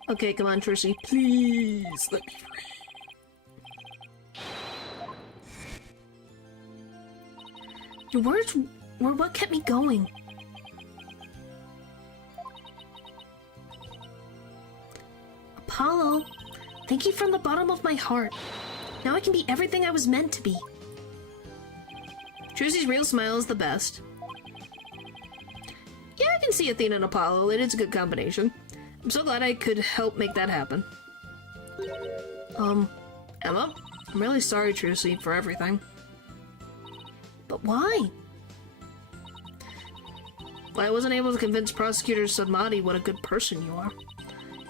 Okay, come on, Trucy. Please, let me free. Your words were what kept me going. Apollo, thank you from the bottom of my heart. Now I can be everything I was meant to be. Trucy's real smile is the best. Yeah, I can see Athena and Apollo. It is a good combination. I'm so glad I could help make that happen. Emma? I'm really sorry, Trucy, for everything. But why? Well, I wasn't able to convince Prosecutor Sadmati what a good person you are.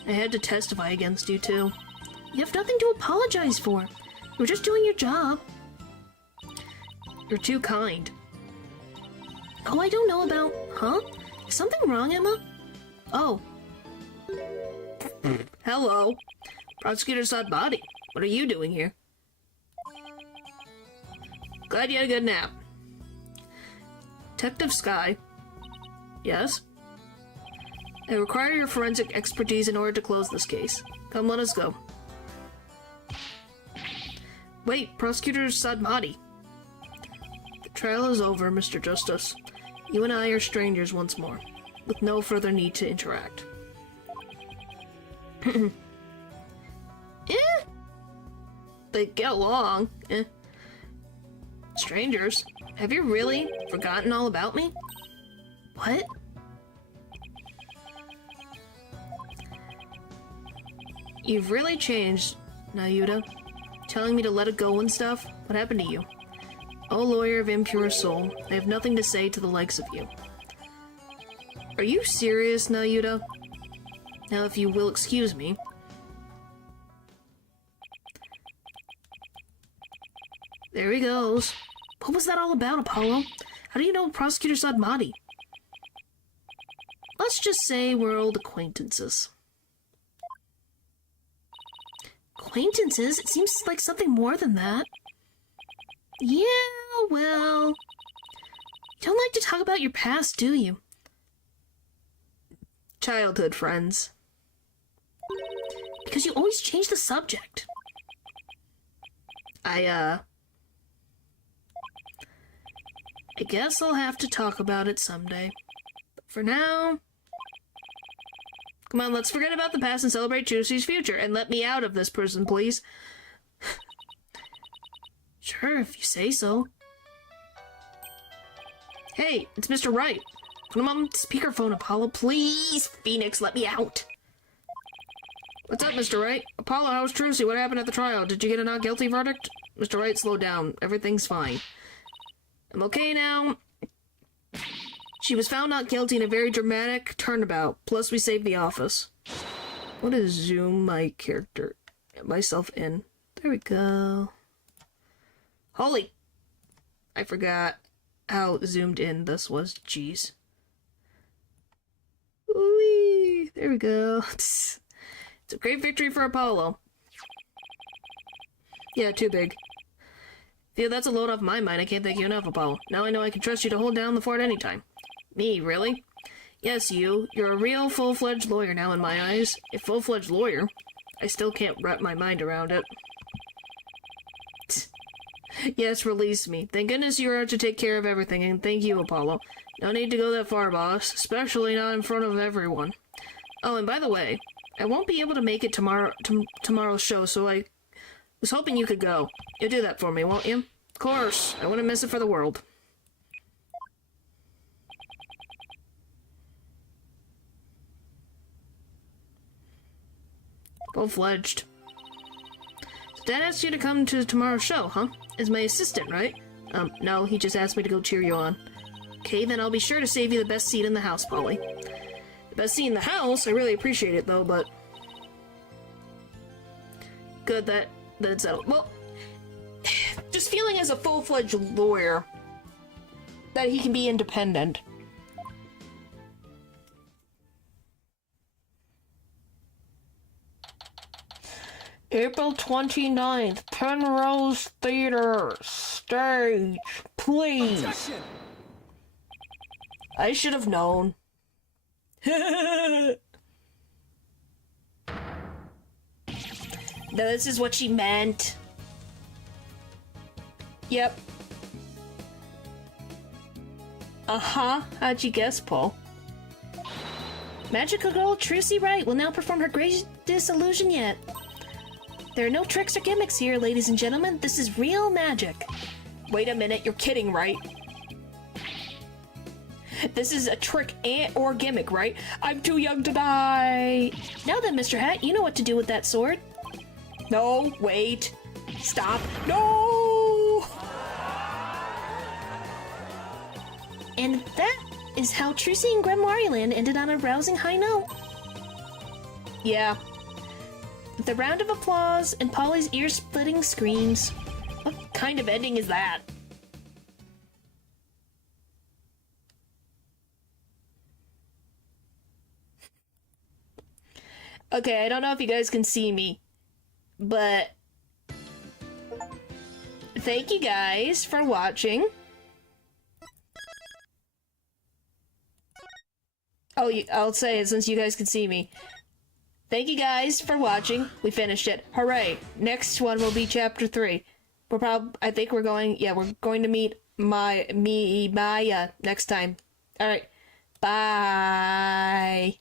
I had to testify against you, too. You have nothing to apologize for. You were just doing your job. You're too kind. Oh, I don't know about... Huh? Is something wrong, Emma? Oh. Hello. Prosecutor Sadmati. What are you doing here? Glad you had a good nap. Detective Sky. Yes? I require your forensic expertise in order to close this case. Come, let us go. Wait, Prosecutor Sadmati. The trial is over, Mr. Justice. You and I are strangers once more, with no further need to interact. They get along. Strangers? Have you really forgotten all about me? What? You've really changed, Nayuta. Telling me to let it go and stuff? What happened to you? Oh, lawyer of impure soul, I have nothing to say to the likes of you. Are you serious, Nayuta? Now, if you will excuse me. There he goes. What was that all about, Apollo? How do you know Prosecutor Sadmati? Let's just say we're old acquaintances. Acquaintances? It seems like something more than that. Yeah, well... You don't like to talk about your past, do you? Childhood friends. Because you always change the subject. I guess I'll have to talk about it someday. But for now... Come on, let's forget about the past and celebrate Trucy's future, and let me out of this prison, please. Sure, if you say so. Hey, it's Mr. Wright. Put him on speakerphone, Apollo. Please, Phoenix, let me out. What's up, Mr. Wright? Apollo, how's Trucy? What happened at the trial? Did you get a not guilty verdict? Mr. Wright, slow down. Everything's fine. I'm okay now. She was found not guilty in a very dramatic turnabout. Plus, we saved the office. What is zoom my character, myself in? There we go. Holy! I forgot how zoomed in this was. Jeez. Whee! There we go. It's a great victory for Apollo. Yeah, too big. Yeah, that's a load off my mind. I can't thank you enough, Apollo. Now I know I can trust you to hold down the fort anytime. Me, really? Yes, you. You're a real full-fledged lawyer now in my eyes. A full-fledged lawyer? I still can't wrap my mind around it. Yes, release me. Thank goodness you are out to take care of everything, and thank you, Apollo. No need to go that far, boss. Especially not in front of everyone. Oh, and by the way, I won't be able to make it tomorrow's show, so I was hoping you could go. You'll do that for me, won't you? Of course. I wouldn't miss it for the world. Full-fledged. So Dad asked you to come to tomorrow's show, huh? As my assistant, right? No, he just asked me to go cheer you on. Okay, then I'll be sure to save you the best seat in the house, Polly. The best seat in the house? I really appreciate it, though, but... Good, that it's settled. Well, just feeling as a full-fledged lawyer that he can be independent. April 29th, Penrose Theater, stage, please. Objection! I should have known. No, this is what she meant. Yep. Uh-huh. How'd you guess, Paul? Magical girl Trucy Wright will now perform her greatest illusion yet. There are no tricks or gimmicks here, ladies and gentlemen. This is real magic. Wait a minute, you're kidding, right? This is a trick or gimmick, right? I'm too young to die. Now then, Mr. Hat, you know what to do with that sword. No, wait. Stop. No! And that is how Trucy and Grimoire Land ended on a rousing high note. Yeah. With a round of applause and Polly's ear-splitting screams. What kind of ending is that? Okay, I don't know if you guys can see me, but thank you guys for watching. Oh, I'll say it since you guys can see me. Thank you guys for watching. We finished it. Hooray. Next one will be chapter 3. I think we're going to meet Maya next time. Alright. Bye.